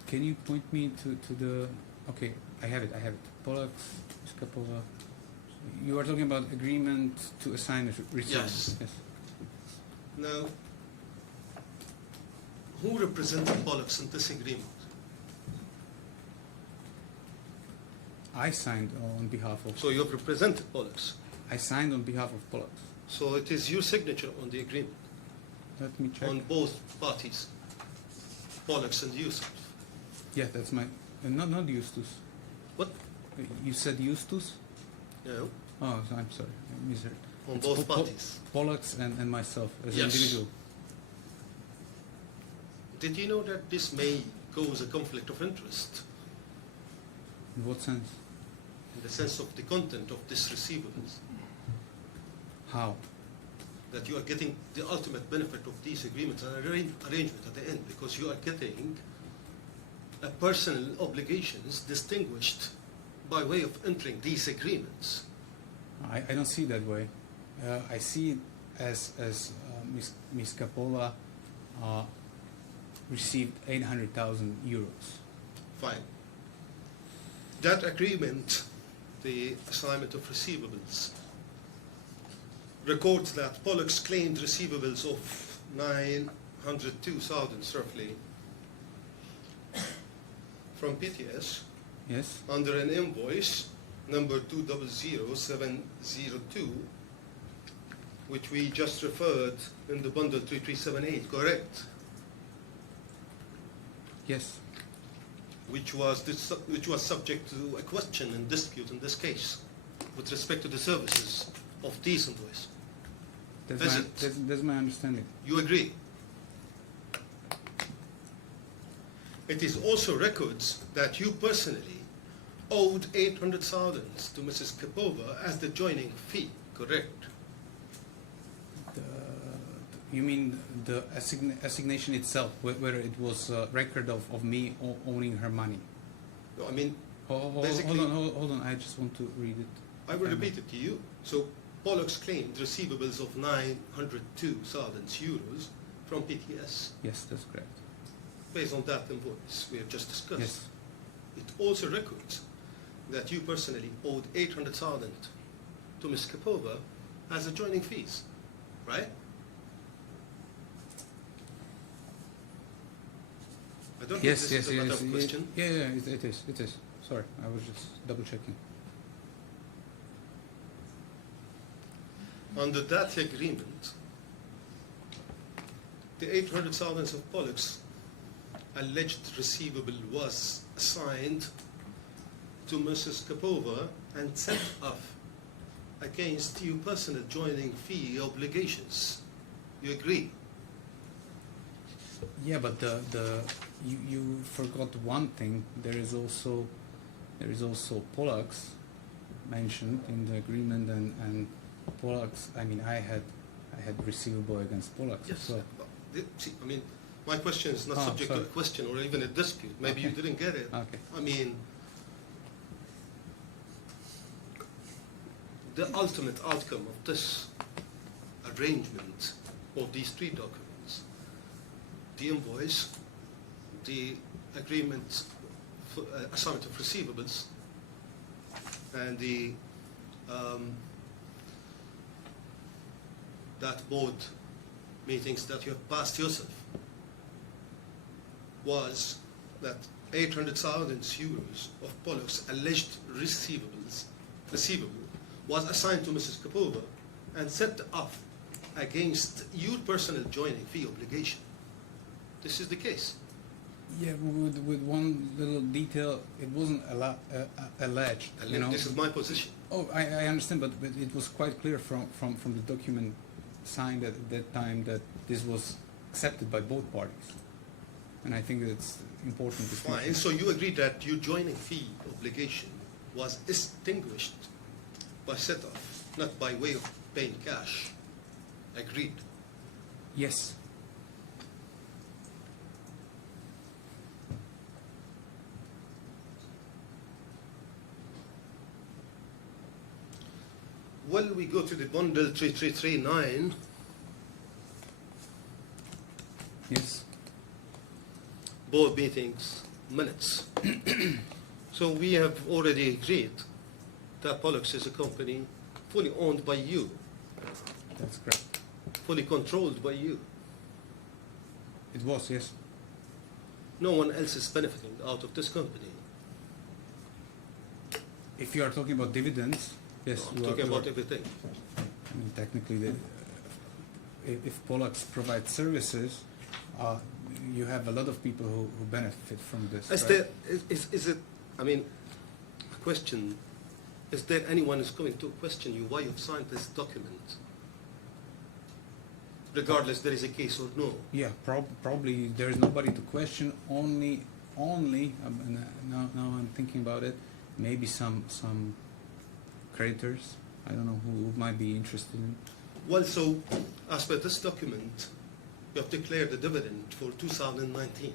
Can you point me to the? Okay, I have it. Pollux, Kapova. You are talking about agreement to assign a receiver. Yes. Yes. Now, who represented Pollux in this agreement? I signed on behalf of. So you have represented Pollux. I signed on behalf of Pollux. So it is your signature on the agreement, Let me check. on both parties, Pollux and Yusuf. Yeah, that's my. Not Justus. What? You said Justus? No, Oh, I'm sorry, I misheard. on It's both parties. Pollux and myself as an Yes. individual. Did you know that this may cause a conflict of interest In what sense? in the sense of the content of this receivables? How? That you are getting the ultimate benefit of these agreements and arrangement at the end, because you are getting a personal obligations distinguished by way of entering these agreements. I don't see it that way. I see it as Miss Kapova received 800,000 euros. Fine. That agreement, the assignment of receivables, records that Pollux claimed receivables of 902,000 roughly from PTS Yes? under an invoice number 200702, which we just referred in the bundle 3378, correct? Yes. Which was subject to a question and dispute in this case with respect to the services of these invoices. That's my understanding. You agree? It is also records that you personally owed 800,000 to Mrs. Kapova as the joining fee, correct? You mean the assignation itself, whether it was a record of me owning her money? No, I mean, Hold on, I just want to read it. I will repeat it to you. So Pollux claimed receivables of 902,000 euros from PTS Yes, that's correct. based on that invoice we have just discussed. Yes. It also records that you personally owed 800,000 to Ms. Kapova as adjoining fees, right? I don't Yes, think this is a matter of question. Yeah, it is. Sorry, I was just double checking. Under that agreement, the 800,000 of Pollux alleged receivable was assigned to Mrs. Kapova and set off against you personal joining fee obligations. You agree? Yeah, but you forgot one thing. There is also Pollux mentioned in the agreement, and Pollux. I mean, I had receivable against Pollux as well. See, I mean, my question is not Oh, subject sorry. to a question or even a dispute. Maybe you Okay. didn't get it. Okay. I mean, the ultimate outcome of this arrangement of these three documents, the invoice, the agreement for assignment of receivables, and the that board meetings that you have passed yourself, was that 800,000 euros of Pollux alleged receivable was assigned to Mrs. Kapova and set off against your personal joining fee obligation. This is the case. Yeah, with one little detail, it wasn't alleged. You know. This is my position. Oh, I understand, but it was quite clear from the document signed at that time that this was accepted by both parties, and I think it's important. Fine. So you agree that your joining fee obligation was extinguished by set-off, not by way of paying cash. Agreed. Yes. Well, we go to the bundle 3339. Yes. Board meetings minutes. So we have already agreed that Pollux is a company fully owned by you, That's correct. fully controlled by you. It was, yes. No one else is benefiting out of this company. If you are talking about dividends, yes, I'm talking about everything. I mean, technically, if Polacks provide services, you have a lot of people who benefit from this. Is right? there, is it, I mean, a question, is there anyone who's going to question you why you've signed this document? Regardless there is a case or no. Yeah, probably there is nobody to question. Only now I'm thinking about it. Maybe some creditors. I don't know who might be interested in. Well, so as per this document, you have declared a dividend for 2019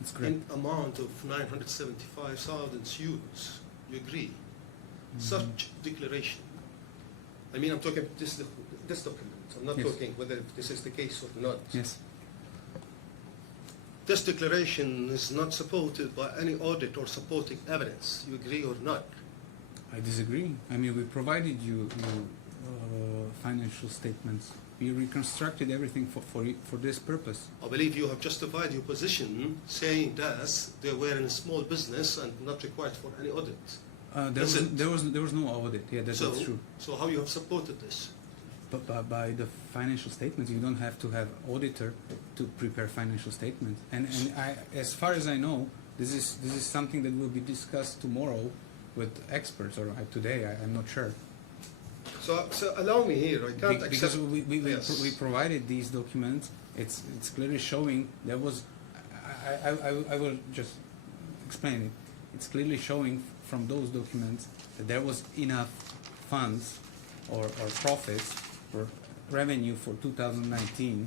That's correct. in amount of 975,000 euros. You agree? Such declaration. I mean, I'm talking this document. I'm not Yes. talking whether this is the case or not. Yes. This declaration is not supported by any audit or supporting evidence. You agree or not? I disagree. I mean, we provided you financial statements. We reconstructed everything for this purpose. I believe you have justified your position saying that they were in a small business and not required for any audit. There was no audit. Yeah, that's true. So how you have supported this? But by the financial statements, you don't have to have auditor to prepare financial statements. And as far as I know, this is something that will be discussed tomorrow with experts, or today. I'm not sure. So allow me here. I can't Because accept. we provided these documents. It's clearly showing there was. I will just explain it. It's clearly showing from those documents that there was enough funds or profits or revenue for 2019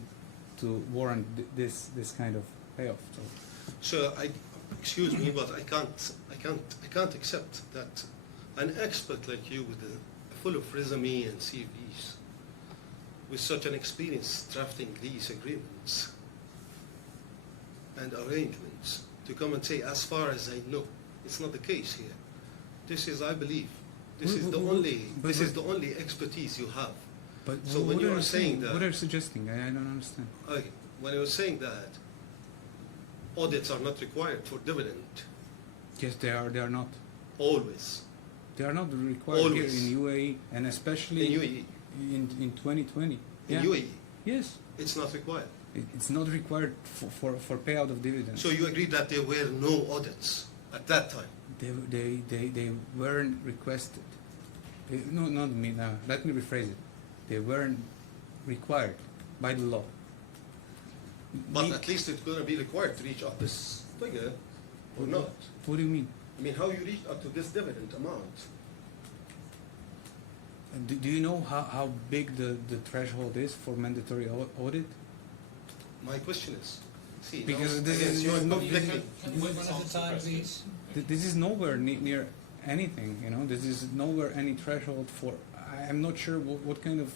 to warrant this kind of payoff. So excuse me, but I can't accept that an expert like you with full of resume and CVs, with such an experience drafting these agreements and arrangements, to come and say, as far as I know, it's not the case here. This is, I believe, this is the only expertise you have. But So when you are saying what that, are you suggesting? I don't understand. okay, when you are saying that audits are not required for dividend, Yes, they are not. always They are not required Always. here in UAE, and especially in UAE, in 2020. in Yeah. UAE, Yes, it's not required. it's not required for payout of dividends. So you agree that there were no audits at that time? They weren't requested. No, not me. No, let me rephrase it. They weren't required by the law. But at least it's going to be required to reach out this figure, or not? What do you mean? I mean, how you reach out to this dividend amount? Do you know how big the threshold is for mandatory audit? My question is, see, Because now, this again, is you are not- conflicting. One at a time, please. This is nowhere near anything. You know, this is nowhere any threshold for. I'm not sure what kind of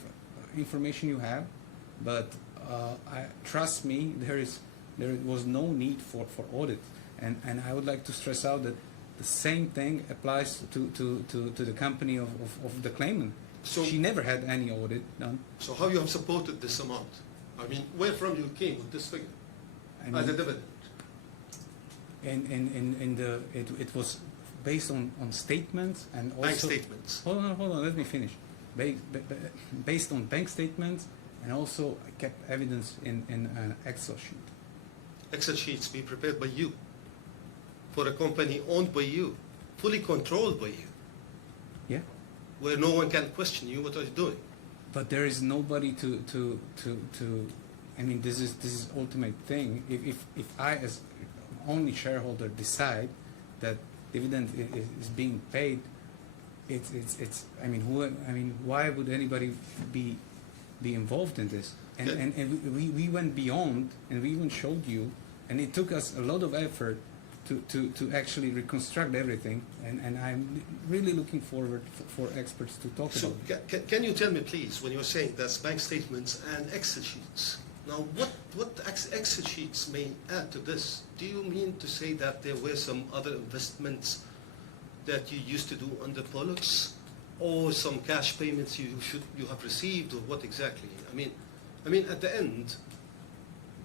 information you have, but trust me, there was no need for audit, and I would like to stress out that the same thing applies to the company of the claimant. So- She never had any audit done. So how you have supported this amount? I mean, where from you came with this figure I as a mean, dividend? it was based on statements and also Bank statements. Hold on, let me finish. Based on bank statements, and also I kept evidence in an Excel sheet. Excel sheets being prepared by you for a company owned by you, fully controlled by you, Yeah, where no one can question you what are you doing. but there is nobody to. I mean, this is ultimate thing. If I as only shareholder decide that dividend is being paid, it's. I mean, why would anybody be involved in this? Yeah. And we went beyond, and we even showed you, and it took us a lot of effort to actually reconstruct everything, and I'm really looking forward for experts to talk So about it. can you tell me, please, when you're saying that's bank statements and Excel sheets, now what Excel sheets may add to this? Do you mean to say that there were some other investments that you used to do under Pollux, or some cash payments you have received, or what exactly? I mean, at the end,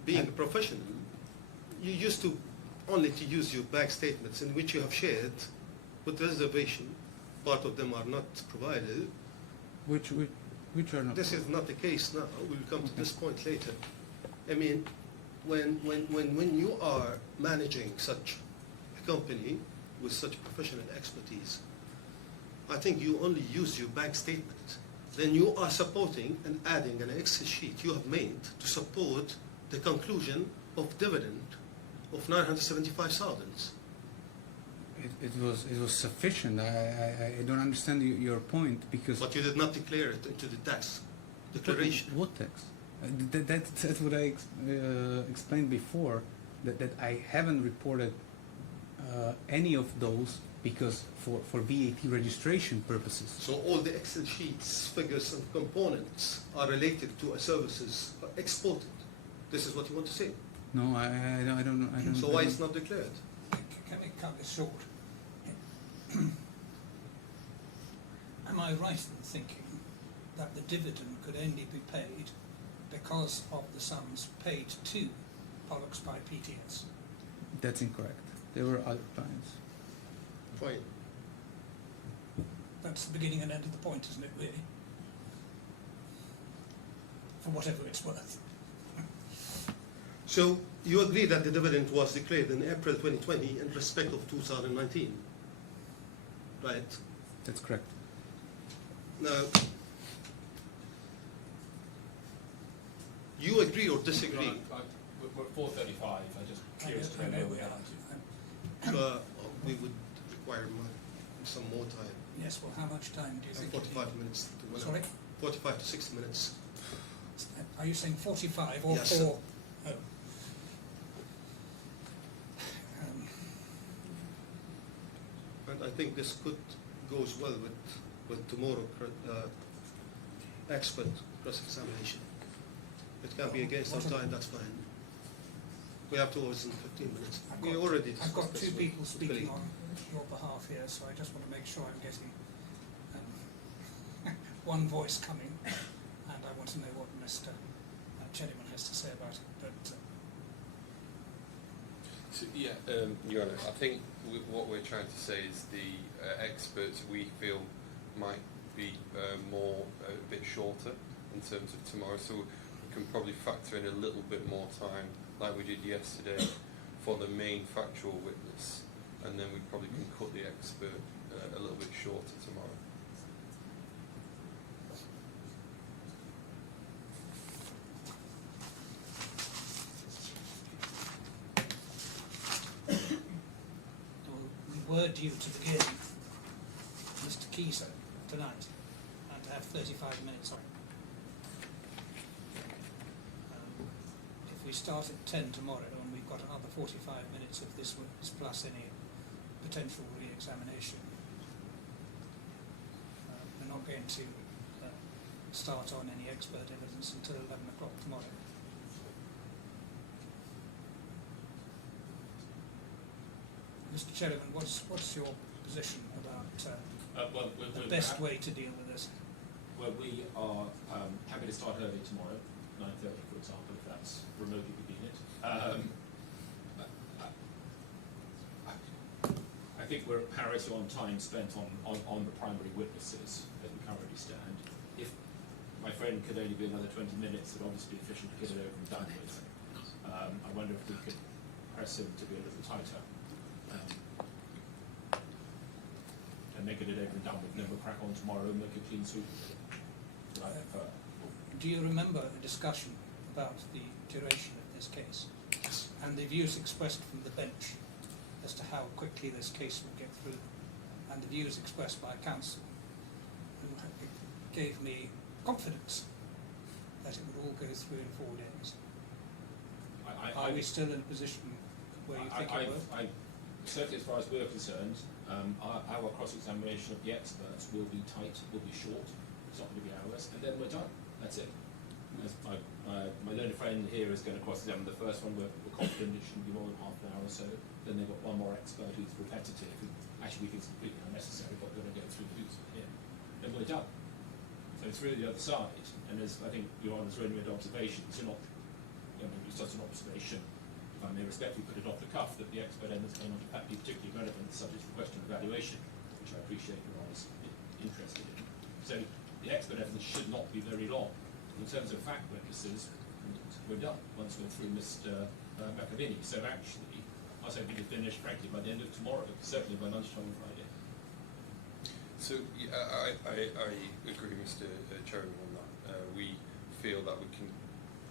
being a professional, you used to only to use your bank statements in which you have shared with reservation. Part of them are not provided. Which are not. This is not the case now. We'll come to this point later. I mean, when you are managing such a company with such professional expertise, I think you only use your bank statement. Then you are supporting and adding an Excel sheet you have made to support the conclusion of dividend of 975,000. It was sufficient. I don't understand your point because. But you did not declare it into the tax declaration. What tax? That's what I explained before. That I haven't reported any of those because for VAT registration purposes. So all the Excel sheets, figures, and components are related to services exported. This is what you want to say. No, I don't know. So why it's not declared? Can we cut this short? Am I right in thinking that the dividend could only be paid because of the sums paid to Pollux by PTS? That's incorrect. There were other clients. Fine. That's the beginning and end of the point, isn't it, really? For whatever it's worth. So you agree that the dividend was declared in April 2020 in respect of 2019, right? That's correct. Now, you agree or disagree? We're at 4:35. I'm just curious to I know know where we we are. are. We would require some more time. Yes, well, how much time do you think? 45 minutes. Sorry? 45 to 60 minutes. Are you saying 45 or Yes. 4? Oh. And I think this goes well with tomorrow expert cross-examination. It can be against our time, that's fine. We have 2 hours and 15 minutes. We already discussed I've got this two with people speaking Billy. on your behalf here, so I just want to make sure I'm getting one voice coming, and I want to know what Mr. Cherryman has to say about it. But So, Your Honour, I think what we're trying to say is the experts we feel might be a bit shorter in terms of tomorrow, so we can probably factor in a little bit more time, like we did yesterday, for the main factual witness, and then we probably can cut the expert a little bit shorter tomorrow. we were due to begin Mr. Keyser tonight and to have 35 minutes on. If we start at 10 tomorrow and we've got another 45 minutes of this witness plus any potential re-examination, we're not going to start on any expert evidence until 11 o'clock tomorrow. Mr. Cherryman, what's your position about the best way to deal with this? Well, we are happy to start early tomorrow, 9:30 for example, if that's remotely convenient. I think we're at parity on time spent on the primary witnesses as we currently stand. If my friend could only be another 20 minutes, it would obviously be efficient to get it over and done with. I wonder if we could press him to be a little tighter. And then get it over and done with, and then we'll crack on tomorrow and make a clean sweep of it. I prefer. Do you remember a discussion about the duration of this case? Yes. And the views expressed from the bench as to how quickly this case will get through, and the views expressed by counsel, who gave me confidence that it would all go through in 4 days. Are we still in a position where you think it will? Certainly as far as we're concerned, our cross-examination of the experts will be tight, will be short, it's not going to be hours, and then we're done. That's it. As my learned friend here is going to cross-examine the first one, we're confident it shouldn't be more than half an hour or so. Then they've got one more expert who's repetitive, who actually we think is completely unnecessary, but we're going to go through the hoops with him. Then we're done. So it's really the other side, and as I think Your Honour's really made observations, you're not, it's just an observation, if I may respectfully put it off the cuff, that the expert evidence may not in fact be particularly relevant, subject to the question of evaluation. which I appreciate you're always interested in. So the expert evidence should not be very long. In terms of fact witnesses, we're done once we're through Mr. Makovini. So actually, I was hoping to finish, frankly, by the end of tomorrow, certainly by lunchtime on Friday. So yeah, I agree, Mr. Chairman, on that. We feel that we can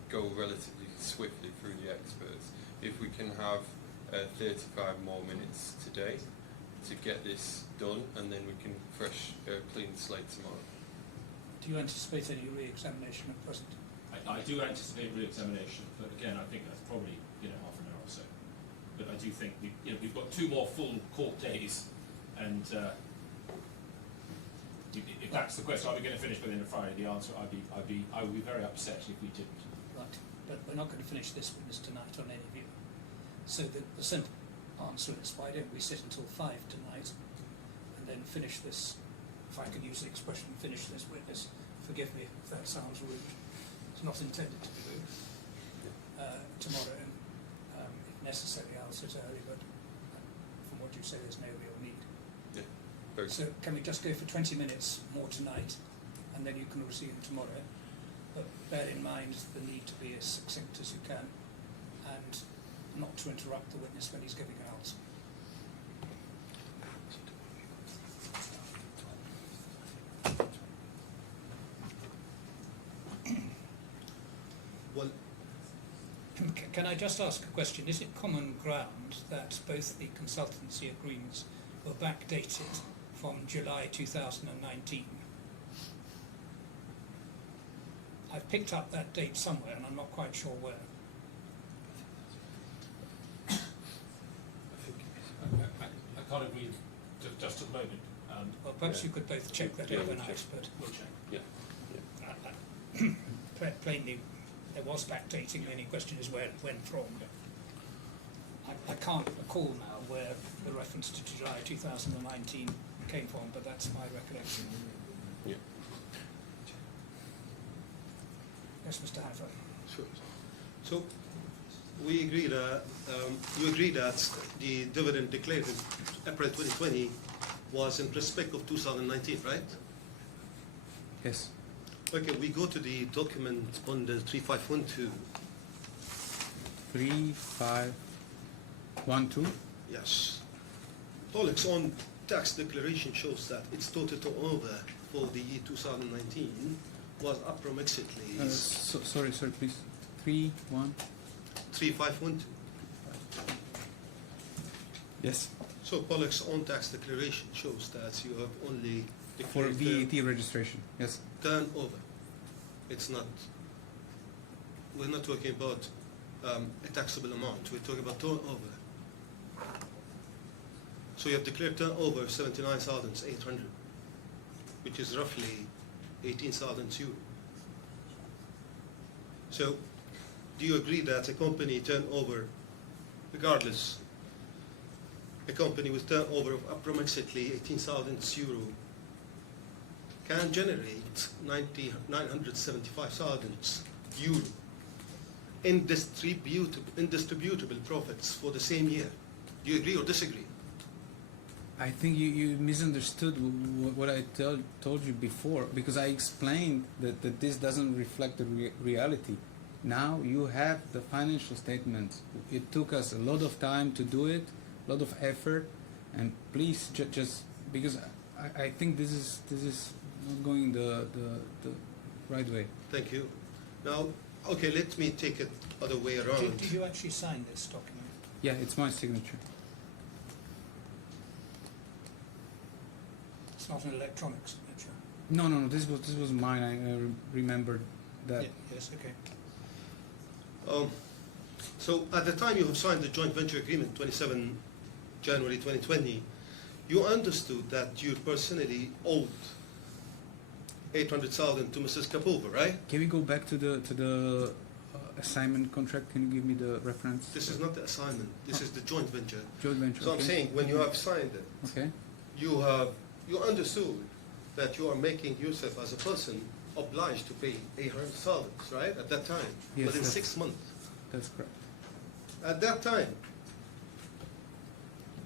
go relatively swiftly through the experts. If we can have 35 more minutes today to get this done, and then we can clean the slate tomorrow. Do you anticipate any re-examination at present? I do anticipate re-examination, but again, I think that's probably half an hour or so. But I do think we've got 2 more full court days, and if that's the question, are we going to finish by the end of Friday? The answer, I would be very upset if we didn't. Right, but we're not going to finish this witness tonight on any view. So the simple answer is, why don't we sit until 5 tonight and then finish this, if I can use the expression, finish this witness. Forgive me if that sounds rude. It's not intended to be rude. Tomorrow, if necessary, I'll sit early, but from what you say, there's no real need. Yeah. Very So can we just go for 20 minutes more tonight, and then you can resume tomorrow? But bear in mind the need to be as succinct as you can, and not to interrupt the witness when he's giving an answer. Well, Can I just ask a question? Is it common ground that both the consultancy agreements were backdated from July 2019? I've picked up that date somewhere and I'm not quite sure where. I can't agree just at the moment. Well, perhaps you could both check that Yeah, we'll overnight, check. but we'll check. Yeah. Plainly, there was backdating. The only question is where it went from. I can't recall now where the reference to July 2019 came from, but that's my recollection. Yeah. Yes, Mr. Hanford. sure. So we agree that you agree that the dividend declared in April 2020 was in respect of 2019, right? Yes. Okay, we go to the document bundle 3512. 3512. Yes. Pollock's own tax declaration shows that its total turnover for the year 2019 was approximately Sorry, please. 31. 3512. Yes. So Pollock's own tax declaration shows that you have only For declared VAT registration. Yes. turnover. It's not. We're not talking about a taxable amount. We're talking about turnover. So you have declared turnover 79,800, which is roughly 18,000 €. So, do you agree that a company turnover, regardless, a company with turnover of approximately 18,000 €, can generate 975,000 € in distributable profits for the same year? Do you agree or disagree? I think you misunderstood what I told you before, because I explained that this doesn't reflect the reality. Now you have the financial statements. It took us a lot of time to do it, a lot of effort, and please just because I think this is not going the right way. Thank you. Now, okay, let me take it other way around. Did you actually sign this document? Yeah, it's my signature. It's not an electronic signature. No. This was mine. I remembered that. Yeah, yes, okay. So at the time you have signed the joint venture agreement, 27 January 2020, you understood that you personally owed 800,000 to Mrs. Kapova, right? Can we go back to the assignment contract? Can you give me the reference? This is not the assignment. This is the joint venture. Joint venture. So okay. I'm saying when you have signed it, Okay. you understood that you are making yourself as a person obliged to pay 800,000, right? At that time, Yes, within that's- 6 months. That's correct. At that time,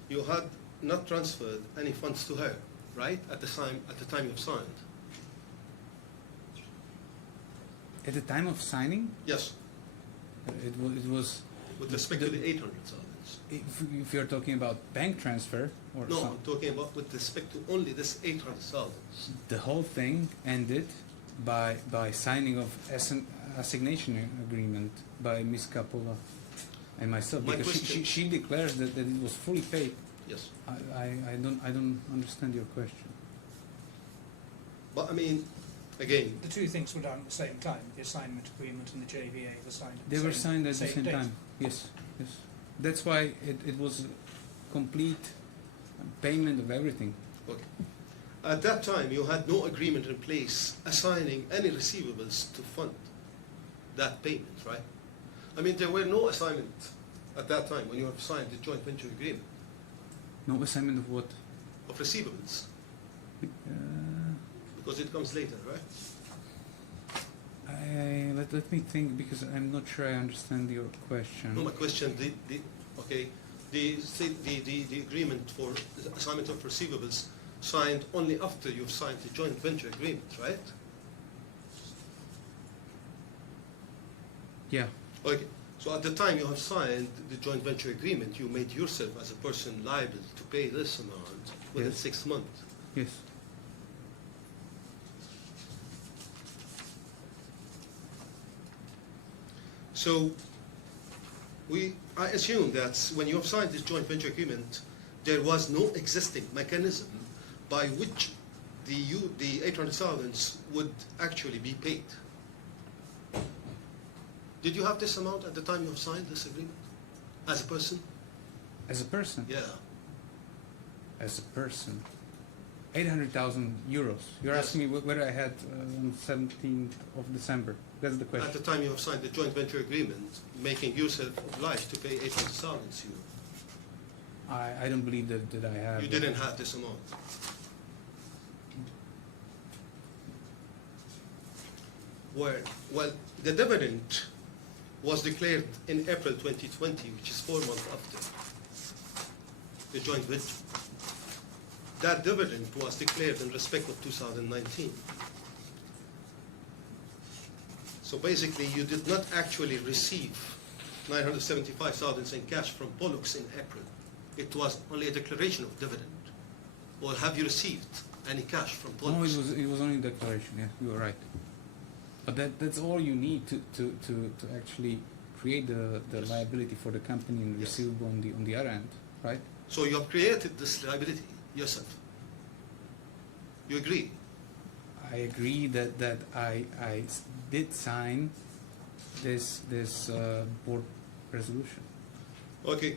you had not transferred any funds to her. right? At the time you've signed. At the time of signing, Yes, it was with respect to the 800,000. if you're talking about bank transfer or No, some, I'm talking about with respect to only this 800,000. the whole thing ended by signing of assignation agreement by Ms. Kapova and myself, My because question- she declares that it was fully paid. Yes. I don't understand your question. But I mean, again, The two things were done at the same time, the assignment agreement and the JVA were signed at They the were same, signed at the same date. time. Yes, yes. That's why it was complete payment of everything. okay. At that time, you had no agreement in place assigning any receivables to fund that payment, right? I mean, there were no assignment at that time when you have signed the joint venture agreement No assignment of what? of receivables, Uh, because it comes later, right? let me think, because I'm not sure I understand your question. No, my question, the agreement for the assignment of receivables signed only after you've signed the joint venture agreement, right? Yeah. Okay, so at the time you have signed the joint venture agreement, you made yourself as a person liable to pay this amount within Yes. 6 months. Yes. So I assume that when you have signed this joint venture agreement, there was no existing mechanism by which the 800,000 would actually be paid. Did you have this amount at the time you have signed this agreement as a person? As a person. Yeah. As a person. 800,000 euros. You're Yes. asking me whether I had on 17th of December. That's the At question. the time you have signed the joint venture agreement, making yourself obliged to pay 800,000 euro. I don't believe that I have. You didn't have this amount. Well, the dividend was declared in April 2020, which is 4 months after the joint venture. That dividend was declared in respect of 2019. So basically, you did not actually receive 975,000 in cash from Pollux in April. It was only a declaration of dividend. Or have you received any cash from Pollux? No, it was only a declaration. Yeah, you were right. But that's all you need to actually create the Yes. liability for the company and Yes. receivable on the other end, right? So you have created this liability yourself. You agree? I agree that I did sign this board resolution. Okay.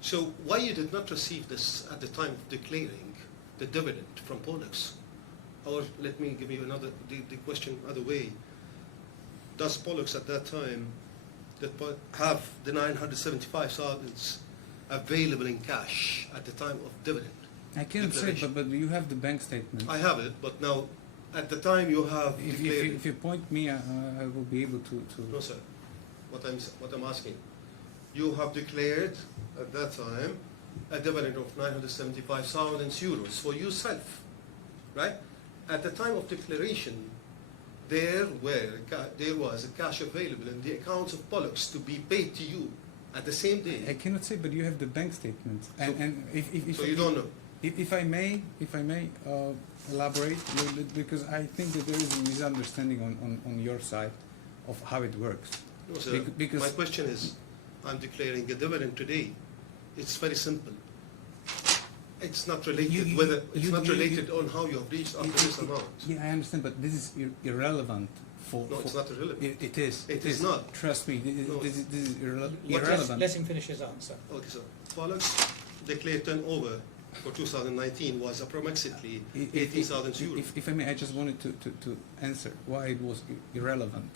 So why you did not receive this at the time of declaring the dividend from Pollux? Or let me give you the question other way. Does Pollux at that time have the 975,000 available in cash at the time of dividend? I cannot say, Declaration. but you have the bank statement. I have it, but now at the time you have declared. If you point me, I will be able to. No, sir. What I'm asking, you have declared at that time a dividend of 975,000 euros for yourself, right? At the time of declaration, there was a cash available in the accounts of Pollux to be paid to you at the same day. I cannot say, but you have the bank statement, and if So you don't know. If I may elaborate a little bit, because I think that there is a misunderstanding on your side of how it works. No, sir. Because My question is, I'm declaring a dividend today. It's very simple. It's not related related on how you have reached up to this amount. Yeah, I understand, but this is irrelevant for. No, it's not irrelevant. It is. It is not. Trust me, No. this is Let irrelevant. let him finish his answer. Okay, so Pollux declared turnover for 2019 was approximately 80,000 euros. If I may, I just wanted to answer why it was irrelevant,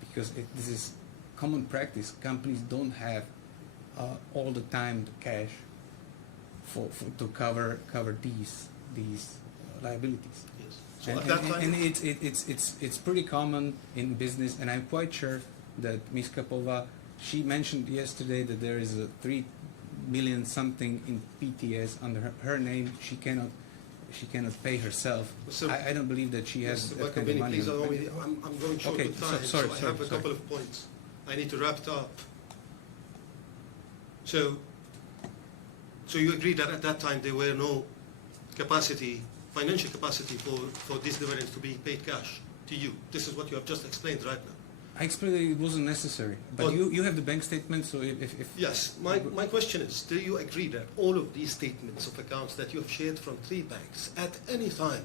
because this is common practice. Companies don't have all the time the cash to cover these liabilities. Yes. So And, at that and, time, and it's pretty common in business, and I'm quite sure that Ms. Kapova, she mentioned yesterday that there is 3 million something in PTS under her name. She cannot pay herself. So- I don't believe that she has Mr. that kind of Makovini, money. please allow me. I'm going short Okay, with time, sorry, so I have a couple of points. I need to wrap it up. So you agree that at that time there were no capacity, financial capacity for these dividends to be paid cash to you. This is what you have just explained right now. I explained that it wasn't necessary, but Well- you have the bank statement, so if Yes, my question is, do you agree that all of these statements of accounts that you have shared from 3 banks at any time,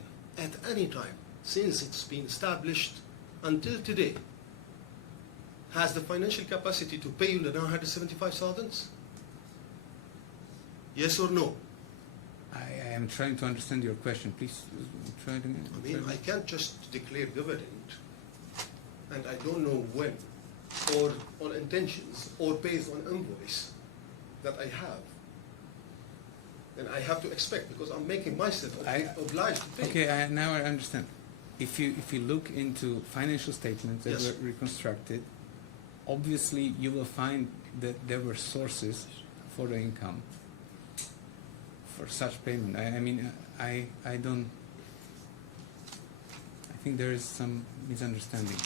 since it's been established until today, has the financial capacity to pay you the 975,000? Yes or no? I am trying to understand your question, please try to. I mean, I can't just declare dividend, and I don't know when, or on intentions, or based on invoice that I have. And I have to expect, because I'm making myself obliged to pay. Okay, now I understand. If you look into financial statements that Yes. were reconstructed, obviously you will find that there were sources for the income for such payment. I mean, I don't. I think there is some misunderstanding.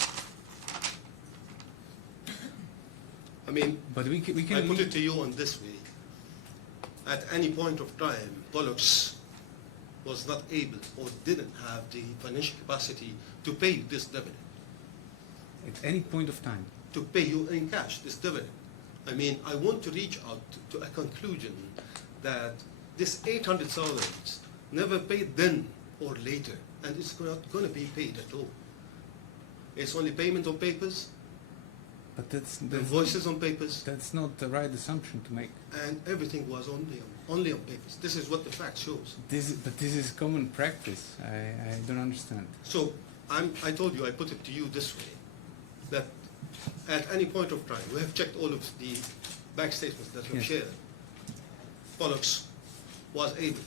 I mean, But we can. I put it to you on this way. At any point of time, Pollux was not able or didn't have the financial capacity to pay this dividend, At any point of time. to pay you in cash this dividend. I mean, I want to reach out to a conclusion that this 800,000 never paid then or later, and it's not going to be paid at all. It's only payment on papers, But that's invoices on papers, that's not the right assumption to make. and everything was only on papers. This is what the fact shows. But this is common practice. I don't understand. So I told you, I put it to you this way, that at any point of time, we have checked all of the bank statements that we've Yes. shared. Pollux was able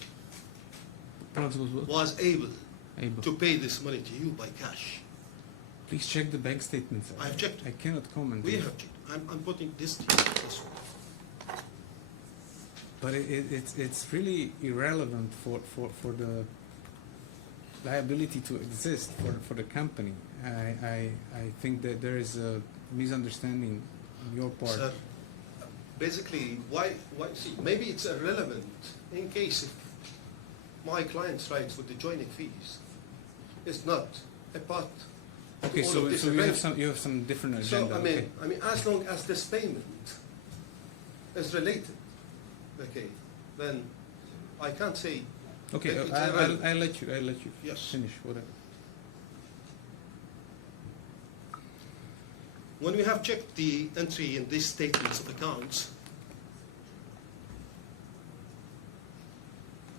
Able. to pay this money to you by cash. Please check the bank statements. I have checked. I cannot comment. We on it. have checked. I'm putting this to you this way. But it's really irrelevant for the liability to exist for the company. I think that there is a misunderstanding on your part. Sir, basically, why see, maybe it's irrelevant in case if my client's rights with the joining fees is not a part of Okay, all so of this you arrangement. have some different So agenda. okay. I mean, as long as this payment is related, okay, then I can't say. Okay, it's I'll irrelevant. let you Yes. finish whatever. When we have checked the entry in these statements of accounts,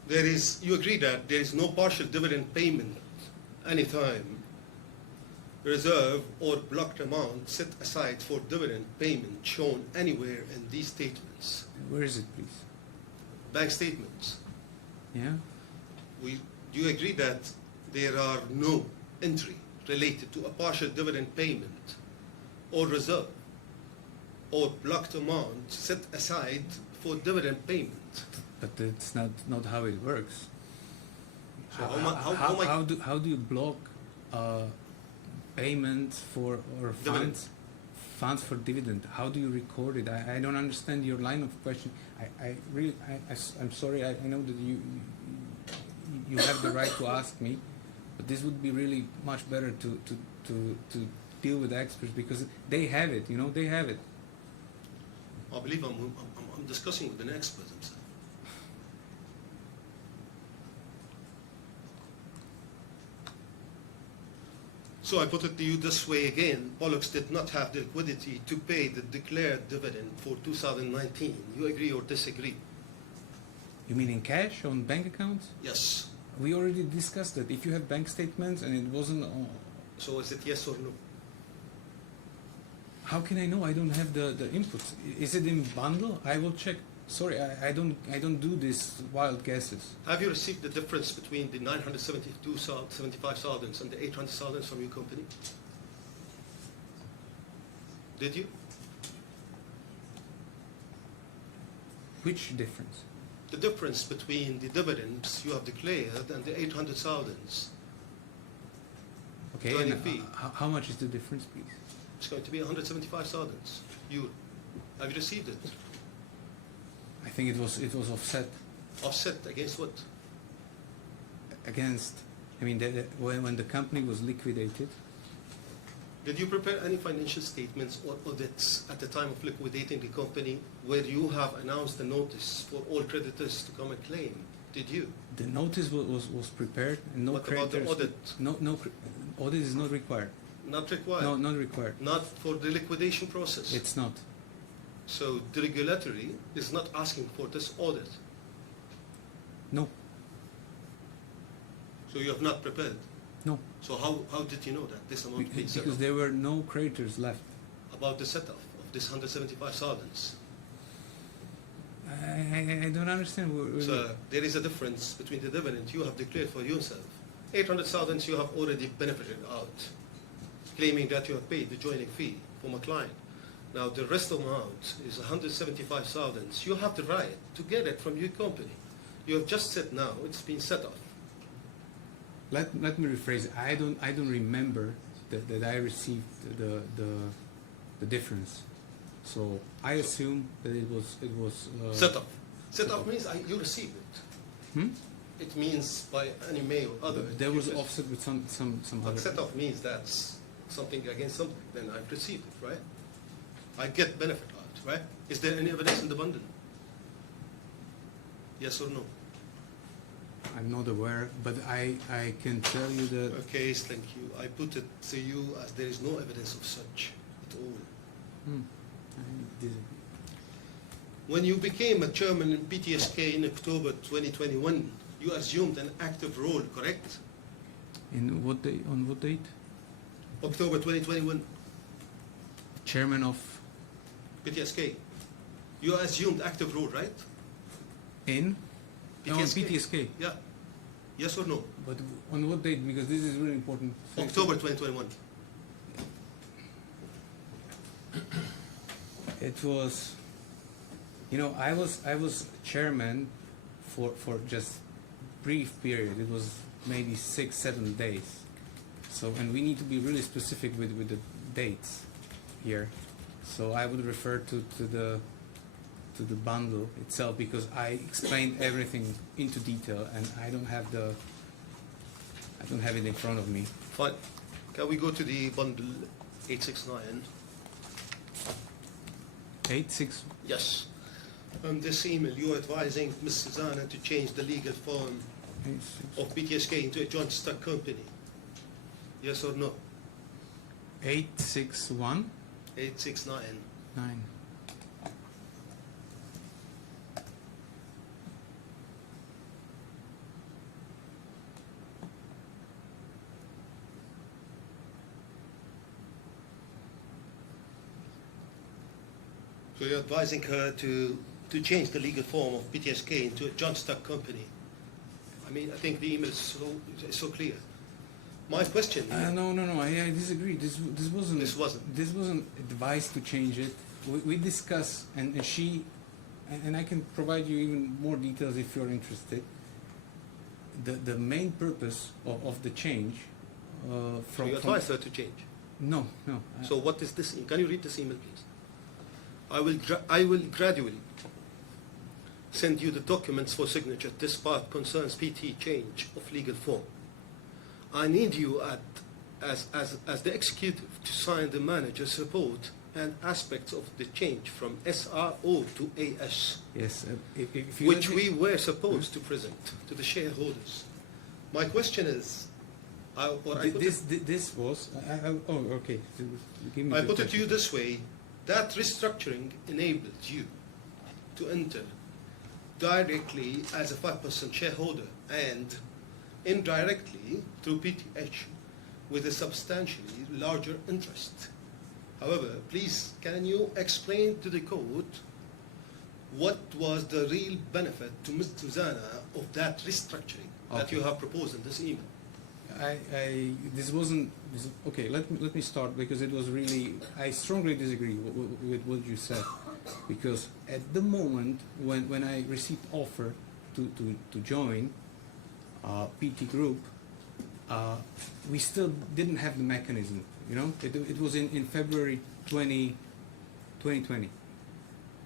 you agree that there is no partial dividend payment anytime, reserve or blocked amount set aside for dividend payment shown anywhere in these statements, Where is it, please? bank statements. Yeah. Do you agree that there are no entry related to a partial dividend payment or reserve or blocked amount set aside for dividend payment? But that's not how it works. So how much- How do you block payment for or Dividend. funds for dividend? How do you record it? I don't understand your line of question. I'm sorry. I know that you have the right to ask me, but this would be really much better to deal with experts because they have it. You know, they have it. I believe I'm discussing with an expert himself. So I put it to you this way again, Pollux did not have the liquidity to pay the declared dividend for 2019. You agree or disagree? You mean in cash on bank accounts? Yes. We already discussed that. If you have bank statements and it wasn't, So is it yes or no? how can I know? I don't have the inputs. Is it in bundle? I will check. Sorry, I don't do these wild guesses. Have you received the difference between the 975,000 and the 800,000 from your company? Did you? Which difference? The difference between the dividends you have declared and the 800,000. Okay, Joining and fee. how much is the difference, please? It's going to be 175,000 euro. Have you received it? I think it was offset Offset against what? against. I mean, when the company was liquidated, Did you prepare any financial statements or audits at the time of liquidating the company where you have announced a notice for all creditors to come and claim? Did you? the notice was prepared, and no What about the creditors. audit? Audit is not required. Not required? No, not required. Not for the liquidation process? It's not. So the regulatory is not asking for this audit? No, So you have not prepared? no, So how did you know that this amount being set because off? there were no creditors left. About the setup of this 175,000? I don't understand. So there is a difference between the dividend you have declared for yourself. 800,000 you have already benefited out, claiming that you have paid the joining fee from a client. Now the rest amount is 175,000. You have the right to get it from your company. You have just said now it's been set off. Let me rephrase it. I don't remember that I received the difference. So I assume that it was Set off. Set off means you received it. Hmm? It means by any mail or other. There was you just- offset with some But other. set off means that's something against something. Then I've received it, right? I get benefit out, right? Is there any evidence in the bundle? Yes or no? I'm not aware, but I can tell you that. Okay, thank you. I put it to you as there is no evidence of such at all. I disagree. When you became a chairman in PTSK in October 2021, you assumed an active role, correct? In what day? On what date? October 2021, Chairman of PTSK. You assumed active role, right? in PTSK. PTSK. Yeah. Yes or no? But on what date? Because this is really important. October 2021. It was, I was chairman for just brief period. It was maybe 6-7 days. So, and we need to be really specific with the dates here. So I would refer to the bundle itself, because I explained everything into detail, and I don't have it in front of me. Fine. Can we go to the bundle 869? 8-6. Yes. This email, you're advising Ms. Zuzana to change the legal form 8-6. of PTSK into a joint stock company. Yes or no? 861 869. 9. So you're advising her to change the legal form of PTSK into a joint stock company. I mean, I think the email is so clear. My question here, No, I disagree. This wasn't. This wasn't. This wasn't advice to change it. We discussed, and she, and I can provide you even more details if you're interested. The main purpose of the change, so from you advise her to change. no. So what is this? Can you read this email, please? I will gradually send you the documents for signature. This part concerns PT change of legal form. I need you as the executive to sign the manager's report and aspects of the change from SRO to AS, Yes, if you which let me- we were supposed to present to the shareholders. My question is, This was. Oh, okay. So give me I the put it to you question. this way, that restructuring enabled you to enter directly as a 5% shareholder and indirectly through PTH with a substantially larger interest. However, please, can you explain to the court what was the real benefit to Ms. Zuzana of that restructuring that Okay. you have proposed in this email? This wasn't. Okay, let me start, because it was really. I strongly disagree with what you said. because at the moment when I received offer to join PT Group, we still didn't have the mechanism. You know, it was in February 2020,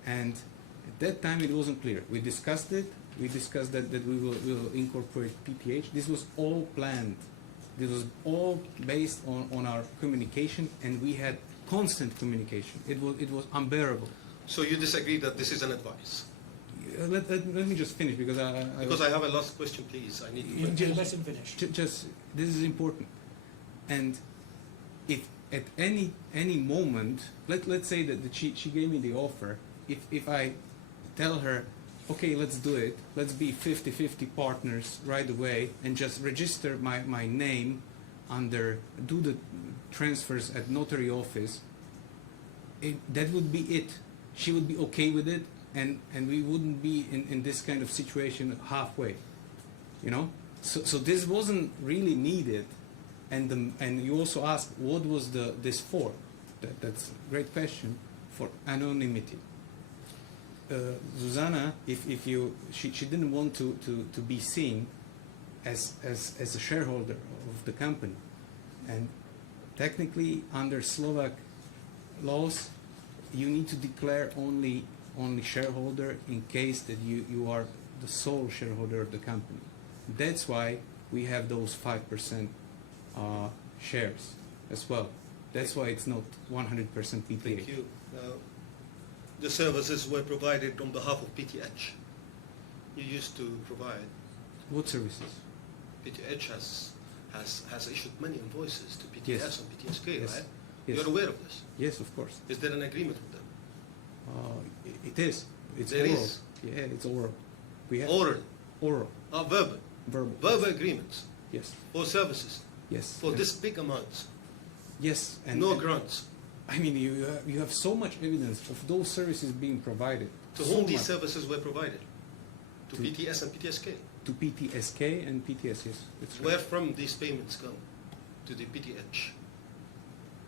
and at that time it wasn't clear. We discussed it. We discussed that we will incorporate PTH. This was all planned. This was all based on our communication, and we had constant communication. It was unbearable. So you disagree that this is an advice? Let me just finish because I have a last question, please. I need to Let him finish. just this is important. And if at any moment, let's say that she gave me the offer, if I tell her, okay, let's do it, let's be 50-50 partners right away and just register my name under, do the transfers at notary office, that would be it. She would be okay with it, and we wouldn't be in this kind of situation halfway, you know? So this wasn't really needed. And you also asked, what was this for? That's a great question. For anonymity. Zuzana, she didn't want to be seen as a shareholder of the company, and technically under Slovak laws, you need to declare only shareholder in case that you are the sole shareholder of the company. That's why we have those 5% shares as well. That's why it's not 100% PTH. Thank you. Now, the services were provided on behalf of PTH. You used to provide. What services? PTH has issued many invoices to PTS Yes. and PTSK, Yes. right? Yes. You're aware of this. Yes, of course. Is there an agreement with them? It is. It's There oral. is? Yeah, it's oral. We have Oral, oral, verbal. verbal. Verbal agreements Yes. for services, Yes. for and- this big amounts, Yes. no and grants. I mean, you have so much evidence of those services being provided. To so whom these much. services were provided? To To- PTS and PTSK. To PTSK and PTS, yes. That's right. Where from these payments come to the PTH?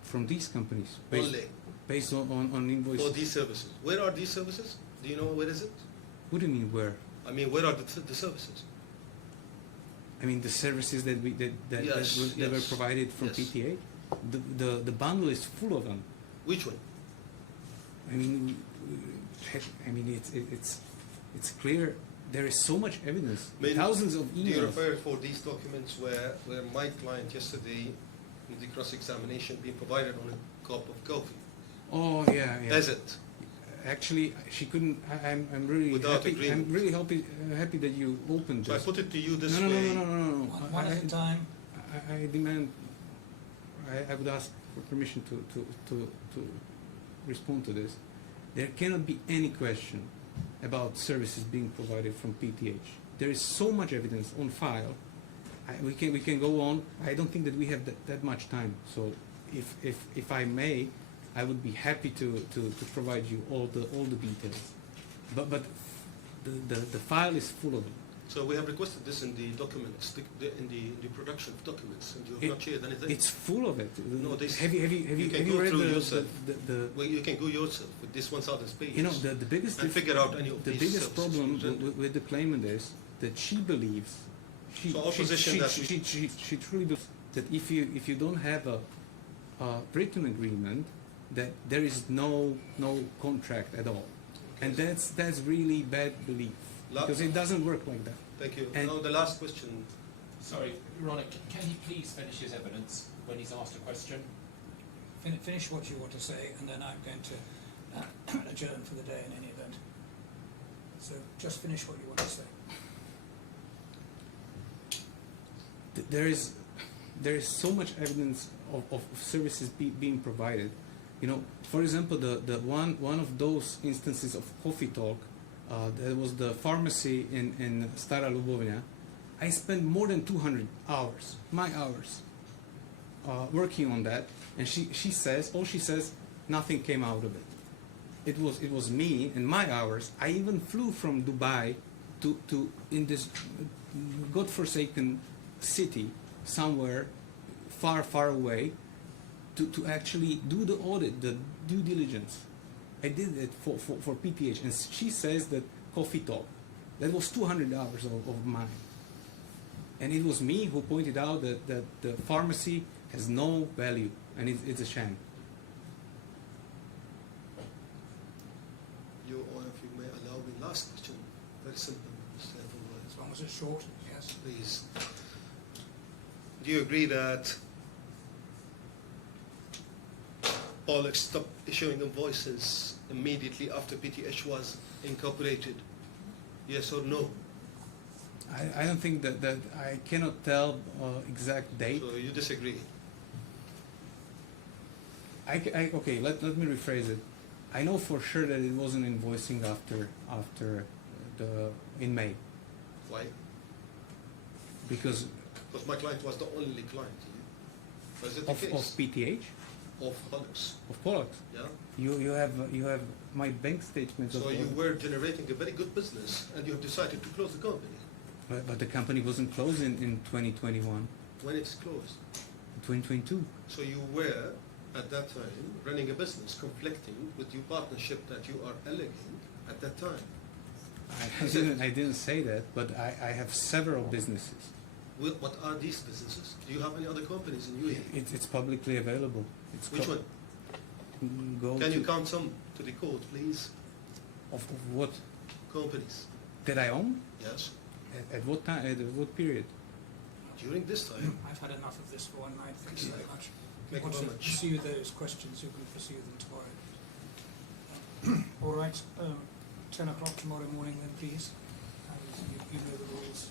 From these companies, Only based on invoices. for these services. Where are these services? Do you know where is it? What do you mean where? I mean, where are the services? I mean the services that Yes, that were yes, provided from yes. PTA. The bundle is full of them. Which one? I mean, it's clear. There is so much evidence. I mean, Thousands of Do you emails. refer for these documents where my client yesterday in the cross-examination being provided on a cup of coffee? Oh yeah, yeah. Is it? Actually, she couldn't. I'm really Without happy. agreement. I'm really happy that you opened So I this. put it to you this no, way. no. One at a time. I demand. I would ask for permission to respond to this. There cannot be any question about services being provided from PTH. There is so much evidence on file. We can go on. I don't think that we have that much time. So, if I may, I would be happy to provide you all the details. But the file is full of them. So we have requested this in the documents, in the production of documents, and you have not shared anything. It's full of it. No, this- have you can have you go read through the yourself. Well, you can go yourself with this 1,000 pages. You know, the biggest and figure out any of the these biggest services problem presented. with the claimant is that she believes So our position that she truly believes that if you don't have a written agreement, that there is no contract at all, and that's really bad belief because it doesn't work like that. Thank you. And- Now the last question. Sorry, Ronick, can he please finish his evidence when he's asked a question? Finish what you want to say, and then I'm going to adjourn for the day in any event. So just finish what you want to say. There is so much evidence of services being provided. You know, for example, the one of those instances of coffee talk, there was the pharmacy in Stara Lubovna. I spent more than 200 hours, my hours, working on that, and she says nothing came out of it. It was me and my hours. I even flew from Dubai to in this godforsaken city somewhere far away to actually do the audit, the due diligence. I did it for PTH, and she says that Coffee Talk, that was $200 of mine. And it was me who pointed out that the pharmacy has no value, and it's a sham. You, or if you may allow me, last question, very simple, Mr. Everett. As long as it's short, yes. Please. Do you agree that Pollux stopped issuing invoices immediately after PTH was incorporated? Yes or no? I don't think that I cannot tell exact date. So you disagree? Okay, let me rephrase it. I know for sure that it wasn't invoicing after in May, Why? because Because my client was the only client. Was it the of case? PTH, Of Pollux, of Pollux. yeah? You have my bank statements. So of, you were generating a very good business and you have decided to close the company. but the company wasn't closed in 2021, When it's closed. 2022. So you were, at that time, running a business conflicting with your partnership that you are alleging at that time. I didn't say that, but I have several businesses. What are these businesses? Do you have any other companies in UAE? It's publicly available. It's Which one? Go Can you to- count some to the code, please? of what Companies. that I own? Yes. At what time? At what period? During this time. I've had enough of this for one night. Thanks very much. Thank you Want very to much. pursue those questions, you can pursue them tomorrow. All right, 10 o'clock tomorrow morning then, please. And you know the rules.